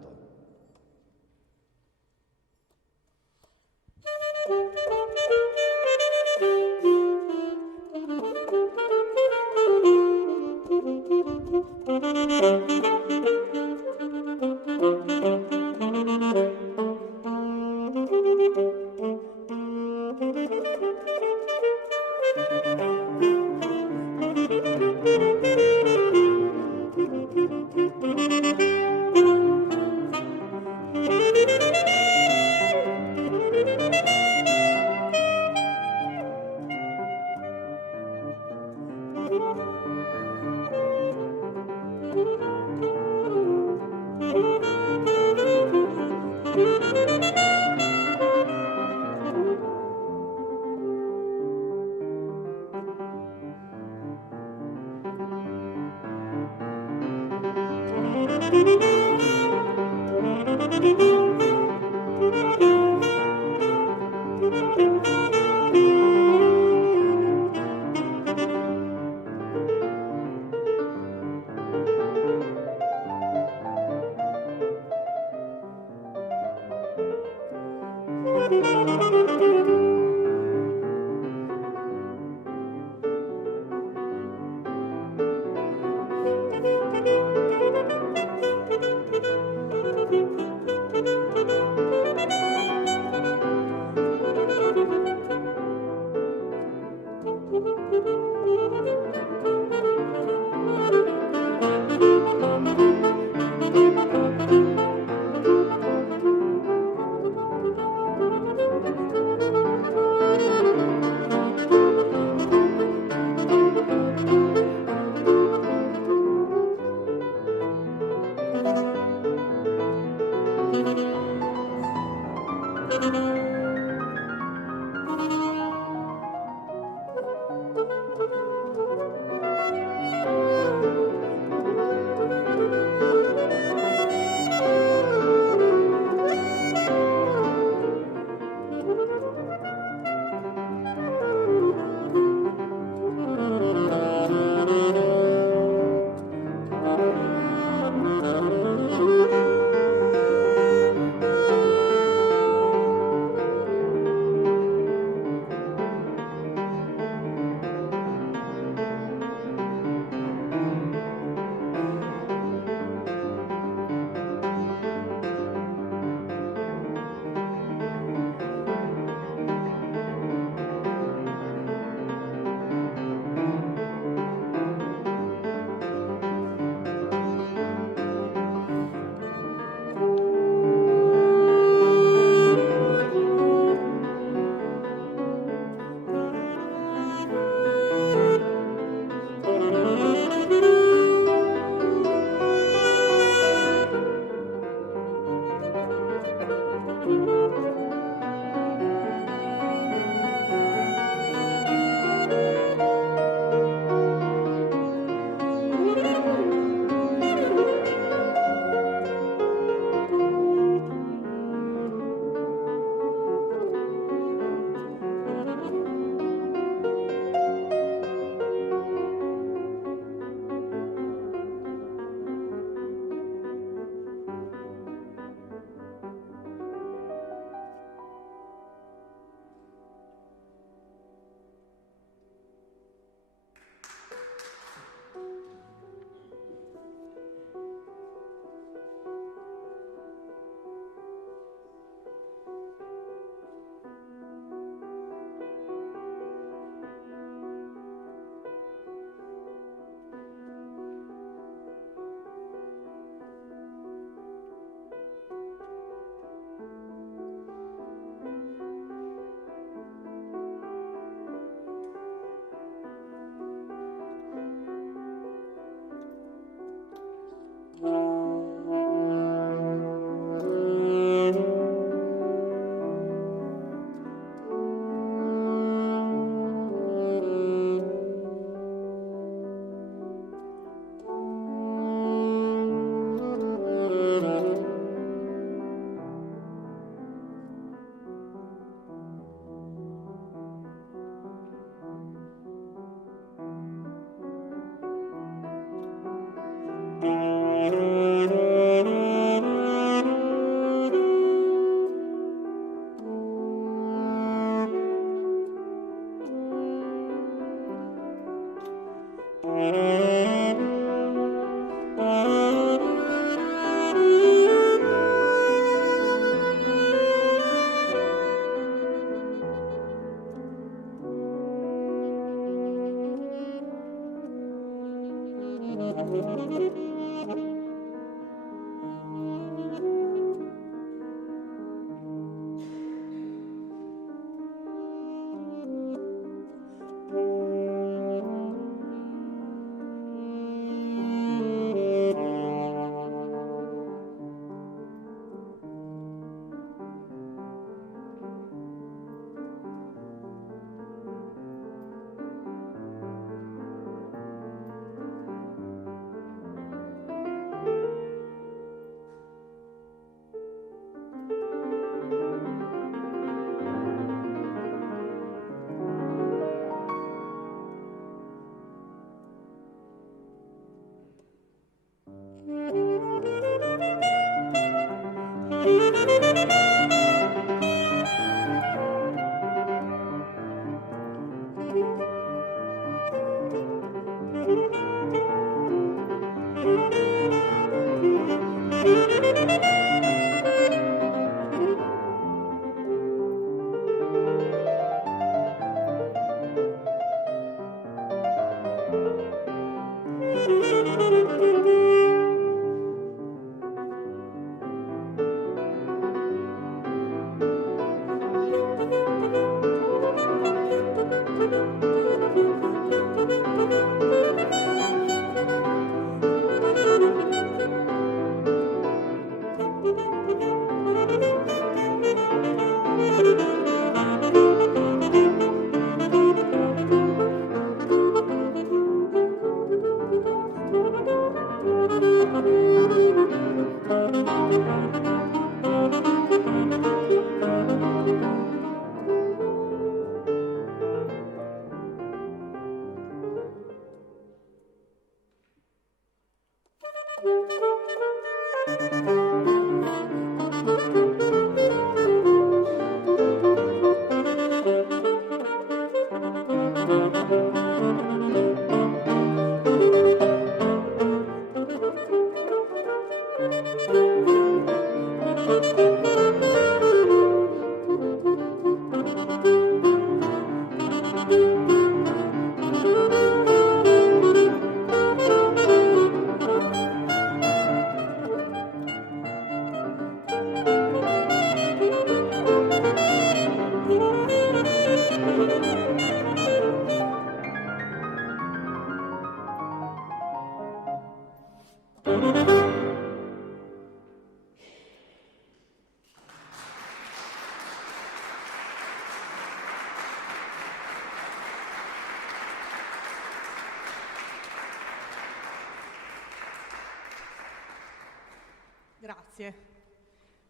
Grazie.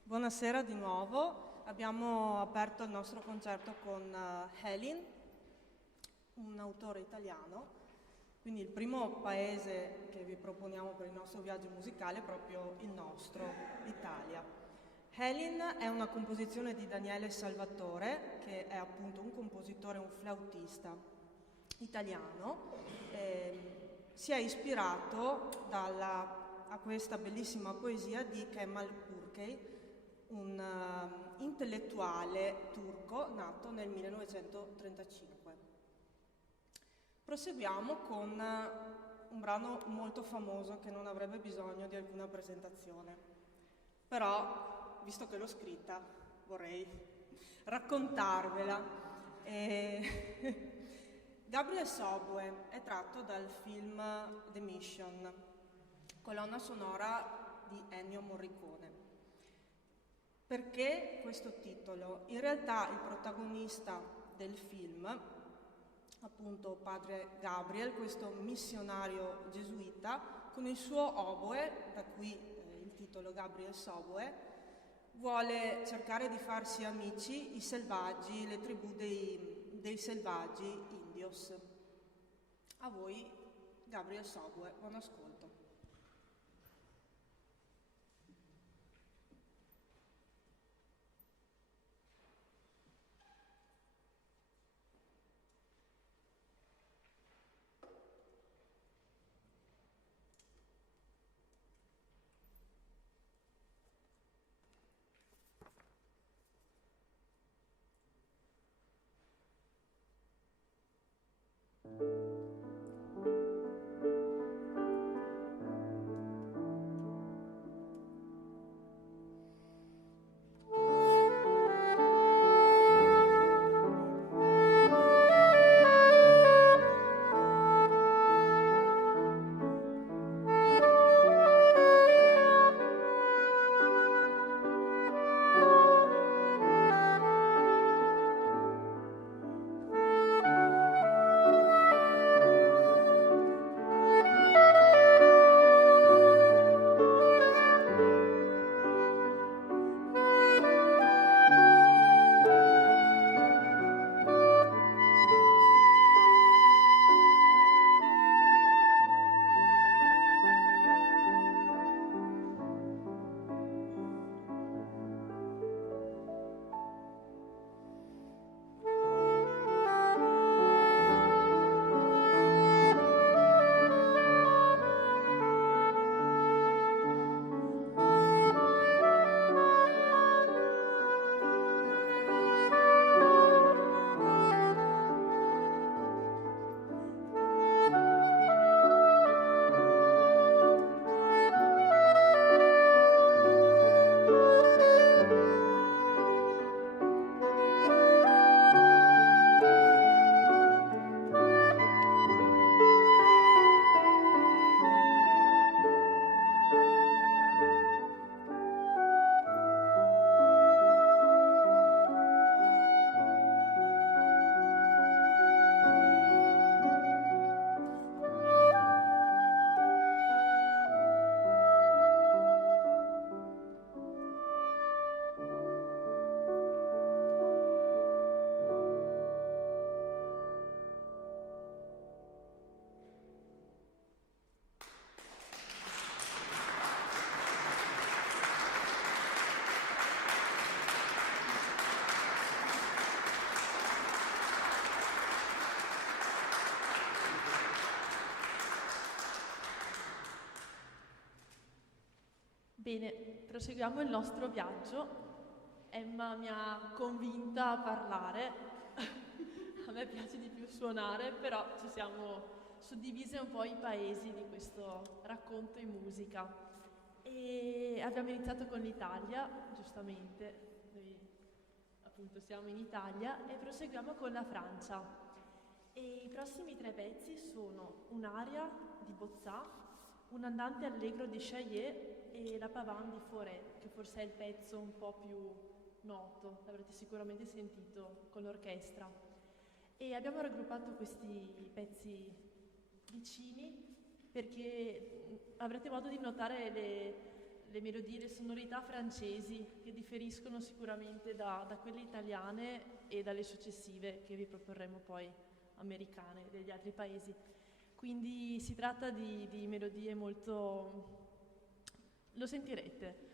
Buonasera di nuovo. Abbiamo aperto il nostro concerto con Helin, un autore italiano, quindi il primo paese che vi proponiamo per il nostro viaggio musicale è proprio il nostro, l'Italia. Helin è una composizione di Daniele Salvatore, che è appunto un compositore, un flautista italiano. Si è ispirato a questa bellissima poesia di Kemal Purkey, un intellettuale turco nato nel 1935. Proseguiamo con un brano molto famoso che non avrebbe bisogno di alcuna presentazione, però, visto che l'ho scritta, vorrei raccontarvela. Gabriel Sobue è tratto dal film The Mission, colonna sonora di Ennio Morricone. Perché questo titolo? In realtà il protagonista del film, appunto padre Gabriel, questo missionario gesuita, con il suo oboe, da qui il titolo Gabriel Sobue, vuole cercare di farsi amici i selvaggi, le tribù dei selvaggi indios. A voi Gabriel Sobue, buon ascolto. Bene, proseguiamo il nostro viaggio. Emma mi ha convinta a parlare. A me piace di più suonare, però ci siamo suddivise un po' i paesi di questo racconto in musica. E abbiamo iniziato con l'Italia, giustamente, noi appunto siamo in Italia, e proseguiamo con la Francia. E i prossimi 3 pezzi sono un'aria di Bozzà, un andante allegro di Chaillet e la Pavane di Fauré, che forse è il pezzo un po' più noto, l'avrete sicuramente sentito con l'orchestra. E abbiamo raggruppato questi pezzi vicini perché avrete modo di notare le melodie, le sonorità francesi che differiscono sicuramente da quelle italiane e dalle successive che vi proporremo poi americane degli altri paesi. Quindi si tratta di melodie molto, lo sentirete,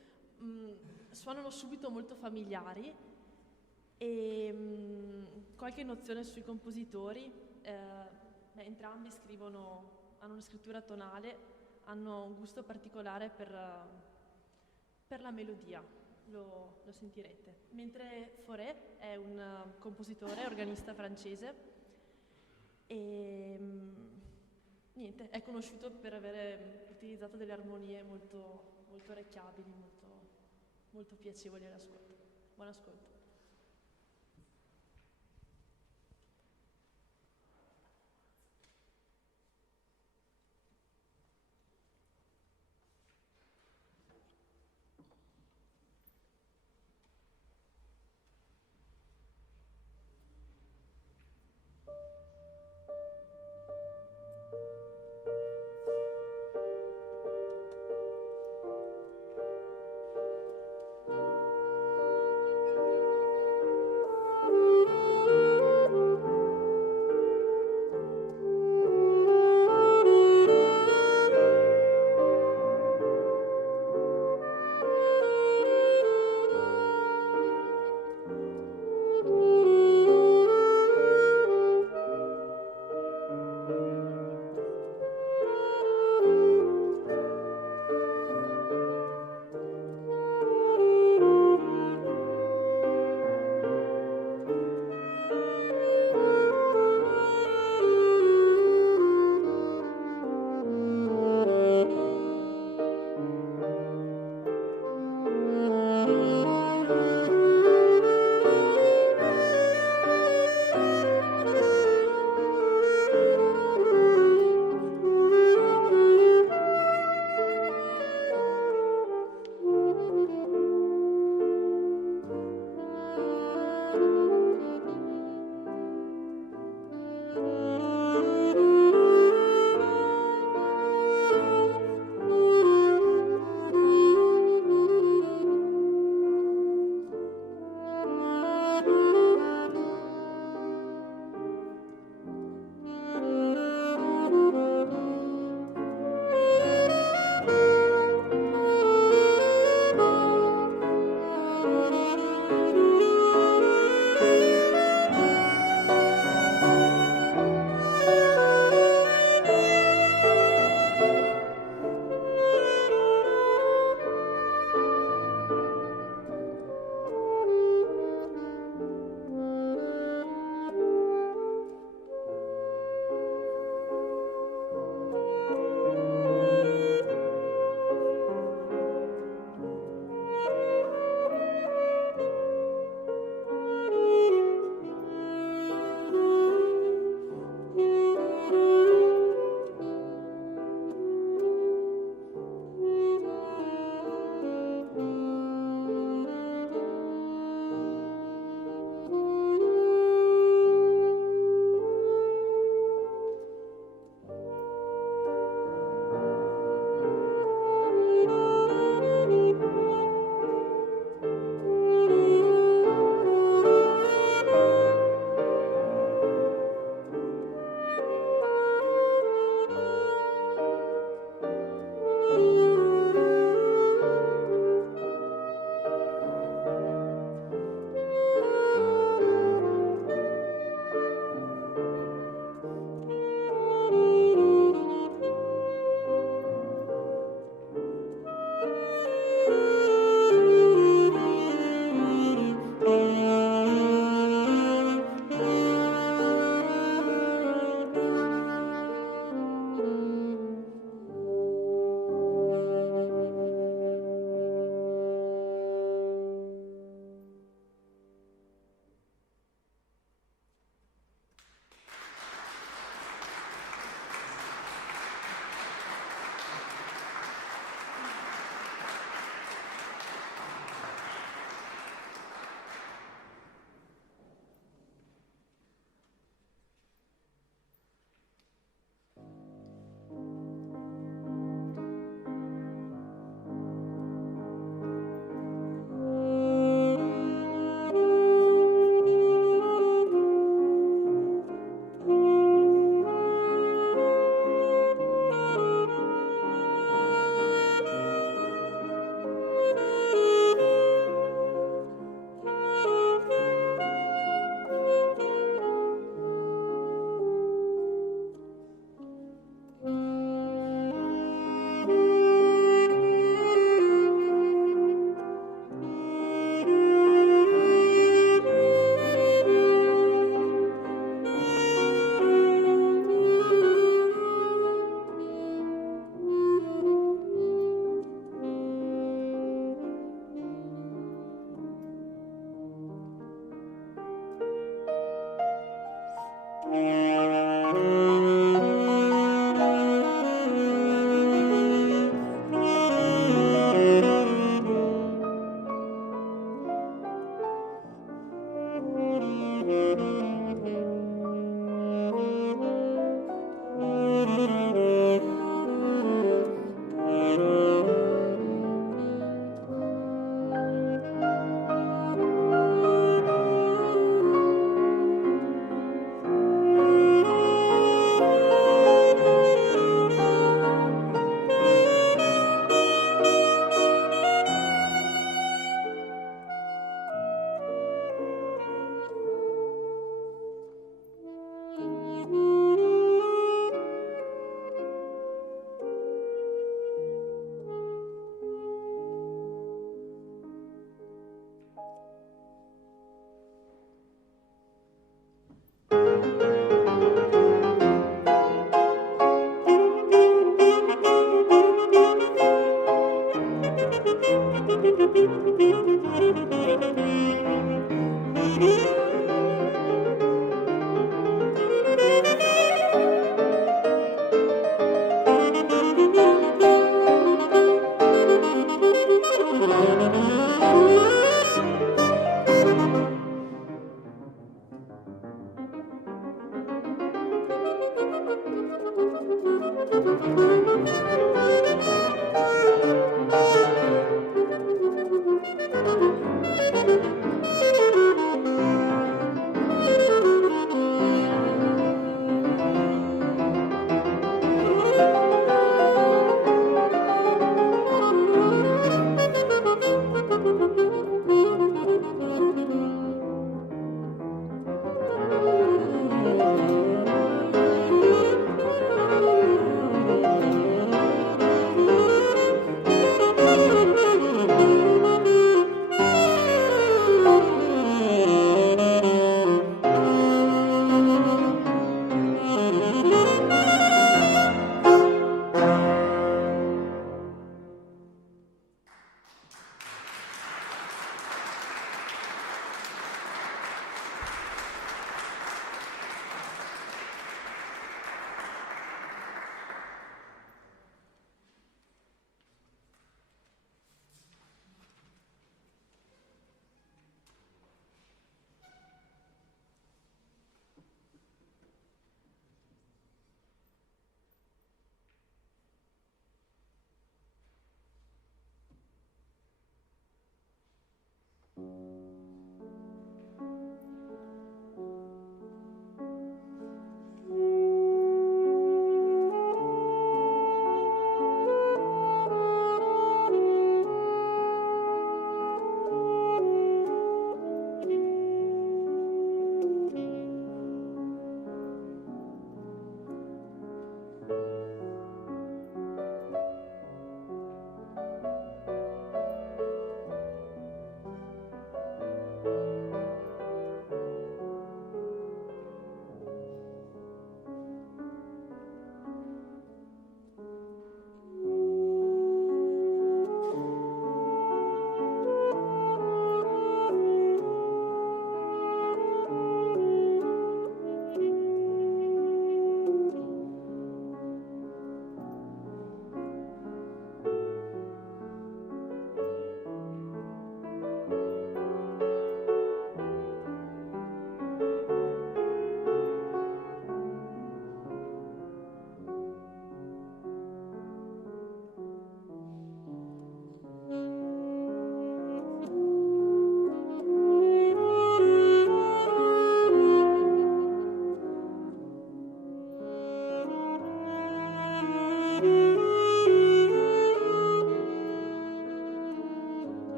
suonano subito molto familiari e qualche nozione sui compositori, entrambi hanno una scrittura tonale, hanno un gusto particolare per la melodia, lo sentirete. Mentre Fauré è un compositore, organista francese e niente, è conosciuto per avere utilizzato delle armonie molto, molto orecchiabili, molto, molto piacevoli all'ascolto. Buon ascolto.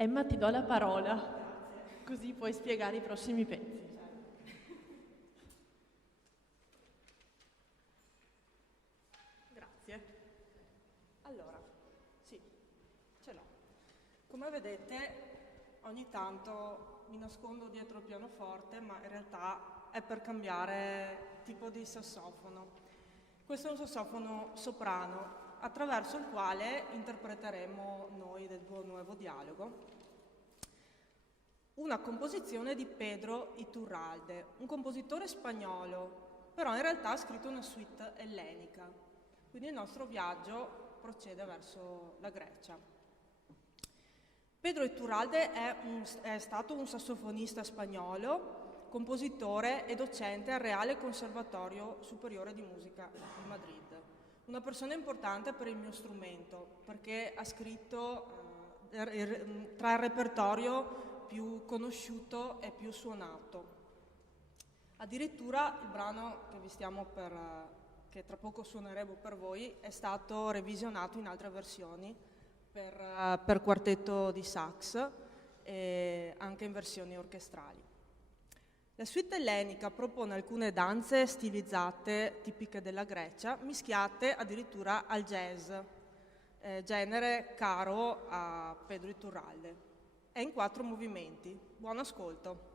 Emma, ti do la parola, così puoi spiegare i prossimi pezzi. Grazie. Allora, sì, ce l'ho. Come vedete, ogni tanto mi nascondo dietro il pianoforte, ma in realtà è per cambiare tipo di sassofono. Questo è un sassofono soprano, attraverso il quale interpreteremo noi del Duo Nuevo Dialogo una composizione di Pedro Iturralde, un compositore spagnolo, però in realtà ha scritto una suite ellenica. Quindi il nostro viaggio procede verso la Grecia. Pedro Iturralde è stato un sassofonista spagnolo, compositore e docente al Reale Conservatorio Superiore di Musica di Madrid. Una persona importante per il mio strumento, perché ha scritto tra il repertorio più conosciuto e più suonato. Addirittura il brano che tra poco suoneremo per voi è stato revisionato in altre versioni per quartetto di sax e anche in versioni orchestrali. La suite ellenica propone alcune danze stilizzate tipiche della Grecia, mischiate addirittura al jazz, genere caro a Pedro Iturralde. È in 4 movimenti. Buon ascolto.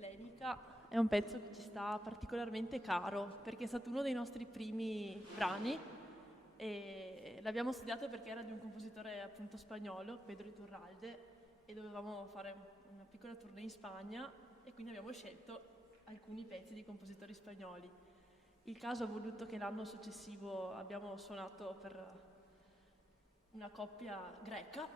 ellenica è un pezzo che ci sta particolarmente caro, perché è stato uno dei nostri primi brani e l'abbiamo studiato perché era di un compositore appunto spagnolo, Pedro Iturralde, e dovevamo fare una piccola tournée in Spagna e quindi abbiamo scelto alcuni pezzi di compositori spagnoli. Il caso ha voluto che l'anno successivo abbiamo suonato per una coppia greca,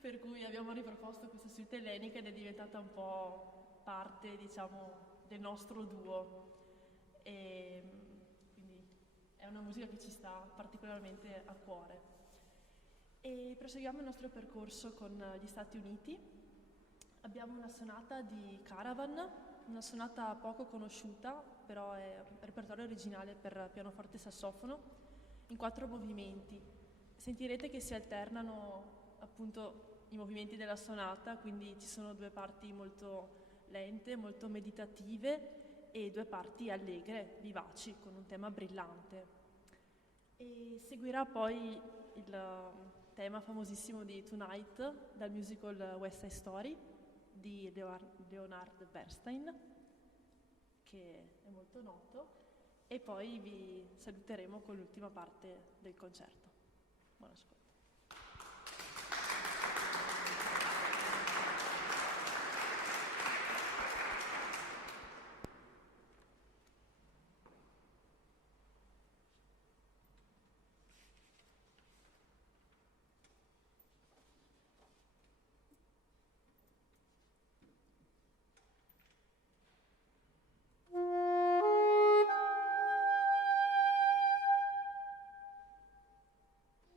per cui abbiamo riproposto questa suite ellenica ed è diventata un po' parte, diciamo, del nostro duo. E quindi è una musica che ci sta particolarmente a cuore. E proseguiamo il nostro percorso con gli Stati Uniti. Abbiamo una sonata di Caravan, una sonata poco conosciuta, però è un repertorio originale per pianoforte e sassofono, in 4 movimenti. Sentirete che si alternano appunto i movimenti della sonata, quindi ci sono 2 parti molto lente, molto meditative e 2 parti allegre, vivaci, con un tema brillante. E seguirà poi il tema famosissimo di Tonight dal musical West Side Story di Leonard Bernstein, che è molto noto, e poi vi saluteremo con l'ultima parte del concerto. Buon ascolto.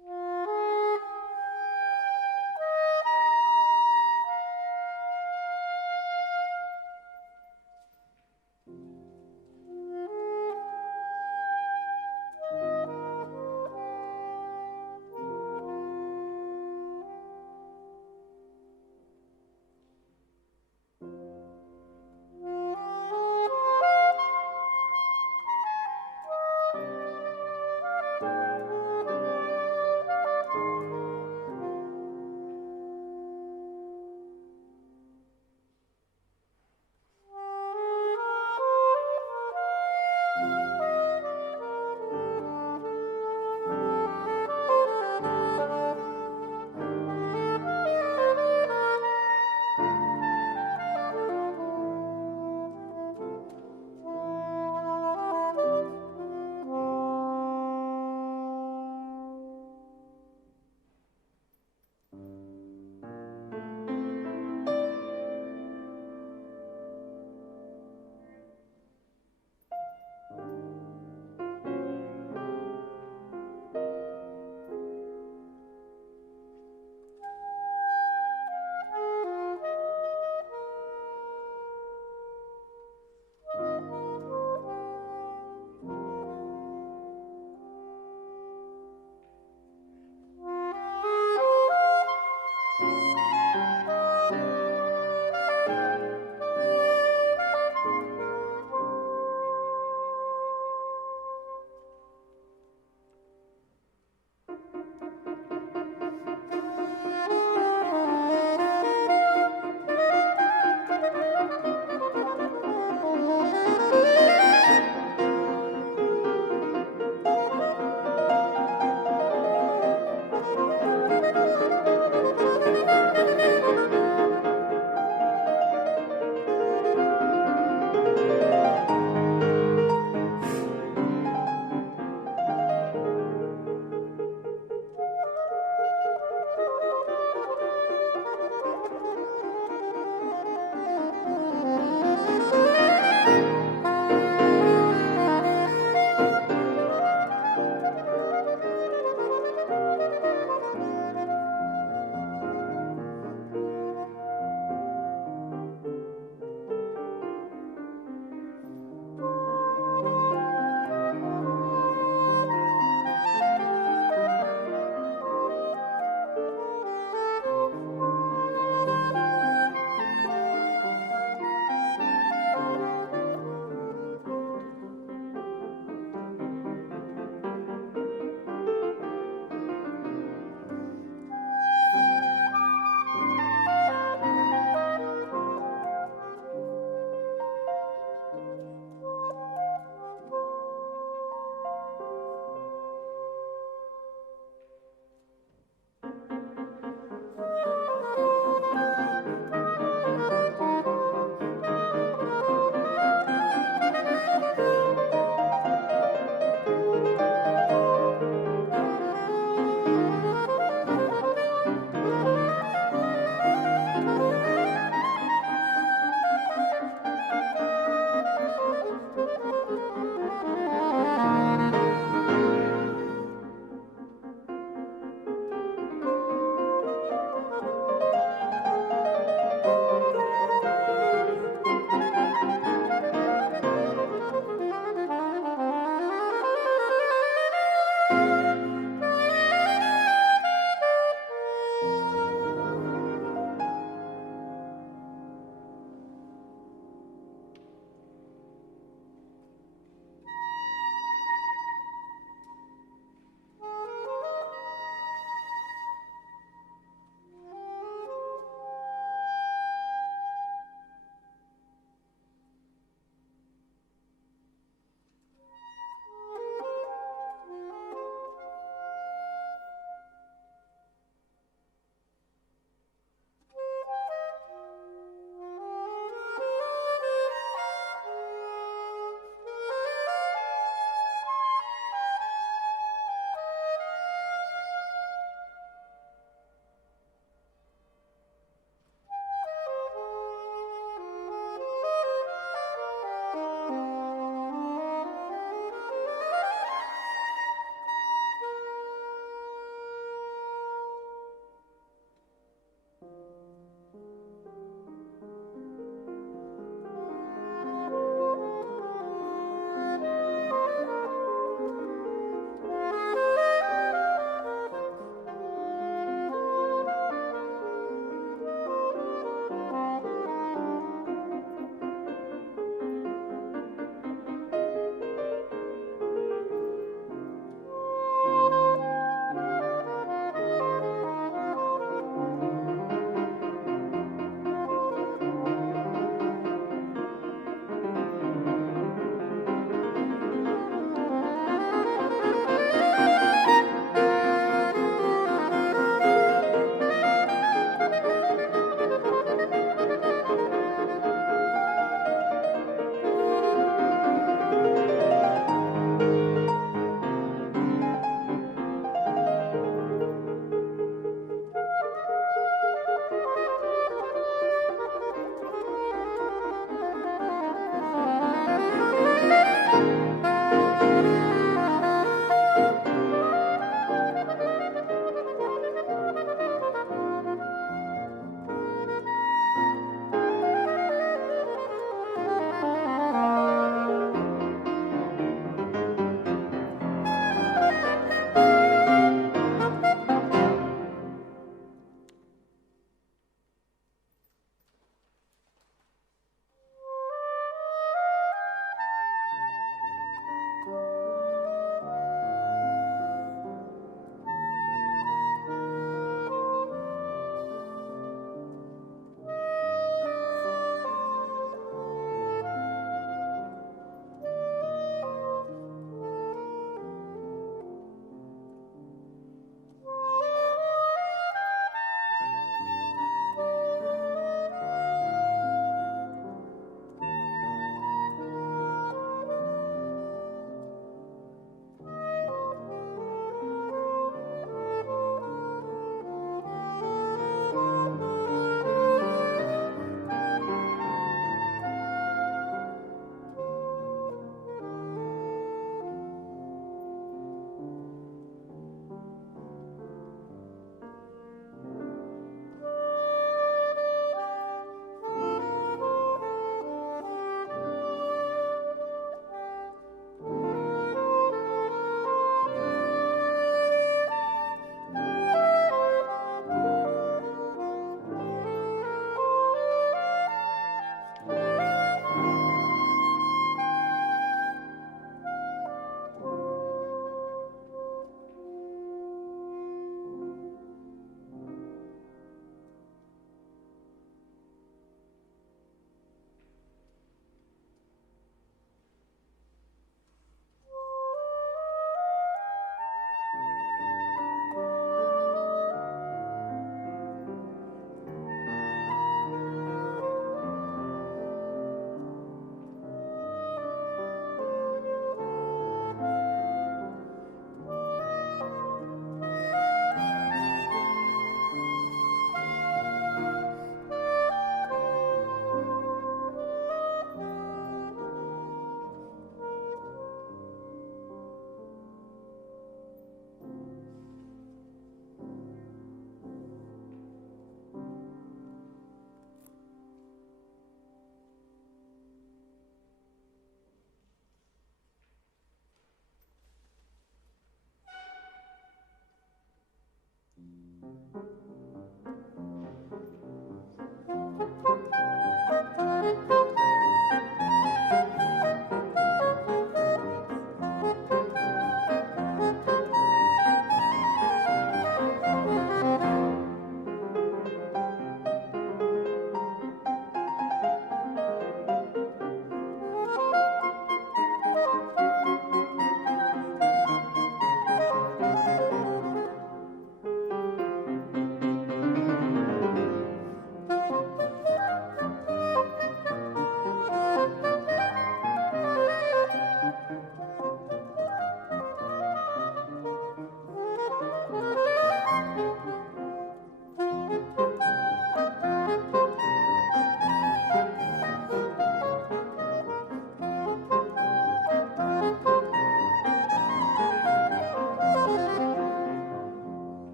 Thank you.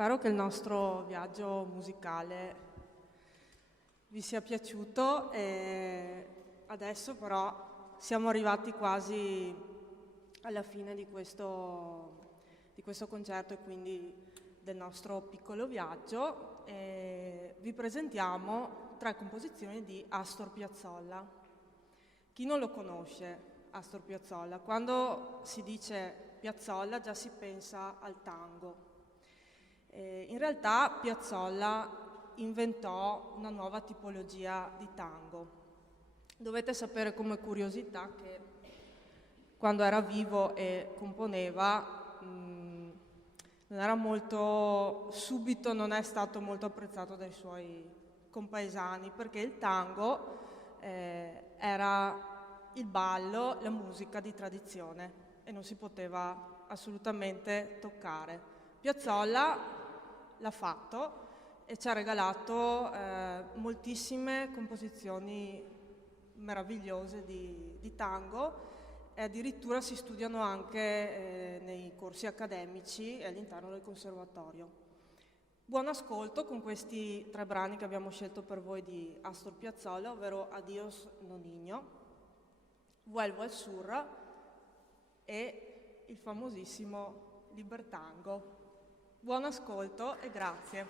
Spero che il nostro viaggio musicale vi sia piaciuto e adesso però siamo arrivati quasi alla fine di questo concerto e quindi del nostro piccolo viaggio. E vi presentiamo 3 composizioni di Astor Piazzolla. Chi non lo conosce Astor Piazzolla? Quando si dice Piazzolla già si pensa al tango. In realtà Piazzolla inventò una nuova tipologia di tango. Dovete sapere come curiosità che quando era vivo e componeva non era molto subito, non è stato molto apprezzato dai suoi compaesani, perché il tango era il ballo, la musica di tradizione e non si poteva assolutamente toccare. Piazzolla l'ha fatto e ci ha regalato moltissime composizioni meravigliose di tango e addirittura si studiano anche nei corsi accademici e all'interno del conservatorio. Buon ascolto con questi 3 brani che abbiamo scelto per voi di Astor Piazzolla, ovvero Adios Nonino, Vuelvo al Sur e il famosissimo Libertango. Buon ascolto e grazie.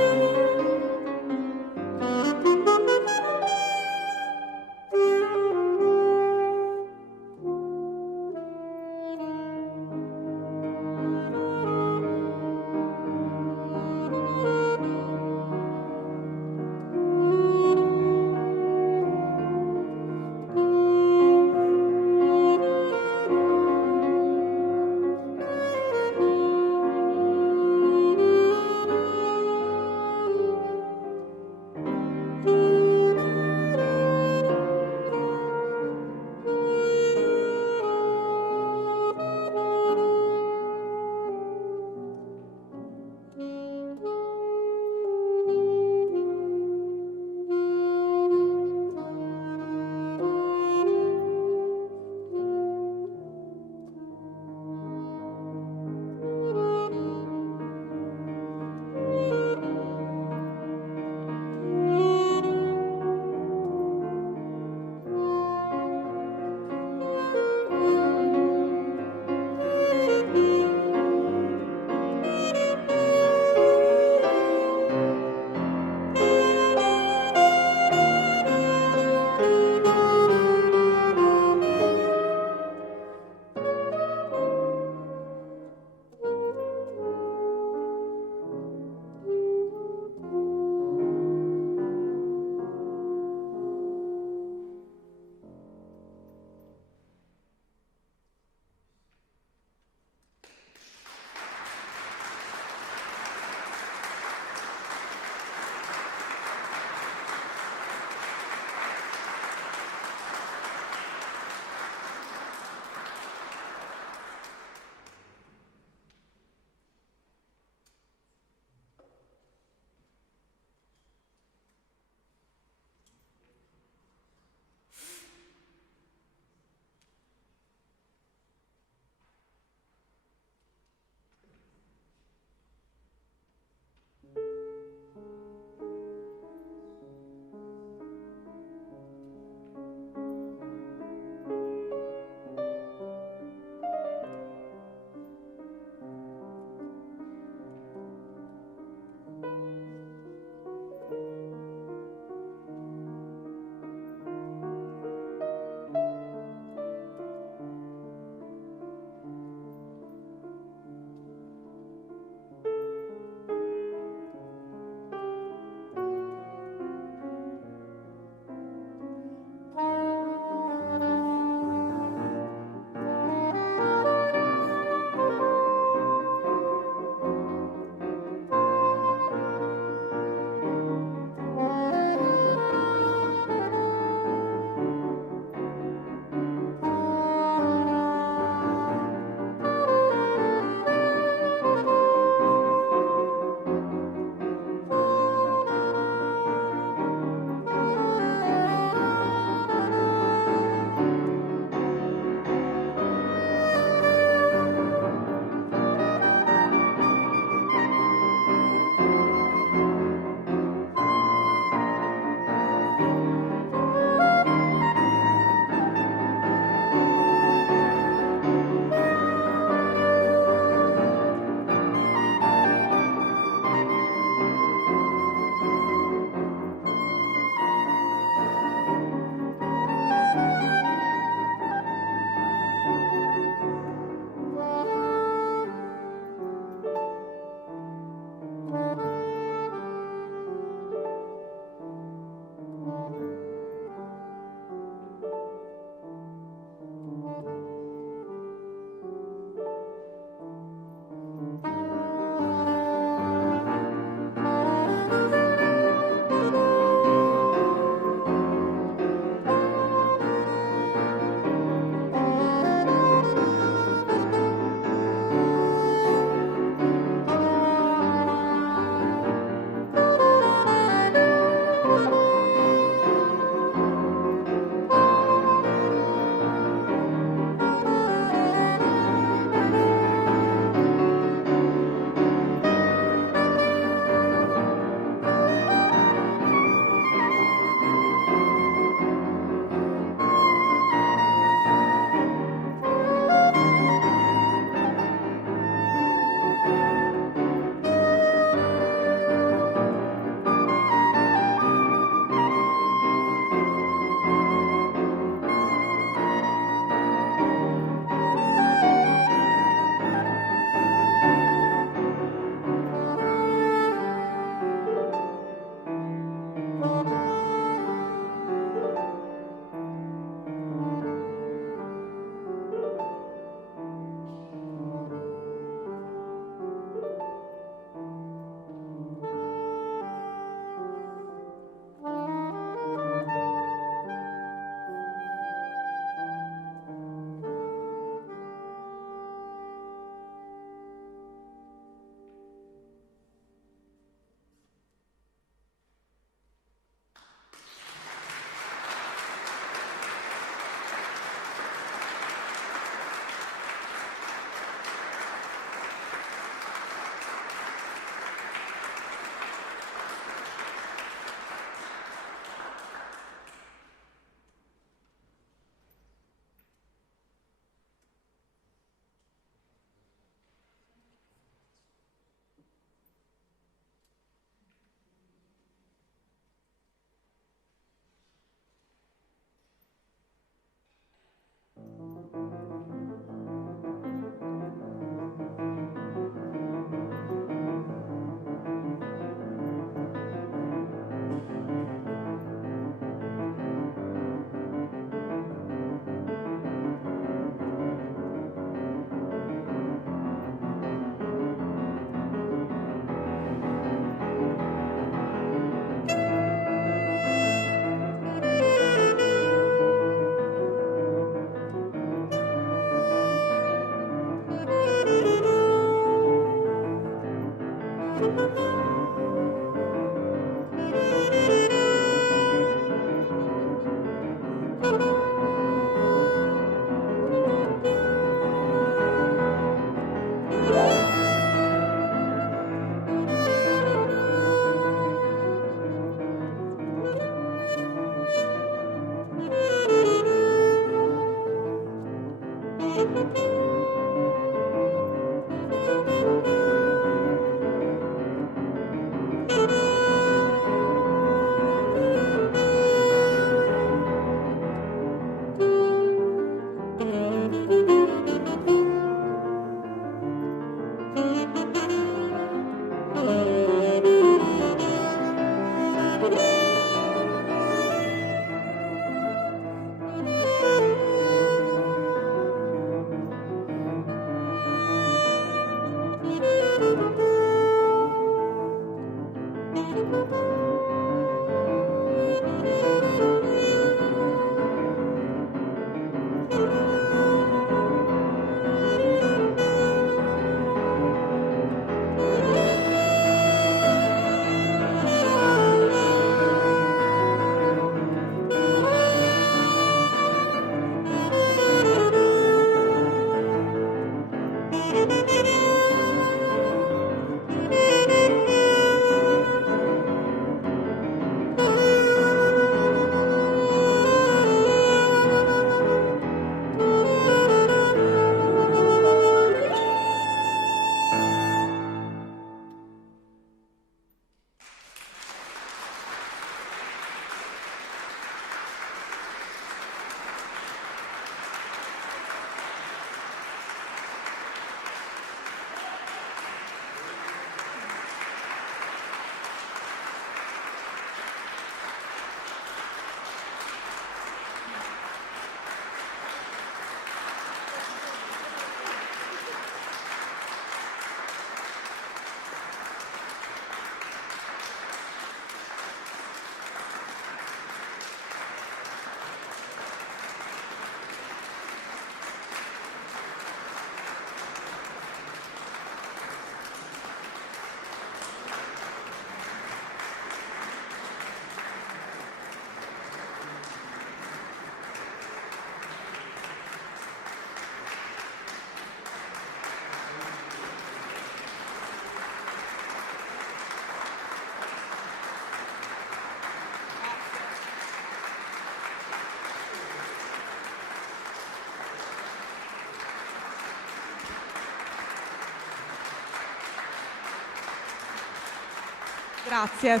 Grazie,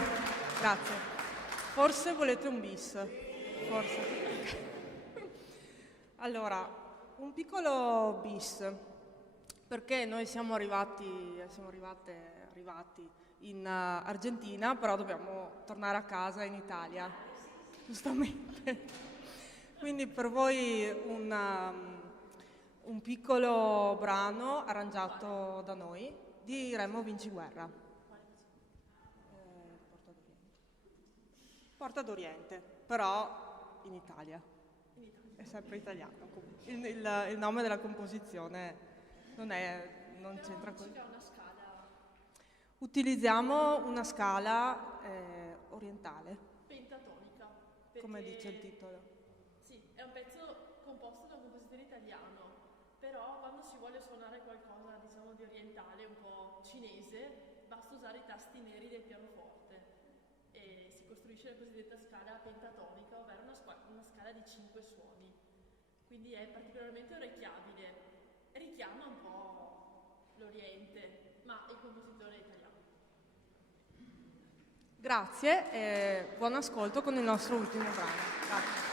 grazie. Forse volete un bis? Forse. Allora, un piccolo bis, perché noi siamo arrivati in Argentina, però dobbiamo tornare a casa in Italia, giustamente. Quindi per voi un piccolo brano arrangiato da noi di Remo Vinciguerra. Porta d'Oriente, però in Italia. È sempre italiano. Il nome della composizione non c'entra con... Utilizziamo una scala orientale. Pentatonica. Come dice il titolo. Sì, è un pezzo composto da un compositore italiano, però quando si vuole suonare qualcosa, diciamo, di orientale, un po' cinese, basta usare i tasti neri del pianoforte. E si costruisce la cosiddetta scala pentatonica, ovvero una scala di 5 suoni. Quindi è particolarmente orecchiabile, richiama un po' l'Oriente, ma il compositore è italiano. Grazie e buon ascolto con il nostro ultimo brano. Grazie.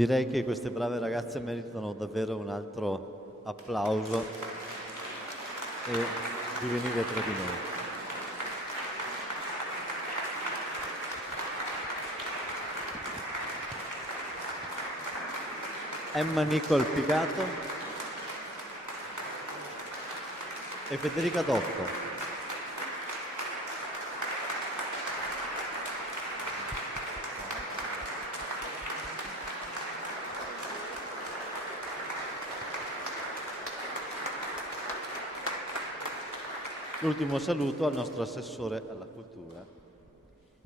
Direi che queste brave ragazze meritano davvero un altro applauso e di venire tra di noi. Emma Nicole Pigato e Federica Dotto. L'ultimo saluto al nostro assessore alla cultura.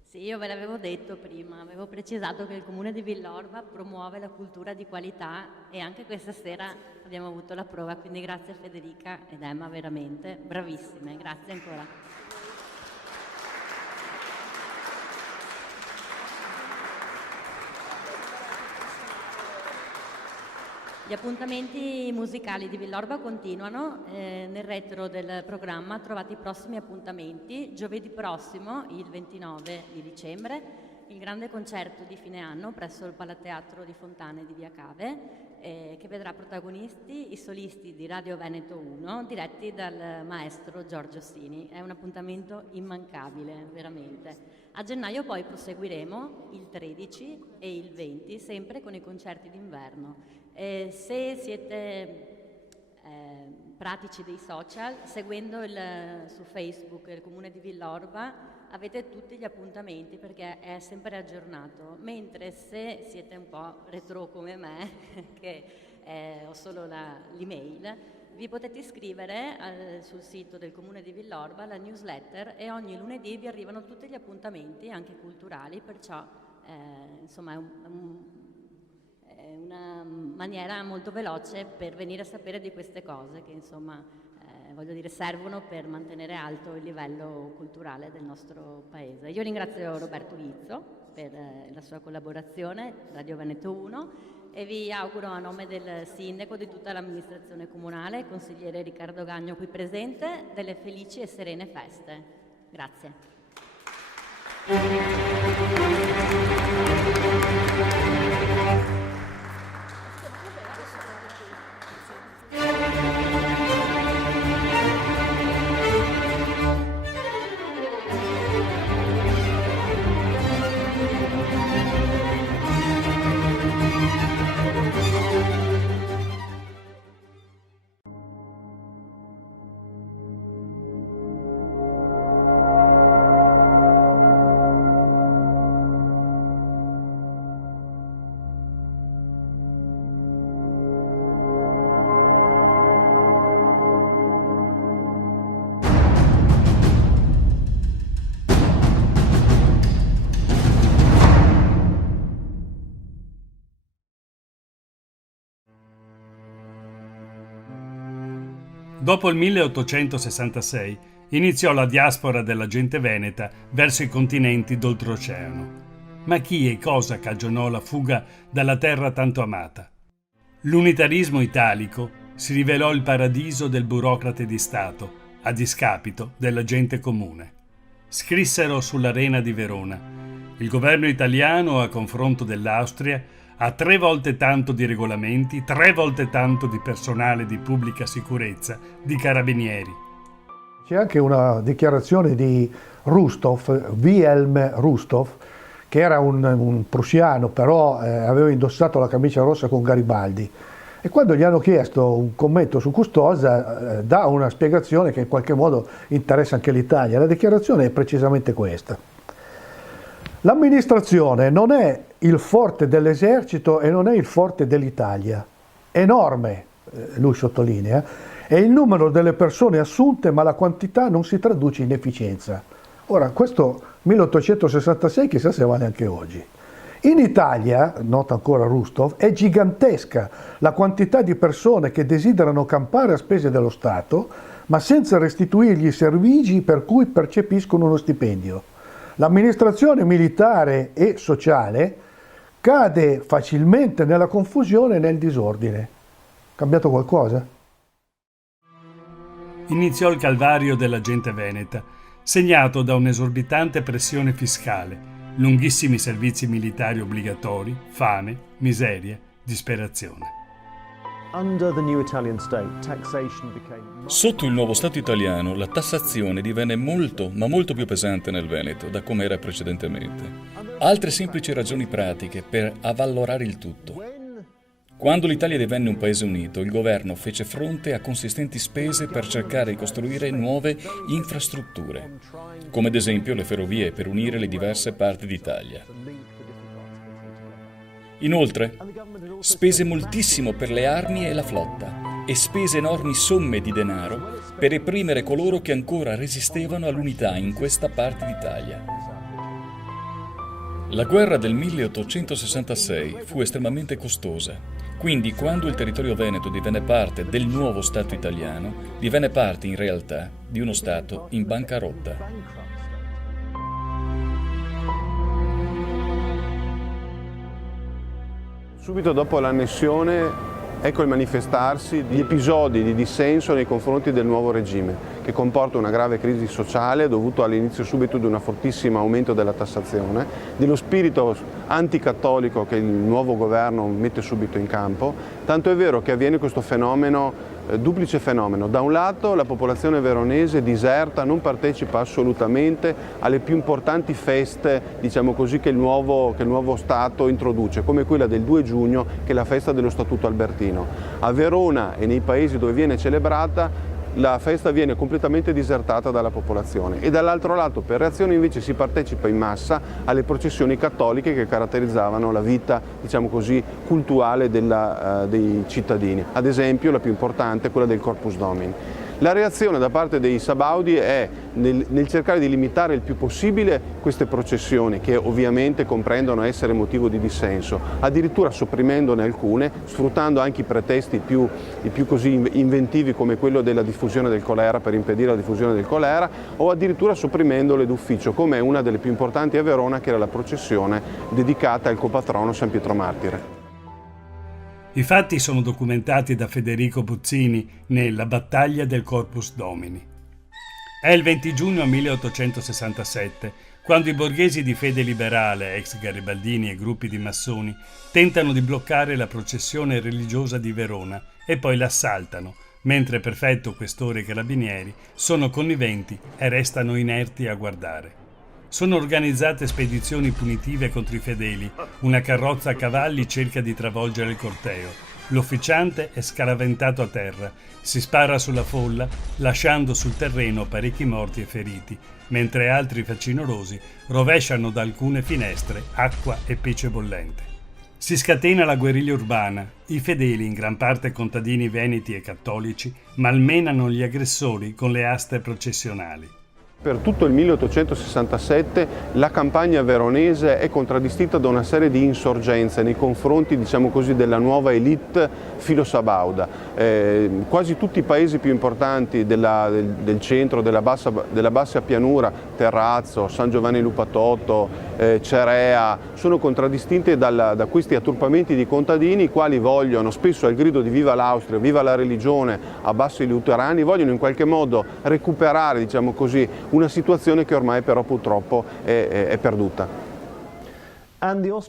Sì, io ve l'avevo detto prima, avevo precisato che il Comune di Villorba promuove la cultura di qualità e anche questa sera abbiamo avuto la prova, quindi grazie a Federica ed Emma, veramente bravissime, grazie ancora. Gli appuntamenti musicali di Villorba continuano, nel retro del programma trovate i prossimi appuntamenti. Giovedì prossimo, il 29 di dicembre, il grande concerto di fine anno presso il Palateatro di Fontane di Via Cave, che vedrà protagonisti i solisti di Radio Veneto 1 diretti dal maestro Giorgio Sini. È un appuntamento immancabile, veramente. A gennaio poi proseguiremo il 13 e il 20, sempre con i concerti d'inverno. Se siete pratici dei social, seguendo su Facebook il Comune di Villorba, avete tutti gli appuntamenti perché è sempre aggiornato, mentre se siete un po' retro come me, che ho solo l'email, vi potete iscrivere sul sito del Comune di Villorba, la newsletter, e ogni lunedì vi arrivano tutti gli appuntamenti, anche culturali, perciò insomma è una maniera molto veloce per venire a sapere di queste cose che insomma voglio dire servono per mantenere alto il livello culturale del nostro paese. Io ringrazio Roberto Ghizzo per la sua collaborazione, Radio Veneto 1, e vi auguro a nome del sindaco, di tutta l'amministrazione comunale, consigliere Riccardo Gagno qui presente, delle felici e serene feste. Grazie. Dopo il 1866 iniziò la diaspora della gente veneta verso i continenti d'oltreoceano. Ma chi e cosa cagionò la fuga dalla terra tanto amata? L'unitarismo italico si rivelò il paradiso del burocrate di Stato, a discapito della gente comune. Scrissero sull'Arena di Verona: il governo italiano, a confronto dell'Austria, ha 3 volte tanto di regolamenti, 3 volte tanto di personale di pubblica sicurezza, di carabinieri. C'è anche una dichiarazione di Rustov, Wilhelm Rustov, che era un prussiano, però aveva indossato la camicia rossa con Garibaldi. E quando gli hanno chiesto un commento su Custoza, dà una spiegazione che in qualche modo interessa anche l'Italia. La dichiarazione è precisamente questa: l'amministrazione non è il forte dell'esercito e non è il forte dell'Italia. Enorme, lui sottolinea, è il numero delle persone assunte, ma la quantità non si traduce in efficienza. Ora, questo 1866 chissà se vale anche oggi. In Italia, nota ancora Rustov, è gigantesca la quantità di persone che desiderano campare a spese dello Stato, ma senza restituirgli i servigi per cui percepiscono uno stipendio. L'amministrazione militare e sociale cade facilmente nella confusione e nel disordine. Cambiato qualcosa? Iniziò il calvario della gente veneta, segnato da un'esorbitante pressione fiscale, lunghissimi servizi militari obbligatori, fame, miseria, disperazione. Sotto il nuovo Stato italiano la tassazione divenne molto, ma molto più pesante nel Veneto da come era precedentemente. Altre semplici ragioni pratiche per avvalorare il tutto. Quando l'Italia divenne un paese unito, il governo fece fronte a consistenti spese per cercare di costruire nuove infrastrutture, come ad esempio le ferrovie per unire le diverse parti d'Italia. Inoltre, spese moltissimo per le armi e la flotta e spese enormi somme di denaro per reprimere coloro che ancora resistevano all'unità in questa parte d'Italia. La guerra del 1866 fu estremamente costosa. Quindi, quando il territorio veneto divenne parte del nuovo Stato italiano, divenne parte in realtà di uno Stato in bancarotta. Subito dopo l'annessione, ecco il manifestarsi di episodi di dissenso nei confronti del nuovo regime, che comporta una grave crisi sociale dovuto all'inizio subito di un fortissimo aumento della tassazione, dello spirito anticattolico che il nuovo governo mette subito in campo, tanto è vero che avviene questo fenomeno, duplice fenomeno. Da un lato la popolazione veronese diserta, non partecipa assolutamente alle più importanti feste, diciamo così, che il nuovo Stato introduce, come quella del 2 giugno, che è la festa dello Statuto Albertino. A Verona e nei paesi dove viene celebrata la festa viene completamente disertata dalla popolazione e dall'altro lato per reazione invece si partecipa in massa alle processioni cattoliche che caratterizzavano la vita, diciamo così, cultuale dei cittadini. Ad esempio la più importante è quella del Corpus Domini. La reazione da parte dei sabaudi è nel cercare di limitare il più possibile queste processioni, che ovviamente comprendono essere motivo di dissenso, addirittura sopprimendone alcune, sfruttando anche i pretesti più così inventivi come quello della diffusione del colera, per impedire la diffusione del colera, o addirittura sopprimendole d'ufficio, come una delle più importanti a Verona, che era la processione dedicata al copatrono San Pietro Martire. I fatti sono documentati da Federico Buzzini nella Battaglia del Corpus Domini. È il 20 giugno 1867, quando i borghesi di fede liberale, ex garibaldini e gruppi di massoni, tentano di bloccare la processione religiosa di Verona e poi l'assaltano, mentre prefetto, questore e carabinieri sono conniventi e restano inerti a guardare. Sono organizzate spedizioni punitive contro i fedeli, una carrozza a cavalli cerca di travolgere il corteo, l'ufficiante è scaraventato a terra, si spara sulla folla lasciando sul terreno parecchi morti e feriti, mentre altri facinorosi rovesciano da alcune finestre acqua e pece bollente. Si scatena la guerriglia urbana, i fedeli, in gran parte contadini veneti e cattolici, malmenano gli aggressori con le aste processionali. Per tutto il 1867 la campagna veronese è contraddistinta da una serie di insorgenze nei confronti, diciamo così, della nuova elite filosabauda. Quasi tutti i paesi più importanti del centro, della bassa pianura, Terrazzo, San Giovanni Lupatotto, Cerea, sono contraddistinte da questi atturpamenti di contadini, i quali vogliono, spesso al grido di viva l'Austria, viva la religione, abbasso i luterani, vogliono in qualche modo recuperare, diciamo così, una situazione che ormai però purtroppo è perduta.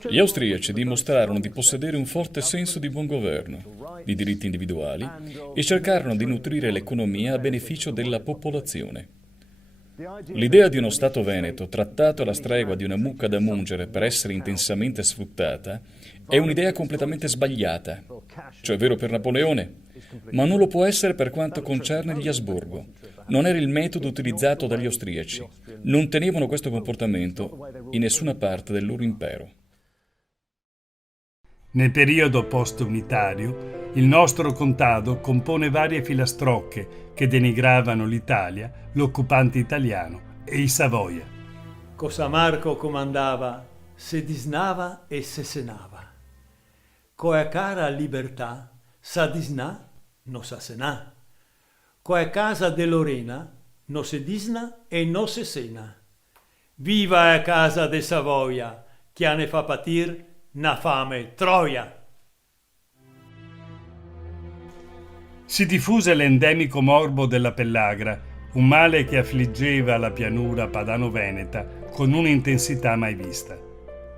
Gli austriaci dimostrarono di possedere un forte senso di buon governo, di diritti individuali e cercarono di nutrire l'economia a beneficio della popolazione. L'idea di uno Stato veneto trattato alla stregua di una mucca da mungere per essere intensamente sfruttata è un'idea completamente sbagliata, cioè è vero per Napoleone, ma non lo può essere per quanto concerne gli Asburgo. Non era il metodo utilizzato dagli austriaci. Non tenevano questo comportamento in nessuna parte del loro impero. Nel periodo post-unitario, il nostro contado compone varie filastrocche che denigravano l'Italia, l'occupante italiano e i Savoia. Cosamarco comandava, se disnava e se senava. Coe cara libertà, sa disnà, no sa senà. Coe casa de Lorena, no se disna e no se sena. Viva a casa de Savoia, che ne fa patir na fame troia. Si diffuse l'endemico morbo della pellagra, un male che affliggeva la pianura padano-veneta con un'intensità mai vista.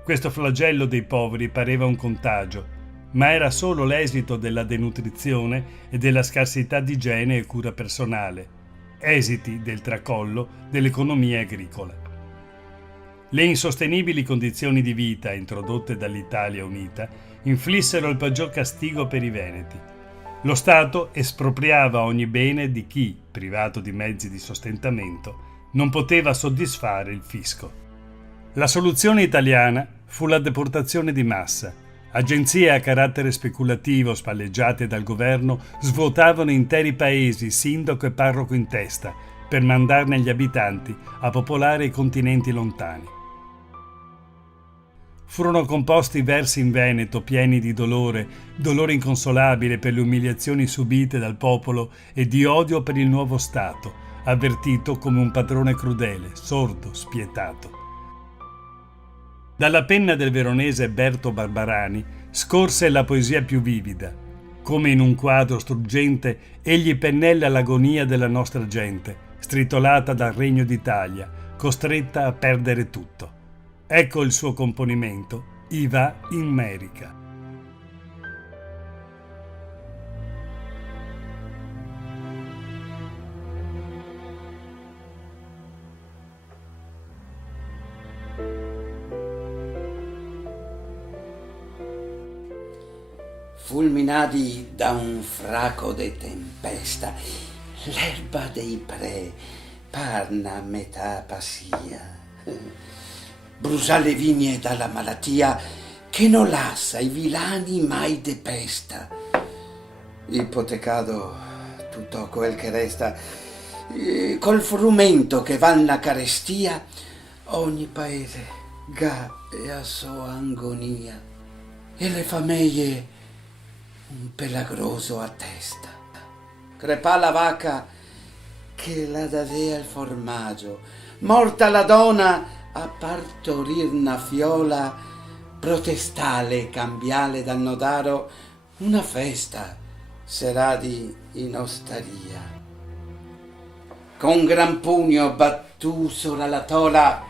Questo flagello dei poveri pareva un contagio, ma era solo l'esito della denutrizione e della scarsità di igiene e cura personale, esiti del tracollo dell'economia agricola. Le insostenibili condizioni di vita introdotte dall'Italia Unita inflissero il peggior castigo per i veneti. Lo Stato espropriava ogni bene di chi, privato di mezzi di sostentamento, non poteva soddisfare il fisco. La soluzione italiana fu la deportazione di massa. Agenzie a carattere speculativo spalleggiate dal governo svuotavano interi paesi, sindaco e parroco in testa, per mandarne gli abitanti a popolare i continenti lontani. Furono composti versi in Veneto pieni di dolore inconsolabile per le umiliazioni subite dal popolo e di odio per il nuovo Stato, avvertito come un padrone crudele, sordo, spietato. Dalla penna del veronese Berto Barbarani scorse la poesia più vivida. Come in un quadro struggente, egli pennella l'agonia della nostra gente, stritolata dal Regno d'Italia, costretta a perdere tutto. Ecco il suo componimento, I va in Merica. Fulminati da un fraco de tempesta, l'erba dei pre parna a metà passia. Brusa le vigne dalla malattia che non lascia i vilani mai depesta. Ipotecato tutto quel che resta, col frumento che va alla carestia, ogni paese ga e a sua agonia, e le famiglie un pelagroso a testa. Crepà la vacca che la dadea il formaggio, morta la donna a partorir una fiola, protestale cambiale dal nodaro, una festa seradi in osteria. Con gran pugno battù sopra la tola,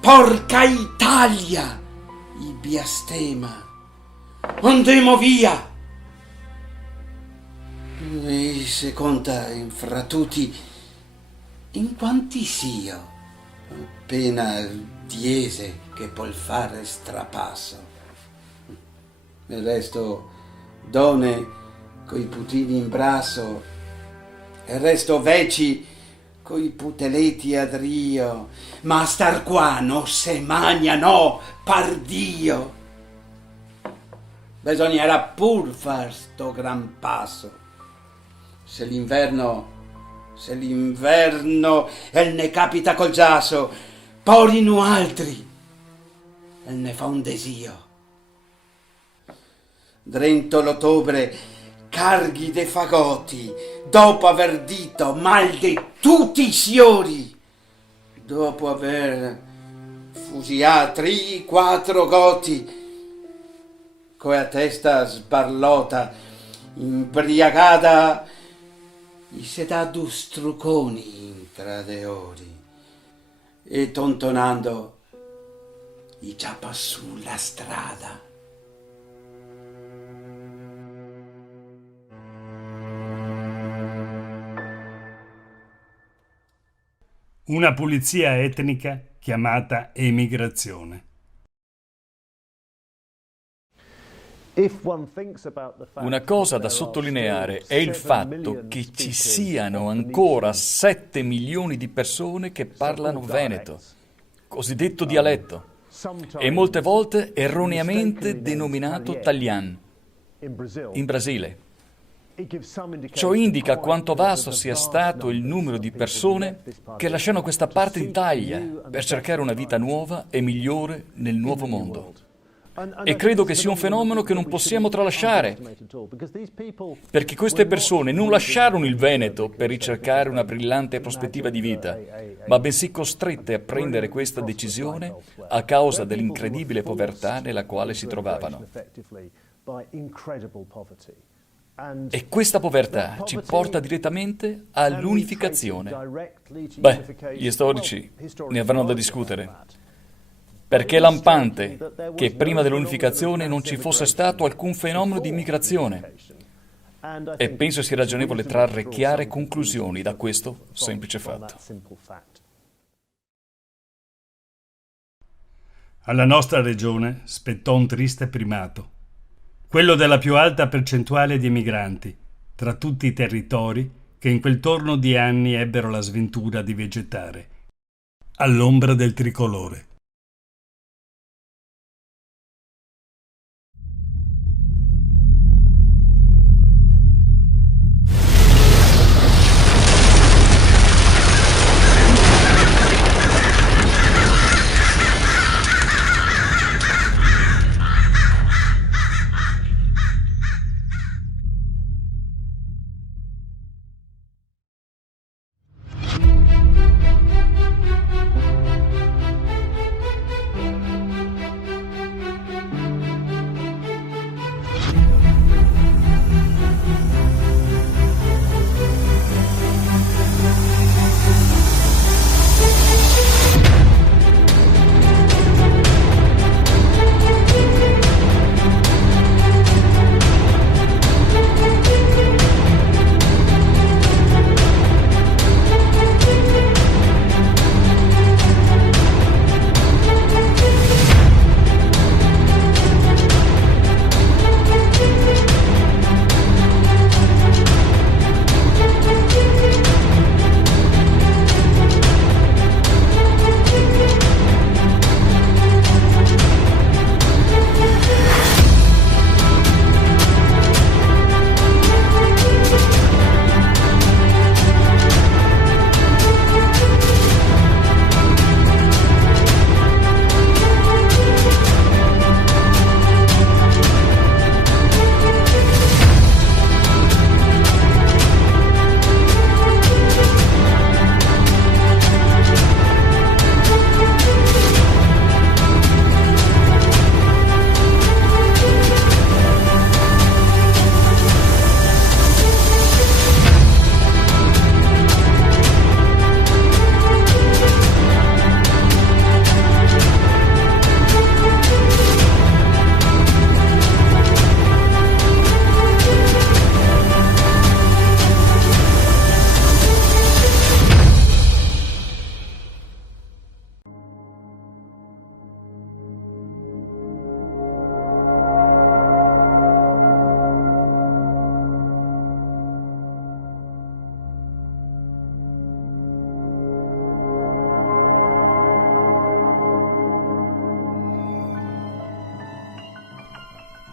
porca Italia, i biastema, andemo via! E se conta infra tutti, in quanti sio, appena diese che puol fare strapasso. Del resto, donne coi putini in brasso, e resto veci coi puteletti a drio, ma a star qua no se magna, no, pardio. Bisognerà pur far sto gran passo. Se l'inverno e ne capita col giasso, porino altri e ne fa un desio. Drento l'ottobre carghi de fagotti, dopo aver dito mal di tutti i siori, dopo aver fusiato 3-4 gotti, coi a testa sbarlota, imbriagata, i sedadu struconi intra de ori, e tontonando i giappa sulla strada. Una pulizia etnica chiamata emigrazione. Una cosa da sottolineare è il fatto che ci siano ancora 7 milioni di persone che parlano veneto, cosiddetto dialetto, e molte volte erroneamente denominato Talian, in Brasile. Ciò indica quanto vasto sia stato il numero di persone che lasciano questa parte d'Italia per cercare una vita nuova e migliore nel nuovo mondo. E credo che sia un fenomeno che non possiamo tralasciare, perché queste persone non lasciarono il Veneto per ricercare una brillante prospettiva di vita, ma bensì costrette a prendere questa decisione a causa dell'incredibile povertà nella quale si trovavano. E questa povertà ci porta direttamente all'unificazione. Beh, gli storici ne avranno da discutere. perché è lampante che prima dell'unificazione non ci fosse stato alcun fenomeno di immigrazione. E penso sia ragionevole trarre chiare conclusioni da questo semplice fatto. Alla nostra regione spettò un triste primato, quello della più alta percentuale di emigranti, tra tutti i territori che in quel torno di anni ebbero la sventura di vegetare all'ombra del tricolore.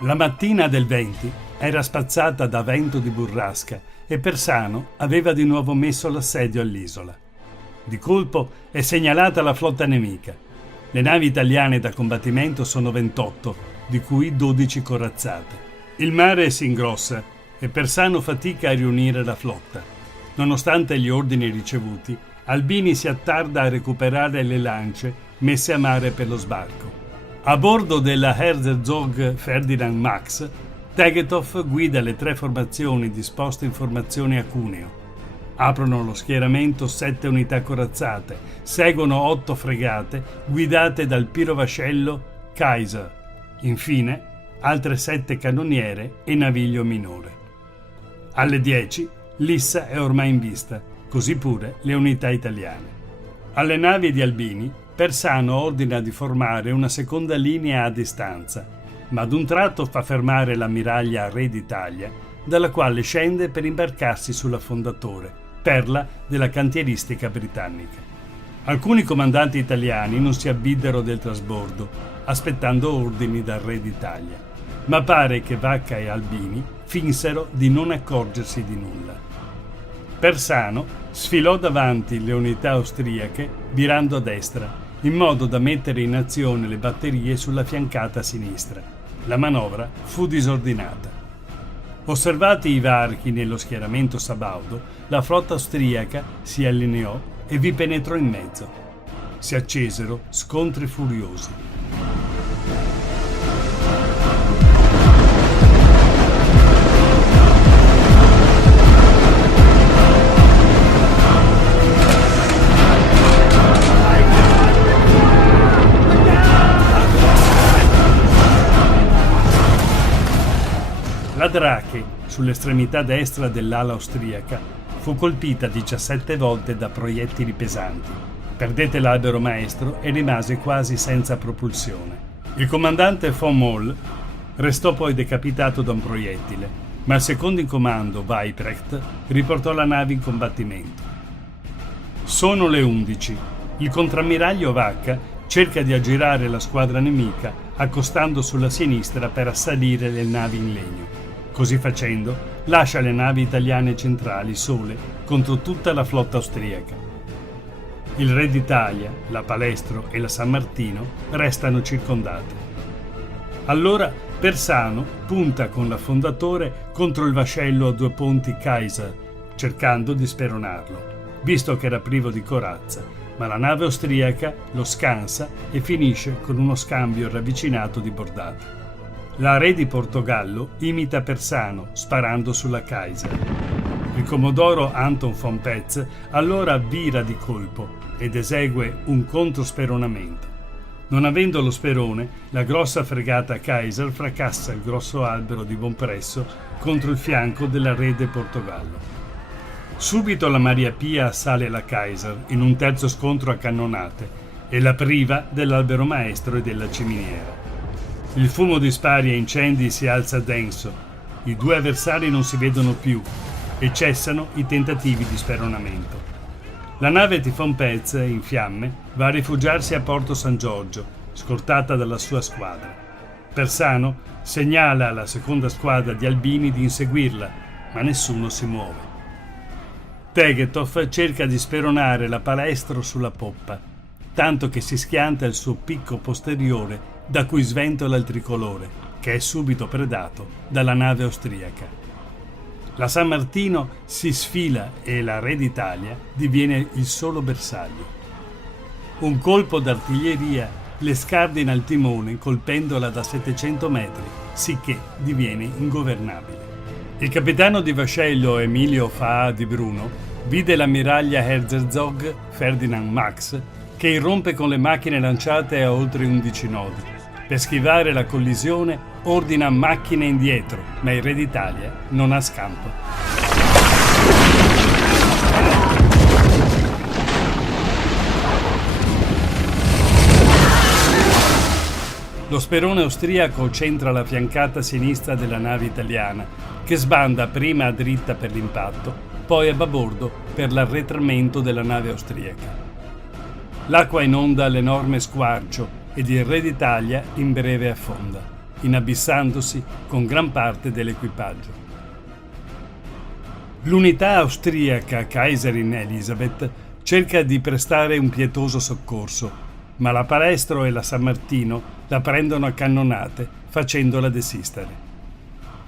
La mattina del 20 era spazzata da vento di burrasca e Persano aveva di nuovo messo l'assedio all'isola. Di colpo è segnalata la flotta nemica. Le navi italiane da combattimento sono 28, di cui 12 corazzate. Il mare si ingrossa e Persano fatica a riunire la flotta. Nonostante gli ordini ricevuti, Albini si attarda a recuperare le lance messe a mare per lo sbarco. A bordo della Herzog Ferdinand Max, Tegethoff guida le 3 formazioni disposte in formazione a Cuneo. Aprono lo schieramento 7 unità corazzate, seguono 8 fregate guidate dal pirovascello Kaiser. Infine, altre 7 cannoniere e naviglio minore. Alle 10, Lissa è ormai in vista, così pure le unità italiane. Alle navi di Albini, Persano ordina di formare una seconda linea a distanza, ma ad un tratto fa fermare l'ammiraglia Re d'Italia, dalla quale scende per imbarcarsi sull'affondatore, perla della cantieristica britannica. Alcuni comandanti italiani non si avviddero del trasbordo, aspettando ordini dal Re d'Italia, ma pare che Vacca e Albini finsero di non accorgersi di nulla. Persano sfilò davanti le unità austriache virando a destra, in modo da mettere in azione le batterie sulla fiancata sinistra. La manovra fu disordinata. Osservati i varchi nello schieramento sabaudo, la flotta austriaca si allineò e vi penetrò in mezzo. Si accesero scontri furiosi. Drake, sull'estremità destra dell'ala austriaca, fu colpita 17 volte da proiettili pesanti. Perdette l'albero maestro e rimase quasi senza propulsione. Il comandante von Moll restò poi decapitato da un proiettile, ma il secondo in comando, Weyprecht, riportò la nave in combattimento. Sono le 11. Il contrammiraglio Vacca cerca di aggirare la squadra nemica accostando sulla sinistra per assalire le navi in legno. Così facendo, lascia le navi italiane centrali sole contro tutta la flotta austriaca. Il Re d'Italia, la Palestro e la San Martino restano circondate. Allora Persano punta con l'affondatore contro il vascello a 2 ponti Kaiser, cercando di speronarlo, visto che era privo di corazza, ma la nave austriaca lo scansa e finisce con uno scambio ravvicinato di bordate. La Re di Portogallo imita Persano sparando sulla Kaiser. Il commodoro Anton von Petz allora vira di colpo ed esegue un controsperonamento. Non avendo lo sperone, la grossa fregata Kaiser fracassa il grosso albero di Bonpresso contro il fianco della Re di Portogallo. Subito la Maria Pia assale la Kaiser in un terzo scontro a cannonate e la priva dell'albero maestro e della ciminiera. Il fumo di spari e incendi si alza denso, i 2 avversari non si vedono più e cessano i tentativi di speronamento. La nave di von Petz, in fiamme, va a rifugiarsi a Porto San Giorgio, scortata dalla sua squadra. Persano segnala alla seconda squadra di Albini di inseguirla, ma nessuno si muove. Tegethoff cerca di speronare la Palestro sulla poppa, tanto che si schianta il suo picco posteriore da cui sventola il tricolore, che è subito predato dalla nave austriaca. La San Martino si sfila e la Re d'Italia diviene il solo bersaglio. Un colpo d'artiglieria le scardina il timone colpendola da 700 metri, sicché diviene ingovernabile. Il capitano di vascello Emilio Faa di Bruno vide l'ammiraglia Herzog Ferdinand Max che irrompe con le macchine lanciate a oltre 11 nodi. Per schivare la collisione ordina macchine indietro, ma il Re d'Italia non ha scampo. Lo sperone austriaco centra la fiancata sinistra della nave italiana, che sbanda prima a dritta per l'impatto, poi a babordo per l'arretramento della nave austriaca. L'acqua inonda l'enorme squarcio ed il Re d'Italia in breve affonda, inabissandosi con gran parte dell'equipaggio. L'unità austriaca Kaiserin Elisabeth cerca di prestare un pietoso soccorso, ma la Palestro e la San Martino la prendono a cannonate, facendola desistere.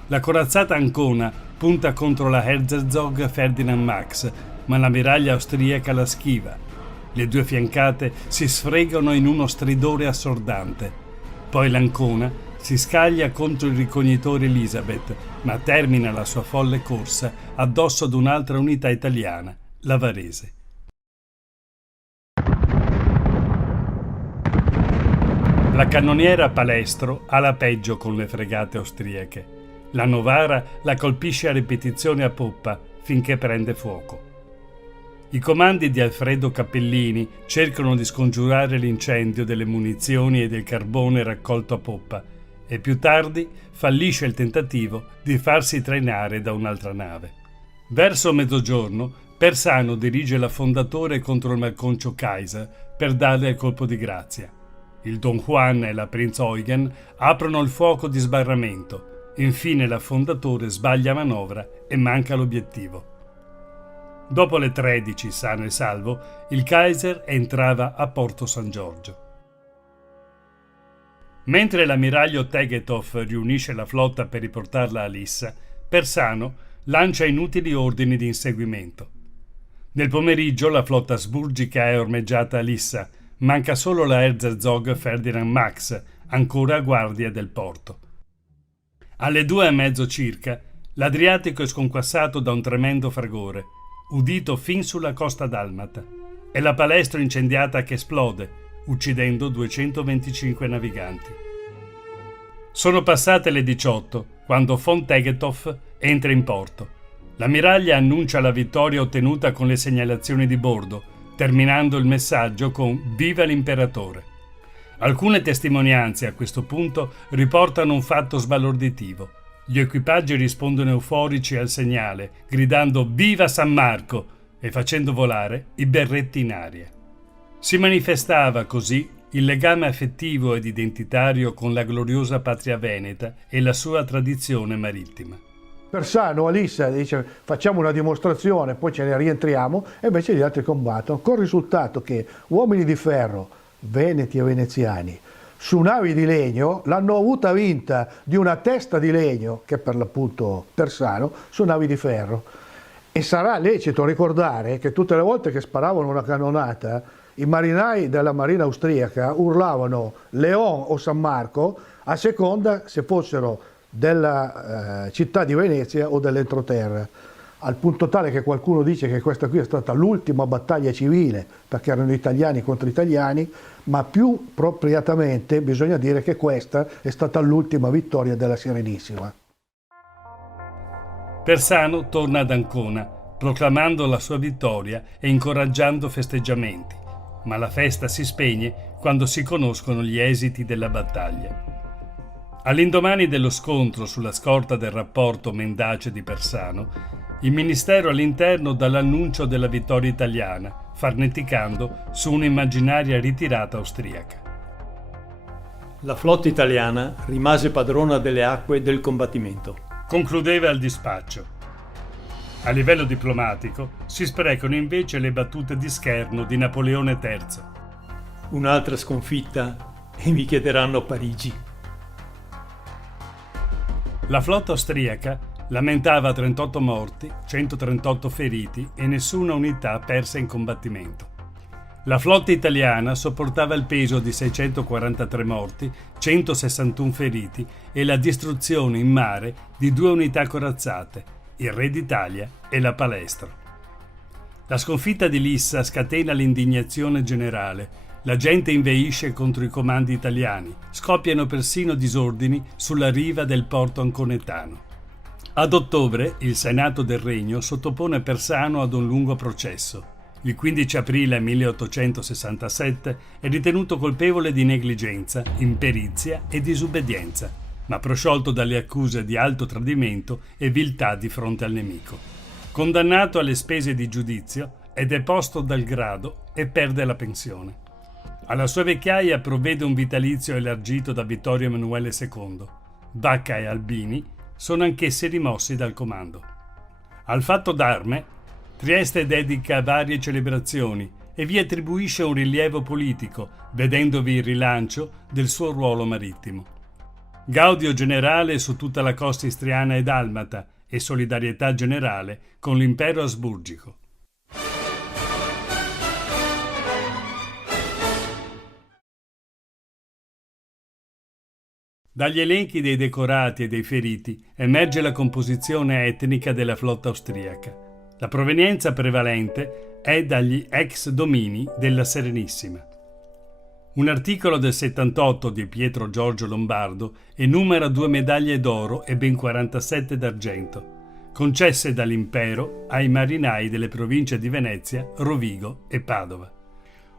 La corazzata Ancona punta contro la Herzog Ferdinand Max, ma l'ammiraglia austriaca la schiva. Le 2 fiancate si sfregano in uno stridore assordante. Poi l'Ancona si scaglia contro il ricognitore Elisabeth, ma termina la sua folle corsa addosso ad un'altra unità italiana, la Varese. La cannoniera Palestro ha la peggio con le fregate austriache. La Novara la colpisce a ripetizione a poppa finché prende fuoco. I comandi di Alfredo Cappellini cercano di scongiurare l'incendio delle munizioni e del carbone raccolto a poppa e più tardi fallisce il tentativo di farsi trainare da un'altra nave. Verso mezzogiorno Persano dirige l'affondatore contro il malconcio Kaiser per darle il colpo di grazia. Il Don Juan e la Prinz Eugen aprono il fuoco di sbarramento. Infine l'affondatore sbaglia manovra e manca l'obiettivo. Dopo le 13, sano e salvo, il Kaiser entrava a Porto San Giorgio. Mentre l'ammiraglio Tegethoff riunisce la flotta per riportarla a Lissa, Persano lancia inutili ordini di inseguimento. Nel pomeriggio la flotta asburgica è ormeggiata a Lissa, manca solo la Herzog Ferdinand Max, ancora a guardia del porto. Alle 2:30 circa, l'Adriatico è sconquassato da un tremendo fragore, udito fin sulla costa dalmata. È la Palestro incendiata che esplode, uccidendo 225 naviganti. Sono passate le 18, quando von Tegetthoff entra in porto. L'ammiraglia annuncia la vittoria ottenuta con le segnalazioni di bordo, terminando il messaggio con «Viva l'imperatore». Alcune testimonianze a questo punto riportano un fatto sbalorditivo. Gli equipaggi rispondono euforici al segnale, gridando «Viva San Marco!» e facendo volare i berretti in aria. Si manifestava così il legame affettivo ed identitario con la gloriosa patria veneta e la sua tradizione marittima. Persano, Alissa dice facciamo una dimostrazione, poi ce ne rientriamo, e invece gli altri combattono, con il risultato che uomini di ferro, veneti e veneziani, su navi di legno, l'hanno avuta vinta di una testa di legno, che è per l'appunto Persano, su navi di ferro. E sarà lecito ricordare che tutte le volte che sparavano una cannonata, i marinai della marina austriaca urlavano Leon o San Marco, a seconda se fossero della città di Venezia o dell'entroterra, al punto tale che qualcuno dice che questa qui è stata l'ultima battaglia civile, perché erano italiani contro italiani, ma più appropriatamente bisogna dire che questa è stata l'ultima vittoria della Serenissima. Persano torna ad Ancona, proclamando la sua vittoria e incoraggiando festeggiamenti, ma la festa si spegne quando si conoscono gli esiti della battaglia. All'indomani dello scontro sulla scorta del rapporto mendace di Persano, il Ministero all'Interno dà l'annuncio della vittoria italiana, farneticando su un'immaginaria ritirata austriaca. La flotta italiana rimase padrona delle acque del combattimento. Concludeva il dispaccio. A livello diplomatico si sprecano invece le battute di scherno di Napoleone III. Un'altra sconfitta e mi chiederanno Parigi. La flotta austriaca lamentava 38 morti, 138 feriti e nessuna unità persa in combattimento. La flotta italiana sopportava il peso di 643 morti, 161 feriti e la distruzione in mare di 2 unità corazzate, il Re d'Italia e la Palestro. La sconfitta di Lissa scatena l'indignazione generale. La gente inveisce contro i comandi italiani, scoppiano persino disordini sulla riva del porto anconetano. Ad ottobre il Senato del Regno sottopone Persano ad un lungo processo. Il 15 aprile 1867 è ritenuto colpevole di negligenza, imperizia e disobbedienza, ma prosciolto dalle accuse di alto tradimento e viltà di fronte al nemico. Condannato alle spese di giudizio, è deposto dal grado e perde la pensione. Alla sua vecchiaia provvede un vitalizio elargito da Vittorio Emanuele II. Vacca e Albini sono anch'essi rimossi dal comando. Al fatto d'arme, Trieste dedica varie celebrazioni e vi attribuisce un rilievo politico, vedendovi il rilancio del suo ruolo marittimo. Gaudio generale su tutta la costa istriana e dalmata e solidarietà generale con l'impero asburgico. Dagli elenchi dei decorati e dei feriti emerge la composizione etnica della flotta austriaca. La provenienza prevalente è dagli ex domini della Serenissima. Un articolo del 78 di Pietro Giorgio Lombardo enumera 2 medaglie d'oro e ben 47 d'argento, concesse dall'impero ai marinai delle province di Venezia, Rovigo e Padova.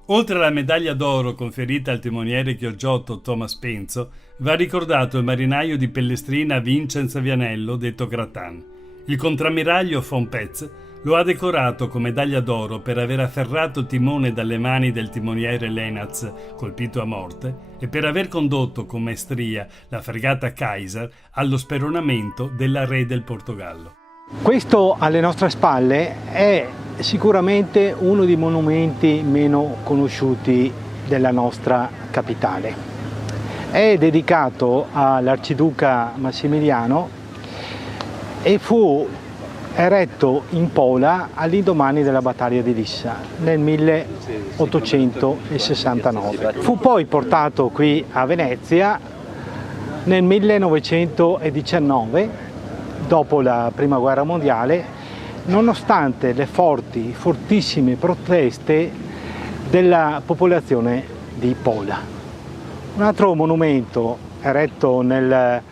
Oltre alla medaglia d'oro conferita al timoniere chioggiotto Thomas Penzo, va ricordato il marinaio di Pellestrina Vincenzo Vianello, detto Gratan. Il contrammiraglio von Petz lo ha decorato con medaglia d'oro per aver afferrato il timone dalle mani del timoniere Lenaz, colpito a morte, e per aver condotto con maestria la fregata Kaiser allo speronamento della Re del Portogallo. Questo alle nostre spalle è sicuramente uno dei monumenti meno conosciuti della nostra capitale. È dedicato all'arciduca Massimiliano e fu eretto in Pola all'indomani della battaglia di Lissa nel 1869. Fu poi portato qui a Venezia nel 1919, dopo la Prima Guerra Mondiale, nonostante le fortissime proteste della popolazione di Pola. Un altro monumento eretto nel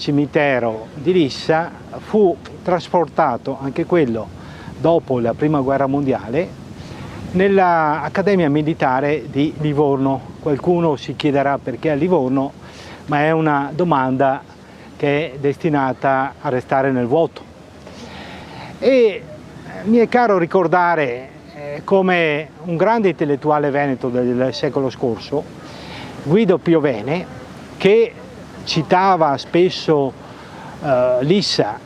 cimitero di Lissa fu trasportato, anche quello dopo la Prima Guerra Mondiale, nell'Accademia Militare di Livorno. Qualcuno si chiederà perché a Livorno, ma è una domanda che è destinata a restare nel vuoto. E mi è caro ricordare come un grande intellettuale veneto del secolo scorso, Guido Piovene, che citava spesso Lissa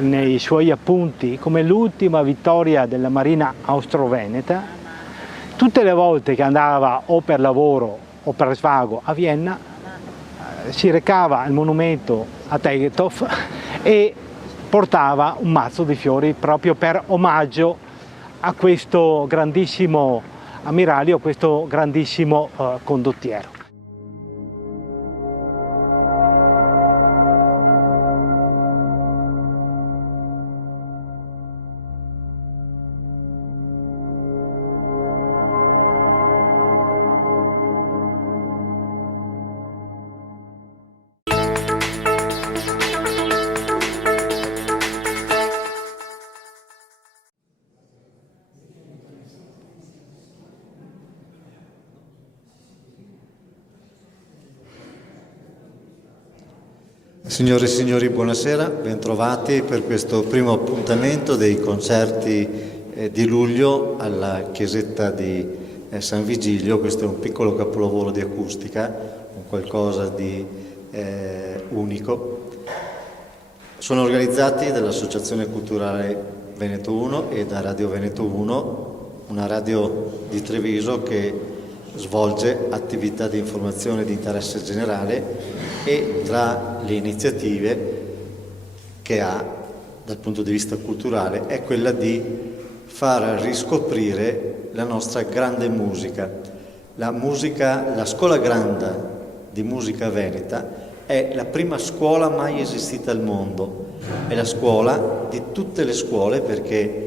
nei suoi appunti come l'ultima vittoria della Marina austro-veneta, tutte le volte che andava o per lavoro o per svago a Vienna si recava al monumento a Tegethoff e portava un mazzo di fiori proprio per omaggio a questo grandissimo ammiraglio, a questo grandissimo condottiero. Signore e signori, buonasera, bentrovati per questo primo appuntamento dei concerti di luglio alla chiesetta di San Vigilio. Questo è un piccolo capolavoro di acustica, un qualcosa di unico. Sono organizzati dall'Associazione Culturale Veneto 1 e da Radio Veneto 1, una radio di Treviso che svolge attività di informazione di interesse generale, e tra le iniziative che ha dal punto di vista culturale è quella di far riscoprire la nostra grande musica. La Scuola Granda di musica veneta è la prima scuola mai esistita al mondo, è la scuola di tutte le scuole, perché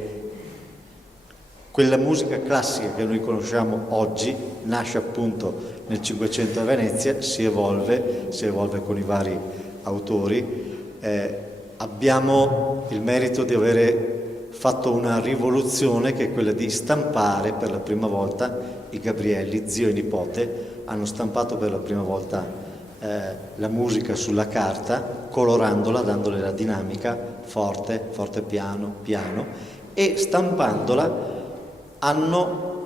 quella musica classica che noi conosciamo oggi nasce appunto nel Cinquecento a Venezia, si evolve con i vari autori. Abbiamo il merito di avere fatto una rivoluzione che è quella di stampare per la prima volta, i Gabrielli, zio e nipote, hanno stampato per la prima volta la musica sulla carta, colorandola, dandole la dinamica, forte, forte, piano, piano, e stampandola hanno,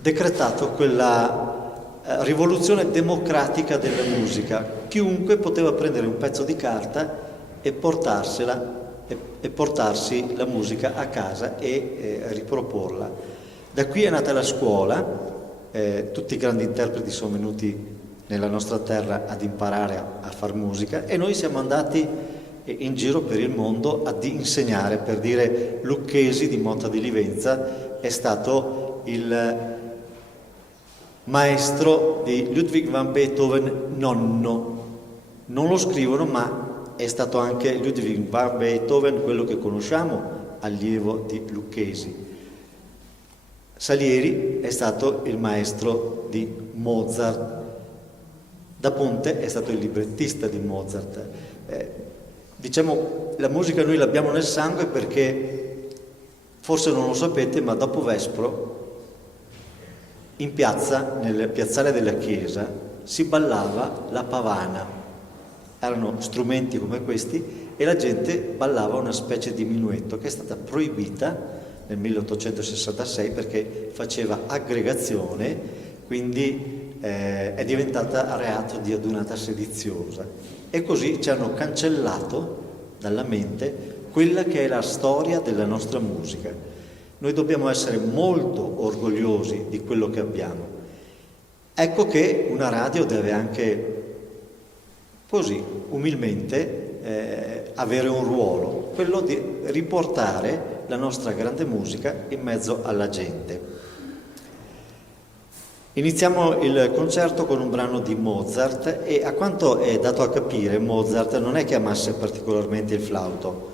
decretato quella rivoluzione democratica della musica. Chiunque poteva prendere un pezzo di carta e portarsi la musica a casa e riproporla. Da qui è nata la scuola, tutti i grandi interpreti sono venuti nella nostra terra ad imparare a far musica e noi siamo andati in giro per il mondo ad insegnare. Per dire, Lucchesi di Motta di Livenza è stato il maestro di Ludwig van Beethoven nonno. Non lo scrivono, ma è stato anche Ludwig van Beethoven, quello che conosciamo, allievo di Lucchesi. Salieri è stato il maestro di Mozart. Da Ponte è stato il librettista di Mozart. Diciamo, la musica noi l'abbiamo nel sangue perché, forse non lo sapete, ma dopo Vespro, in piazza, nel piazzale della chiesa, si ballava la pavana. Erano strumenti come questi e la gente ballava una specie di minuetto che è stata proibita nel 1866 perché faceva aggregazione, quindi è diventata reato di adunata sediziosa. E così ci hanno cancellato dalla mente quella che è la storia della nostra musica. Noi dobbiamo essere molto orgogliosi di quello che abbiamo. Ecco che una radio deve anche, così, umilmente, avere un ruolo, quello di riportare la nostra grande musica in mezzo alla gente. Iniziamo il concerto con un brano di Mozart e, a quanto è dato a capire, Mozart non è che amasse particolarmente il flauto.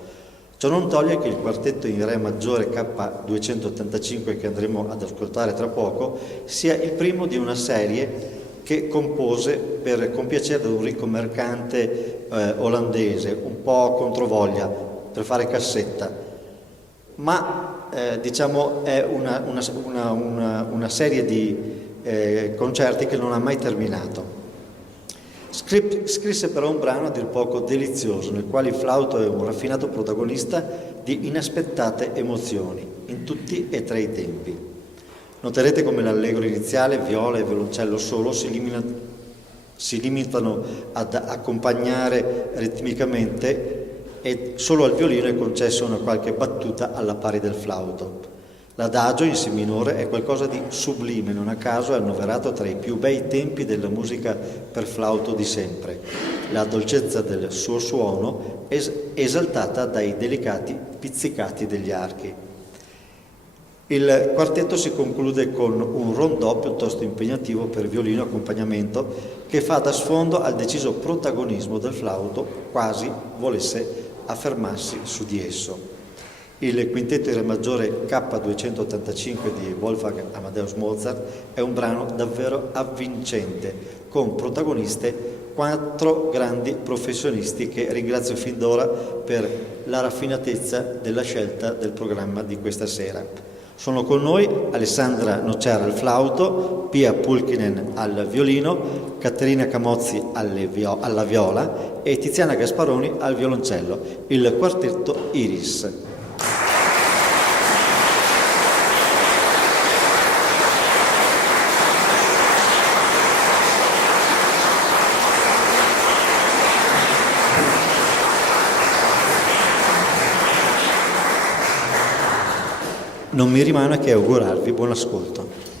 Ciò non toglie che il quartetto in Re maggiore K285 che andremo ad ascoltare tra poco sia il primo di una serie che compose per compiacere ad un ricco mercante olandese, un po' controvoglia, per fare cassetta, ma diciamo è una serie di concerti che non ha mai terminato. Scrisse però un brano a dir poco delizioso, nel quale il flauto è un raffinato protagonista di inaspettate emozioni, in tutti e tre i tempi. Noterete come l'allegro iniziale, viola e violoncello solo, si limitano ad accompagnare ritmicamente e solo al violino è concessa una qualche battuta alla pari del flauto. L'adagio in si minore è qualcosa di sublime, non a caso è annoverato tra i più bei tempi della musica per flauto di sempre. La dolcezza del suo suono è esaltata dai delicati pizzicati degli archi. Il quartetto si conclude con un rondò piuttosto impegnativo per violino accompagnamento che fa da sfondo al deciso protagonismo del flauto, quasi volesse affermarsi su di esso. Il quintetto in re maggiore K285 di Wolfgang Amadeus Mozart è un brano davvero avvincente, con protagoniste 4 grandi professionisti che ringrazio fin d'ora per la raffinatezza della scelta del programma di questa sera. Sono con noi Alessandra Nocera al flauto, Pia Pulkkinen al violino, Caterina Camozzi alla viola e Tiziana Gasparoni al violoncello, il quartetto Iris. Non mi rimane che augurarvi buon ascolto.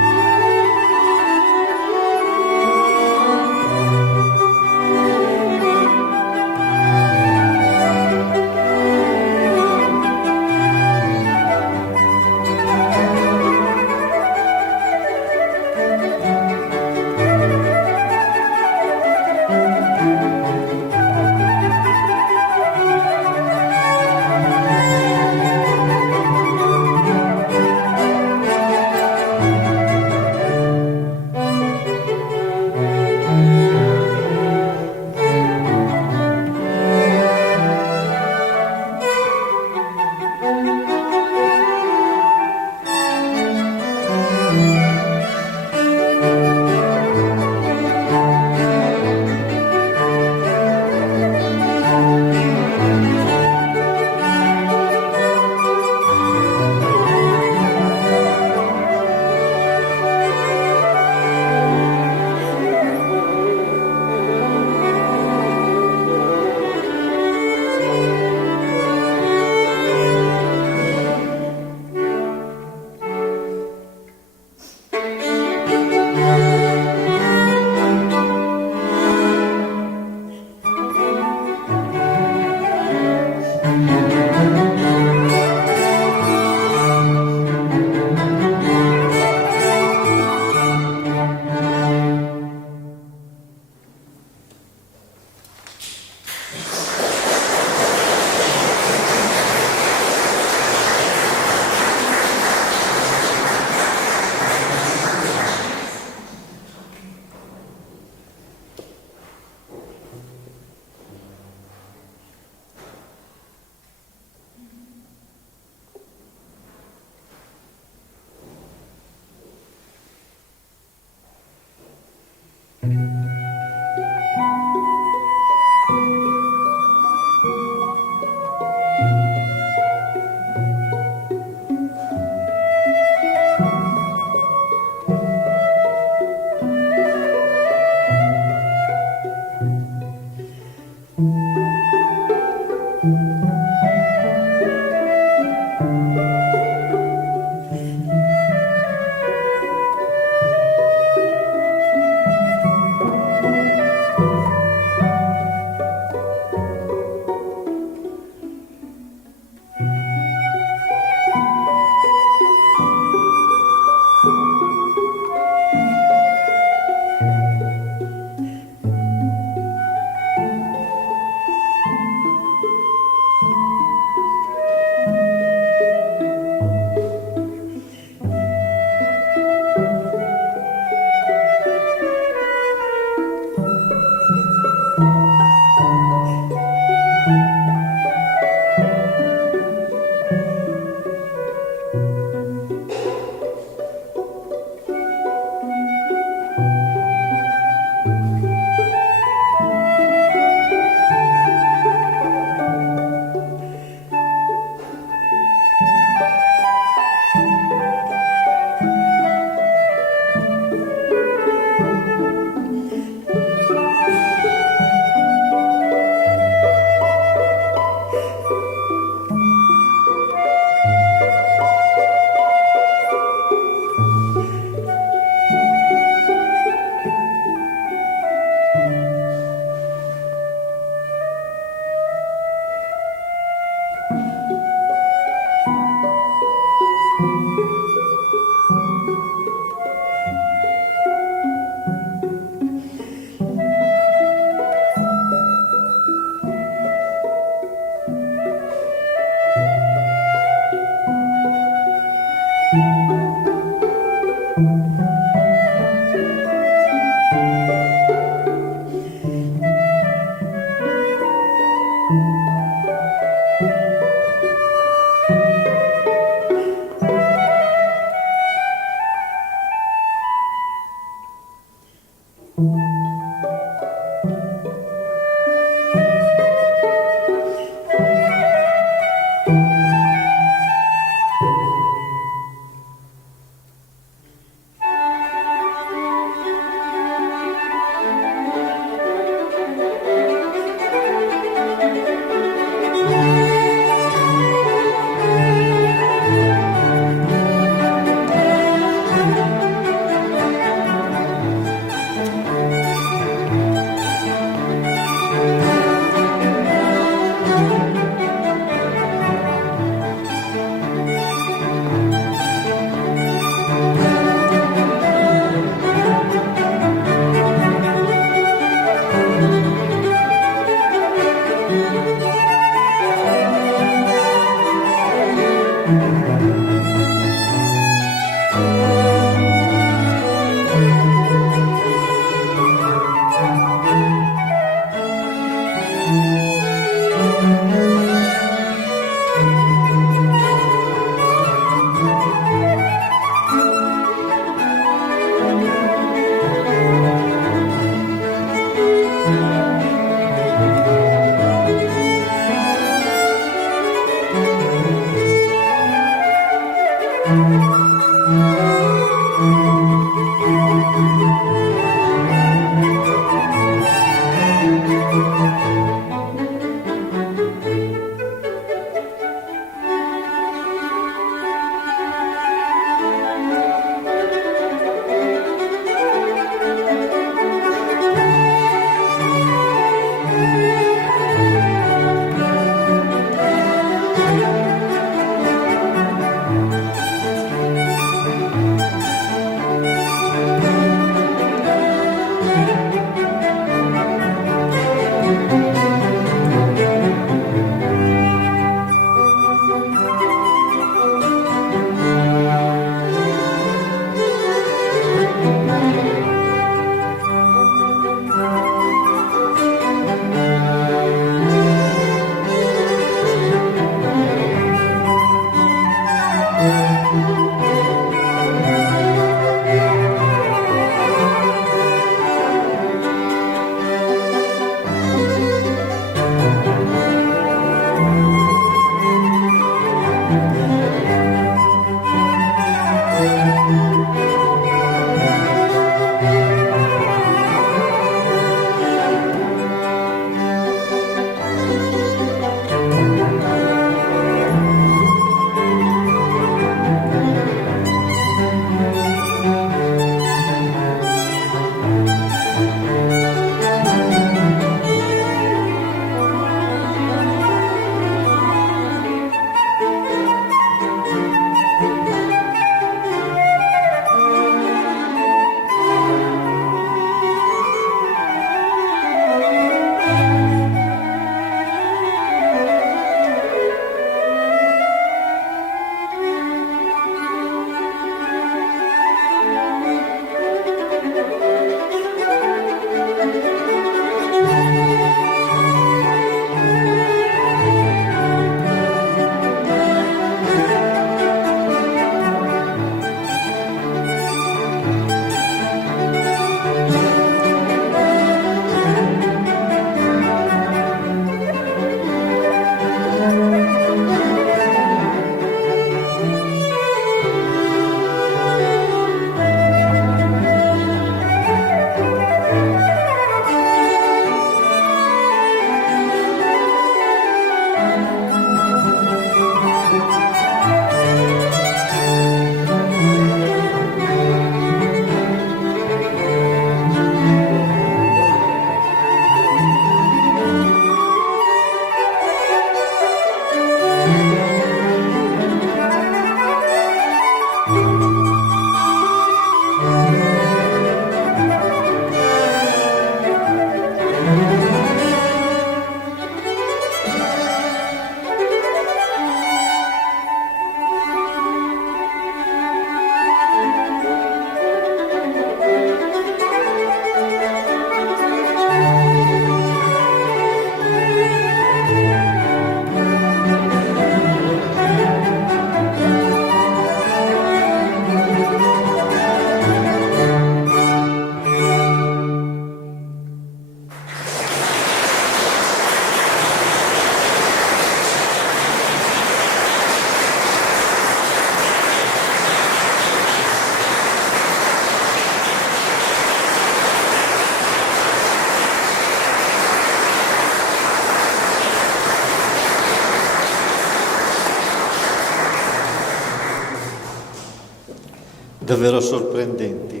davvero sorprendenti.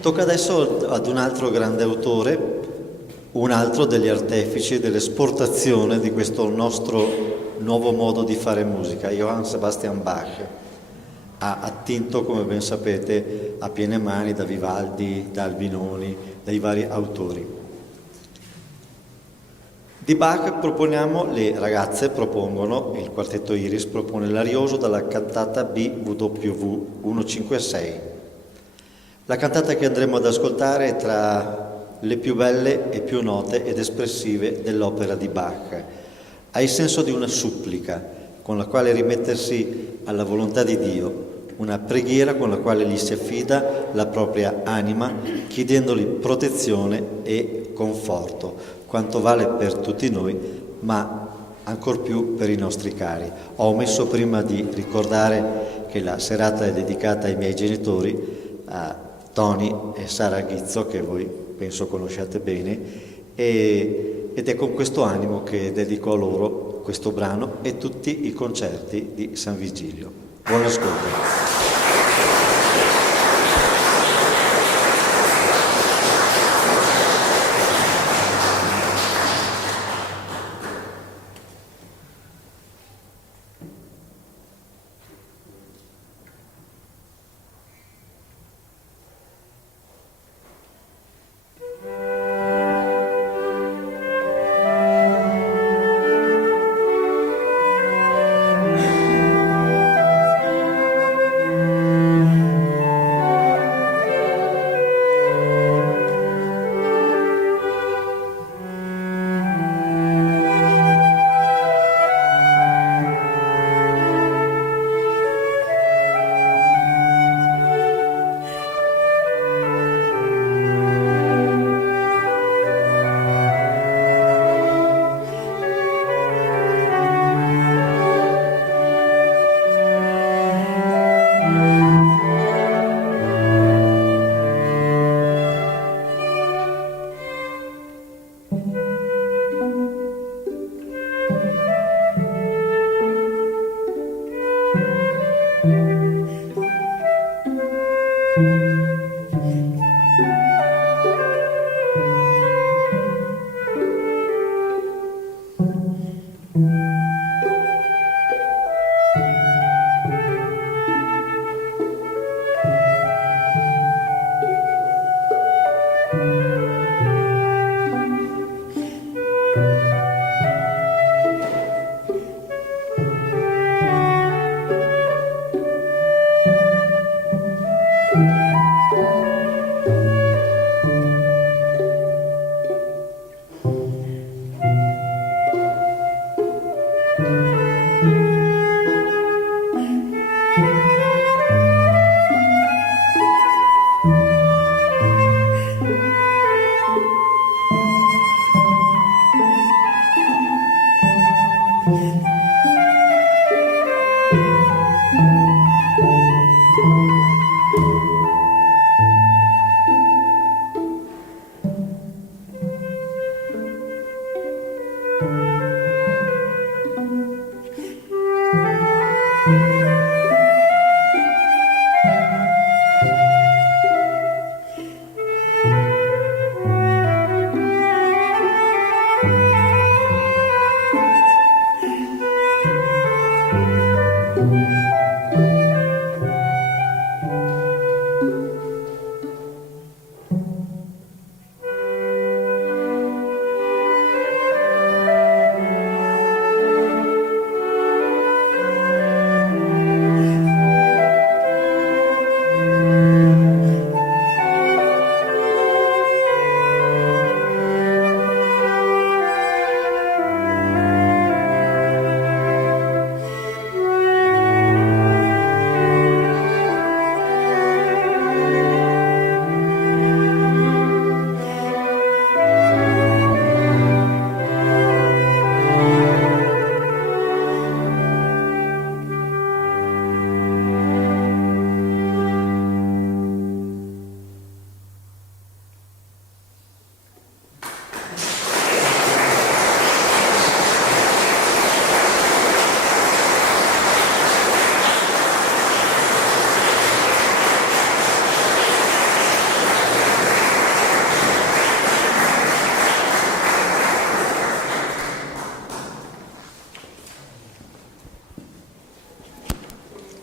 Tocca adesso ad un altro grande autore, un altro degli artefici dell'esportazione di questo nostro nuovo modo di fare musica, Johann Sebastian Bach. Ha attinto, come ben sapete, a piene mani da Vivaldi, da Albinoni, dai vari autori. Di Bach le ragazze propongono, il quartetto Iris propone l'Arioso dalla cantata BWV 156. La cantata che andremo ad ascoltare è tra le più belle e più note ed espressive dell'opera di Bach. Ha il senso di una supplica con la quale rimettersi alla volontà di Dio, una preghiera con la quale gli si affida la propria anima, chiedendogli protezione e conforto, quanto vale per tutti noi, ma ancor più per i nostri cari. Ho omesso prima di ricordare che la serata è dedicata ai miei genitori, a Tony e Sara Ghizzo, che voi penso conosciate bene, ed è con questo animo che dedico a loro questo brano e tutti i concerti di San Vigilio. Buon ascolto.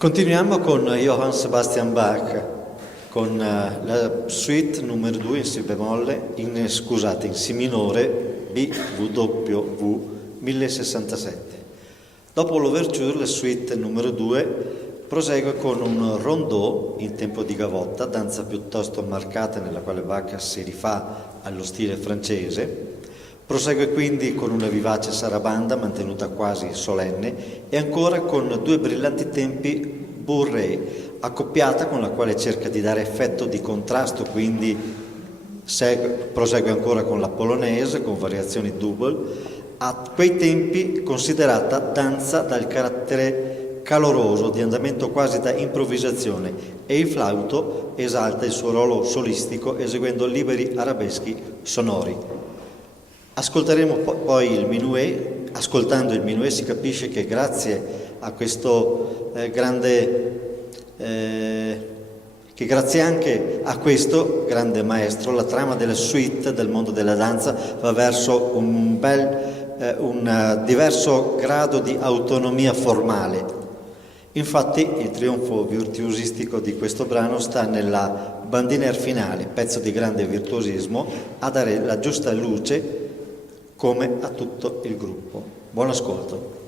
Continuiamo con Johann Sebastian Bach, con la suite numero 2 in Si bemolle, in Si minore, BWV 1067. Dopo l'ouverture, la suite numero 2 prosegue con un rondeau in tempo di gavotta, danza piuttosto marcata nella quale Bach si rifà allo stile francese. Prosegue quindi con una vivace sarabanda mantenuta quasi solenne e ancora con 2 brillanti tempi bourrée, accoppiata con la quale cerca di dare effetto di contrasto, quindi prosegue ancora con la polonaise con variazioni double, a quei tempi considerata danza dal carattere caloroso, di andamento quasi da improvvisazione, e il flauto esalta il suo ruolo solistico eseguendo liberi arabeschi sonori. Ascolteremo poi il minuet. Ascoltando il minuet si capisce che grazie a questo che grazie anche a questo grande maestro la trama della suite del mondo della danza va verso un diverso grado di autonomia formale. Infatti il trionfo virtuosistico di questo brano sta nella bandinière finale, pezzo di grande virtuosismo, a dare la giusta luce come a tutto il gruppo. Buon ascolto.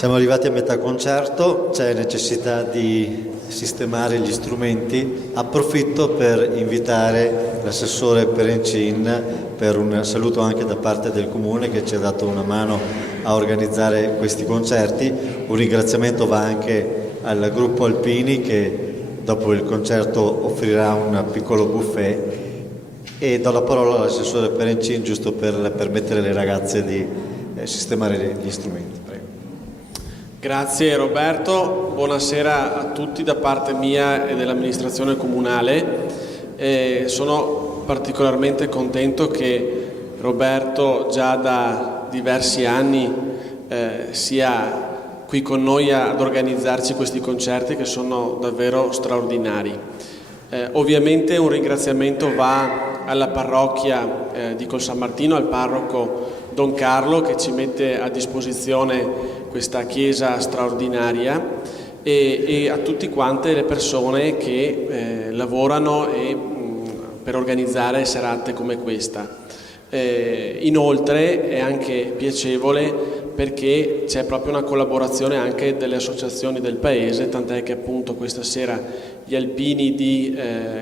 Siamo arrivati a metà concerto, c'è necessità di sistemare gli strumenti. Approfitto per invitare l'assessore Perencin per un saluto anche da parte del Comune che ci ha dato una mano a organizzare questi concerti. Un ringraziamento va anche al gruppo Alpini che dopo il concerto offrirà un piccolo buffet, e do la parola all'assessore Perencin giusto per permettere alle ragazze di sistemare gli strumenti. Prego. Grazie Roberto, buonasera a tutti da parte mia e dell'amministrazione comunale. Sono particolarmente contento che Roberto già da diversi anni sia qui con noi ad organizzarci questi concerti che sono davvero straordinari. Ovviamente un ringraziamento va alla parrocchia di Col San Martino, al parroco Don Carlo che ci mette a disposizione questa chiesa straordinaria e a tutte quante le persone che lavorano per organizzare serate come questa. Inoltre è anche piacevole perché c'è proprio una collaborazione anche delle associazioni del paese, tant'è che appunto questa sera gli alpini di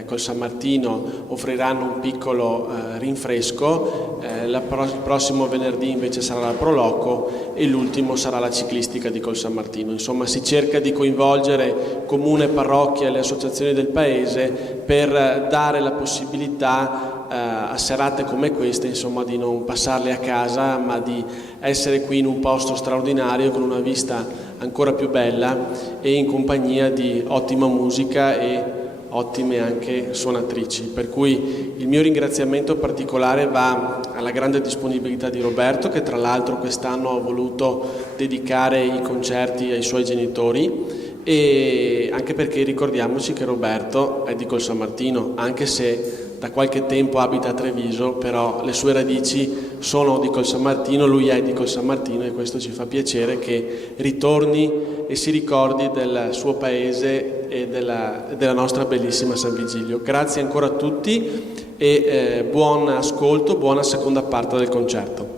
Col San Martino offriranno un piccolo rinfresco, il prossimo venerdì invece sarà la Proloco e l'ultimo sarà la ciclistica di Col San Martino. Insomma, si cerca di coinvolgere comune, parrocchia e le associazioni del paese per dare la possibilità a serate come queste, insomma, di non passarle a casa ma di essere qui in un posto straordinario con una vista ancora più bella e in compagnia di ottima musica e ottime anche suonatrici, per cui il mio ringraziamento particolare va alla grande disponibilità di Roberto che tra l'altro quest'anno ha voluto dedicare i concerti ai suoi genitori, e anche perché ricordiamoci che Roberto è di Col San Martino, anche se da qualche tempo abita a Treviso, però le sue radici sono di Col San Martino, lui è di Col San Martino e questo ci fa piacere che ritorni e si ricordi del suo paese e della nostra bellissima San Vigilio. Grazie ancora a tutti e buon ascolto, buona seconda parte del concerto.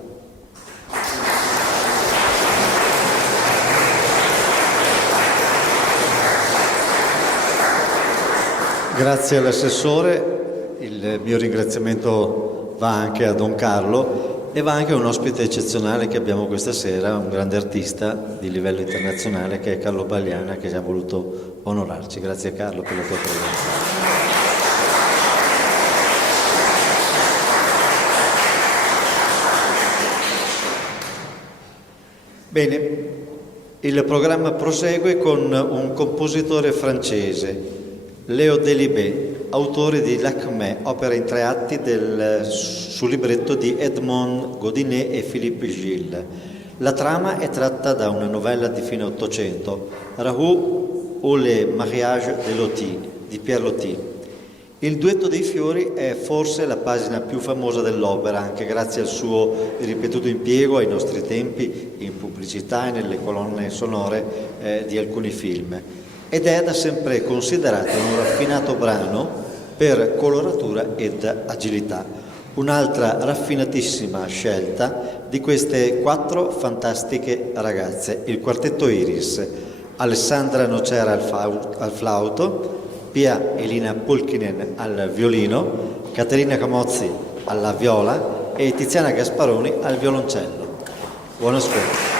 Grazie all'assessore. Il mio ringraziamento va anche a Don Carlo e va anche a un ospite eccezionale che abbiamo questa sera, un grande artista di livello internazionale che è Carlo Pagliana, che ha voluto onorarci. Grazie Carlo per la tua presenza. Bene, il programma prosegue con un compositore francese, Léo Delibes, autore di L'Acmé, opera in 3 atti su libretto di Edmond Godinet e Philippe Gilles. La trama è tratta da una novella di fine Ottocento, Raoult ou le mariage de Loti, di Pierre Loti. Il duetto dei fiori è forse la pagina più famosa dell'opera, anche grazie al suo ripetuto impiego ai nostri tempi in pubblicità e nelle colonne sonore di alcuni film. Ed è da sempre considerato un raffinato brano per coloratura ed agilità. Un'altra raffinatissima scelta di queste 4 fantastiche ragazze, il quartetto Iris, Alessandra Nocera al flauto, Pia Elina Pulkkinen al violino, Caterina Camozzi alla viola e Tiziana Gasparoni al violoncello. Buon ascolto.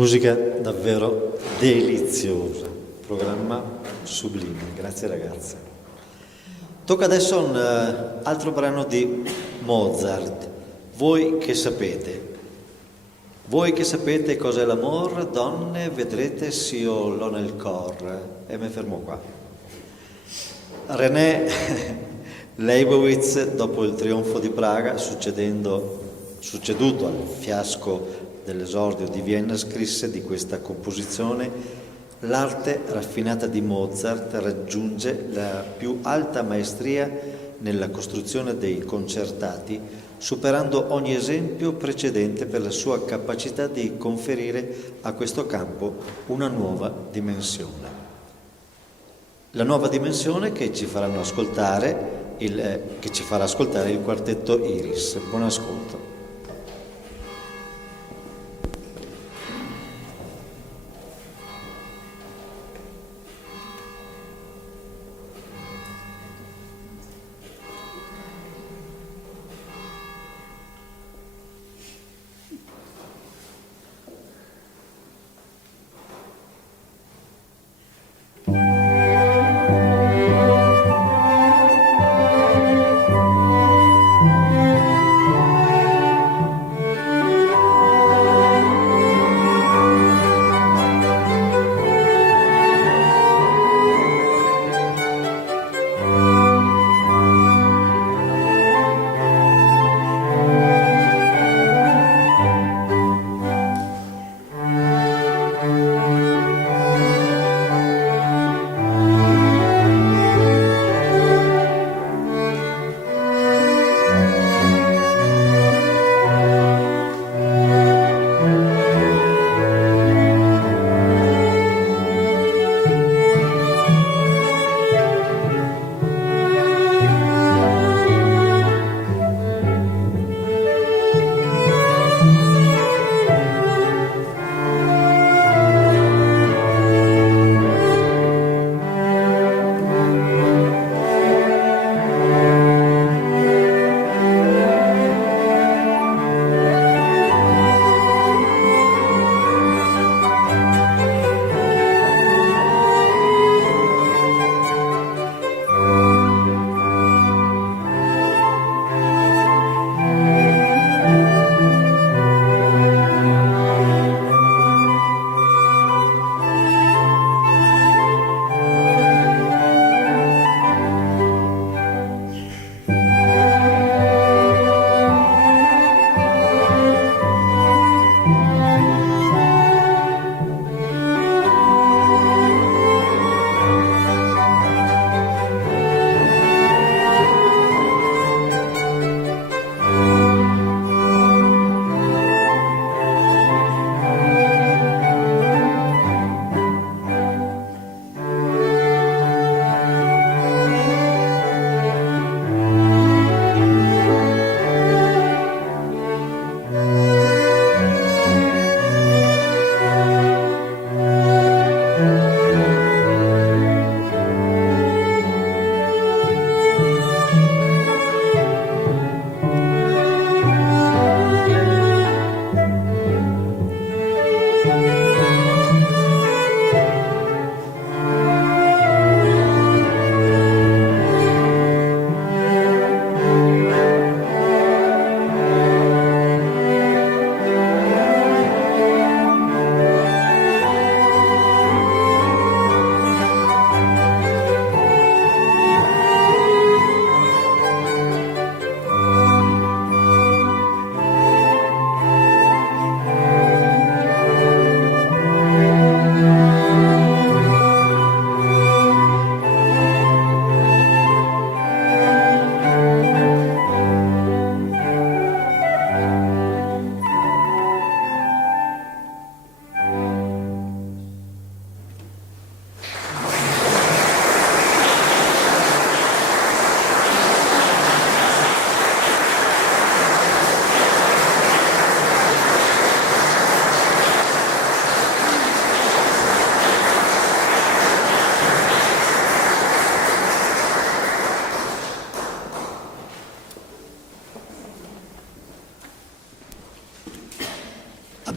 Musica davvero deliziosa, programma sublime, grazie ragazze. Tocca adesso un altro brano di Mozart, Voi che sapete. Voi che sapete cos'è l'amor, donne, vedrete s'io l'ho nel cor. E mi fermo qua. René Leibowitz, dopo il trionfo di Praga, succeduto al fiasco dell'esordio di Vienna, scrisse di questa composizione: l'arte raffinata di Mozart raggiunge la più alta maestria nella costruzione dei concertati, superando ogni esempio precedente per la sua capacità di conferire a questo campo una nuova dimensione. La nuova dimensione che ci farà ascoltare il quartetto Iris. Buon ascolto.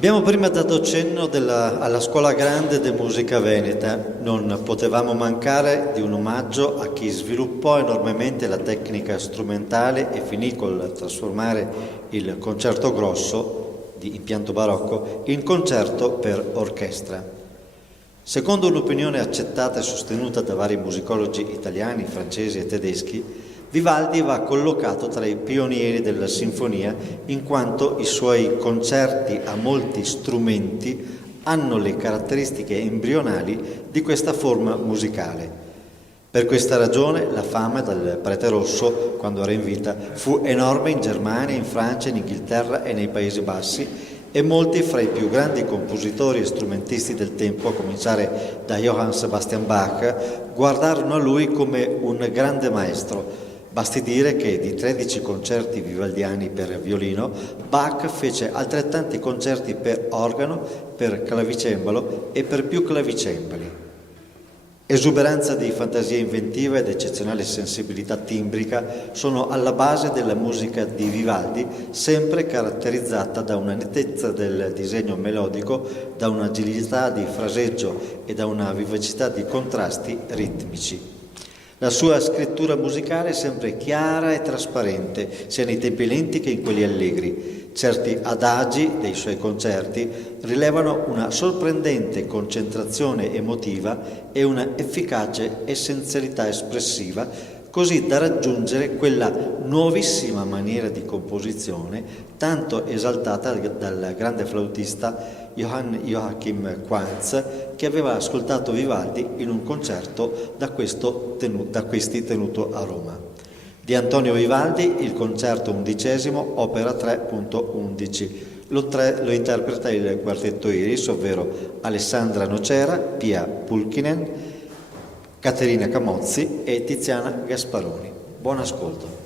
Abbiamo prima dato cenno alla Scuola Grande de Musica Veneta. Non potevamo mancare di un omaggio a chi sviluppò enormemente la tecnica strumentale e finì col trasformare il concerto grosso di impianto barocco in concerto per orchestra. Secondo un'opinione accettata e sostenuta da vari musicologi italiani, francesi e tedeschi, Vivaldi va collocato tra i pionieri della sinfonia in quanto i suoi concerti a molti strumenti hanno le caratteristiche embrionali di questa forma musicale. Per questa ragione la fama del Prete Rosso, quando era in vita, fu enorme in Germania, in Francia, in Inghilterra e nei Paesi Bassi, e molti fra i più grandi compositori e strumentisti del tempo, a cominciare da Johann Sebastian Bach, guardarono a lui come un grande maestro. Basti dire che di 13 concerti vivaldiani per violino, Bach fece altrettanti concerti per organo, per clavicembalo e per più clavicembali. Esuberanza di fantasia inventiva ed eccezionale sensibilità timbrica sono alla base della musica di Vivaldi, sempre caratterizzata da una nettezza del disegno melodico, da un'agilità di fraseggio e da una vivacità di contrasti ritmici. La sua scrittura musicale è sempre chiara e trasparente, sia nei tempi lenti che in quelli allegri. Certi adagi dei suoi concerti rilevano una sorprendente concentrazione emotiva e una efficace essenzialità espressiva, così da raggiungere quella nuovissima maniera di composizione tanto esaltata dal grande flautista Johann Joachim Quantz, che aveva ascoltato Vivaldi in un concerto da questi tenuto a Roma. Di Antonio Vivaldi, il concerto 11°, opera 3.11. Lo interpreta il quartetto Iris, ovvero Alessandra Nocera, Pia Pulkkinen, Caterina Camozzi e Tiziana Gasparoni. Buon ascolto.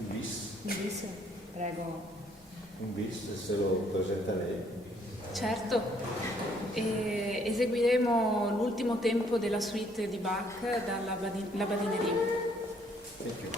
Un bis. Un bis, prego. Un bis, se lo presenta lei. Certo. Eseguiremo l'ultimo tempo della suite di Bach dalla La Badinerie. Thank you.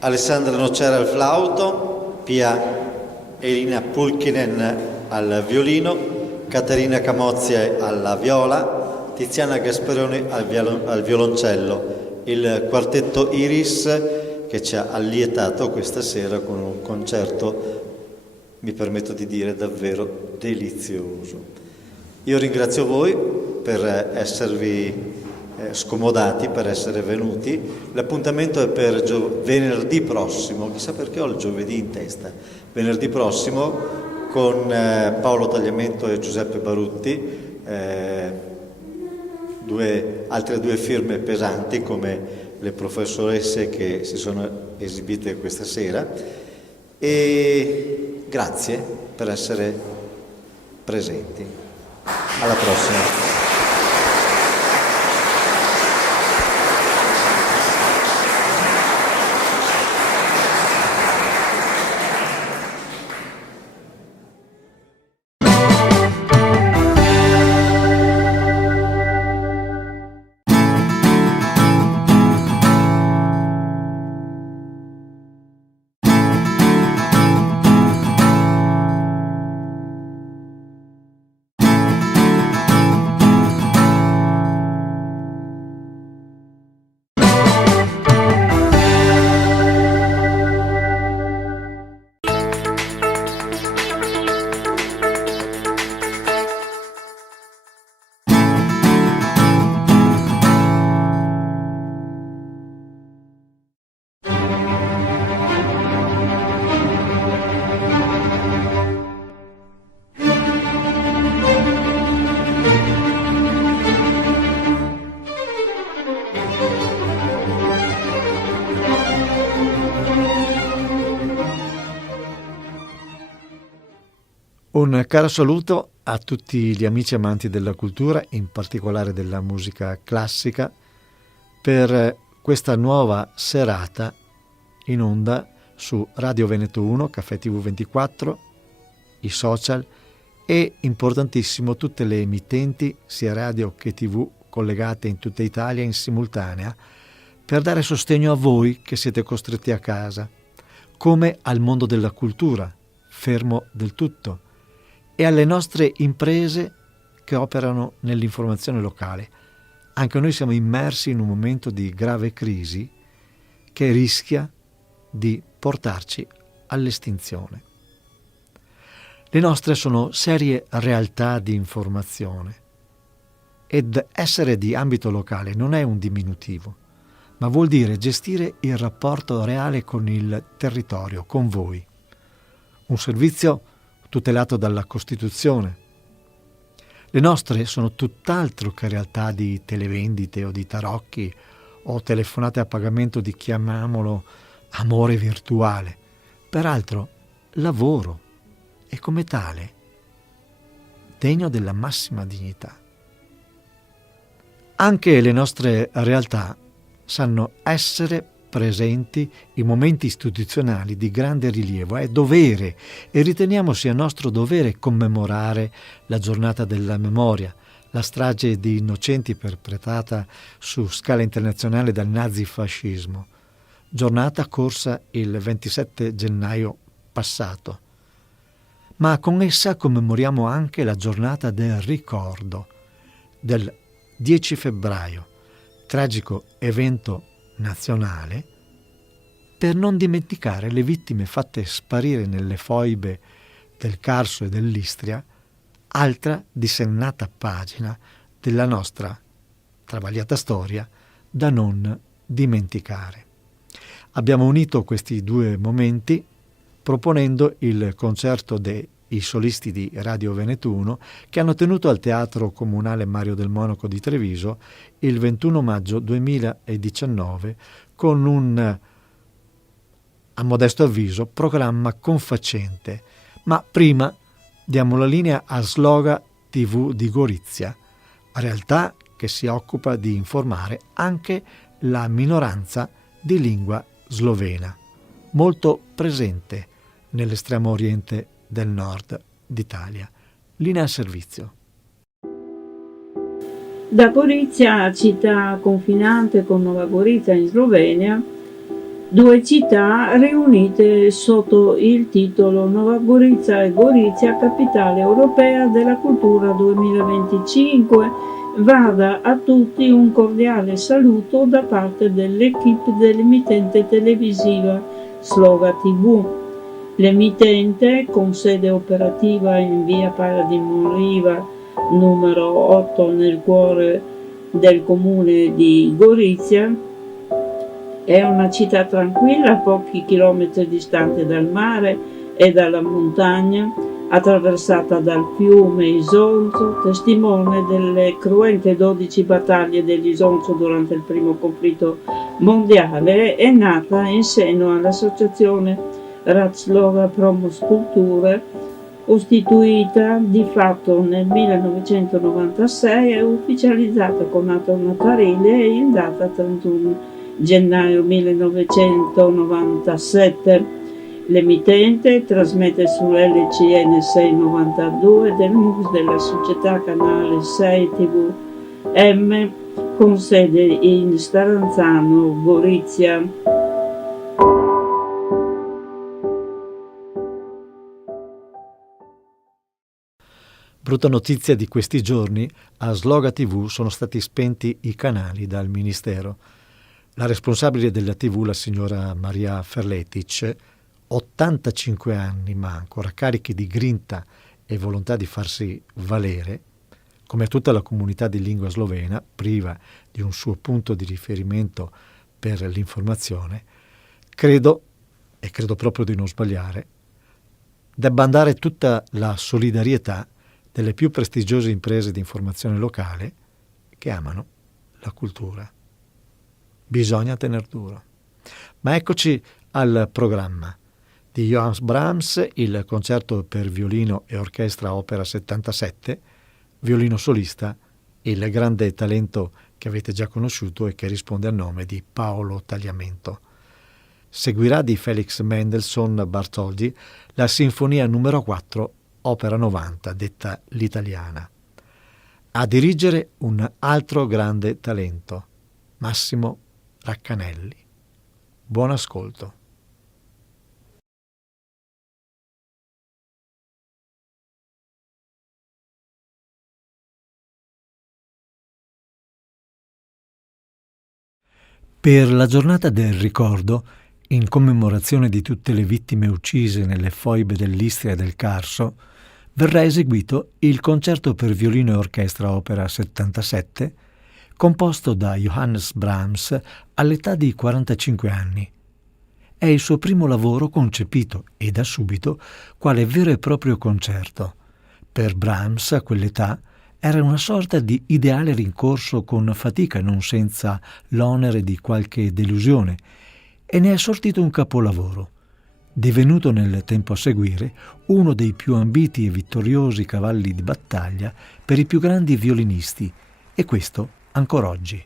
Alessandra Nocera al flauto, Pia Elina Pulkkinen al violino, Caterina Camozia alla viola, Tiziana Gasperoni al violoncello, il quartetto Iris che ci ha allietato questa sera con un concerto, mi permetto di dire, davvero delizioso. Io ringrazio voi per esservi scomodati, per essere venuti. L'appuntamento è per venerdì prossimo, chissà perché ho il giovedì in testa, venerdì prossimo con Paolo Tagliamento e Giuseppe Barutti, altre due firme pesanti come le professoresse che si sono esibite questa sera, e grazie per essere presenti. Alla prossima. Un caro saluto a tutti gli amici amanti della cultura, in particolare della musica classica, per questa nuova serata in onda su Radio Veneto 1, Caffè TV 24, i social e, importantissimo, tutte le emittenti, sia radio che TV, collegate in tutta Italia in simultanea, per dare sostegno a voi che siete costretti a casa, come al mondo della cultura, fermo del tutto, e alle nostre imprese che operano nell'informazione locale. Anche noi siamo immersi in un momento di grave crisi che rischia di portarci all'estinzione. Le nostre sono serie realtà di informazione ed essere di ambito locale non è un diminutivo, ma vuol dire gestire il rapporto reale con il territorio, con voi. Un servizio tutelato dalla Costituzione. Le nostre sono tutt'altro che realtà di televendite o di tarocchi o telefonate a pagamento di, chiamiamolo, amore virtuale. Peraltro, lavoro e come tale degno della massima dignità. Anche le nostre realtà sanno essere presenti in momenti istituzionali di grande rilievo. È dovere, e riteniamo sia nostro dovere, commemorare la giornata della memoria, la strage di innocenti perpetrata su scala internazionale dal nazifascismo, giornata corsa il 27 gennaio passato. Ma con essa commemoriamo anche la giornata del ricordo del 10 febbraio, tragico evento nazionale, per non dimenticare le vittime fatte sparire nelle foibe del Carso e dell'Istria, altra dissennata pagina della nostra travagliata storia da non dimenticare. Abbiamo unito questi due momenti proponendo il concerto dei solisti di Radio Veneto 1 che hanno tenuto al Teatro Comunale Mario del Monaco di Treviso il 21 maggio 2019 con un, a modesto avviso, programma confacente. Ma prima diamo la linea a Sloga TV di Gorizia, realtà che si occupa di informare anche la minoranza di lingua slovena, molto presente nell'estremo oriente del nord d'Italia. Linea a servizio. Da Gorizia, città confinante con Nova Gorica in Slovenia, due città riunite sotto il titolo Nova Gorica e Gorizia, capitale europea della cultura 2025. Vada a tutti un cordiale saluto da parte dell'equipe dell'emittente televisiva Sloga TV. L'emittente, con sede operativa in via Paladimon-Riva, numero 8, nel cuore del comune di Gorizia, è una città tranquilla, a pochi chilometri distante dal mare e dalla montagna, attraversata dal fiume Isonzo, testimone delle cruente 12 battaglie dell'Isonzo durante il primo conflitto mondiale. È nata in seno all'associazione Razloga Promos Culture, costituita di fatto nel 1996 e ufficializzata con atto notarile in data 31 gennaio 1997. L'emittente trasmette su LCN 692 del MUX della società Canale 6 TV M con sede in Staranzano, Gorizia. Brutta notizia di questi giorni, a Sloga TV sono stati spenti i canali dal Ministero. La responsabile della TV, la signora Maria Ferletic, 85 anni ma ancora carichi di grinta e volontà di farsi valere, come tutta la comunità di lingua slovena, priva di un suo punto di riferimento per l'informazione, credo, e credo proprio di non sbagliare, debba andare tutta la solidarietà delle più prestigiose imprese di informazione locale che amano la cultura. Bisogna tener duro. Ma eccoci al programma. Di Johannes Brahms, il concerto per violino e orchestra opera 77, violino solista, il grande talento che avete già conosciuto e che risponde al nome di Paolo Tagliamento. Seguirà di Felix Mendelssohn Bartholdy la Sinfonia numero 4, opera 90, detta l'italiana. A dirigere un altro grande talento, Massimo Raccanelli. Buon ascolto. Per la giornata del ricordo, in commemorazione di tutte le vittime uccise nelle foibe dell'Istria e del Carso, verrà eseguito il concerto per violino e orchestra opera 77, composto da Johannes Brahms all'età di 45 anni. È il suo primo lavoro concepito, e da subito, quale vero e proprio concerto. Per Brahms, a quell'età, era una sorta di ideale rincorso con fatica, non senza l'onere di qualche delusione, e ne è sortito un capolavoro, divenuto nel tempo a seguire uno dei più ambiti e vittoriosi cavalli di battaglia per i più grandi violinisti, e questo ancora oggi.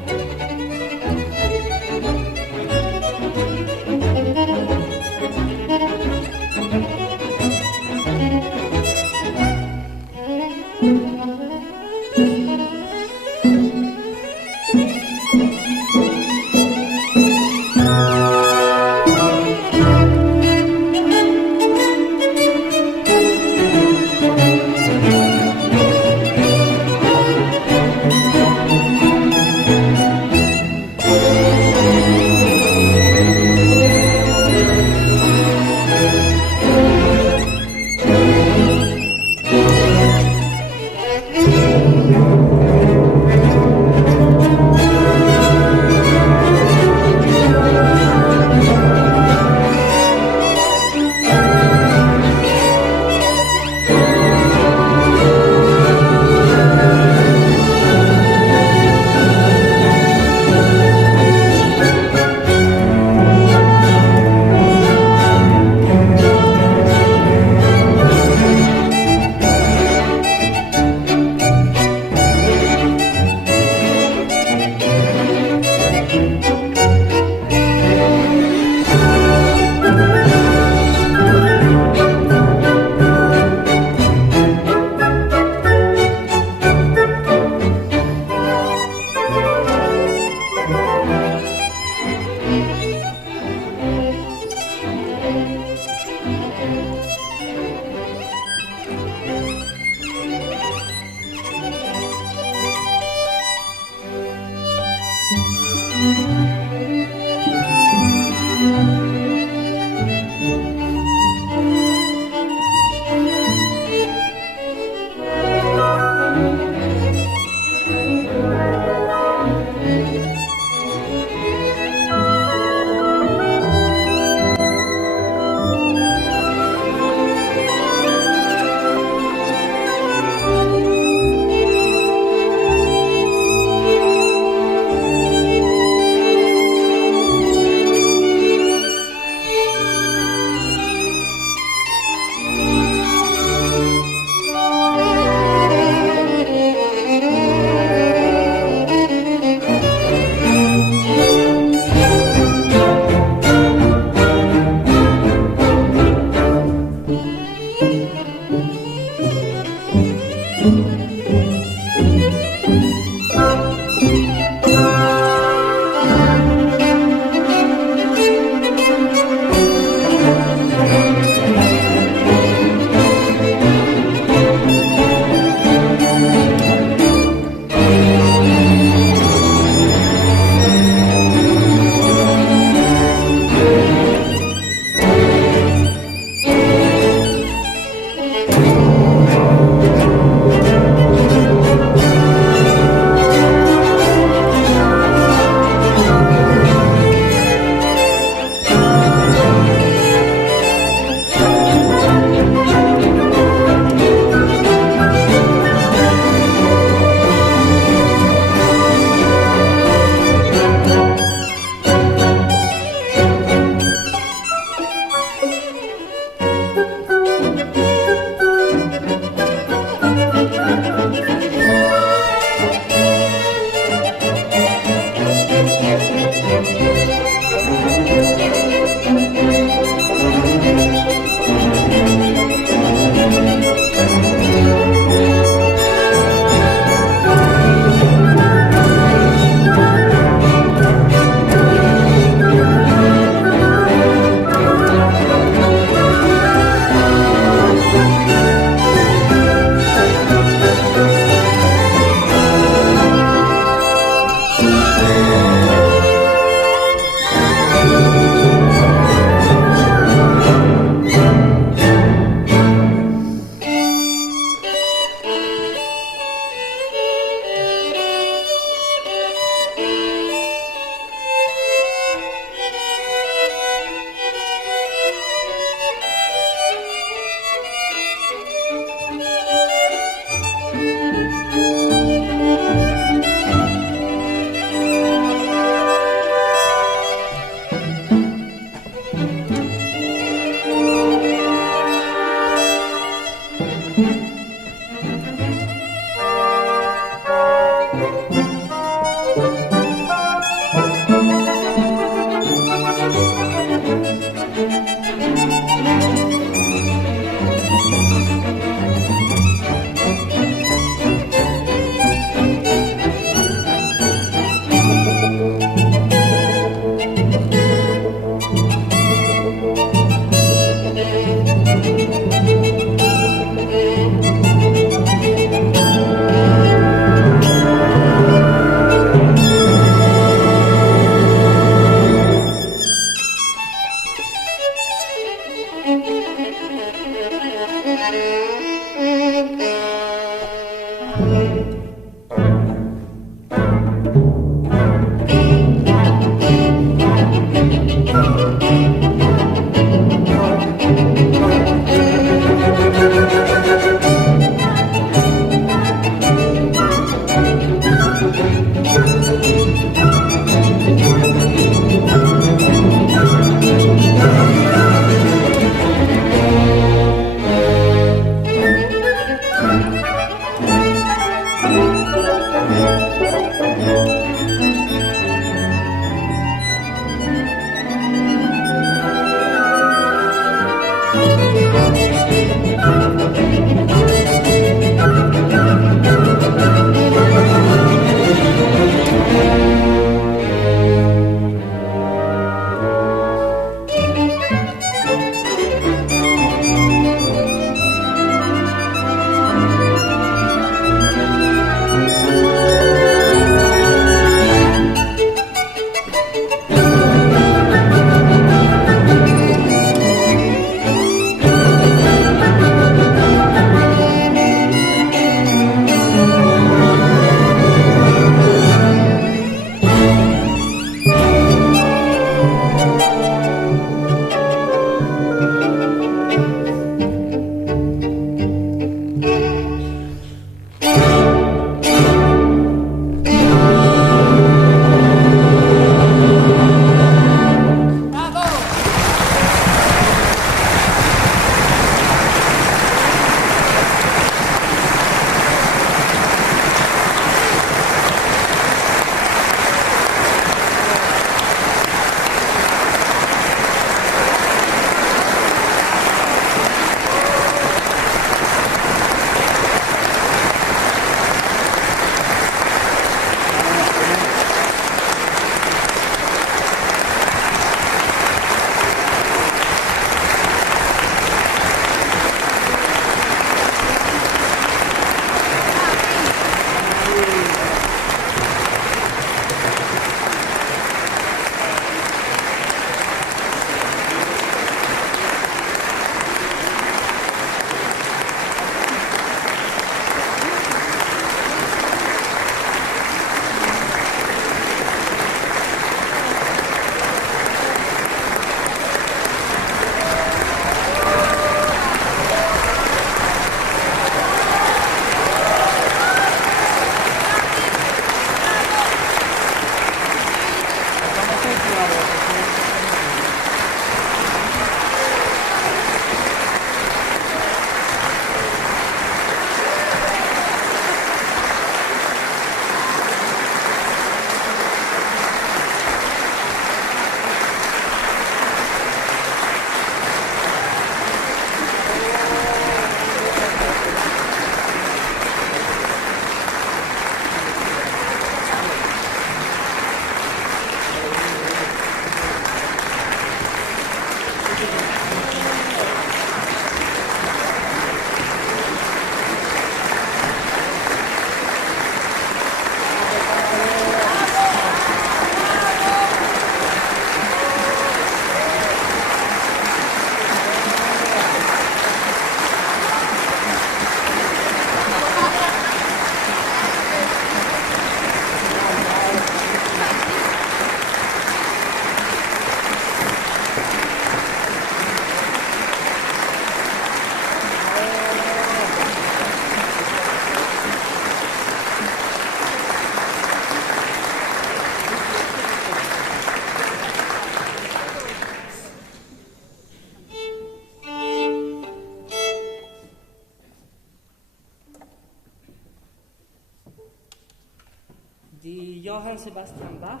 di Johann Sebastian Bach,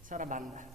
Sarabanda.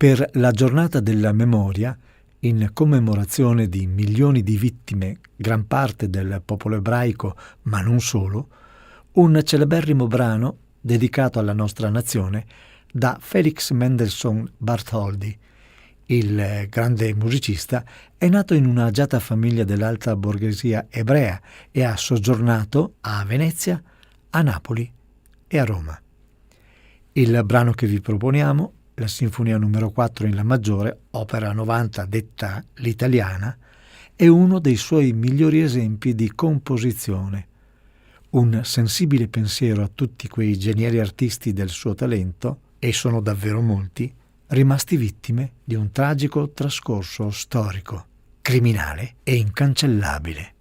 Per la giornata della memoria, in commemorazione di milioni di vittime, gran parte del popolo ebraico, ma non solo, un celeberrimo brano dedicato alla nostra nazione da Felix Mendelssohn Bartholdy. Il grande musicista è nato in una agiata famiglia dell'alta borghesia ebrea e ha soggiornato a Venezia, a Napoli e a Roma. Il brano che vi proponiamo, la Sinfonia numero 4 in La maggiore, opera 90 detta l'italiana, è uno dei suoi migliori esempi di composizione. Un sensibile pensiero a tutti quei geniali artisti del suo talento, e sono davvero molti, rimasti vittime di un tragico trascorso storico, criminale e incancellabile.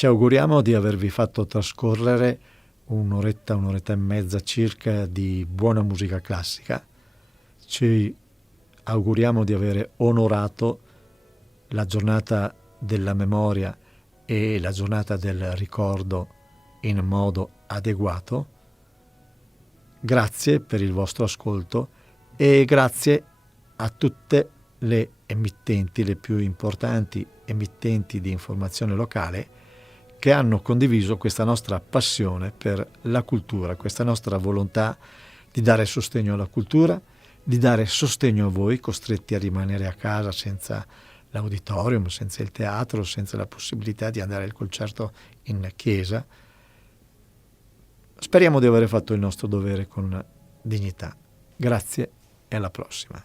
Ci auguriamo di avervi fatto trascorrere un'oretta e mezza circa di buona musica classica. Ci auguriamo di avere onorato la giornata della memoria e la giornata del ricordo in modo adeguato. Grazie per il vostro ascolto e grazie a tutte le emittenti, le più importanti emittenti di informazione locale che hanno condiviso questa nostra passione per la cultura, questa nostra volontà di dare sostegno alla cultura, di dare sostegno a voi costretti a rimanere a casa senza l'auditorium, senza il teatro, senza la possibilità di andare al concerto in chiesa. Speriamo di aver fatto il nostro dovere con dignità. Grazie e alla prossima.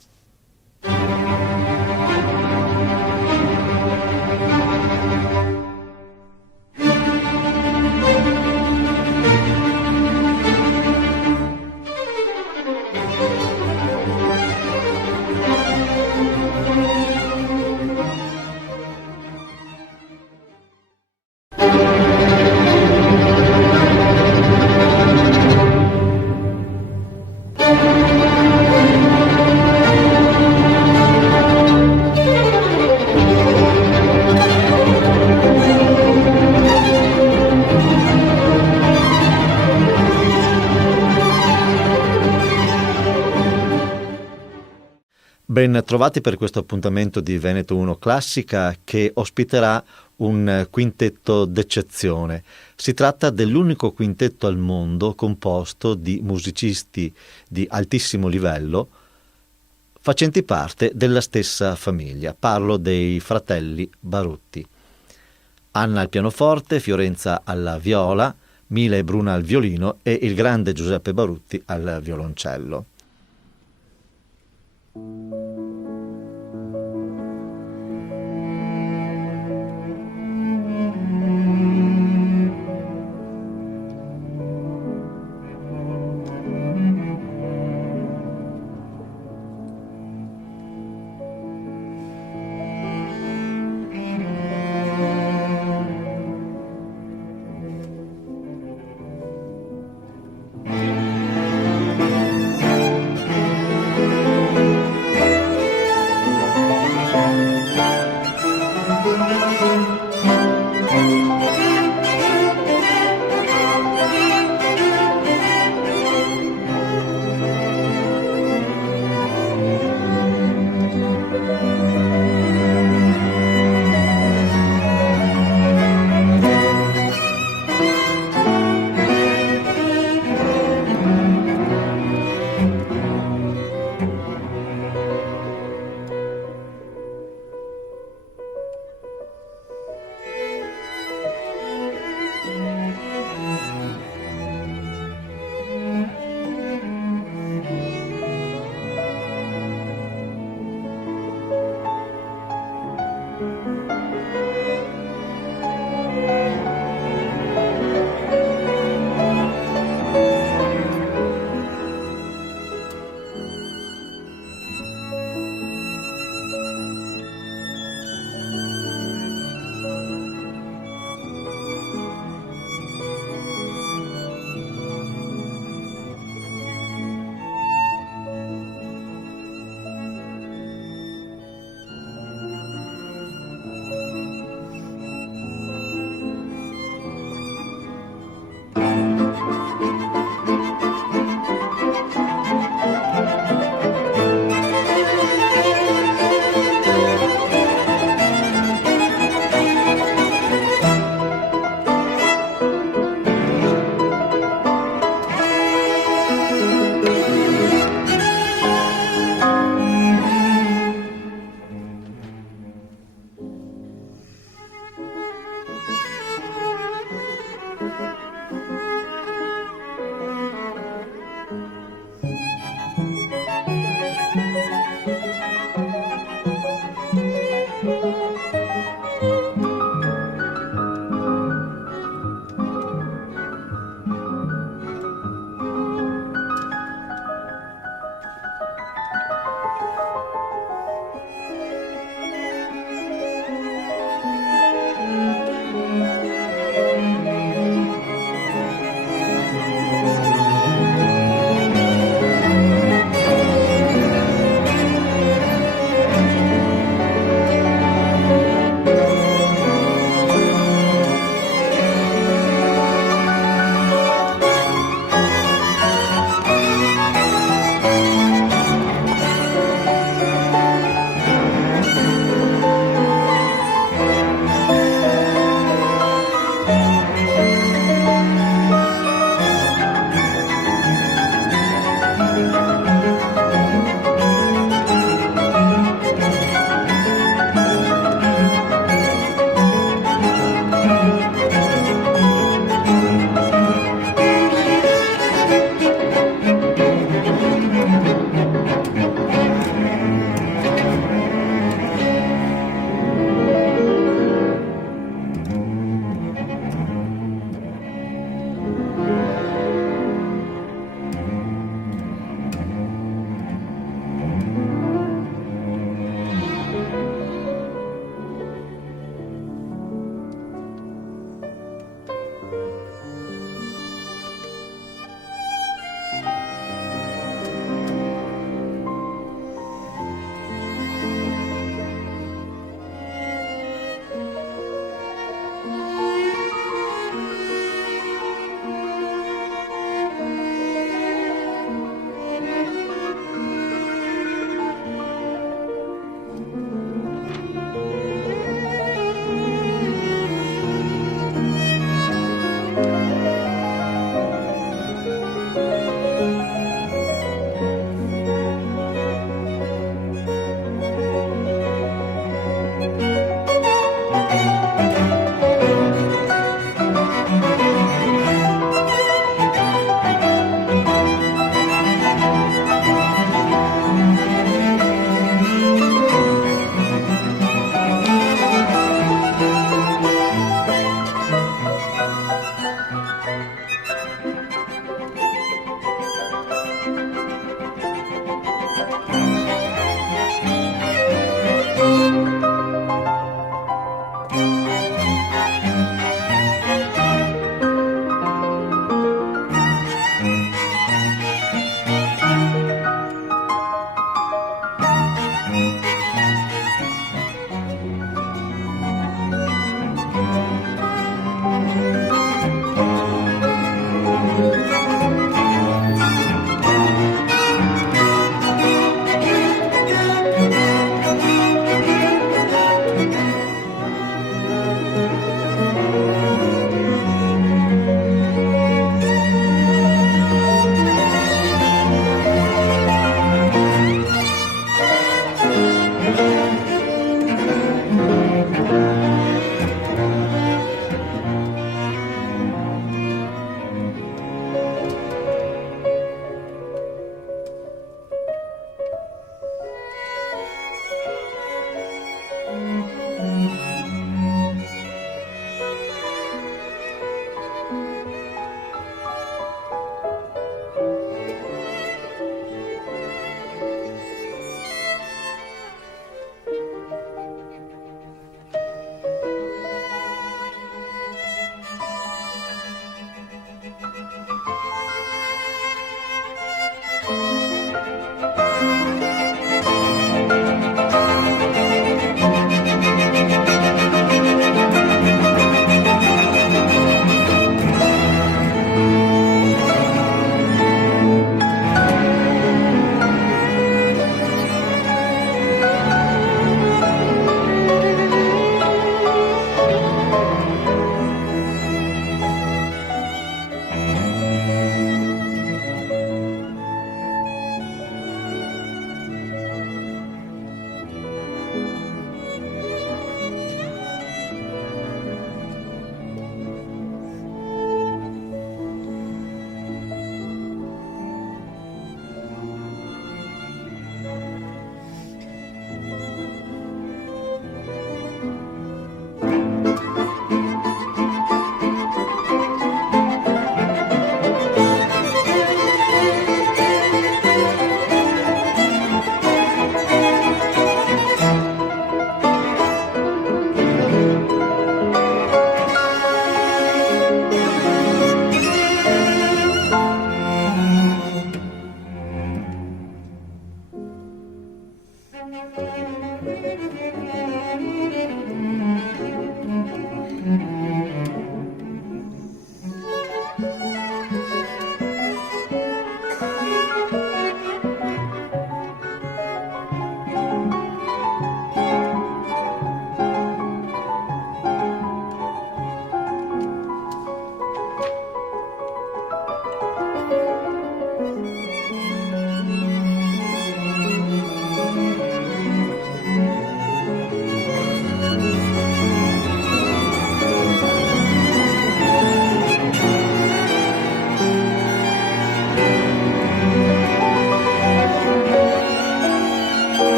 Ben trovati per questo appuntamento di Veneto 1 Classica che ospiterà un quintetto d'eccezione. Si tratta dell'unico quintetto al mondo composto di musicisti di altissimo livello facenti parte della stessa famiglia. Parlo dei fratelli Barutti. Anna al pianoforte, Fiorenza alla viola, Mila e Bruna al violino e il grande Giuseppe Barutti al violoncello.